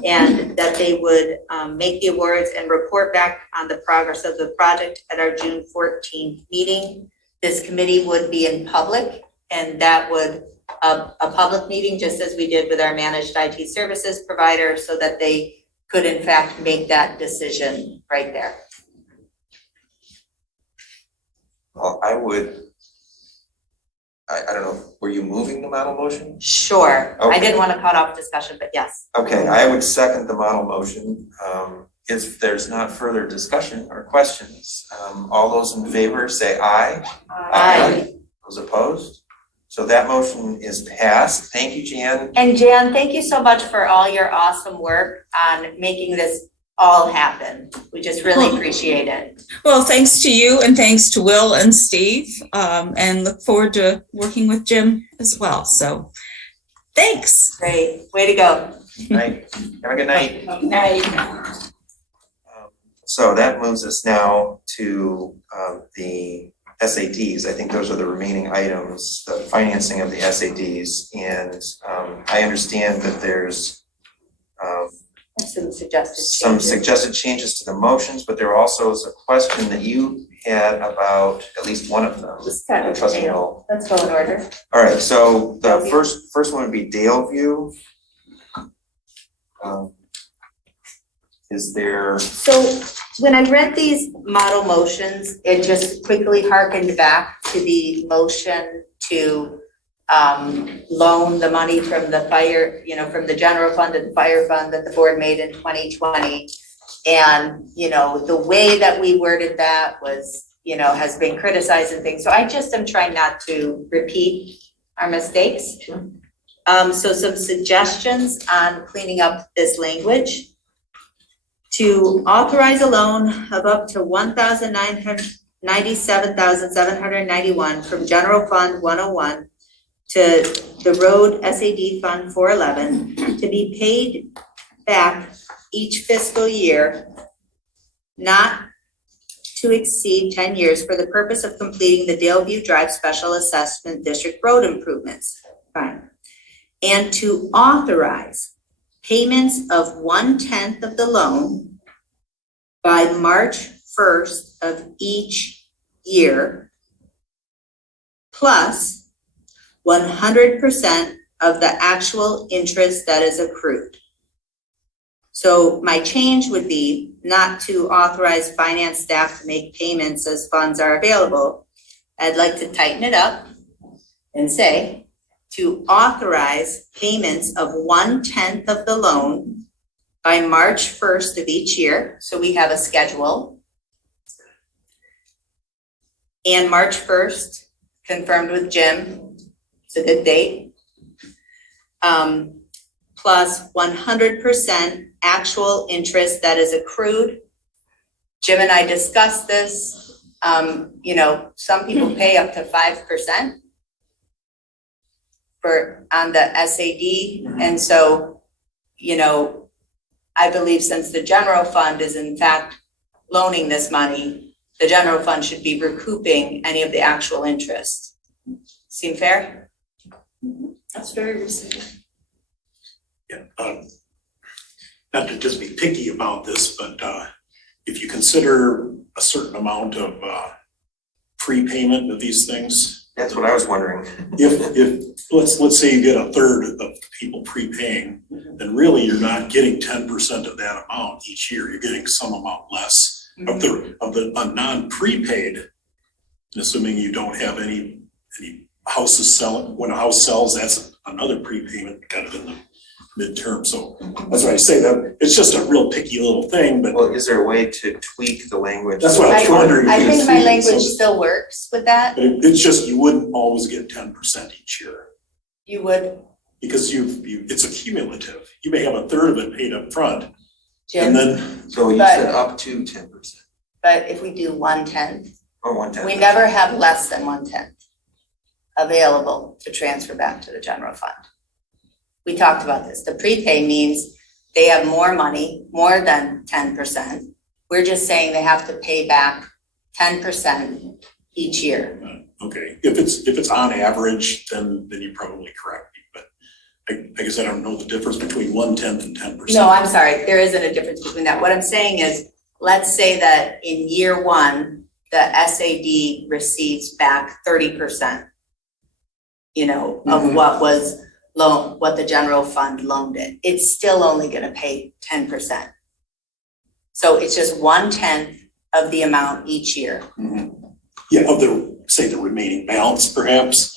and that they would make the awards and report back on the progress of the project at our June 14th meeting. This committee would be in public, and that would a public meeting, just as we did with our managed IT services provider, so that they could in fact make that decision right there. Well, I don't know, were you moving the model motion? Sure. I Okay. didn't want to cut off discussion, but yes. Okay, I would second the model motion. If there's not further discussion or questions, all those in favor say aye. Aye. Those opposed? So that motion is passed. Thank you, Jan. And Jan, thank you so much for all your awesome work on making this all happen. We just really appreciate it. Well, thanks to you and thanks to Will and Steve, and look forward to working with Jim as well. So thanks. Great. Way to go. Night. Have a good night. Night. So that moves us now to the SADs. I think those are the remaining items, the financing of the SADs. And I understand that there's Some suggested some changes. suggested changes to the motions, but there also is a question that you had about at least one of them. Let's start with Trustee Dale. Knoll. Let's go in order. All right, so the Daleview. first one would be Daleview. Is there, So when I read these model motions, it just quickly harkened back to the motion to loan the money from the fire, from the general fund to the fire fund that the board made in 2020. And, the way that we worded that was, has been criticized and things. So I just am trying not to repeat our mistakes. So some suggestions on cleaning up this language. To authorize a loan of up to $1,997,791 from General Fund 101 to the Road SAD Fund 411 to be paid back each fiscal year, not to exceed 10 years for the purpose of completing the Daleview Drive Special Assessment District road improvements. Fine. And to authorize payments of 1/10 of the loan by March 1st of each year, plus 100% of the actual interest that is accrued. So my change would be not to authorize finance staff to make payments as funds are available. I'd like to tighten it up and say, to authorize payments of 1/10 of the loan by March 1st of each year. So we have a schedule. And March 1st, confirmed with Jim, it's a good date. Plus 100% actual interest that is accrued. Jim and I discussed this. Some people pay up to 5%. On the SAD, and so, I believe since the general fund is in fact loaning this money, the general fund should be recouping any of the actual interest. Seem fair? That's very reasonable. Yeah, not to just be picky about this, but if you consider a certain amount of prepayment of these things. that's what I was wondering. If let's say you get a third of people prepaying, then really you're not getting 10% of that amount each year. You're getting some amount less of the non-prepaid, assuming you don't have any houses selling. When a house sells, that's another prepayment kind of in the midterm. So that's why I say that it's just a real picky little thing, but. Well, is there a way to tweak the language? That's what I was wondering. I think my language still works with that. It's just, you wouldn't always get 10% each year. You would, Because it's accumulative. You may have a third of it paid up front, Jim, and then. So you said up to 10%, but if we do 1/10, or 1/10. we never have less than 1/10 available to transfer back to the general fund. We talked about this. The prepay means they have more money, more than 10%. We're just saying they have to pay back 10% each year. Okay, if it's on average, then you're probably correct. But I guess I don't know the difference between 1/10 and 10%. No, I'm sorry, there isn't a difference between that. What I'm saying is, let's say that in year one, the SAD receives back 30%. Of what was what the general fund loaned it. It's still only gonna pay 10%. So it's just 1/10 of the amount each year. Yeah, of the remaining balance perhaps.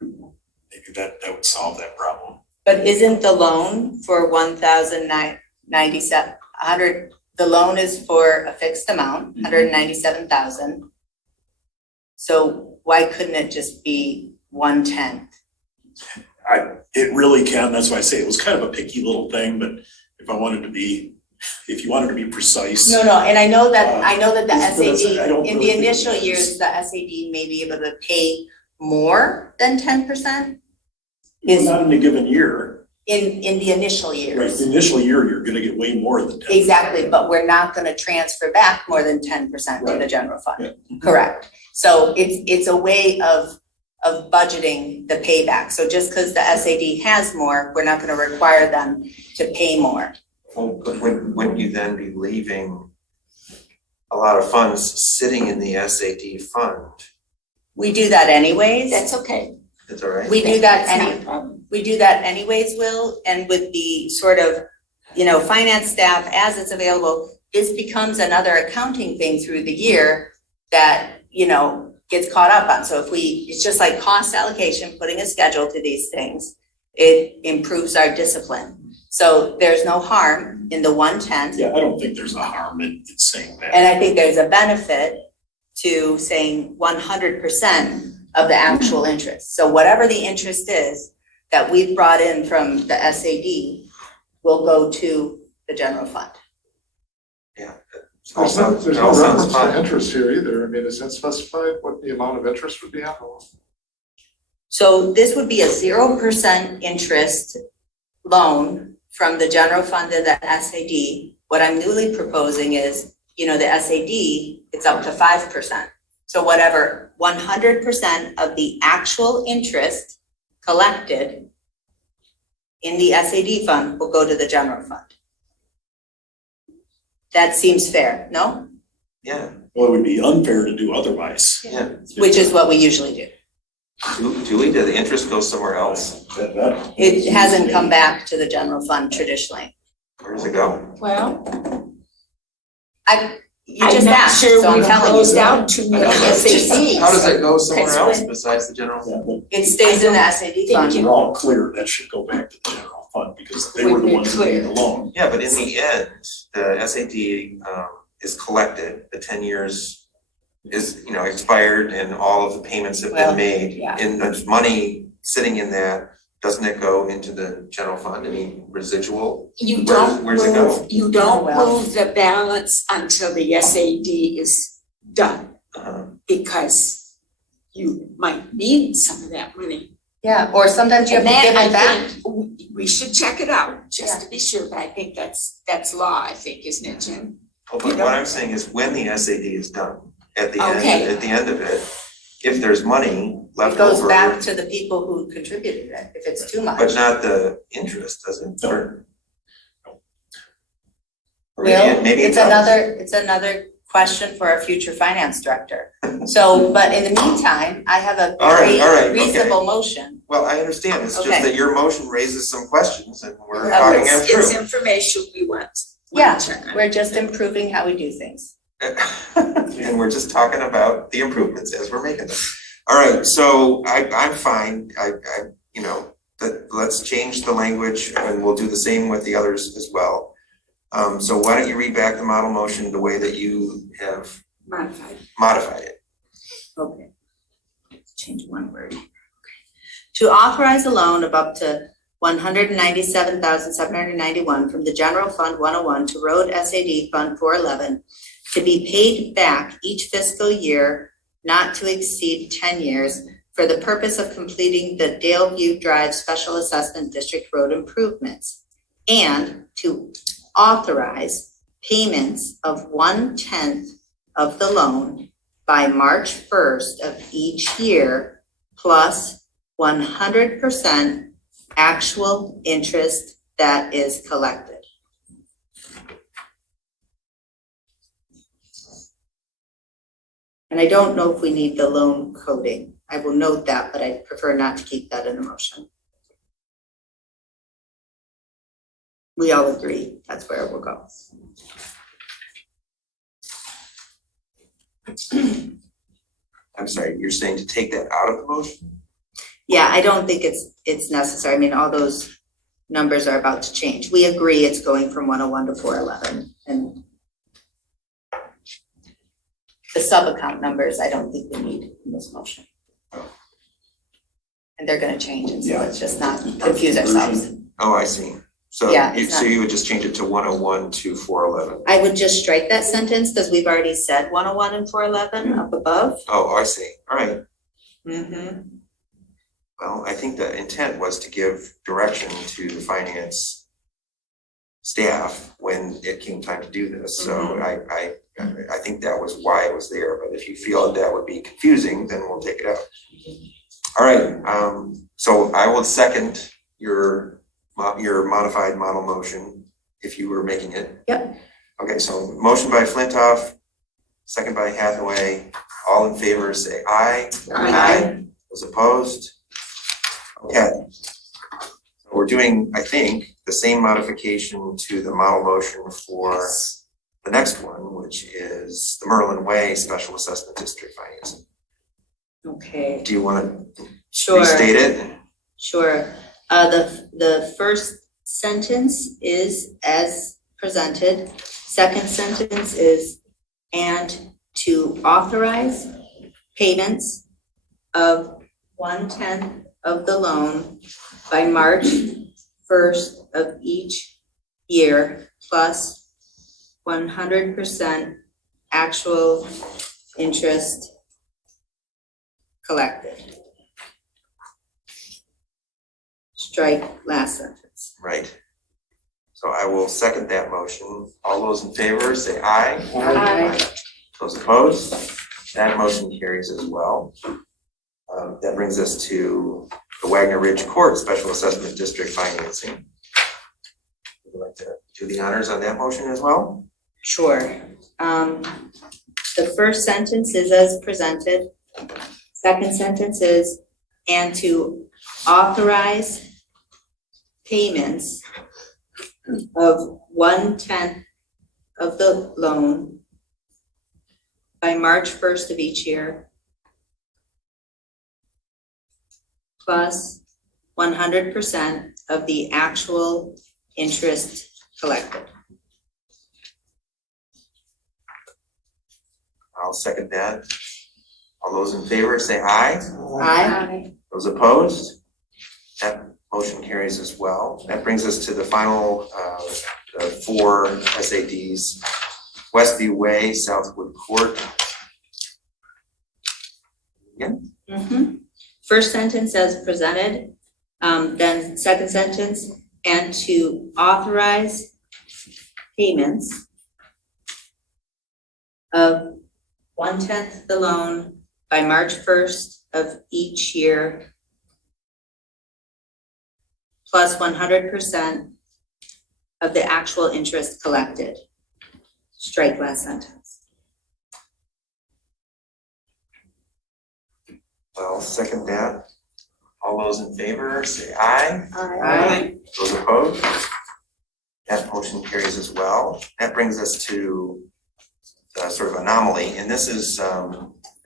Maybe that would solve that problem. But isn't the loan for 1,097, the loan is for a fixed amount, 197,000. So why couldn't it just be 1/10? It really can, that's why I say it was kind of a picky little thing, but if you wanted to be precise. No, and I know that the I SAD, don't in really the think initial that's- years, the SAD may be able to pay more than 10%. Well, not in a given year. In the initial Right, years. the initial year, you're gonna get way more than 10%. Exactly, but we're not gonna transfer back more than 10% to the Right. general fund. Yeah. Correct. So it's a way of budgeting the payback. So just because the SAD has more, we're not gonna require them to pay more. Well, but wouldn't you then be leaving a lot of funds sitting in the SAD fund? We do that anyways. That's okay. That's all right? We do that That's not a problem. We do that anyways, Will, and with the sort of, finance staff, as it's available, this becomes another accounting thing through the year that, gets caught up on. So it's just like cost allocation, putting a schedule to these things, it improves our discipline. So there's no harm in the 1/10. Yeah, I don't think there's a harm in saying that. And I think there's a benefit to saying 100% of the actual interest. So whatever the interest is that we've brought in from the SAD will go to the general fund. Yeah. There's no It all sounds reference to fine. interest here either. I mean, is that specified what the amount of interest would be on the loan? So this would be a 0% interest loan from the general fund to the SAD. What I'm newly proposing is, the SAD, it's up to 5%. So whatever 100% of the actual interest collected in the SAD fund will go to the general fund. That seems fair, no? Yeah, Well, it would be unfair to do otherwise. yeah. Which is what we usually do. Do we, did the interest go somewhere else? It hasn't come back to the general fund traditionally. Where does it go? Well, You just asked, so I'm telling you. out too many SADs. How does it go somewhere That's else what- besides the general fund? It stays in the SAD If fund. we're all clear, that should go back to the general fund because they were the ones who made the loan. Yeah, but in the end, the SAD is collected, the 10 years is, expired and all of the payments have Well, been made. yeah. And there's money sitting in that, doesn't it go into the general fund, residual? You don't Where's it go? move, you don't Well. move the balance until the SAD is done, because you might need some of that money. Yeah, or sometimes you have to give it back. We should check it out, just to be sure, but I think that's law, I think, isn't it, Jim? Well, but what I'm saying is when the SAD is done, at the Okay. end of it, if there's money left It goes over, back to the people who contributed it, if it's too much. but not the interest, does it? Or Will, maybe it it's does. another question for our future finance director. So, but in the meantime, I have a All right, very okay. reasonable motion. Well, I understand, it's just Okay. that your motion raises some questions and we're Okay. talking them through. It's information we want. Yeah, check on. we're just improving how we do things. And we're just talking about the improvements as we're making them. All right, so I'm fine, let's change the language and we'll do the same with the others as well. So why don't you read back the model motion the way that you have modified it? Okay. Change one word. To authorize a loan of up to $197,791 from the General Fund 101 to Road SAD Fund 411 to be paid back each fiscal year not to exceed 10 years for the purpose of completing the Daleview Drive Special Assessment District road improvements, and to authorize payments of 1/10 of the loan by March 1st of each year plus 100% actual interest that is collected. And I don't know if we need the loan coding. I will note that, but I prefer not to keep that in the motion. We all agree that's where we'll go. I'm sorry, you're saying to take that out of the motion? Yeah, I don't think it's necessary. I mean, all those numbers are about to change. We agree it's going from 101 to 411, and the sub-account numbers, I don't think we need in this motion. And they're gonna change, and so let's just not confuse ourselves. Oh, I see. So Yeah, it's so you would just change it to 101 to 411? I would just strike that sentence, because we've already said 101 and 411 up above. Oh, I see. All right. Mm-hmm. Well, I think the intent was to give direction to the finance staff when it came time to do this. So I think that was why it was there. But if you feel that would be confusing, then we'll take it out. All right. So I will second your modified model motion if you were making it. Yep. Okay, so motion by Flintoff, second by Hathaway. All in favor say aye. Aye. Those opposed? Okay. So we're doing, I think, the same modification to the model motion for the next one, which is the Merlin Way Special Assessment District financing. Okay. Do you want to Sure. restate it? Sure. The first sentence is as presented. Second sentence is, and to authorize payments of 1/10 of the loan by March 1st of each year, plus 100% actual interest collected. Strike last sentence. Right. So I will second that motion. All those in favor say aye. Aye. Those opposed? That motion carries as well. That brings us to the Wagner Ridge Court Special Assessment District financing. Would you like to do the honors on that motion as well? Sure. The first sentence is as presented. Second sentence is, and to authorize payments of 1/10 of the loan by March 1st of each year, plus 100% of the actual interest collected. I'll second that. All those in favor say aye. Aye. Those opposed? That motion carries as well. That brings us to the final, the 4 SADs. Westview Way, Southwood Court. Again? Mm-hmm. First sentence as presented, then second sentence, and to authorize payments of 1/10 the loan by March 1st of each year, plus 100% of the actual interest collected. Strike last sentence. I'll second that. All those in favor say aye. Aye. Those opposed? That motion carries as well. That brings us to sort of anomaly, and this is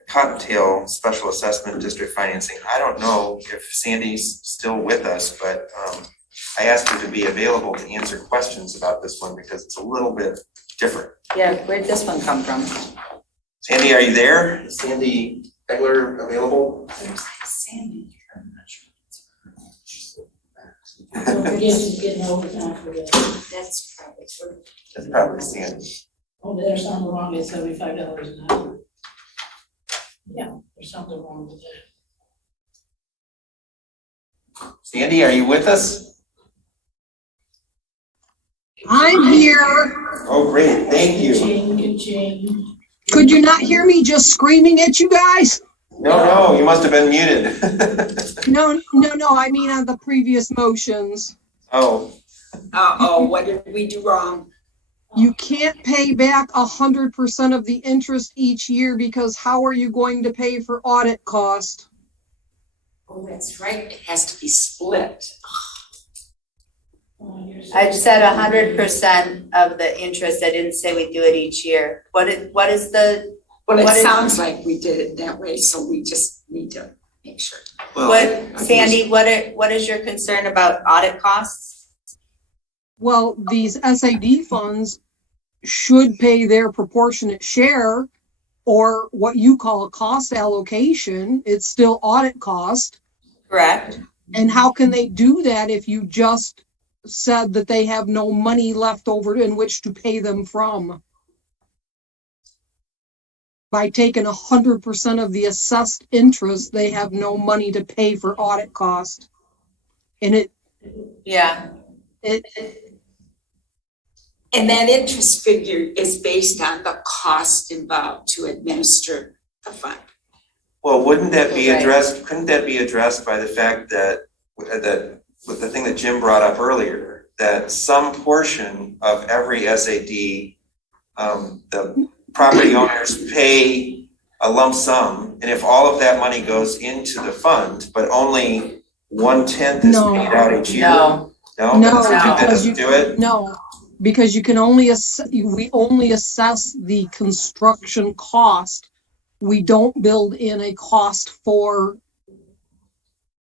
Cottontail Special Assessment District financing. I don't know if Sandy's still with us, but I asked her to be available to answer questions about this one because it's a little bit different. Yeah, where'd this one come from? Sandy, are you there? Is Sandy Egler available? Sandy. Getting overtime for that. That's probably true. That's probably Sandy. Oh, there's something wrong at $75 an hour. Yeah, there's something wrong with that. Sandy, are you with us? I'm here. Oh, great, thank you. Could you not hear me just screaming at you guys? No, you must have been muted. No, I mean on the previous motions. Oh, What did we do wrong? You can't pay back 100% of the interest each year because how are you going to pay for audit cost? Oh, that's right, it has to be split. I said 100% of the interest. I didn't say we do it each year. What is the? Well, it what is- sounds like we did it that way, so we just need to make sure. What, Sandy, what is your concern about audit costs? Well, these SAD funds should pay their proportionate share, or what you call a cost allocation. It's still audit cost. Correct. And how can they do that if you just said that they have no money left over in which to pay them from? By taking 100% of the assessed interest, they have no money to pay for audit cost. And And that interest figure is based on the cost involved to administer the fund. well, wouldn't that be Right. addressed, couldn't that be addressed by the fact that, with the thing that Jim brought up earlier, that some portion of every SAD, the property owners pay a lump sum, and if all of that money goes into the fund, but only 1/10 is No. paid out each year? No. No? No, That because doesn't do it? No, because you can only we only assess the construction cost. We don't build in a cost for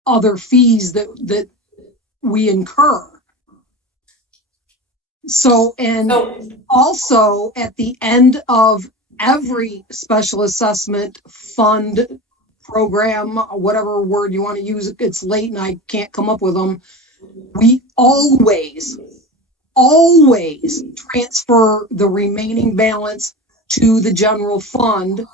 other fees that we incur. So, and also at the end of every special assessment fund program, whatever word you want to use, it's late and I can't come up with them. We always transfer the remaining balance to the general fund.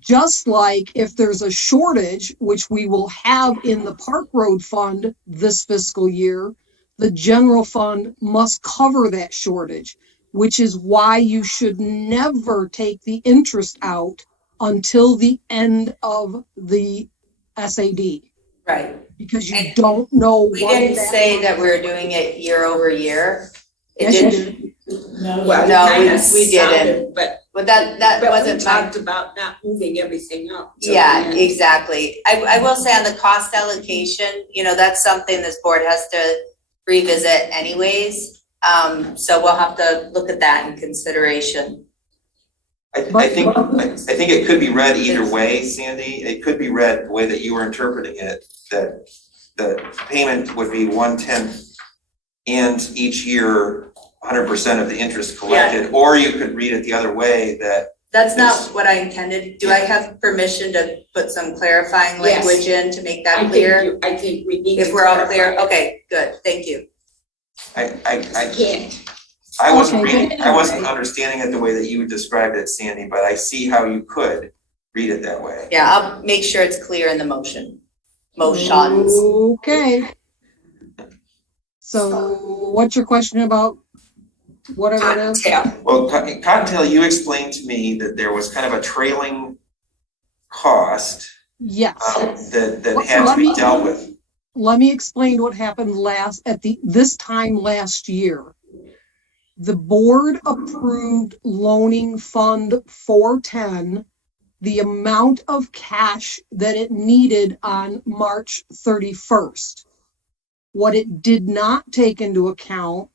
Just like if there's a shortage, which we will have in the Park Road Fund this fiscal year, the general fund must cover that shortage, which is why you should never take the interest out until the end of the SAD. Right. Because you don't know. We didn't say that we're doing it year over year. It Yes, you didn't. Well, No, kinda we didn't. sounded, but that we wasn't my. talked about not moving everything up. till the Yeah, end. exactly. I will say on the cost allocation, that's something this board has to revisit anyways. So we'll have to look at that in consideration. I think it could be read either way, Sandy. It could be read the way that you were interpreting it, that the payment would be 1/10 and each year 100% of the interest collected, or you could read it the other way that. That's not what I intended. Do I have permission to put some clarifying Yes. language in to make that clear? I think we need to. If we're all clarify clear, it. okay, good, thank you. I Can't. I wasn't Okay, reading, I wasn't understanding it the way that you described it, Sandy, but I see how you could read it that way. Yeah, I'll make sure it's clear in the motions. Okay. So what's your question about whatever it is? Well, Cottontail, you explained to me that there was kind of a trailing cost Yes. that had to be dealt with. Let me explain what happened this time last year. The board approved loaning fund 410, the amount of cash that it needed on March 31st. What it did not take into account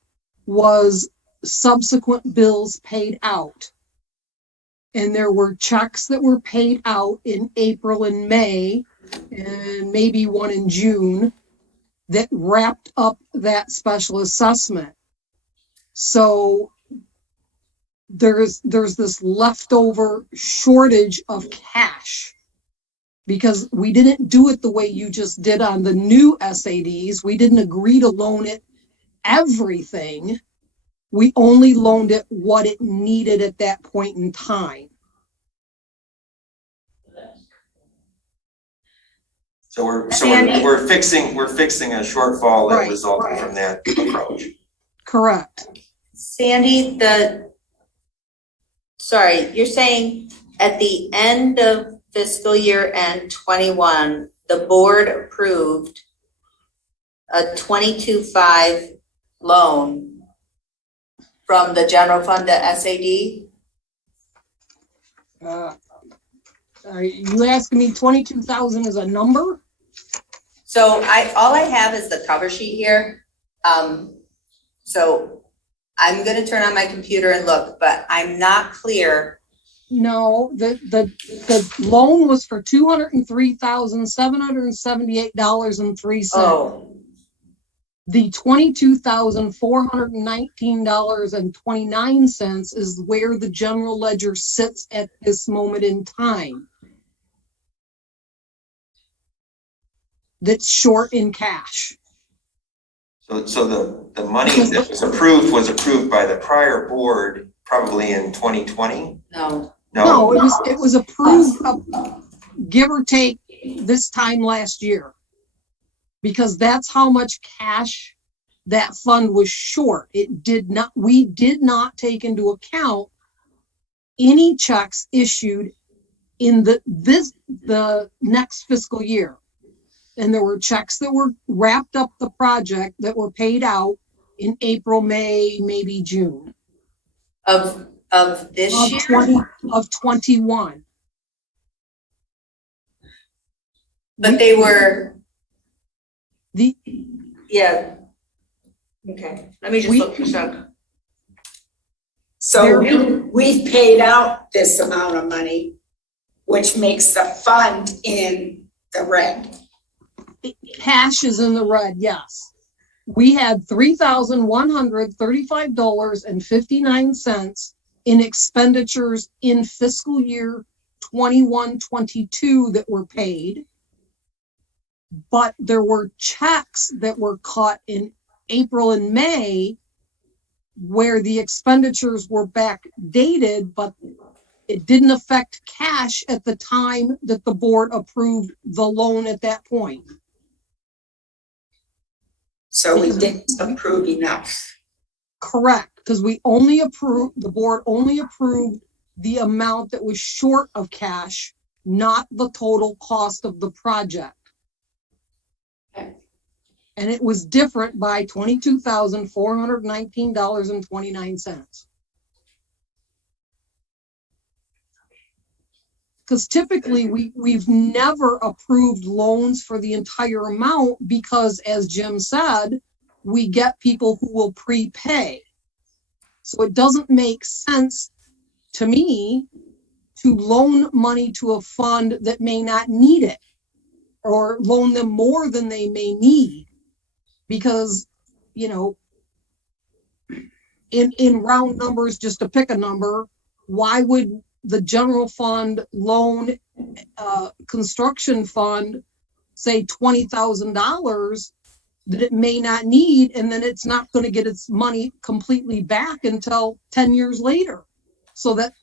was subsequent bills paid out. And there were checks that were paid out in April and May, and maybe one in June, that wrapped up that special assessment. So there's this leftover shortage of cash because we didn't do it the way you just did on the new SADs. We didn't agree to loan it everything. We only loaned it what it needed at that point in time. So we're fixing a shortfall that resulted from that approach. Correct. Sandy, sorry, you're saying at the end of fiscal year end 21, the board approved a 22.5 loan from the general fund to SAD. Are you asking me 22,000 is a number? So all I have is the cover sheet here. So I'm gonna turn on my computer and look, but I'm not clear. No, the loan was for $203,778.03. Oh, The $22,419.29 is where the general ledger sits at this moment in time. That's short in cash. So the money that was approved by the prior board probably in 2020? no. No, it was approved, give or take, this time last year. Because that's how much cash that fund was short. We did not take into account any checks issued in the next fiscal year. And there were checks that were wrapped up the project that were paid out in April, May, maybe June. Of this year? Of 21. But they were. Okay, let me just look this up. So we've paid out this amount of money, which makes the fund in the red. Cash is in the red, yes. We had $3,135.59 in expenditures in fiscal year 21-22 that were paid. But there were checks that were cut in April and May where the expenditures were backdated, but it didn't affect cash at the time that the board approved the loan at that point. So we didn't approve enough. Correct, because the board only approved the amount that was short of cash, not the total cost of the project. And it was different by $22,419.29. Because typically we've never approved loans for the entire amount because, as Jim said, we get people who will prepay. So it doesn't make sense to me to loan money to a fund that may not need it or loan them more than they may need. Because, in round numbers, just to pick a number, why would the general fund loan construction fund say $20,000 that it may not need, and then it's not going to get its money completely back until 10 years later? So that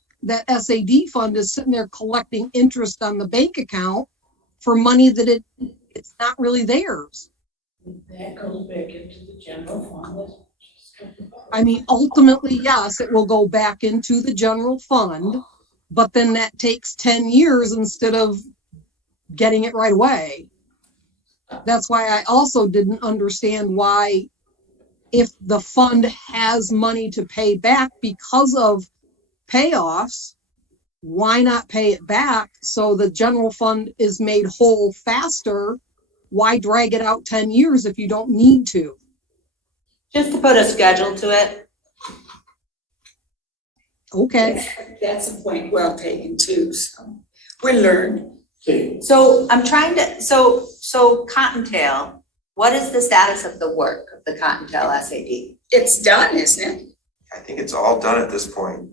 SAD fund is sitting there collecting interest on the bank account for money that it's not really theirs. That goes back into the general fund. I mean, ultimately, yes, it will go back into the general fund, but then that takes 10 years instead of getting it right away. That's why I also didn't understand why, if the fund has money to pay back because of payoffs, why not pay it back so the general fund is made whole faster? Why drag it out 10 years if you don't need to? Just to put a schedule to it. Okay. That's a point well taken too, so we learned. So I'm trying to, so Cottontail, what is the status of the work of the Cottontail SAD? It's done, isn't it? I think it's all done at this point.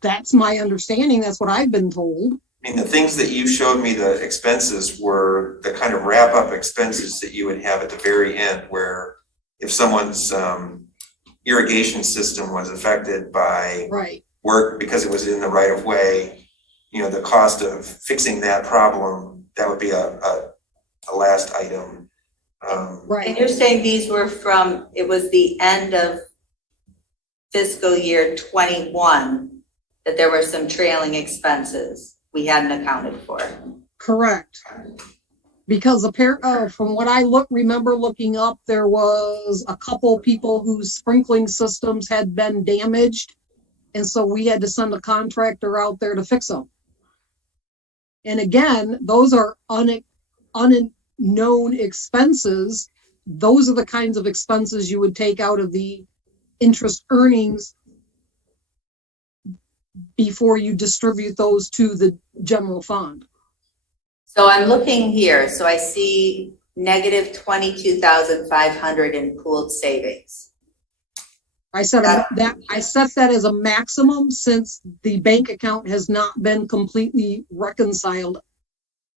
That's my understanding. That's what I've been told. I mean, the things that you showed me, the expenses, were the kind of wrap-up expenses that you would have at the very end, where if someone's irrigation system was affected by work because it was in the right of way, the cost of fixing that problem, that would be a last item. And you're saying these were it was the end of fiscal year 21, that there were some trailing expenses. we hadn't accounted for. Correct. Because from what I remember looking up, there was a couple people whose sprinkling systems had been damaged. And so we had to send a contractor out there to fix them. And again, those are unknown expenses. Those are the kinds of expenses you would take out of the interest earnings before you distribute those to the general fund. So I'm looking here, so I see negative 22,500 in pooled savings. I set that as a maximum since the bank account has not been completely reconciled.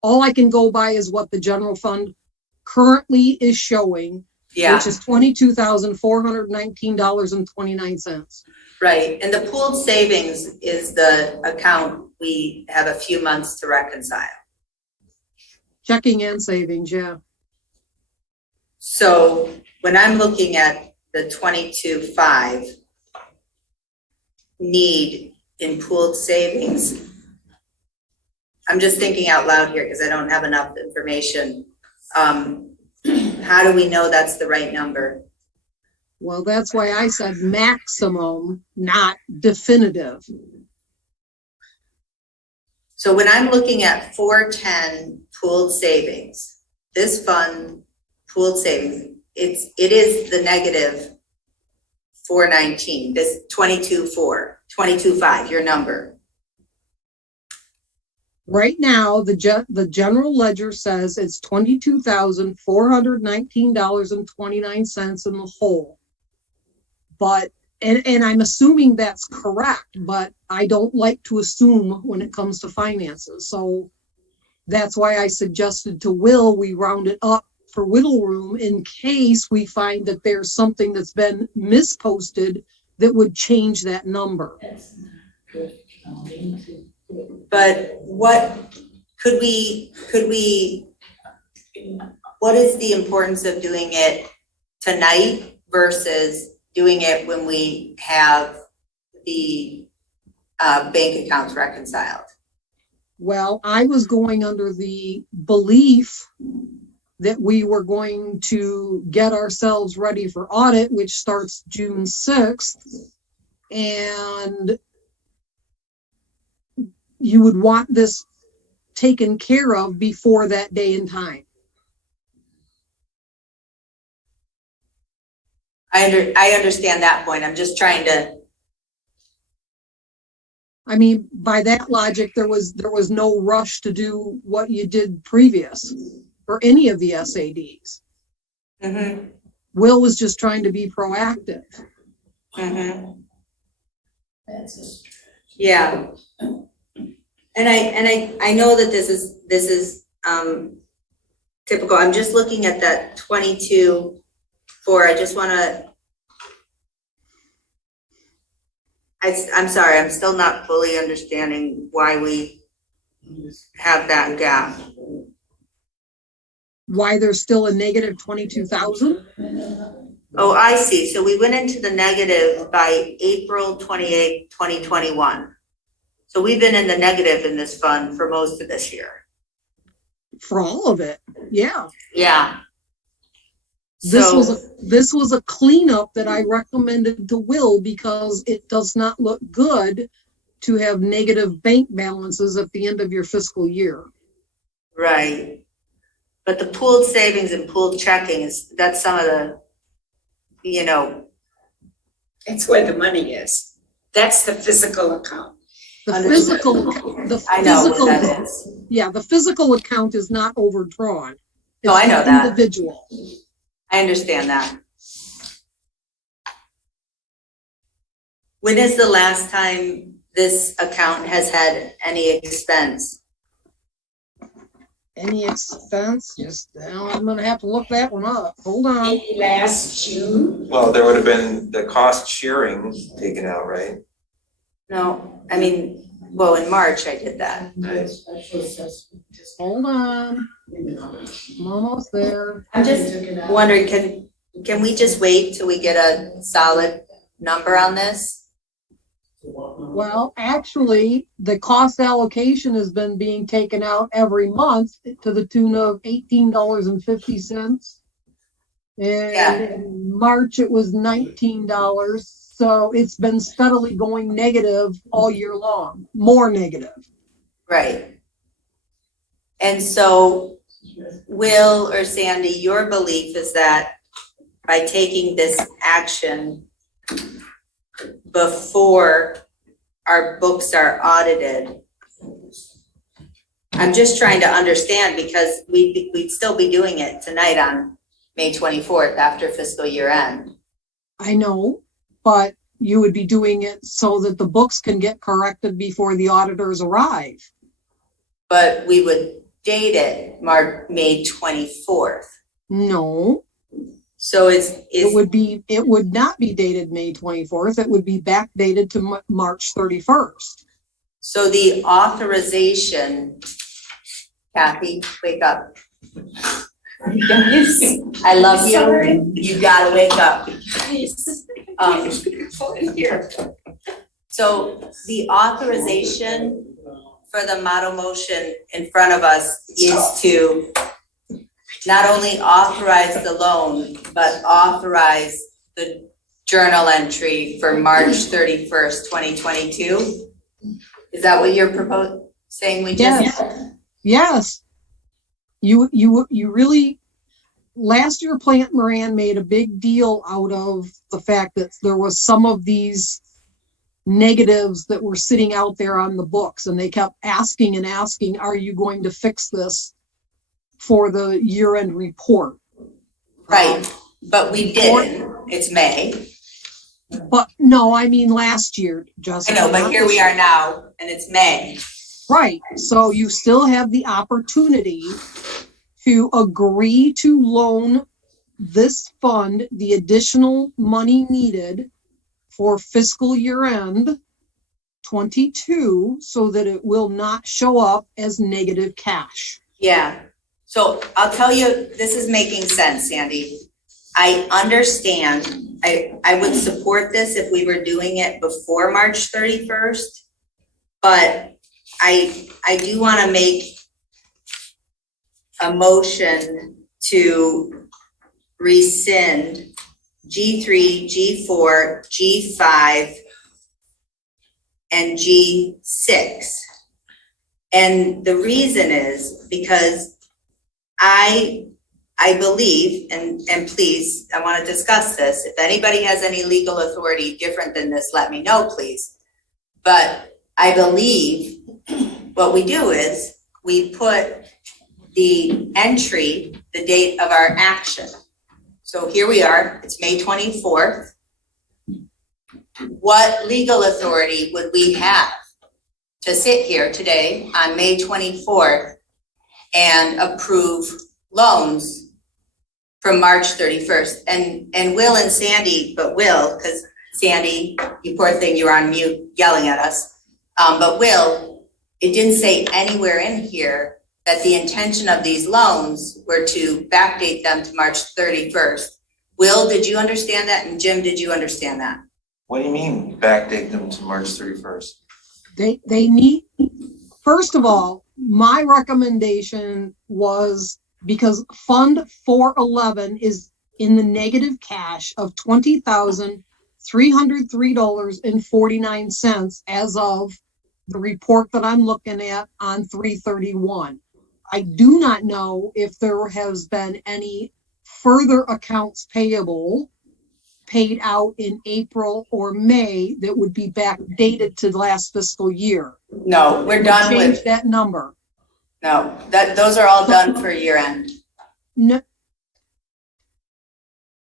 All I can go by is what the general fund currently is showing, which is $22,419.29. Right, and the pooled savings is the account we have a few months to reconcile. Checking and savings, yeah. So when I'm looking at the 22.5 need in pooled savings, I'm just thinking out loud here because I don't have enough information. How do we know that's the right number? Well, that's why I said maximum, not definitive. So when I'm looking at 410 pooled savings, this fund pooled savings, it is the negative 419, this 22.5, your number. Right now, the general ledger says it's $22,419.29 in the hole. But, and I'm assuming that's correct, but I don't like to assume when it comes to finances. So that's why I suggested to Will, we round it up for wiggle room in case we find that there's something that's been misposted that would change that number. But what could we, what is the importance of doing it tonight versus doing it when we have the bank accounts reconciled? Well, I was going under the belief that we were going to get ourselves ready for audit, which starts June 6th. And you would want this taken care of before that day and time. I understand that point. I'm just trying to. I mean, by that logic, there was no rush to do what you did previous or any of the SADs. Mm-hmm. Will was just trying to be proactive. Mm-hmm. Yeah. And I know that this is typical. I'm just looking at that 22.4. I just want to. I'm sorry. I'm still not fully understanding why we have that gap. Why there's still a negative 22,000? Oh, I see. So we went into the negative by April 28, 2021. So we've been in the negative in this fund for most of this year. For all of it, yeah. Yeah. This was a cleanup that I recommended to Will because it does not look good to have negative bank balances at the end of your fiscal year. Right. But the pooled savings and pooled checking that's some of the, It's where the money is. That's the physical account. The physical, I know what that is. Yeah, the physical account is not overdrawn. No, I know that. Individual. I understand that. When is the last time this account has had any expense? Any expense? Yes, I'm gonna have to look that one up. Hold on. Maybe last June. Well, there would have been the cost sharing taken out, right? No, I mean, well, in March I did that. Hold on. I'm almost there. I'm just wondering, can we just wait till we get a solid number on this? Well, actually, the cost allocation has been being taken out every month to the tune of $18.50. And in March, it was $19. So it's been steadily going negative all year long, more negative. Right. And so, Will or Sandy, your belief is that by taking this action before our books are audited, I'm just trying to understand because we'd still be doing it tonight on May 24th after fiscal year end. I know, but you would be doing it so that the books can get corrected before the auditors arrive. But we would date it May 24th. No. So it would not be dated May 24th. It would be backdated to March 31st. So the authorization, Kathy, wake up. I love you. Sorry. You gotta wake up. So the authorization for the model motion in front of us is to not only authorize the loan, but authorize the journal entry for March 31st, 2022. Is that what you're saying we just? Yes. Yes. You really, last year Plant Moran made a big deal out of the fact that there was some of these negatives that were sitting out there on the books, and they kept asking and asking, are you going to fix this for the year-end report? Right, but we didn't. It's May. But no, I mean last year, Jessica. I know, but here we are now, and it's May. Right, so you still have the opportunity to agree to loan this fund the additional money needed for fiscal year end 22, so that it will not show up as negative cash. Yeah, so I'll tell you, this is making sense, Sandy. I understand, I would support this if we were doing it before March 31st, but I do want to make a motion to rescind G3, G4, G5, and G6. And the reason is because I believe, and please, I want to discuss this. If anybody has any legal authority different than this, let me know, please. But I believe what we do is we put the entry, the date of our action. So here we are, it's May 24th. What legal authority would we have to sit here today on May 24th and approve loans from March 31st? And Will and Sandy, but Will, because Sandy, you poor thing, you were on mute yelling at us. But Will, it didn't say anywhere in here that the intention of these loans were to backdate them to March 31st. Will, did you understand that? And Jim, did you understand that? What do you mean backdate them to March 31st? They need, first of all, my recommendation was, because Fund 411 is in the negative cash of $20,303.49 as of the report that I'm looking at on 3/31. I do not know if there has been any further accounts payable paid out in April or May that would be backdated to the last fiscal year. No, we're done with. Change that number. No, those are all done for year end. No,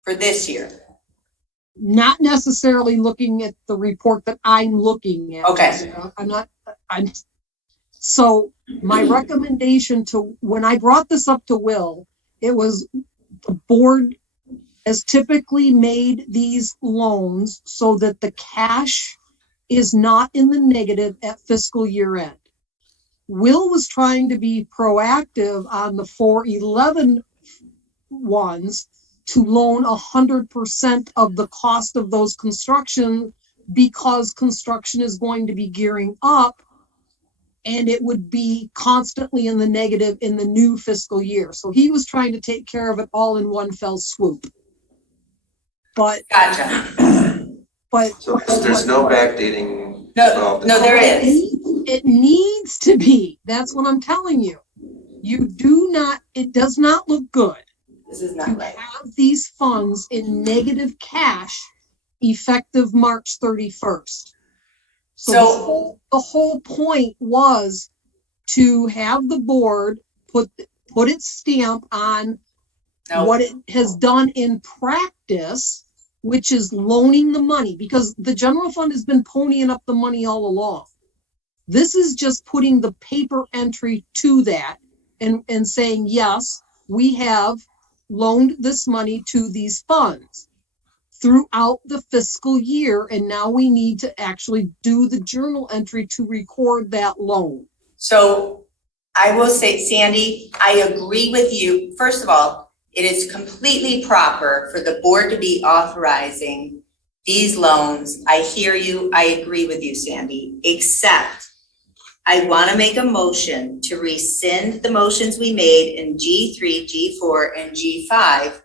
for this year. Not necessarily looking at the report that I'm looking at. Okay. So my recommendation to, when I brought this up to Will, it was the board has typically made these loans so that the cash is not in the negative at fiscal year end. Will was trying to be proactive on the 411 ones to loan 100% of the cost of those construction because construction is going to be gearing up and it would be constantly in the negative in the new fiscal year. So he was trying to take care of it all in one fell swoop. But Gotcha. So there's no backdating No, involved. no, there is. it needs to be. That's what I'm telling you. You do not, it does not look good This is to not right. have these funds in negative cash effective March 31st. So the whole point was to have the board put its stamp on what it has done in practice, which is loaning the money, because the general fund has been ponying up the money all along. This is just putting the paper entry to that and saying, yes, we have loaned this money to these funds throughout the fiscal year, and now we need to actually do the journal entry to record that loan. So I will say, Sandy, I agree with you. First of all, it is completely proper for the board to be authorizing these loans. I hear you. I agree with you, Sandy, except I want to make a motion to rescind the motions we made in G3, G4, and G5,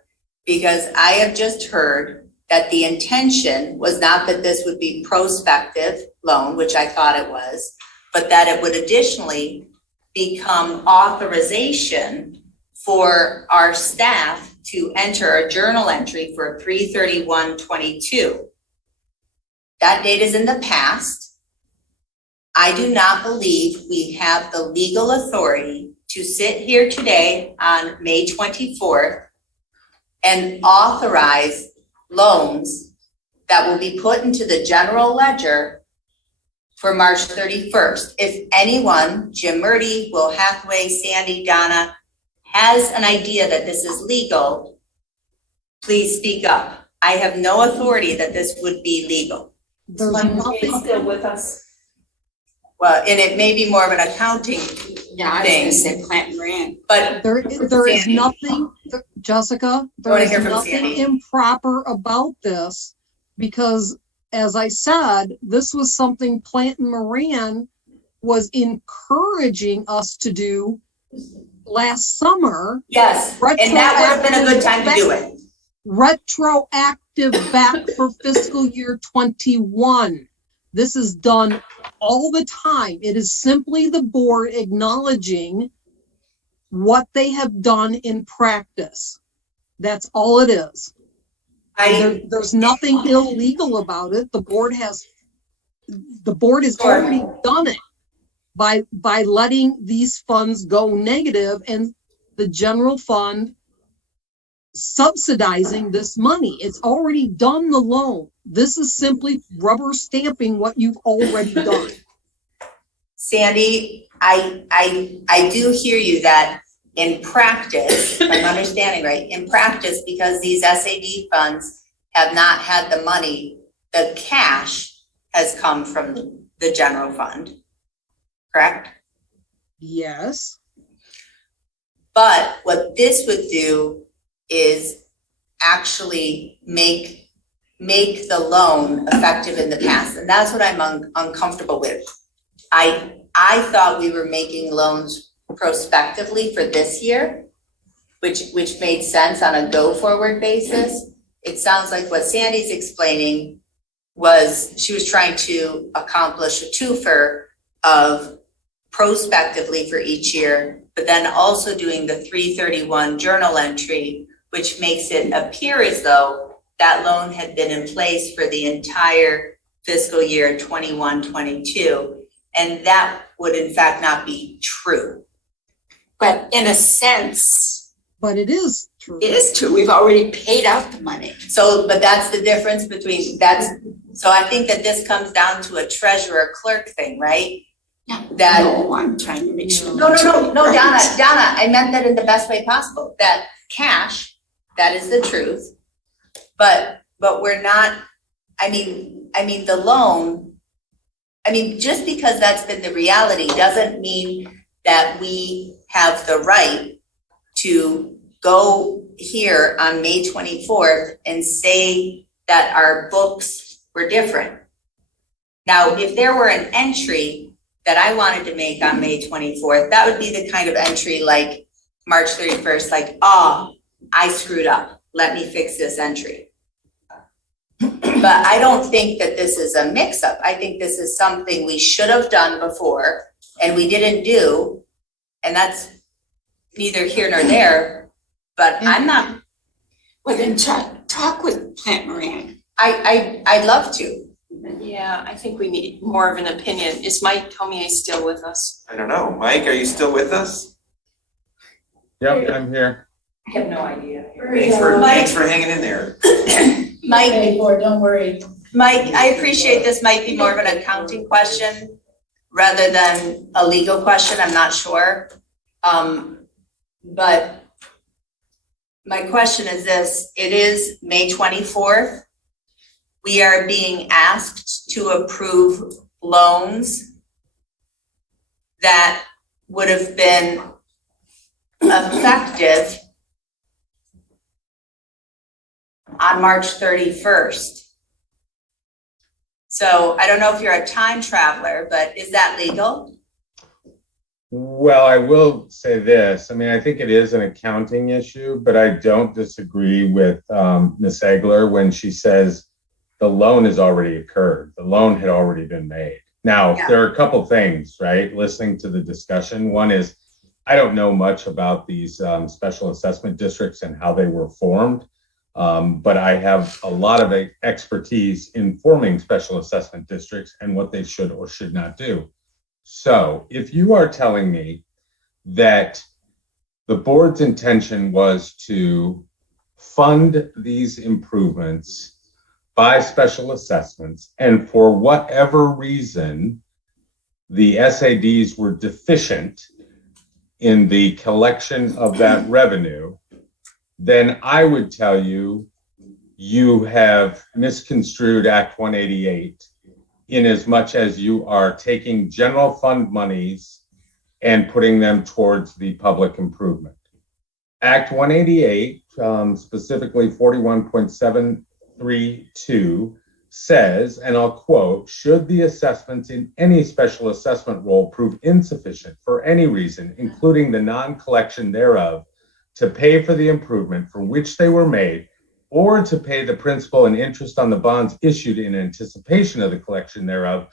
because I have just heard that the intention was not that this would be prospective loan, which I thought it was, but that it would additionally become authorization for our staff to enter a journal entry for 3/31/22. That date is in the past. I do not believe we have the legal authority to sit here today on May 24th and authorize loans that will be put into the general ledger for March 31st. If anyone, Jim Murdy, Will Hathaway, Sandy, Donna, has an idea that this is legal, please speak up. I have no authority that this would be legal. There's Money's still with us. Well, and it may be more of an accounting Yeah, I was thing, gonna say Plant Moran. but there is Sandy. nothing, Jessica, there wanna is hear from nothing Sandy? improper about this, because as I said, this was something Plant Moran was encouraging us to do last summer. Yes, and that would have been a good time to do it. Retroactive back for fiscal year 21. This is done all the time. It is simply the board acknowledging what they have done in practice. That's all it is. There's nothing illegal about it. The board has already done it by letting these funds go negative and the general fund subsidizing this money. It's already done the loan. This is simply rubber stamping what you've already done. Sandy, I do hear you that in practice, if I'm understanding right, in practice, because these SAD funds have not had the money, the cash has come from the general fund, correct? Yes. But what this would do is actually make the loan effective in the past, and that's what I'm uncomfortable with. I thought we were making loans prospectively for this year, which made sense on a go-forward basis. It sounds like what Sandy's explaining was she was trying to accomplish a twofer of prospectively for each year, but then also doing the 3/31 journal entry, which makes it appear as though that loan had been in place for the entire fiscal year 21-22. And that would in fact not be true. But in a sense, but it is true. It is true. We've already paid out the money. So, but that's the difference between so I think that this comes down to a treasurer clerk thing, right? Yeah. That. No, I'm trying to make sure. No, Donna, I meant that in the best way possible, that cash, that is the truth. But we're not, I mean, the loan, just because that's been the reality doesn't mean that we have the right to go here on May 24th and say that our books were different. Now, if there were an entry that I wanted to make on May 24th, that would be the kind of entry like March 31st, like, oh, I screwed up. Let me fix this entry. But I don't think that this is a mix-up. I think this is something we should have done before and we didn't do. And that's neither here nor there, but I'm not. Well, then talk with Plant Moran. I'd love to. Yeah, I think we need more of an opinion. Is Mike Tomier still with us? I don't know. Mike, are you still with us? Yep, I'm here. I have no idea. Thanks for hanging in there. Mike, Don't worry. Mike, I appreciate this might be more of an accounting question rather than a legal question, I'm not sure. But my question is this, it is May 24th. We are being asked to approve loans that would have been effective on March 31st. So I don't know if you're a time traveler, but is that legal? Well, I will say this. I mean, I think it is an accounting issue, but I don't disagree with Ms. Egler when she says the loan has already occurred. The loan had already been made. Now, there are a couple things, right? Listening to the discussion. One is, I don't know much about these special assessment districts and how they were formed, but I have a lot of expertise in forming special assessment districts and what they should or should not do. So if you are telling me that the board's intention was to fund these improvements by special assessments, and for whatever reason, the SADs were deficient in the collection of that revenue, then I would tell you, you have misconstrued Act 188 in as much as you are taking general fund monies and putting them towards the public improvement. Act 188, specifically 41.732 says, and I'll quote, should the assessments in any special assessment role prove insufficient for any reason, including the non-collection thereof, to pay for the improvement for which they were made, or to pay the principal and interest on the bonds issued in anticipation of the collection thereof,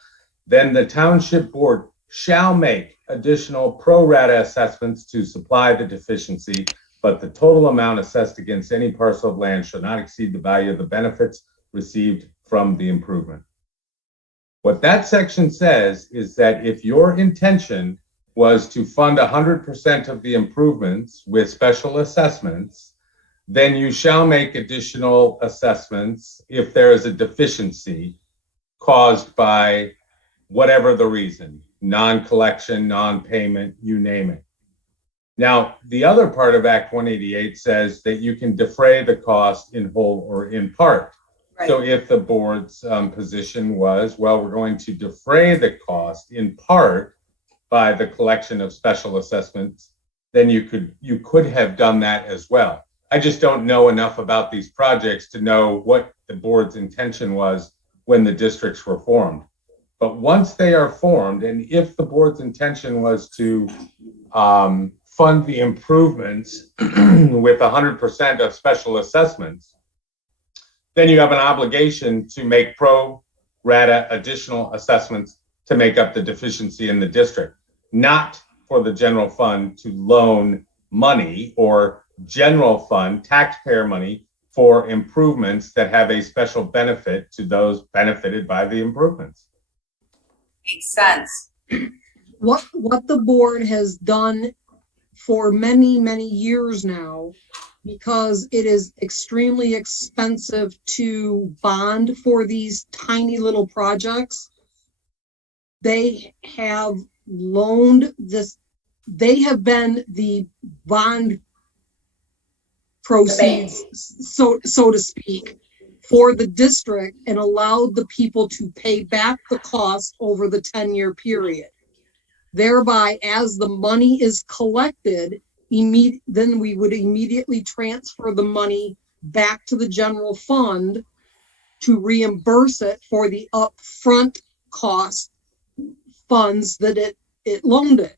then the township board shall make additional pro rata assessments to supply the deficiency, but the total amount assessed against any parcel of land shall not exceed the value of the benefits received from the improvement. What that section says is that if your intention was to fund 100% of the improvements with special assessments, then you shall make additional assessments if there is a deficiency caused by whatever the reason, non-collection, non-payment, you name it. Now, the other part of Act 188 says that you can defray the cost in whole or in part. Right. So if the board's position was, well, we're going to defray the cost in part by the collection of special assessments, then you could have done that as well. I just don't know enough about these projects to know what the board's intention was when the districts were formed. But once they are formed, and if the board's intention was to fund the improvements with 100% of special assessments, then you have an obligation to make pro rata additional assessments to make up the deficiency in the district, not for the general fund to loan money or general fund taxpayer money for improvements that have a special benefit to those benefited by the improvements. Makes sense. What the board has done for many, many years now, because it is extremely expensive to bond for these tiny little projects, they have loaned this, they have been the bond proceeds, so to speak, for the district, and allowed the people to pay back the cost over the 10-year period. Thereby, as the money is collected, then we would immediately transfer the money back to the general fund to reimburse it for the upfront cost funds that it loaned it.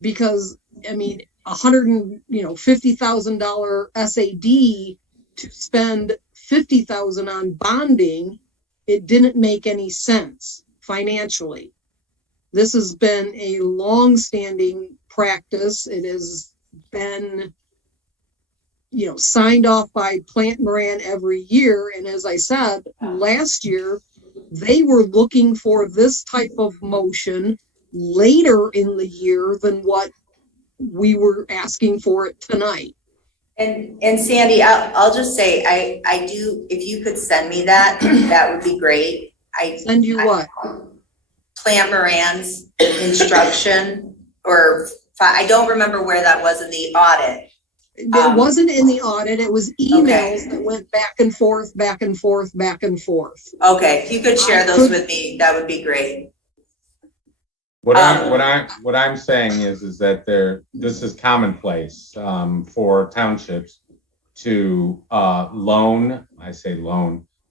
Because, I mean, $50,000 SAD to spend $50,000 on bonding, it didn't make any sense financially. This has been a long-standing practice. It has been, signed off by Plant Moran every year. And as I said, last year, they were looking for this type of motion later in the year than what we were asking for it tonight. And Sandy, I'll just say, I do, if you could send me that, that would be great. Send you what? Plant Moran's instruction, or I don't remember where that was in the audit. It wasn't in the audit, it was emails that went back and forth, back and forth, back and forth. Okay, if you could share those with me, that would be great. What I'm saying is that this is commonplace for townships to loan,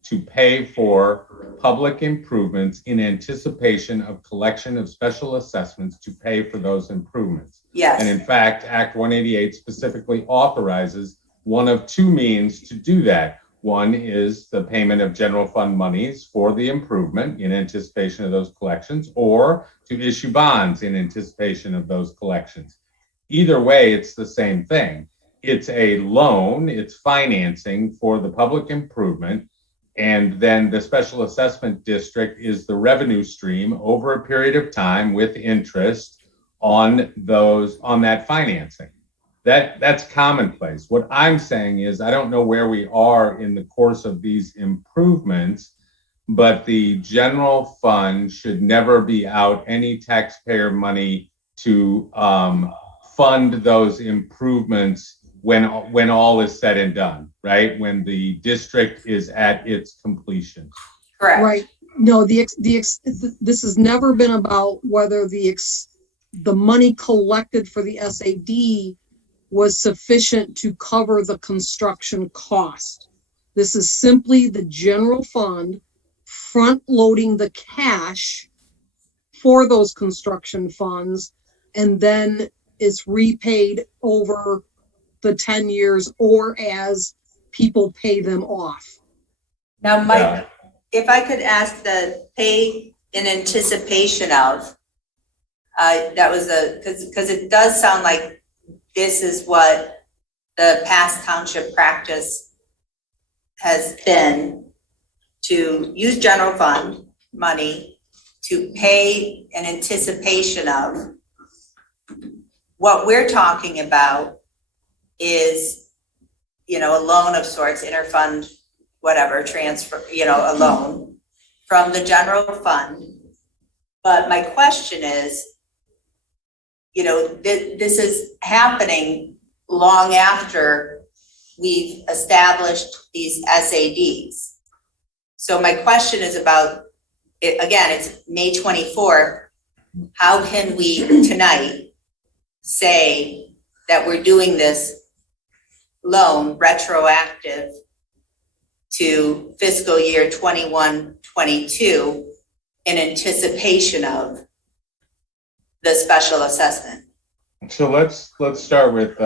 to pay for public improvements in anticipation of collection of special assessments to pay for those improvements. Yes. And in fact, Act 188 specifically authorizes one of two means to do that. One is the payment of general fund monies for the improvement in anticipation of those collections, or to issue bonds in anticipation of those collections. Either way, it's the same thing. It's a loan, it's financing for the public improvement, and then the special assessment district is the revenue stream over a period of time with interest on that financing. That's commonplace. What I'm saying is, I don't know where we are in the course of these improvements, but the general fund should never be out any taxpayer money to fund those improvements when all is said and done, right? When the district is at its completion. Correct. Right. No, this has never been about whether the money collected for the SAD was sufficient to cover the construction cost. This is simply the general fund front loading the cash for those construction funds, and then it's repaid over the 10 years or as people pay them off. Now, Mike, if I could ask the pay in anticipation of, that was because it does sound like this is what the past township practice has been, to use general fund money to pay in anticipation of. What we're talking about is, a loan of sorts, interfund, whatever, transfer, a loan from the general fund. But my question is, this is happening long after we've established these SADs. So my question is about, again, it's May 24th. How can we tonight say that we're doing this loan retroactive to fiscal year 21-22 in anticipation of the special assessment? So let's start with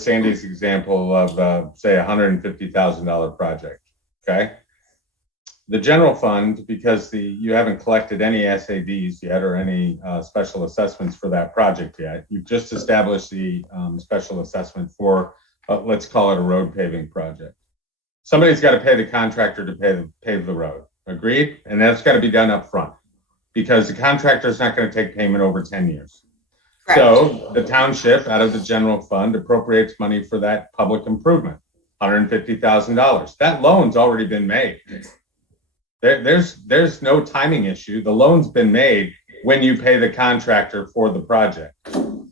Sandy's example of say $150,000 project. Okay. The general fund, because you haven't collected any SADs yet or any special assessments for that project yet. You've just established the special assessment for, let's call it a road paving project. Somebody's got to pay the contractor to pave the road. Agreed? And that's got to be done up front, because the contractor is not going to take payment over 10 years. Correct. So the township, out of the general fund, appropriates money for that public improvement, $150,000. That loan's already been made. There's no timing issue. The loan's been made when you pay the contractor for the project.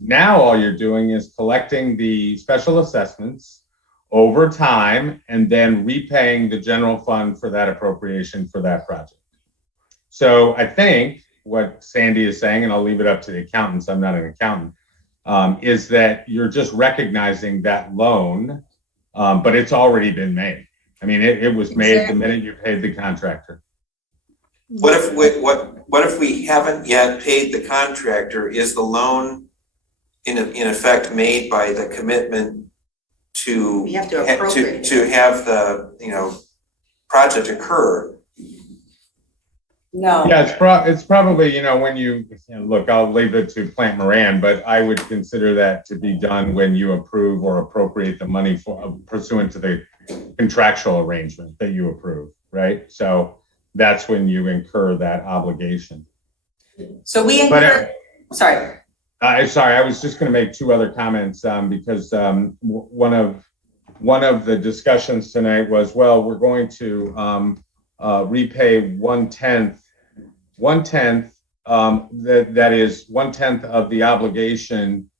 Now all you're doing is collecting the special assessments over time and then repaying the general fund for that appropriation for that project. So I think what Sandy is saying, and I'll leave it up to the accountants, I'm not an accountant, is that you're just recognizing that loan, but it's already been made. I mean, it was made the minute you paid the contractor. What if we haven't yet paid the contractor? Is the loan in effect made by the commitment to We have to appropriate. to have the, project occur? No. Yeah, it's probably, when look, I'll leave it to Plant Moran, but I would consider that to be done when you approve or appropriate the money for pursuant to the contractual arrangement that you approve, right? So that's when you incur that obligation. So we incur, sorry. Sorry, I was just going to make two other comments because one of the discussions tonight was, well, we're going to repay one-tenth, that is 1/10 of the obligation,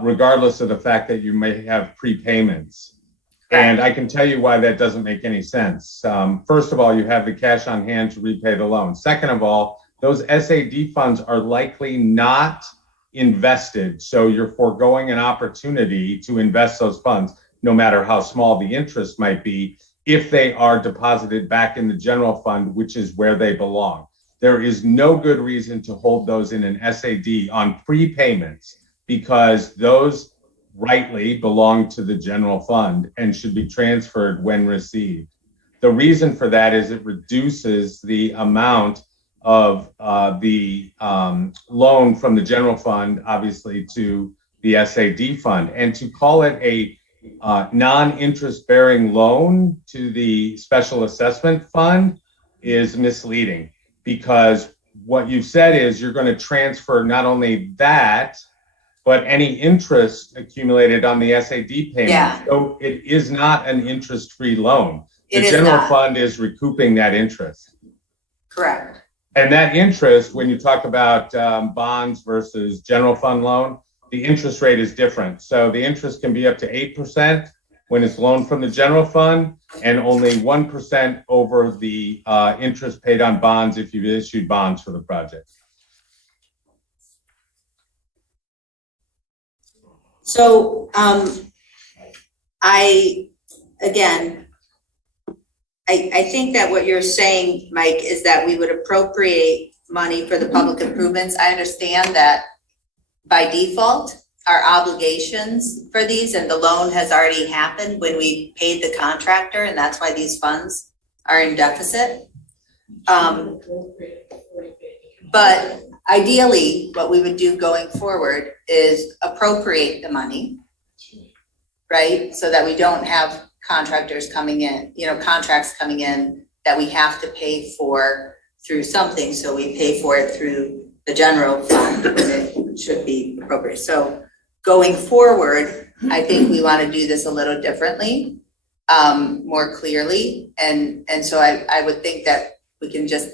regardless of the fact that you may have prepayments. And I can tell you why that doesn't make any sense. First of all, you have the cash on hand to repay the loan. Second of all, those SAD funds are likely not invested. So you're foregoing an opportunity to invest those funds, no matter how small the interest might be, if they are deposited back in the general fund, which is where they belong. There is no good reason to hold those in an SAD on prepayments because those rightly belong to the general fund and should be transferred when received. The reason for that is it reduces the amount of the loan from the general fund, obviously, to the SAD fund. And to call it a non-interest bearing loan to the special assessment fund is misleading, because what you've said is you're going to transfer not only that, but any interest accumulated on the SAD payment. Yeah. So it is not an interest-free loan. The It is general not. fund is recouping that interest. Correct. And that interest, when you talk about bonds versus general fund loan, the interest rate is different. So the interest can be up to 8% when it's loaned from the general fund, and only 1% over the interest paid on bonds if you've issued bonds for the project. So, I think that what you're saying, Mike, is that we would appropriate money for the public improvements. I understand that by default, our obligations for these and the loan has already happened when we paid the contractor, and that's why these funds are in deficit. But ideally, what we would do going forward is appropriate the money, right? So that we don't have contractors coming in, contracts coming in that we have to pay for through something. So we pay for it through the general fund when it should be appropriate. So going forward, I think we want to do this a little differently, more clearly. And so I would think that we can just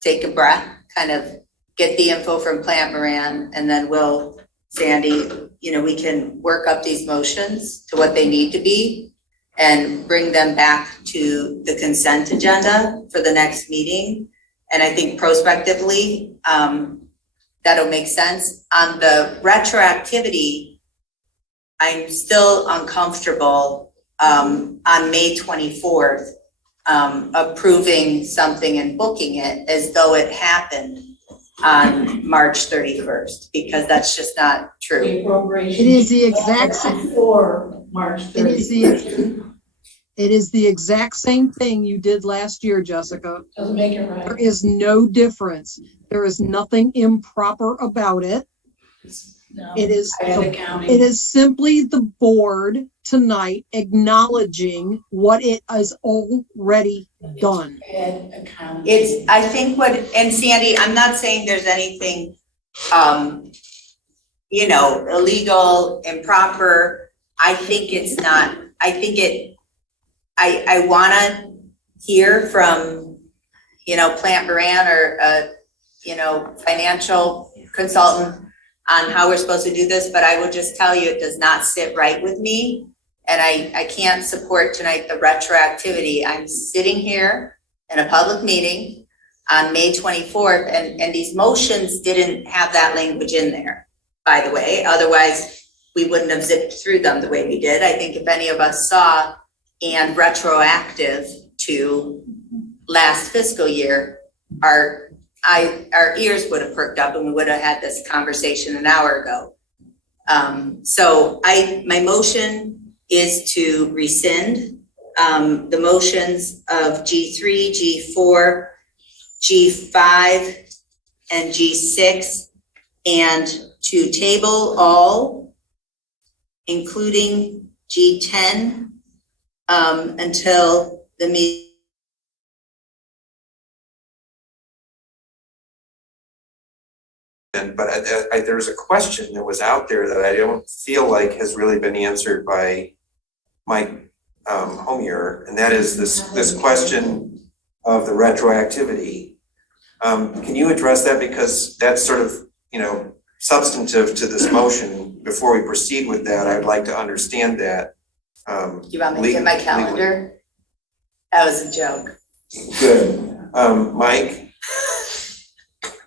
take a breath, kind of get the info from Plant Moran, and then we'll, Sandy, we can work up these motions to what they need to be and bring them back to the consent agenda for the next meeting. And I think prospectively, that'll make sense. On the retroactivity, I'm still uncomfortable on May 24th, approving something and booking it as though it happened on March 31st, because that's just not true. It is the exact same. For March 31st. It is the exact same thing you did last year, Jessica. Doesn't make it right. There is no difference. There is nothing improper about it. No, It is, I had accounting. it is simply the board tonight acknowledging what it has already done. Had accounting. It's, I think and Sandy, I'm not saying there's anything, illegal, improper. I think it's not, I wanna hear from, Plant Moran or, financial consultant on how we're supposed to do this, but I will just tell you, it does not sit right with me. And I can't support tonight the retroactivity. I'm sitting here in a public meeting on May 24th, and these motions didn't have that language in there, by the way. Otherwise, we wouldn't have zipped through them the way we did. I think if any of us saw and retroactive to last fiscal year, our ears would have perked up and we would have had this conversation an hour ago. So my motion is to rescind the motions of G3, G4, G5, and G6, and to table all, including G10, until the meeting. But there's a question that was out there that I don't feel like has really been answered by Mike Homier, and that is this question of the retroactivity. Can you address that, because that's sort of, you know, substantive to this motion? Before we proceed with that, I'd like to understand that. You want me to get my calendar? That was a joke. Good. Mike?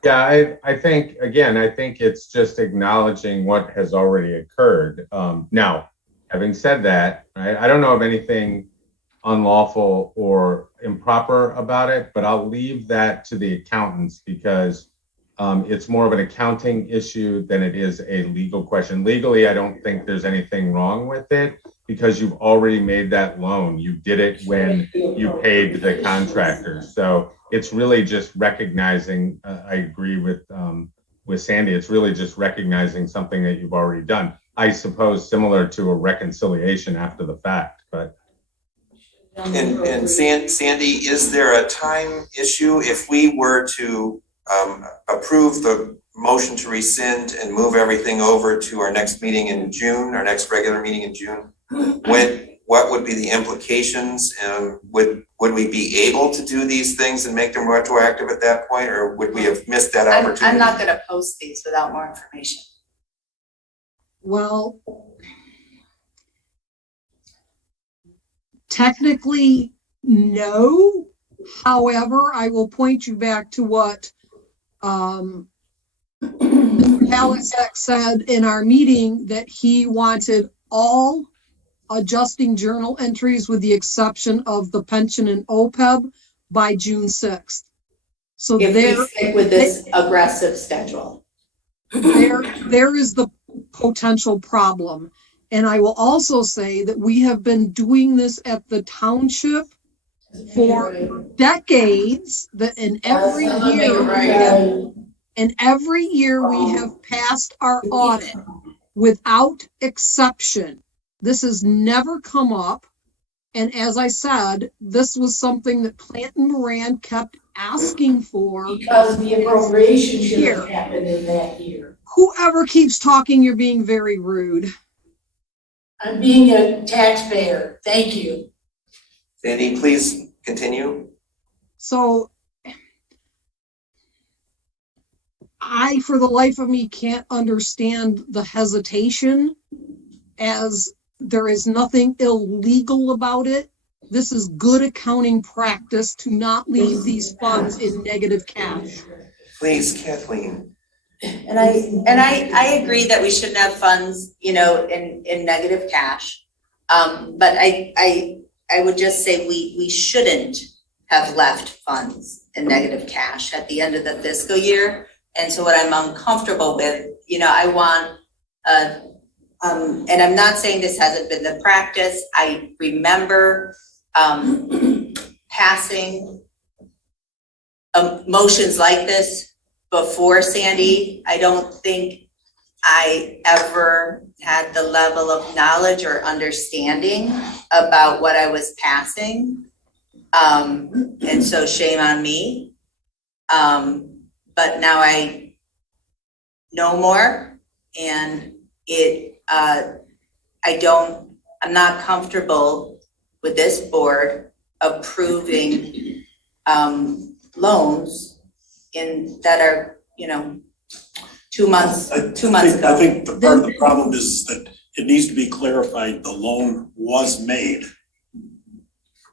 Yeah, I think it's just acknowledging what has already occurred. Now, having said that, I don't know of anything unlawful or improper about it, but I'll leave that to the accountants, because it's more of an accounting issue than it is a legal question. Legally, I don't think there's anything wrong with it, because you've already made that loan. You did it when you paid the contractor. So it's really just recognizing, I agree with Sandy, it's really just recognizing something that you've already done. I suppose similar to a reconciliation after the fact, but. And Sandy, is there a time issue if we were to approve the motion to rescind and move everything over to our next meeting in June, our next regular meeting in June? What would be the implications? Would we be able to do these things and make them retroactive at that point, or would we have missed that opportunity? I'm not gonna post these without more information. Well, technically, no. However, I will point you back to what Mr. Halicek said in our meeting, that he wanted all adjusting journal entries with the exception of the pension and OPEB by June 6th. So if we stick with this aggressive schedule. There is the potential problem. And I will also say that we have been doing this at the township for decades, that in every year we have passed our audit without exception. This has never come up. And as I said, this was something that Plant and Moran kept asking for. Because the appropriation should have happened in that year. Whoever keeps talking, you're being very rude. I'm being a taxpayer. Thank you. Sandy, please continue. So I, for the life of me, can't understand the hesitation, as there is nothing illegal about it. This is good accounting practice to not leave these funds in negative cash. Please, Kathleen. And I agree that we shouldn't have funds, you know, in negative cash. But I would just say we shouldn't have left funds in negative cash at the end of the fiscal year. And so what I'm uncomfortable with, you know, I want, and I'm not saying this hasn't been the practice. I remember passing motions like this before Sandy. I don't think I ever had the level of knowledge or understanding about what I was passing. And so shame on me. But now I know more, and I'm not comfortable with this board approving loans that are, you know, 2 months ago. I think the part of the problem is that it needs to be clarified, the loan was made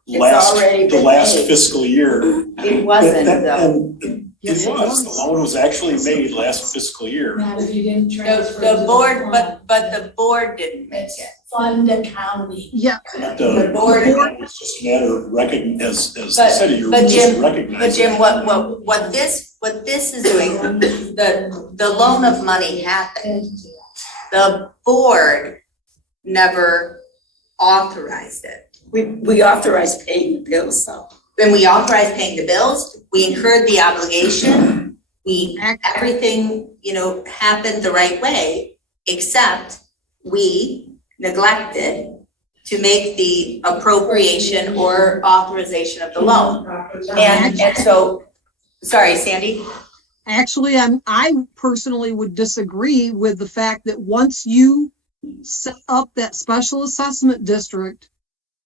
the last fiscal year. It wasn't though. Yes, It was, the loan was actually made last fiscal year. Not if you didn't transfer. The to board, fund. but the board didn't make It's it. fund accounting. Yeah, But The board- it's just a matter of as the city, you're But just Jim, recognizing. But Jim, what this is doing, the loan of money happened. The board never authorized it. We authorized paying the bills though. When we authorized paying the bills, we incurred the obligation, everything, happened the right way, except we neglected to make the appropriation or authorization of the loan. And so, sorry, Sandy? actually, I personally would disagree with the fact that once you set up that special assessment district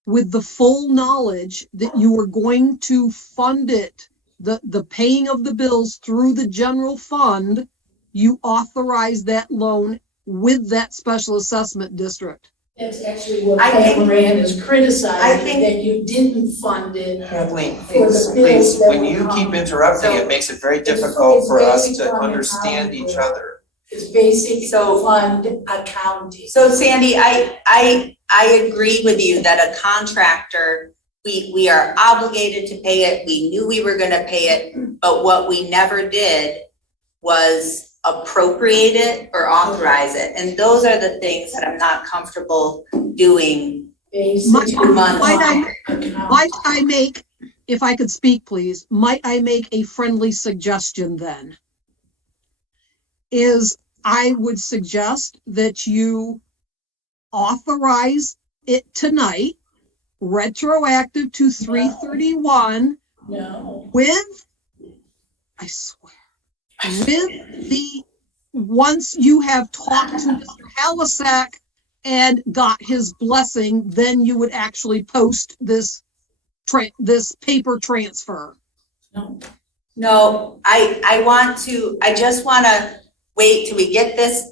with the full knowledge that you were going to fund it, the paying of the bills through the general fund, you authorize that loan with that special assessment district. That's actually what Pam Moran is criticizing, that you didn't fund it. Kathleen, For the please, bills that when were you keep coming. interrupting, So, it makes it very it's difficult for us basic to fund understand accounting. each other. It's basic fund accounting. So Sandy, I agree with you that a contractor, we are obligated to pay it, we knew we were gonna pay it, but what we never did was appropriate it or authorize it, and those are the things that I'm not comfortable doing. Might I make, if I could speak, please, might I make a friendly suggestion then? Is I would suggest that you authorize it tonight, retroactive to 3/31. No. With, I swear, with the, once you have talked to Mr. Halisack and got his blessing, then you would actually post this paper transfer. No, I just wanna wait till we get this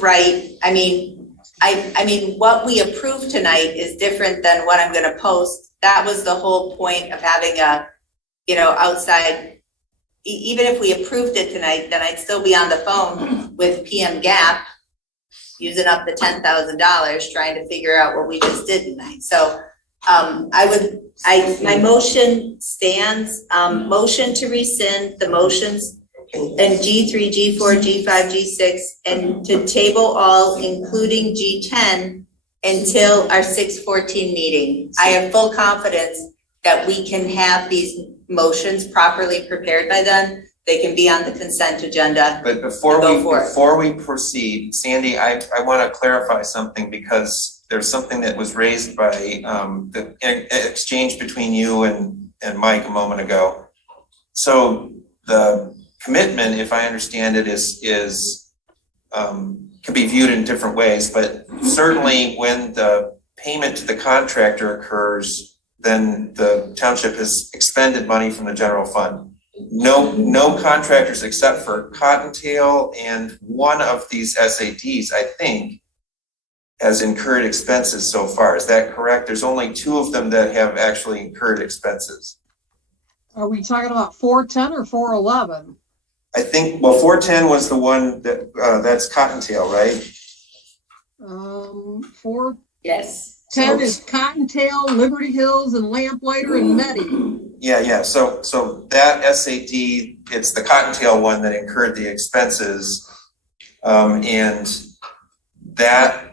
right. I mean, what we approved tonight is different than what I'm gonna post. That was the whole point of having a, outside, even if we approved it tonight, then I'd still be on the phone with PM Gap, using up the $10,000, trying to figure out what we just did tonight. So, my motion stands, motion to rescind the motions in G3, G4, G5, G6, and to table all, including G10, until our 6/14 meeting. I have full confidence that we can have these motions properly prepared by then. They can be on the consent agenda. But before we proceed, Sandy, I want to clarify something, because there's something that was raised by the exchange between you and Mike a moment ago. So the commitment, if I understand it, is can be viewed in different ways, but certainly when the payment to the contractor occurs, then the township has expended money from the general fund. No contractors except for Cottontail and one of these SADs, I think, has incurred expenses so far. Is that correct? There's only 2 of them that have actually incurred expenses. Are we talking about 410 or 411? I think, 410 was the one that, that's Cottontail, right? 410 Yes. is Cottontail, Liberty Hills, and Lamplighter, and Meddy. Yeah, so that SAD, it's the Cottontail one that incurred the expenses. And so that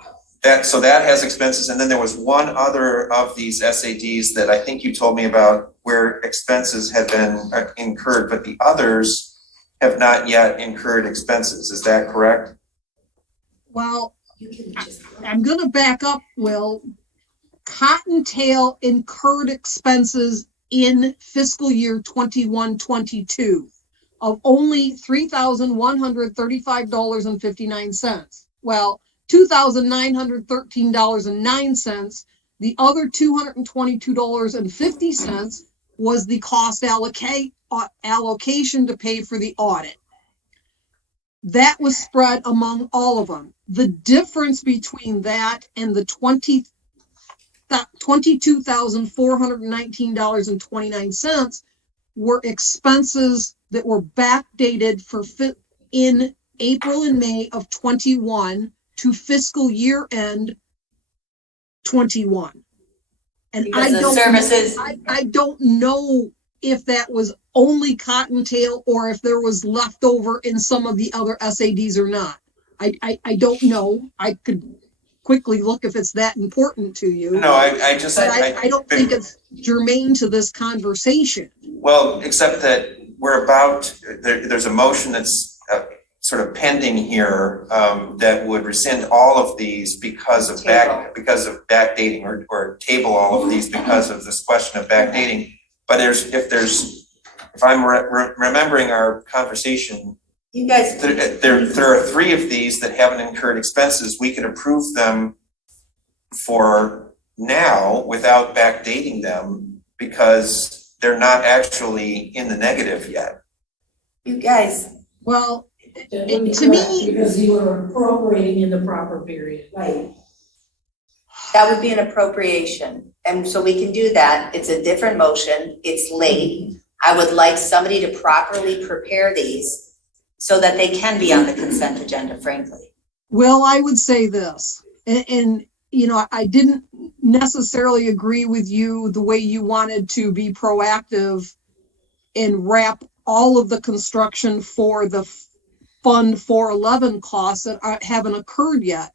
has expenses, and then there was one other of these SADs that I think you told me about where expenses had been incurred, but the others have not yet incurred expenses. Is that correct? Well, I'm gonna back up, Will. Cottontail incurred expenses in fiscal year 21-22 of only $3,135.59. Well, $2,913.09. The other $222.50 was the cost allocation to pay for the audit. That was spread among all of them. The difference between that and the $22,419.29 were expenses that were backdated for in April and May of 21 to fiscal year end 21. And Because the services. I don't know if that was only Cottontail or if there was leftover in some of the other SADs or not. I don't know. I could quickly look if it's that important to you. No, I just. But I don't think it's germane to this conversation. Well, except that we're there's a motion that's sort of pending here that would rescind all of these because of backdating or table all of these because of this question of backdating. But if I'm remembering our conversation, You guys. there are 3 of these that haven't incurred expenses. We can approve them for now without backdating them because they're not actually in the negative yet. You guys. Well, to me. Because you were appropriating in the proper period. Right. That would be an appropriation. And so we can do that. It's a different motion. It's late. I would like somebody to properly prepare these so that they can be on the consent agenda, frankly. Well, I would say this, and you know, I didn't necessarily agree with you the way you wanted to be proactive and wrap all of the construction for the Fund 411 costs that haven't occurred yet.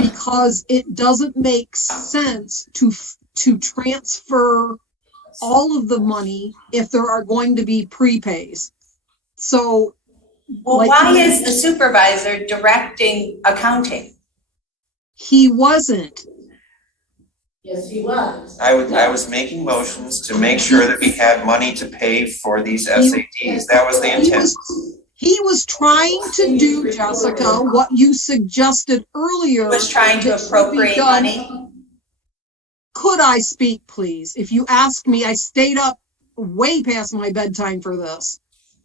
Because it doesn't make sense to transfer all of the money if there are going to be prepays. So, well, why is the supervisor directing accounting? He wasn't. Yes, he was. I was making motions to make sure that we had money to pay for these SATs. That was the intent. He was trying to do, Jessica, what you suggested earlier. Was trying to appropriate money. Could I speak, please? If you ask me, I stayed up way past my bedtime for this.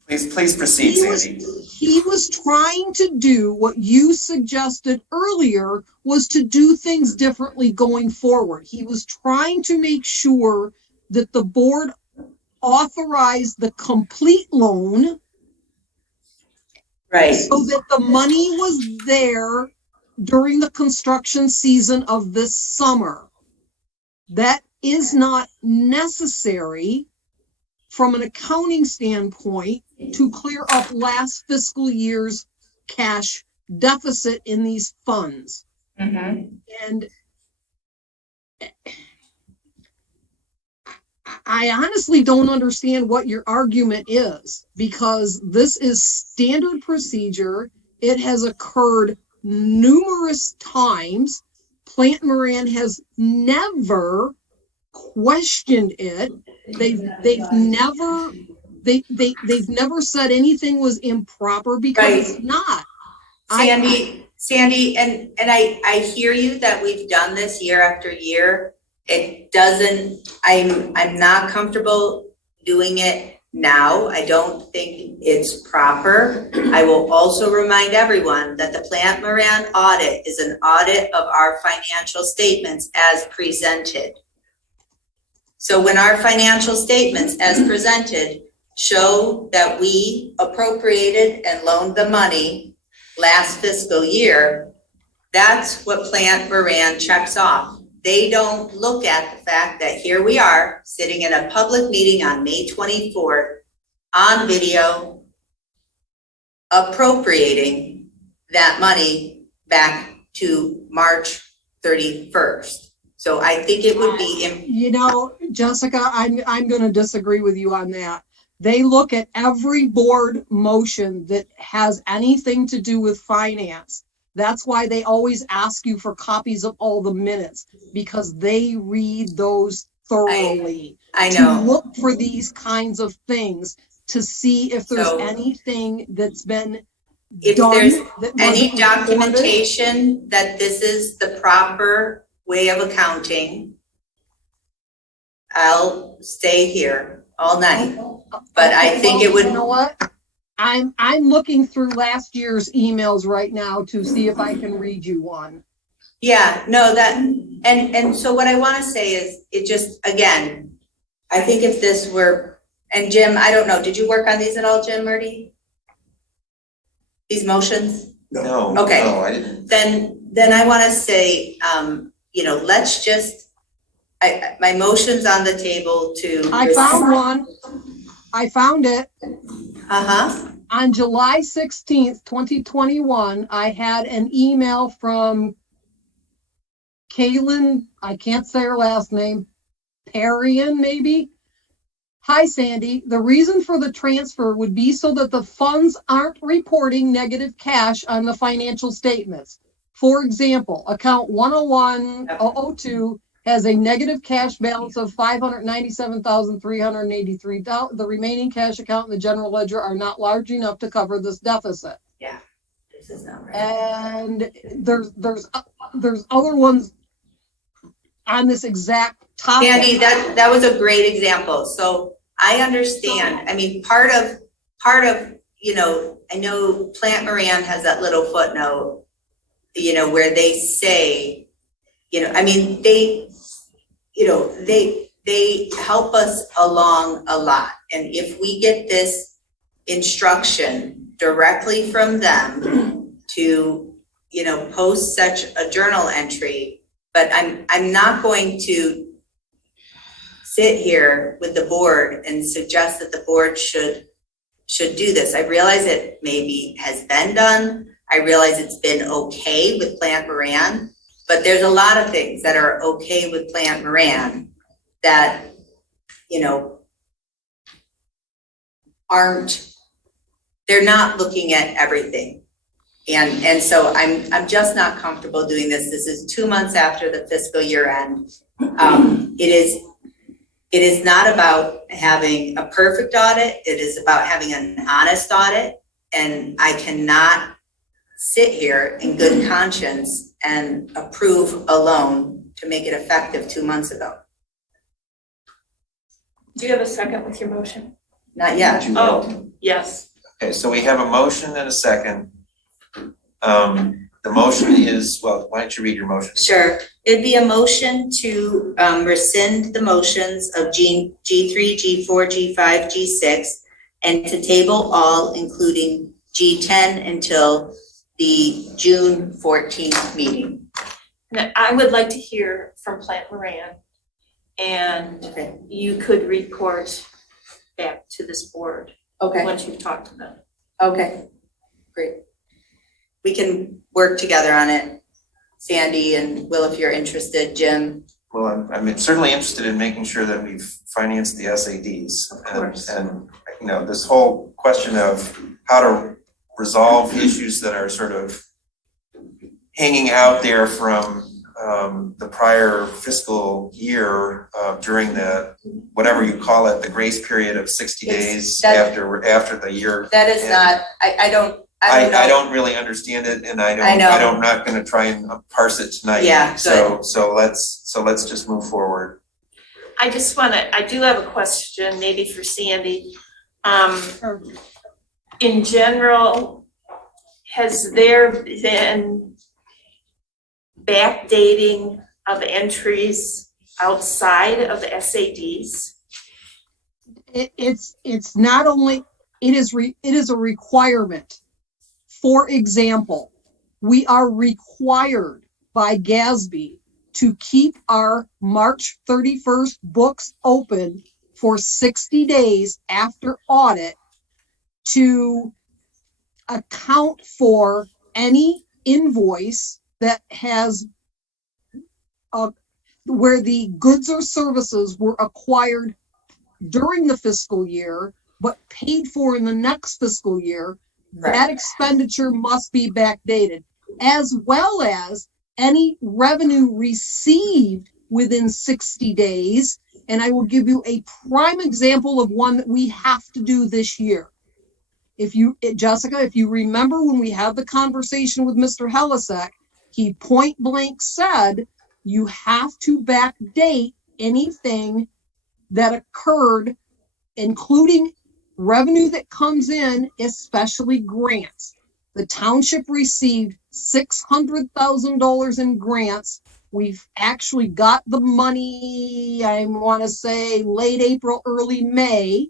Please proceed, Sandy. He was trying to do what you suggested earlier, was to do things differently going forward. He was trying to make sure that the board authorized the complete loan. Right. So that the money was there during the construction season of this summer. That is not necessary from an accounting standpoint to clear up last fiscal year's cash deficit in these funds. Mm-hmm. And I honestly don't understand what your argument is, because this is standard procedure. It has occurred numerous times. Plant Moran has never questioned it. They've never said anything was improper, because it's not. Sandy, and I hear you that we've done this year after year. It doesn't, I'm not comfortable doing it now. I don't think it's proper. I will also remind everyone that the Plant Moran audit is an audit of our financial statements as presented. So when our financial statements as presented show that we appropriated and loaned the money last fiscal year, that's what Plant Moran checks off. They don't look at the fact that here we are sitting in a public meeting on May 24th on video, appropriating that money back to March 31st. So I think it would be. You know, Jessica, I'm going to disagree with you on that. They look at every board motion that has anything to do with finance. That's why they always ask you for copies of all the minutes, because they read those thoroughly. I know. To look for these kinds of things, to see if there's anything that's been if done. There's that any wasn't documentation that this is the proper way of accounting, I'll stay here all night. But I think it would. You know what? I'm looking through last year's emails right now to see if I can read you one. Yeah, no, that, and so what I want to say is, it just, again, I think if this were And Jim, I don't know, did you work on these at all, Jim, Marty? These motions? No, Okay. no, I didn't. Then I wanna say, let's just, my motion's on the table to. I found one. I found it. Uh-huh. On July 16th, 2021, I had an email from Kaylin, I can't say her last name, Parian maybe? Hi Sandy, the reason for the transfer would be so that the funds aren't reporting negative cash on the financial statements. For example, account 101-002 has a negative cash balance of $597,383. The remaining cash account in the general ledger are not large enough to cover this deficit. Yeah, this is not right. And there's other ones on this exact topic. Sandy, that was a great example. So I understand. I mean, part of, I know Plant Moran has that little footnote, where they say, they help us along a lot. And if we get this instruction directly from them to, post such a journal entry, but I'm not going to sit here with the board and suggest that the board should do this. I realize it maybe has been done. I realize it's been okay with Plant Moran, but there's a lot of things that are okay with Plant Moran that, they're not looking at everything. And so I'm just not comfortable doing this. This is 2 months after the fiscal year end. It is not about having a perfect audit. It is about having an honest audit. And I cannot sit here in good conscience and approve a loan to make it effective 2 months ago. Do you have a second with your motion? Not yet. Oh, yes. Okay, so we have a motion and a second. The motion is, well, why don't you read your motion? Sure. It'd be a motion to rescind the motions of G3, G4, G5, G6, and to table all, including G10, until the June 14th meeting. Now, I would like to hear from Plant Moran, and you could report back to this board. Okay. Once you've talked to them. Okay, great. We can work together on it, Sandy and Will, if you're interested, Jim. Well, I'm certainly interested in making sure that we've financed the SADs. Of course. And this whole question of how to resolve issues that are sort of hanging out there from the prior fiscal year during the, whatever you call it, the grace period of 60 days after the year. That is not, I don't don't really understand it, and I'm not gonna try and parse it tonight. Yeah, good. So let's just move forward. I do have a question, maybe for Sandy. In general, has there been backdating of entries outside of the SADs? It's not only, it is a requirement. For example, we are required by GASB to keep our March 31st books open for 60 days after audit to account for any invoice that has where the goods or services were acquired during the fiscal year but paid for in the next fiscal year. Right. That expenditure must be backdated, as well as any revenue received within 60 days. And I will give you a prime example of one that we have to do this year. Jessica, if you remember when we had the conversation with Mr. Helisek, he point blank said, you have to backdate anything that occurred, including revenue that comes in, especially grants. The township received $600,000 in grants. We've actually got the money, I want to say late April, early May.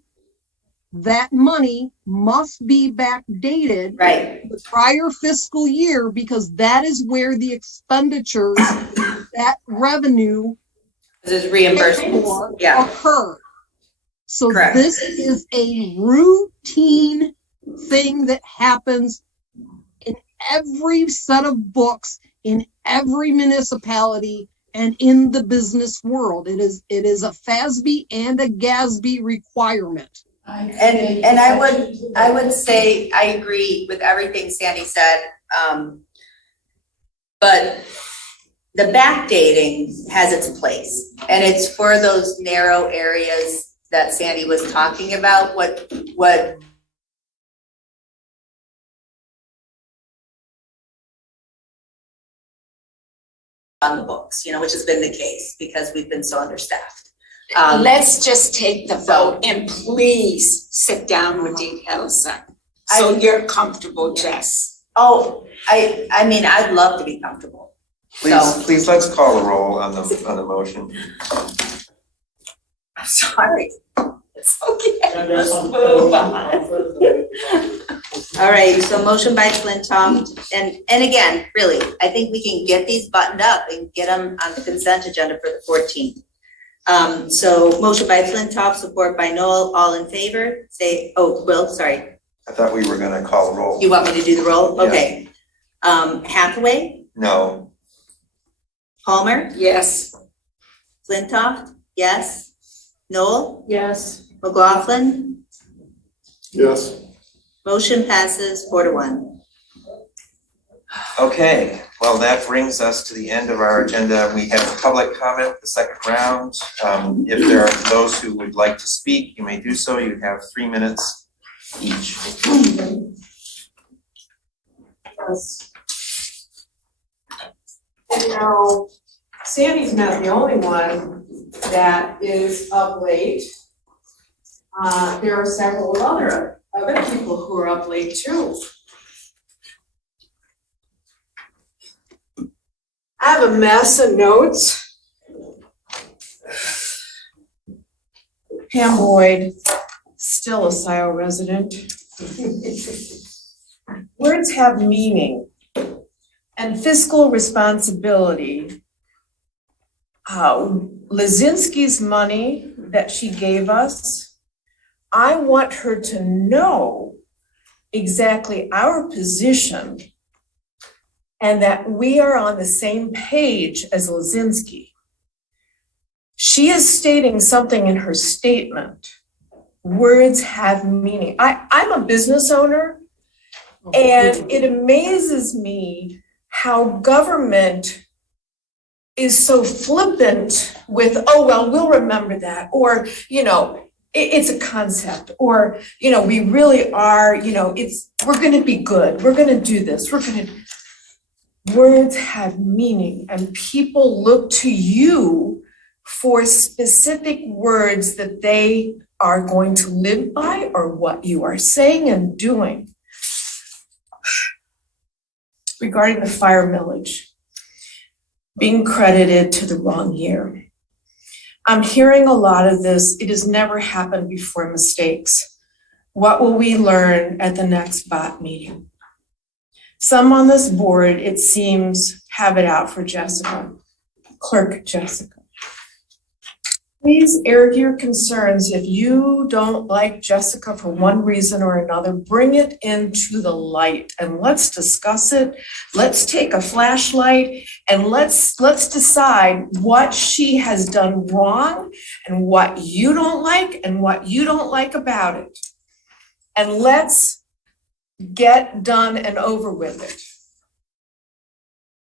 that money must be backdated Right. the prior fiscal year, because that is where the expenditures, that revenue This is reimbursement, for yeah. occur. So Correct. this is a routine thing that happens in every set of books, in every municipality, and in the business world. It is a FASB and a GASB requirement. And I would say, I agree with everything Sandy said. But the backdating has its place, and it's for those narrow areas that Sandy was talking about, what on the books, which has been the case because we've been so understaffed. Let's just take the vote and please sit down with Dave Ellison. So you're comfortable, Jess. Oh, I mean, I'd love to be comfortable. Please, let's call a roll on the motion. I'm sorry. It's okay. Let's move on. All right, so motion by Flintoff, and again, really, I think we can get these buttoned up and get them on the consent agenda for the 14th. So motion by Flintoff, support by Noel, all in favor, say, Will, sorry. I thought we were gonna call a roll. You want me to do the roll? Yeah. Okay. Hathaway, No. Palmer, Yes. Flintoff, yes. Noel, Yes. McLaughlin, Yes. motion passes 4-1. Okay, well, that brings us to the end of our agenda. We have public comment, the second round. If there are those who would like to speak, you may do so. You have 3 minutes each. And now, Sandy's not the only one that is up late. There are several other people who are up late too. I have a mess of notes. Pam Boyd, still a Scio resident. Words have meaning and fiscal responsibility. Lizinski's money that she gave us, I want her to know exactly our position and that we are on the same page as Lizinski. She is stating something in her statement. Words have meaning. I'm a business owner, and it amazes me how government is so flippant with, oh, well, we'll remember that, or, it's a concept, or, we really are, we're gonna be good, we're gonna do this, words have meaning, and people look to you for specific words that they are going to live by, or what you are saying and doing. Regarding the fire millage being credited to the wrong year. I'm hearing a lot of this. It has never happened before, mistakes. What will we learn at the next BOT meeting? Some on this board, it seems, have it out for Jessica, Clerk Jessica. Please air your concerns. If you don't like Jessica for one reason or another, bring it into the light and let's discuss it. Let's take a flashlight and let's decide what she has done wrong and what you don't like and what you don't like about it. And let's get done and over with it.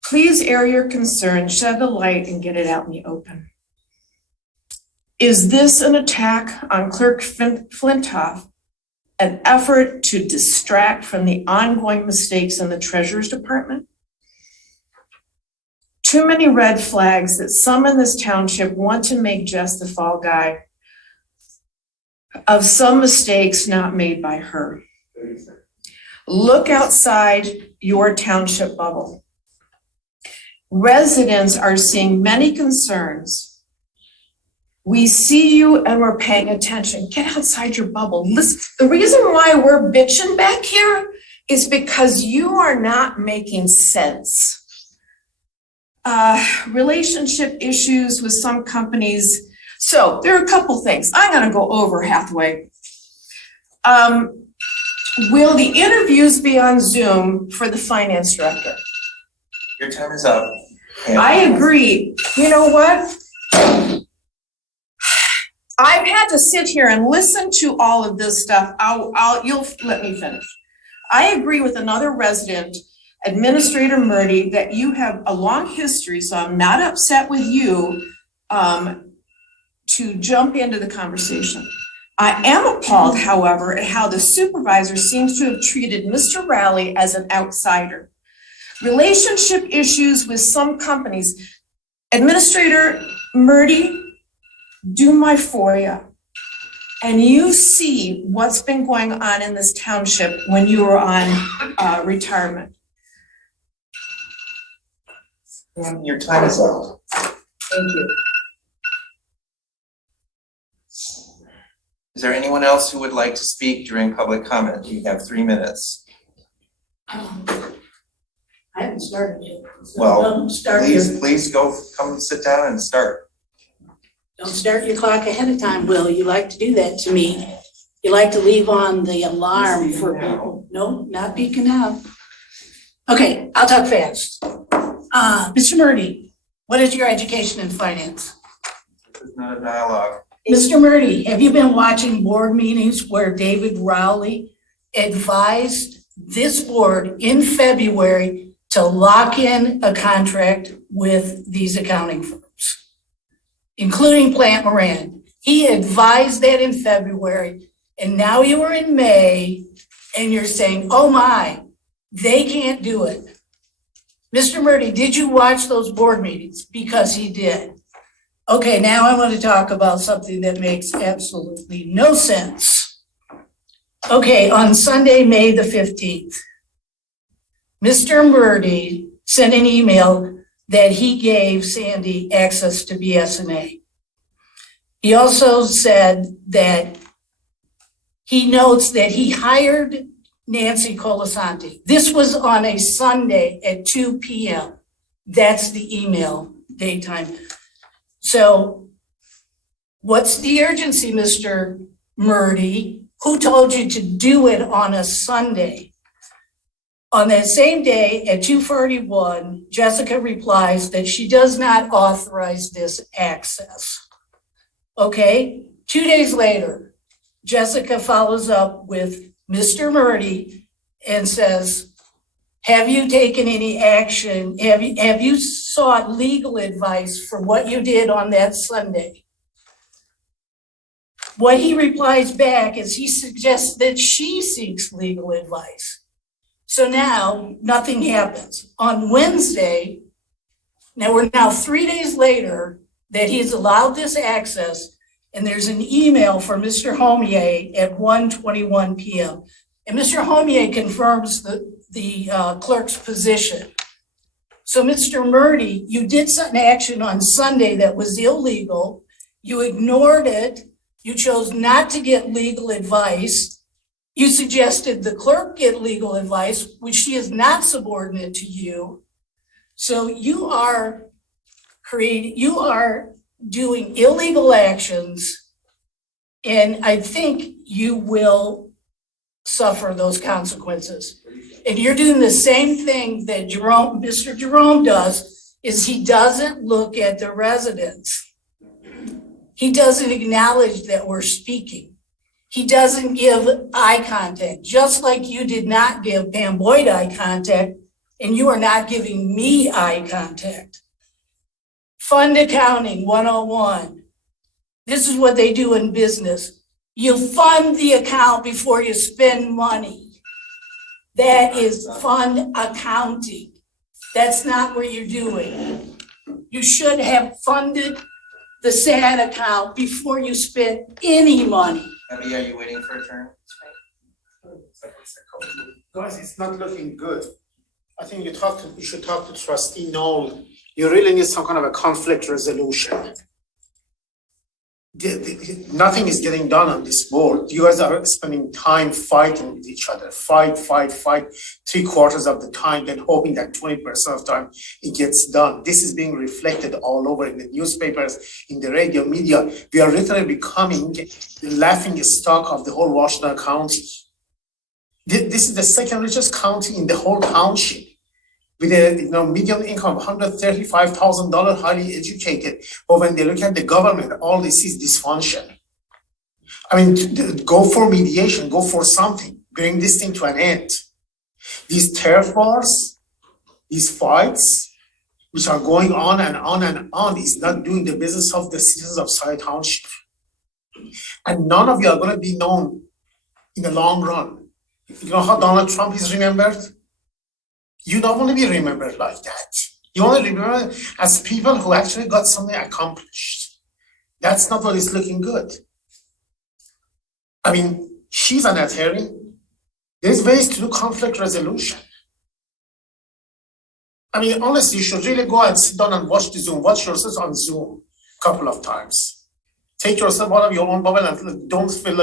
Please air your concerns, shed the light, and get it out in the open. Is this an attack on Clerk Flintoff, an effort to distract from the ongoing mistakes in the Treasurer's Department? Too many red flags that some in this township want to make Jess the fall guy of some mistakes not made by her. Look outside your township bubble. Residents are seeing many concerns We see you and we're paying attention. Get outside your bubble. Listen, the reason why we're bitching back here is because you are not making sense. Relationship issues with some companies. So there are a couple things. I'm gonna go over Hathaway. Will the interviews be on Zoom for the finance director? Your time is up. I agree. You know what? I've had to sit here and listen to all of this stuff. You'll let me finish. I agree with another resident, Administrator Murdy, that you have a long history, so I'm not upset with you to jump into the conversation. I am appalled, however, at how the supervisor seems to have treated Mr. Rowley as an outsider. Relationship issues with some companies. Administrator Murdy, do my FOIA. And you see what's been going on in this township when you were on retirement. Your time is up. Thank you. Is there anyone else who would like to speak during public comment? You have 3 minutes. I haven't started yet. So Well, don't start please go, come sit down and start. Don't start your clock ahead of time, Will. You like to do that to me. You like to leave on the alarm for people. No, not beacon out. Okay, I'll talk fast. Mr. Murdy, what is your education in finance? This is not a dialogue. Mr. Murdy, have you been watching board meetings where David Rowley advised this board in February to lock in a contract with these accounting firms, including Plant Moran? He advised that in February, and now you are in May, and you're saying, oh my, they can't do it. Mr. Murdy, did you watch those board meetings? Because he did. Okay, now I want to talk about something that makes absolutely no sense. Okay, on Sunday, May the 15th, Mr. Murdy sent an email that he gave Sandy access to BSNA. He also said that he notes that he hired Nancy Colasanti. This was on a Sunday at 2 p.m. That's the email, daytime. So what's the urgency, Mr. Murdy? Who told you to do it on a Sunday? On that same day at 2:41, Jessica replies that she does not authorize this access. Okay, 2 days later, Jessica follows up with Mr. Murdy and says, have you taken any action? Have you sought legal advice for what you did on that Sunday? What he replies back is he suggests that she seeks legal advice. So now nothing happens. On Wednesday, now we're now 3 days later that he's allowed this access, and there's an email from Mr. Homier at 1:21 p.m. And Mr. Homier confirms the clerk's position. So Mr. Murdy, you did some action on Sunday that was illegal. You ignored it. You chose not to get legal advice. You suggested the clerk get legal advice, which she is not subordinate to you. So you are doing illegal actions, and I think you will suffer those consequences. And you're doing the same thing that Mr. Jerome does, is he doesn't look at the residents. He doesn't acknowledge that we're speaking. He doesn't give eye contact, just like you did not give Pam Boyd eye contact, and you are not giving me eye contact. Fund accounting 101. This is what they do in business. You fund the account before you spend money. That is fund accounting. That's not what you're doing. You should have funded the SAD account before you spent any money. Abby, are you waiting for a turn? Guys, it's not looking good. I think you should talk to Trustee Noel. You really need some kind of a conflict resolution. nothing is getting done on this board. You guys are spending time fighting with each other, fight, 3/4 of the time, then hoping that 20% of the time it gets done. This is being reflected all over in the newspapers, in the radio media. We are literally becoming the laughing stock of the whole Washington County. This is the second richest county in the whole township, with a median income of $135,000, highly educated. But when they look at the government, all they see is dysfunction. I mean, go for mediation, go for something, bring this thing to an end. These turf wars, these fights, which are going on and on and on, is not doing the business of the citizens of Scio Township. And none of you are going to be known in the long run. You know how Donald Trump is remembered? You don't want to be remembered like that. You want to be remembered as people who actually got something accomplished. That's not what is looking good. I mean, she's an attorney. There's ways to do conflict resolution. I mean, honestly, you should really go and sit down and watch the Zoom. Watch yourself on Zoom a couple of times. Take yourself out of your own bubble and don't feel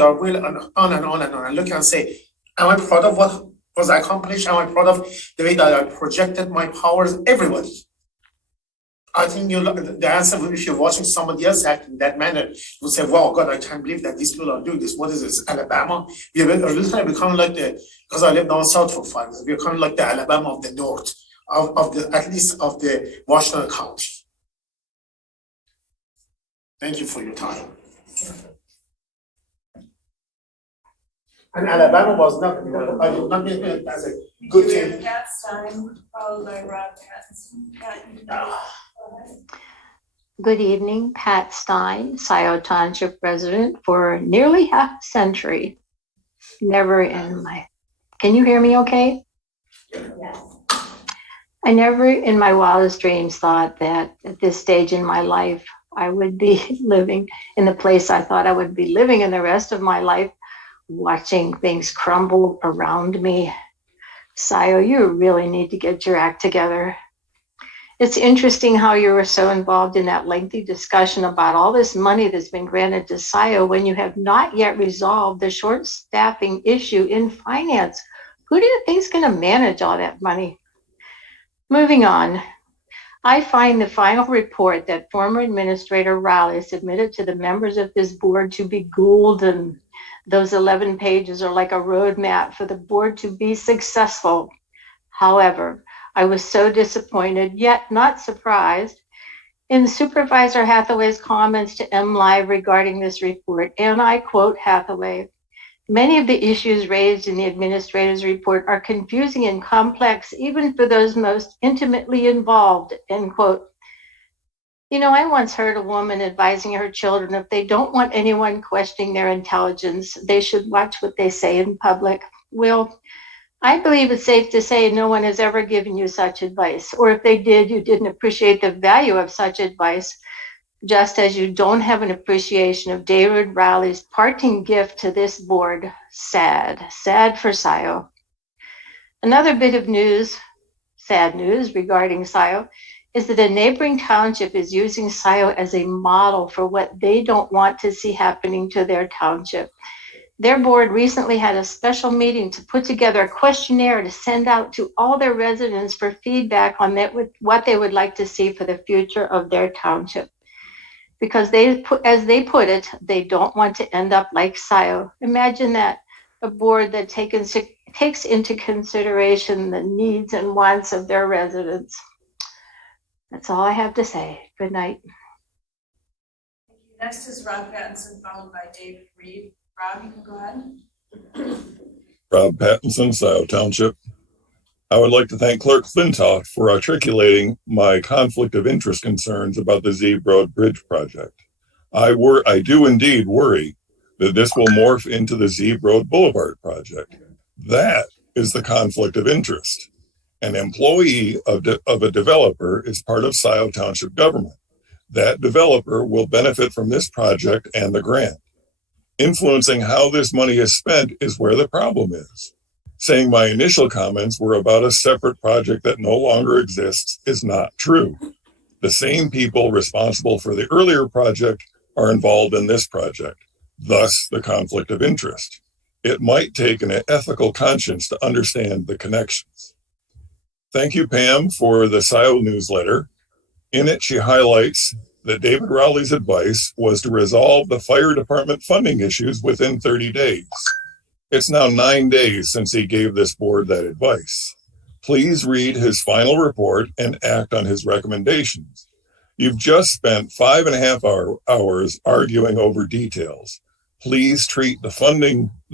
your will, and on and on and on. And look and say, am I proud of what was accomplished? Am I proud of the way that I projected my powers? Everybody. I think the answer will be, if you're watching somebody else act in that manner, you'll say, wow, God, I can't believe that these people are doing this. What is this, Alabama? We are literally becoming like because I lived down south for 5 years, we're kind of like the Alabama of the north, at least of the Washington County. Thank you for your time. And Alabama was not, I did not get it as a good We thing. have Pat Stein, followed by Rob Pattinson. Pat, you can go ahead. Good evening, Pat Stein, Scio Township resident for nearly half a century. Can you hear me okay? Yes. I never in my wildest dreams thought that at this stage in my life, I would be living in the place I thought I would be living in the rest of my life, watching things crumble around me. Scio, you really need to get your act together. It's interesting how you were so involved in that lengthy discussion about all this money that's been granted to Scio when you have not yet resolved the short staffing issue in finance. Who do you think is going to manage all that money? Moving on, I find the final report that former Administrator Rowley submitted to the members of this board to be golden. Those 11 pages are like a roadmap for the board to be successful. However, I was so disappointed, yet not surprised, in Supervisor Hathaway's comments to MLive regarding this report. And I quote Hathaway, "Many of the issues raised in the administrator's report are confusing and complex, even for those most intimately involved," end quote. You know, I once heard a woman advising her children if they don't want anyone questioning their intelligence, they should watch what they say in public. Well, I believe it's safe to say no one has ever given you such advice, or if they did, you didn't appreciate the value of such advice, just as you don't have an appreciation of David Rowley's parting gift to this board. Sad for Scio. Another bit of news, sad news regarding Scio, is that a neighboring township is using Scio as a model for what they don't want to see happening to their township. Their board recently had a special meeting to put together a questionnaire to send out to all their residents for feedback on what they would like to see for the future of their township. Because as they put it, they don't want to end up like Scio. Imagine that, a board that takes into consideration the needs and wants of their residents. That's all I have to say. Good night. Next is Rob Pattinson, followed by David Reed. Rob, you can go ahead. Rob Pattinson, Scio Township. I would like to thank Clerk Flintoff for articulating my conflict of interest concerns about the Zeeb Road Bridge project. I do indeed worry that this will morph into the Zeeb Road Boulevard project. That is the conflict of interest. An employee of a developer is part of Scio Township government. That developer will benefit from this project and the grant. Influencing how this money is spent is where the problem is. Saying my initial comments were about a separate project that no longer exists is not true. The same people responsible for the earlier project are involved in this project, thus the conflict of interest. It might take an ethical conscience to understand the connections. Thank you, Pam, for the Scio newsletter. In it, she highlights that David Rowley's advice was to resolve the fire department funding issues within 30 days. It's now 9 days since he gave this board that advice. Please read his final report and act on his recommendations. You've just spent 5.5 hours arguing over details. Please treat the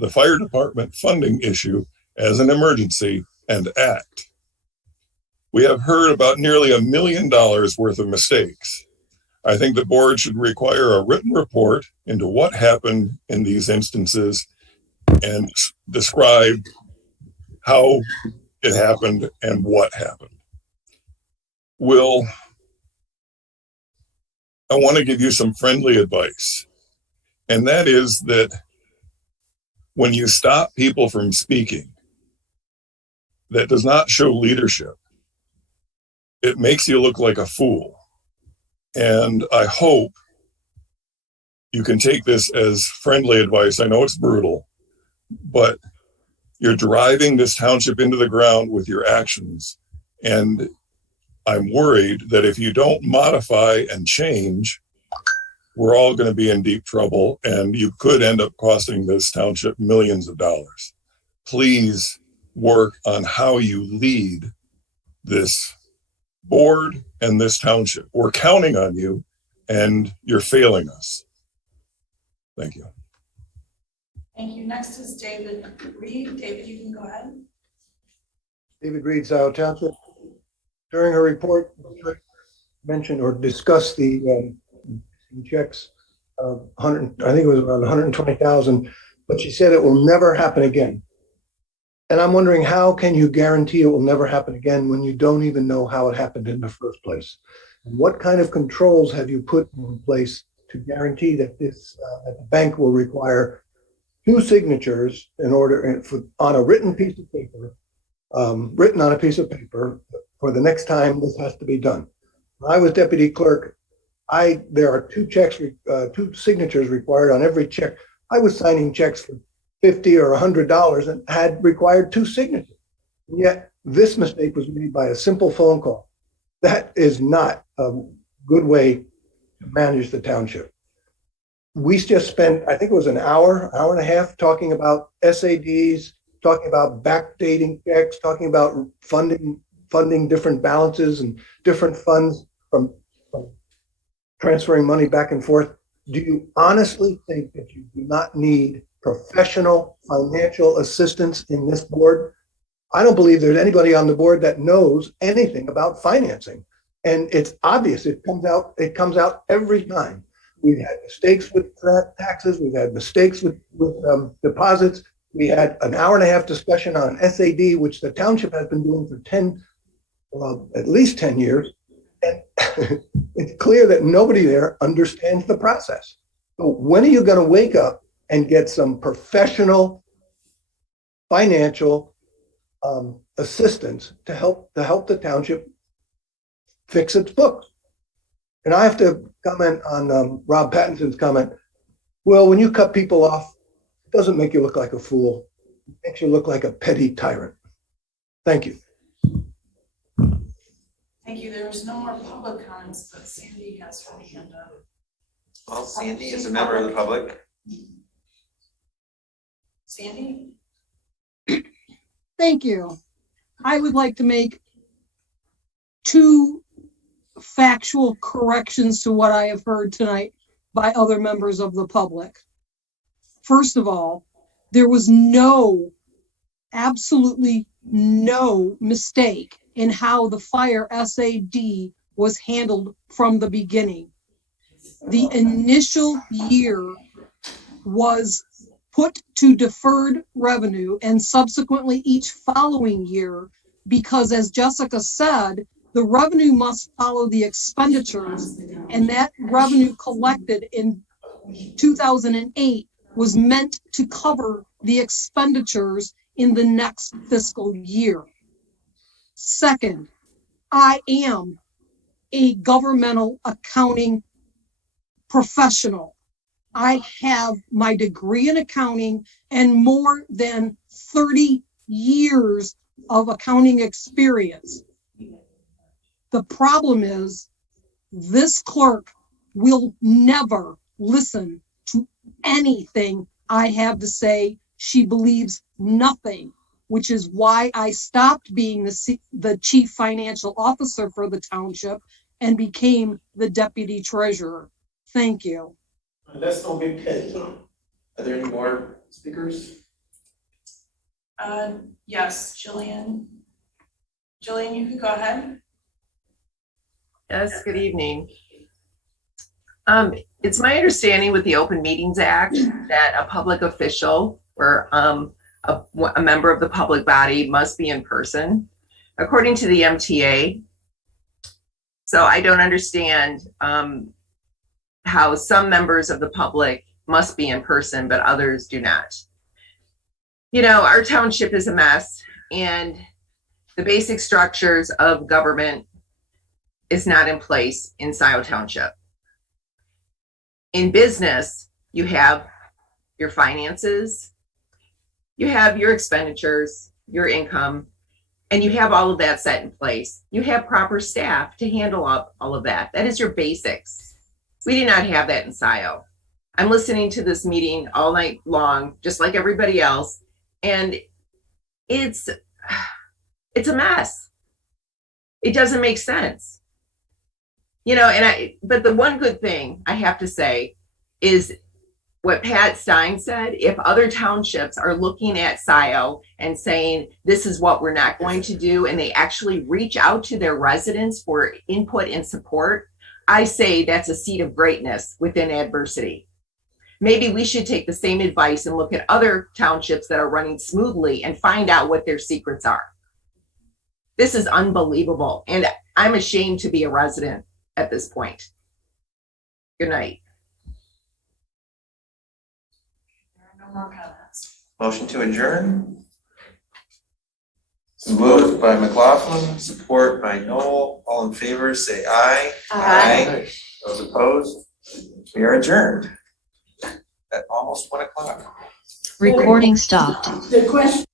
fire department funding issue as an emergency and act. We have heard about nearly $1 million worth of mistakes. I think the board should require a written report into what happened in these instances and describe how it happened and what happened. I want to give you some friendly advice, and that is that when you stop people from speaking, that does not show leadership. It makes you look like a fool. And I hope you can take this as friendly advice. I know it's brutal, but you're driving this township into the ground with your actions. And I'm worried that if you don't modify and change, we're all going to be in deep trouble, and you could end up costing this township millions of dollars. Please work on how you lead this board and this township. We're counting on you, and you're failing us. Thank you. Thank you. Next is David Reed. David, you can go ahead. David Reed, Scio Township. During her report, mentioned or discussed the checks, I think it was around 120,000, but she said it will never happen again. And I'm wondering, how can you guarantee it will never happen again when you don't even know how it happened in the first place? And what kind of controls have you put in place to guarantee that that the bank will require 2 signatures in order on a written piece of paper, written on a piece of paper for the next time this has to be done? When I was deputy clerk, there are 2 signatures required on every check. I was signing checks for $50 or $100 and had required 2 signatures. And yet this mistake was made by a simple phone call. That is not a good way to manage the township. We just spent, I think it was an hour and a half talking about SADs, talking about backdating checks, talking about funding different balances and different funds from transferring money back and forth. Do you honestly think that you do not need professional financial assistance in this board? I don't believe there's anybody on the board that knows anything about financing. And it's obvious, it comes out every time. We've had mistakes with taxes, we've had mistakes with deposits. We had an hour and a half discussion on SAD, which the township has been doing for at least 10 years. And it's clear that nobody there understands the process. So when are you going to wake up and get some professional financial assistance to help the township fix its books? And I have to comment on Rob Pattinson's comment. Well, when you cut people off, it doesn't make you look like a fool. It makes you look like a petty tyrant. Thank you. Thank you. There's no more public comments, but Sandy has her hand up. Well, Sandy is a member of the public. Sandy? Thank you. I would like to make 2 factual corrections to what I have heard tonight by other members of the public. First of all, there was absolutely no mistake in how the fire SAD was handled from the beginning. The initial year was put to deferred revenue and subsequently each following year, because as Jessica said, the revenue must follow the expenditures, and that revenue collected in 2008 was meant to cover the expenditures in the next fiscal year. Second, I am a governmental accounting professional. I have my degree in accounting and more than 30 years of accounting experience. The problem is this clerk will never listen to anything I have to say. She believes nothing, which is why I stopped being the chief financial officer for the township and became the deputy treasurer. Thank you. Let's don't be petty. Are there any more speakers? Yes, Jillian. Jillian, you can go ahead. Yes, good evening. It's my understanding with the Open Meetings Act that a public official or a member of the public body must be in person, according to the MTA. So I don't understand how some members of the public must be in person, but others do not. You know, our township is a mess, and the basic structures of government is not in place in Scio Township. In business, you have your finances, you have your expenditures, your income, and you have all of that set in place. You have proper staff to handle all of that. That is your basics. We do not have that in Scio. I'm listening to this meeting all night long, just like everybody else, and it's a mess. It doesn't make sense. You know, but the one good thing I have to say is what Pat Stein said. If other townships are looking at Scio and saying, this is what we're not going to do, and they actually reach out to their residents for input and support, I say that's a seed of greatness within adversity. Maybe we should take the same advice and look at other townships that are running smoothly and find out what their secrets are. This is unbelievable, and I'm ashamed to be a resident at this point. Good night. There are no more comments. Motion to adjourn. Moved by McLaughlin, support by Noel. All in favor, say aye. Aye. Those opposed? We are adjourned at almost 1 o'clock. Recording stopped. The question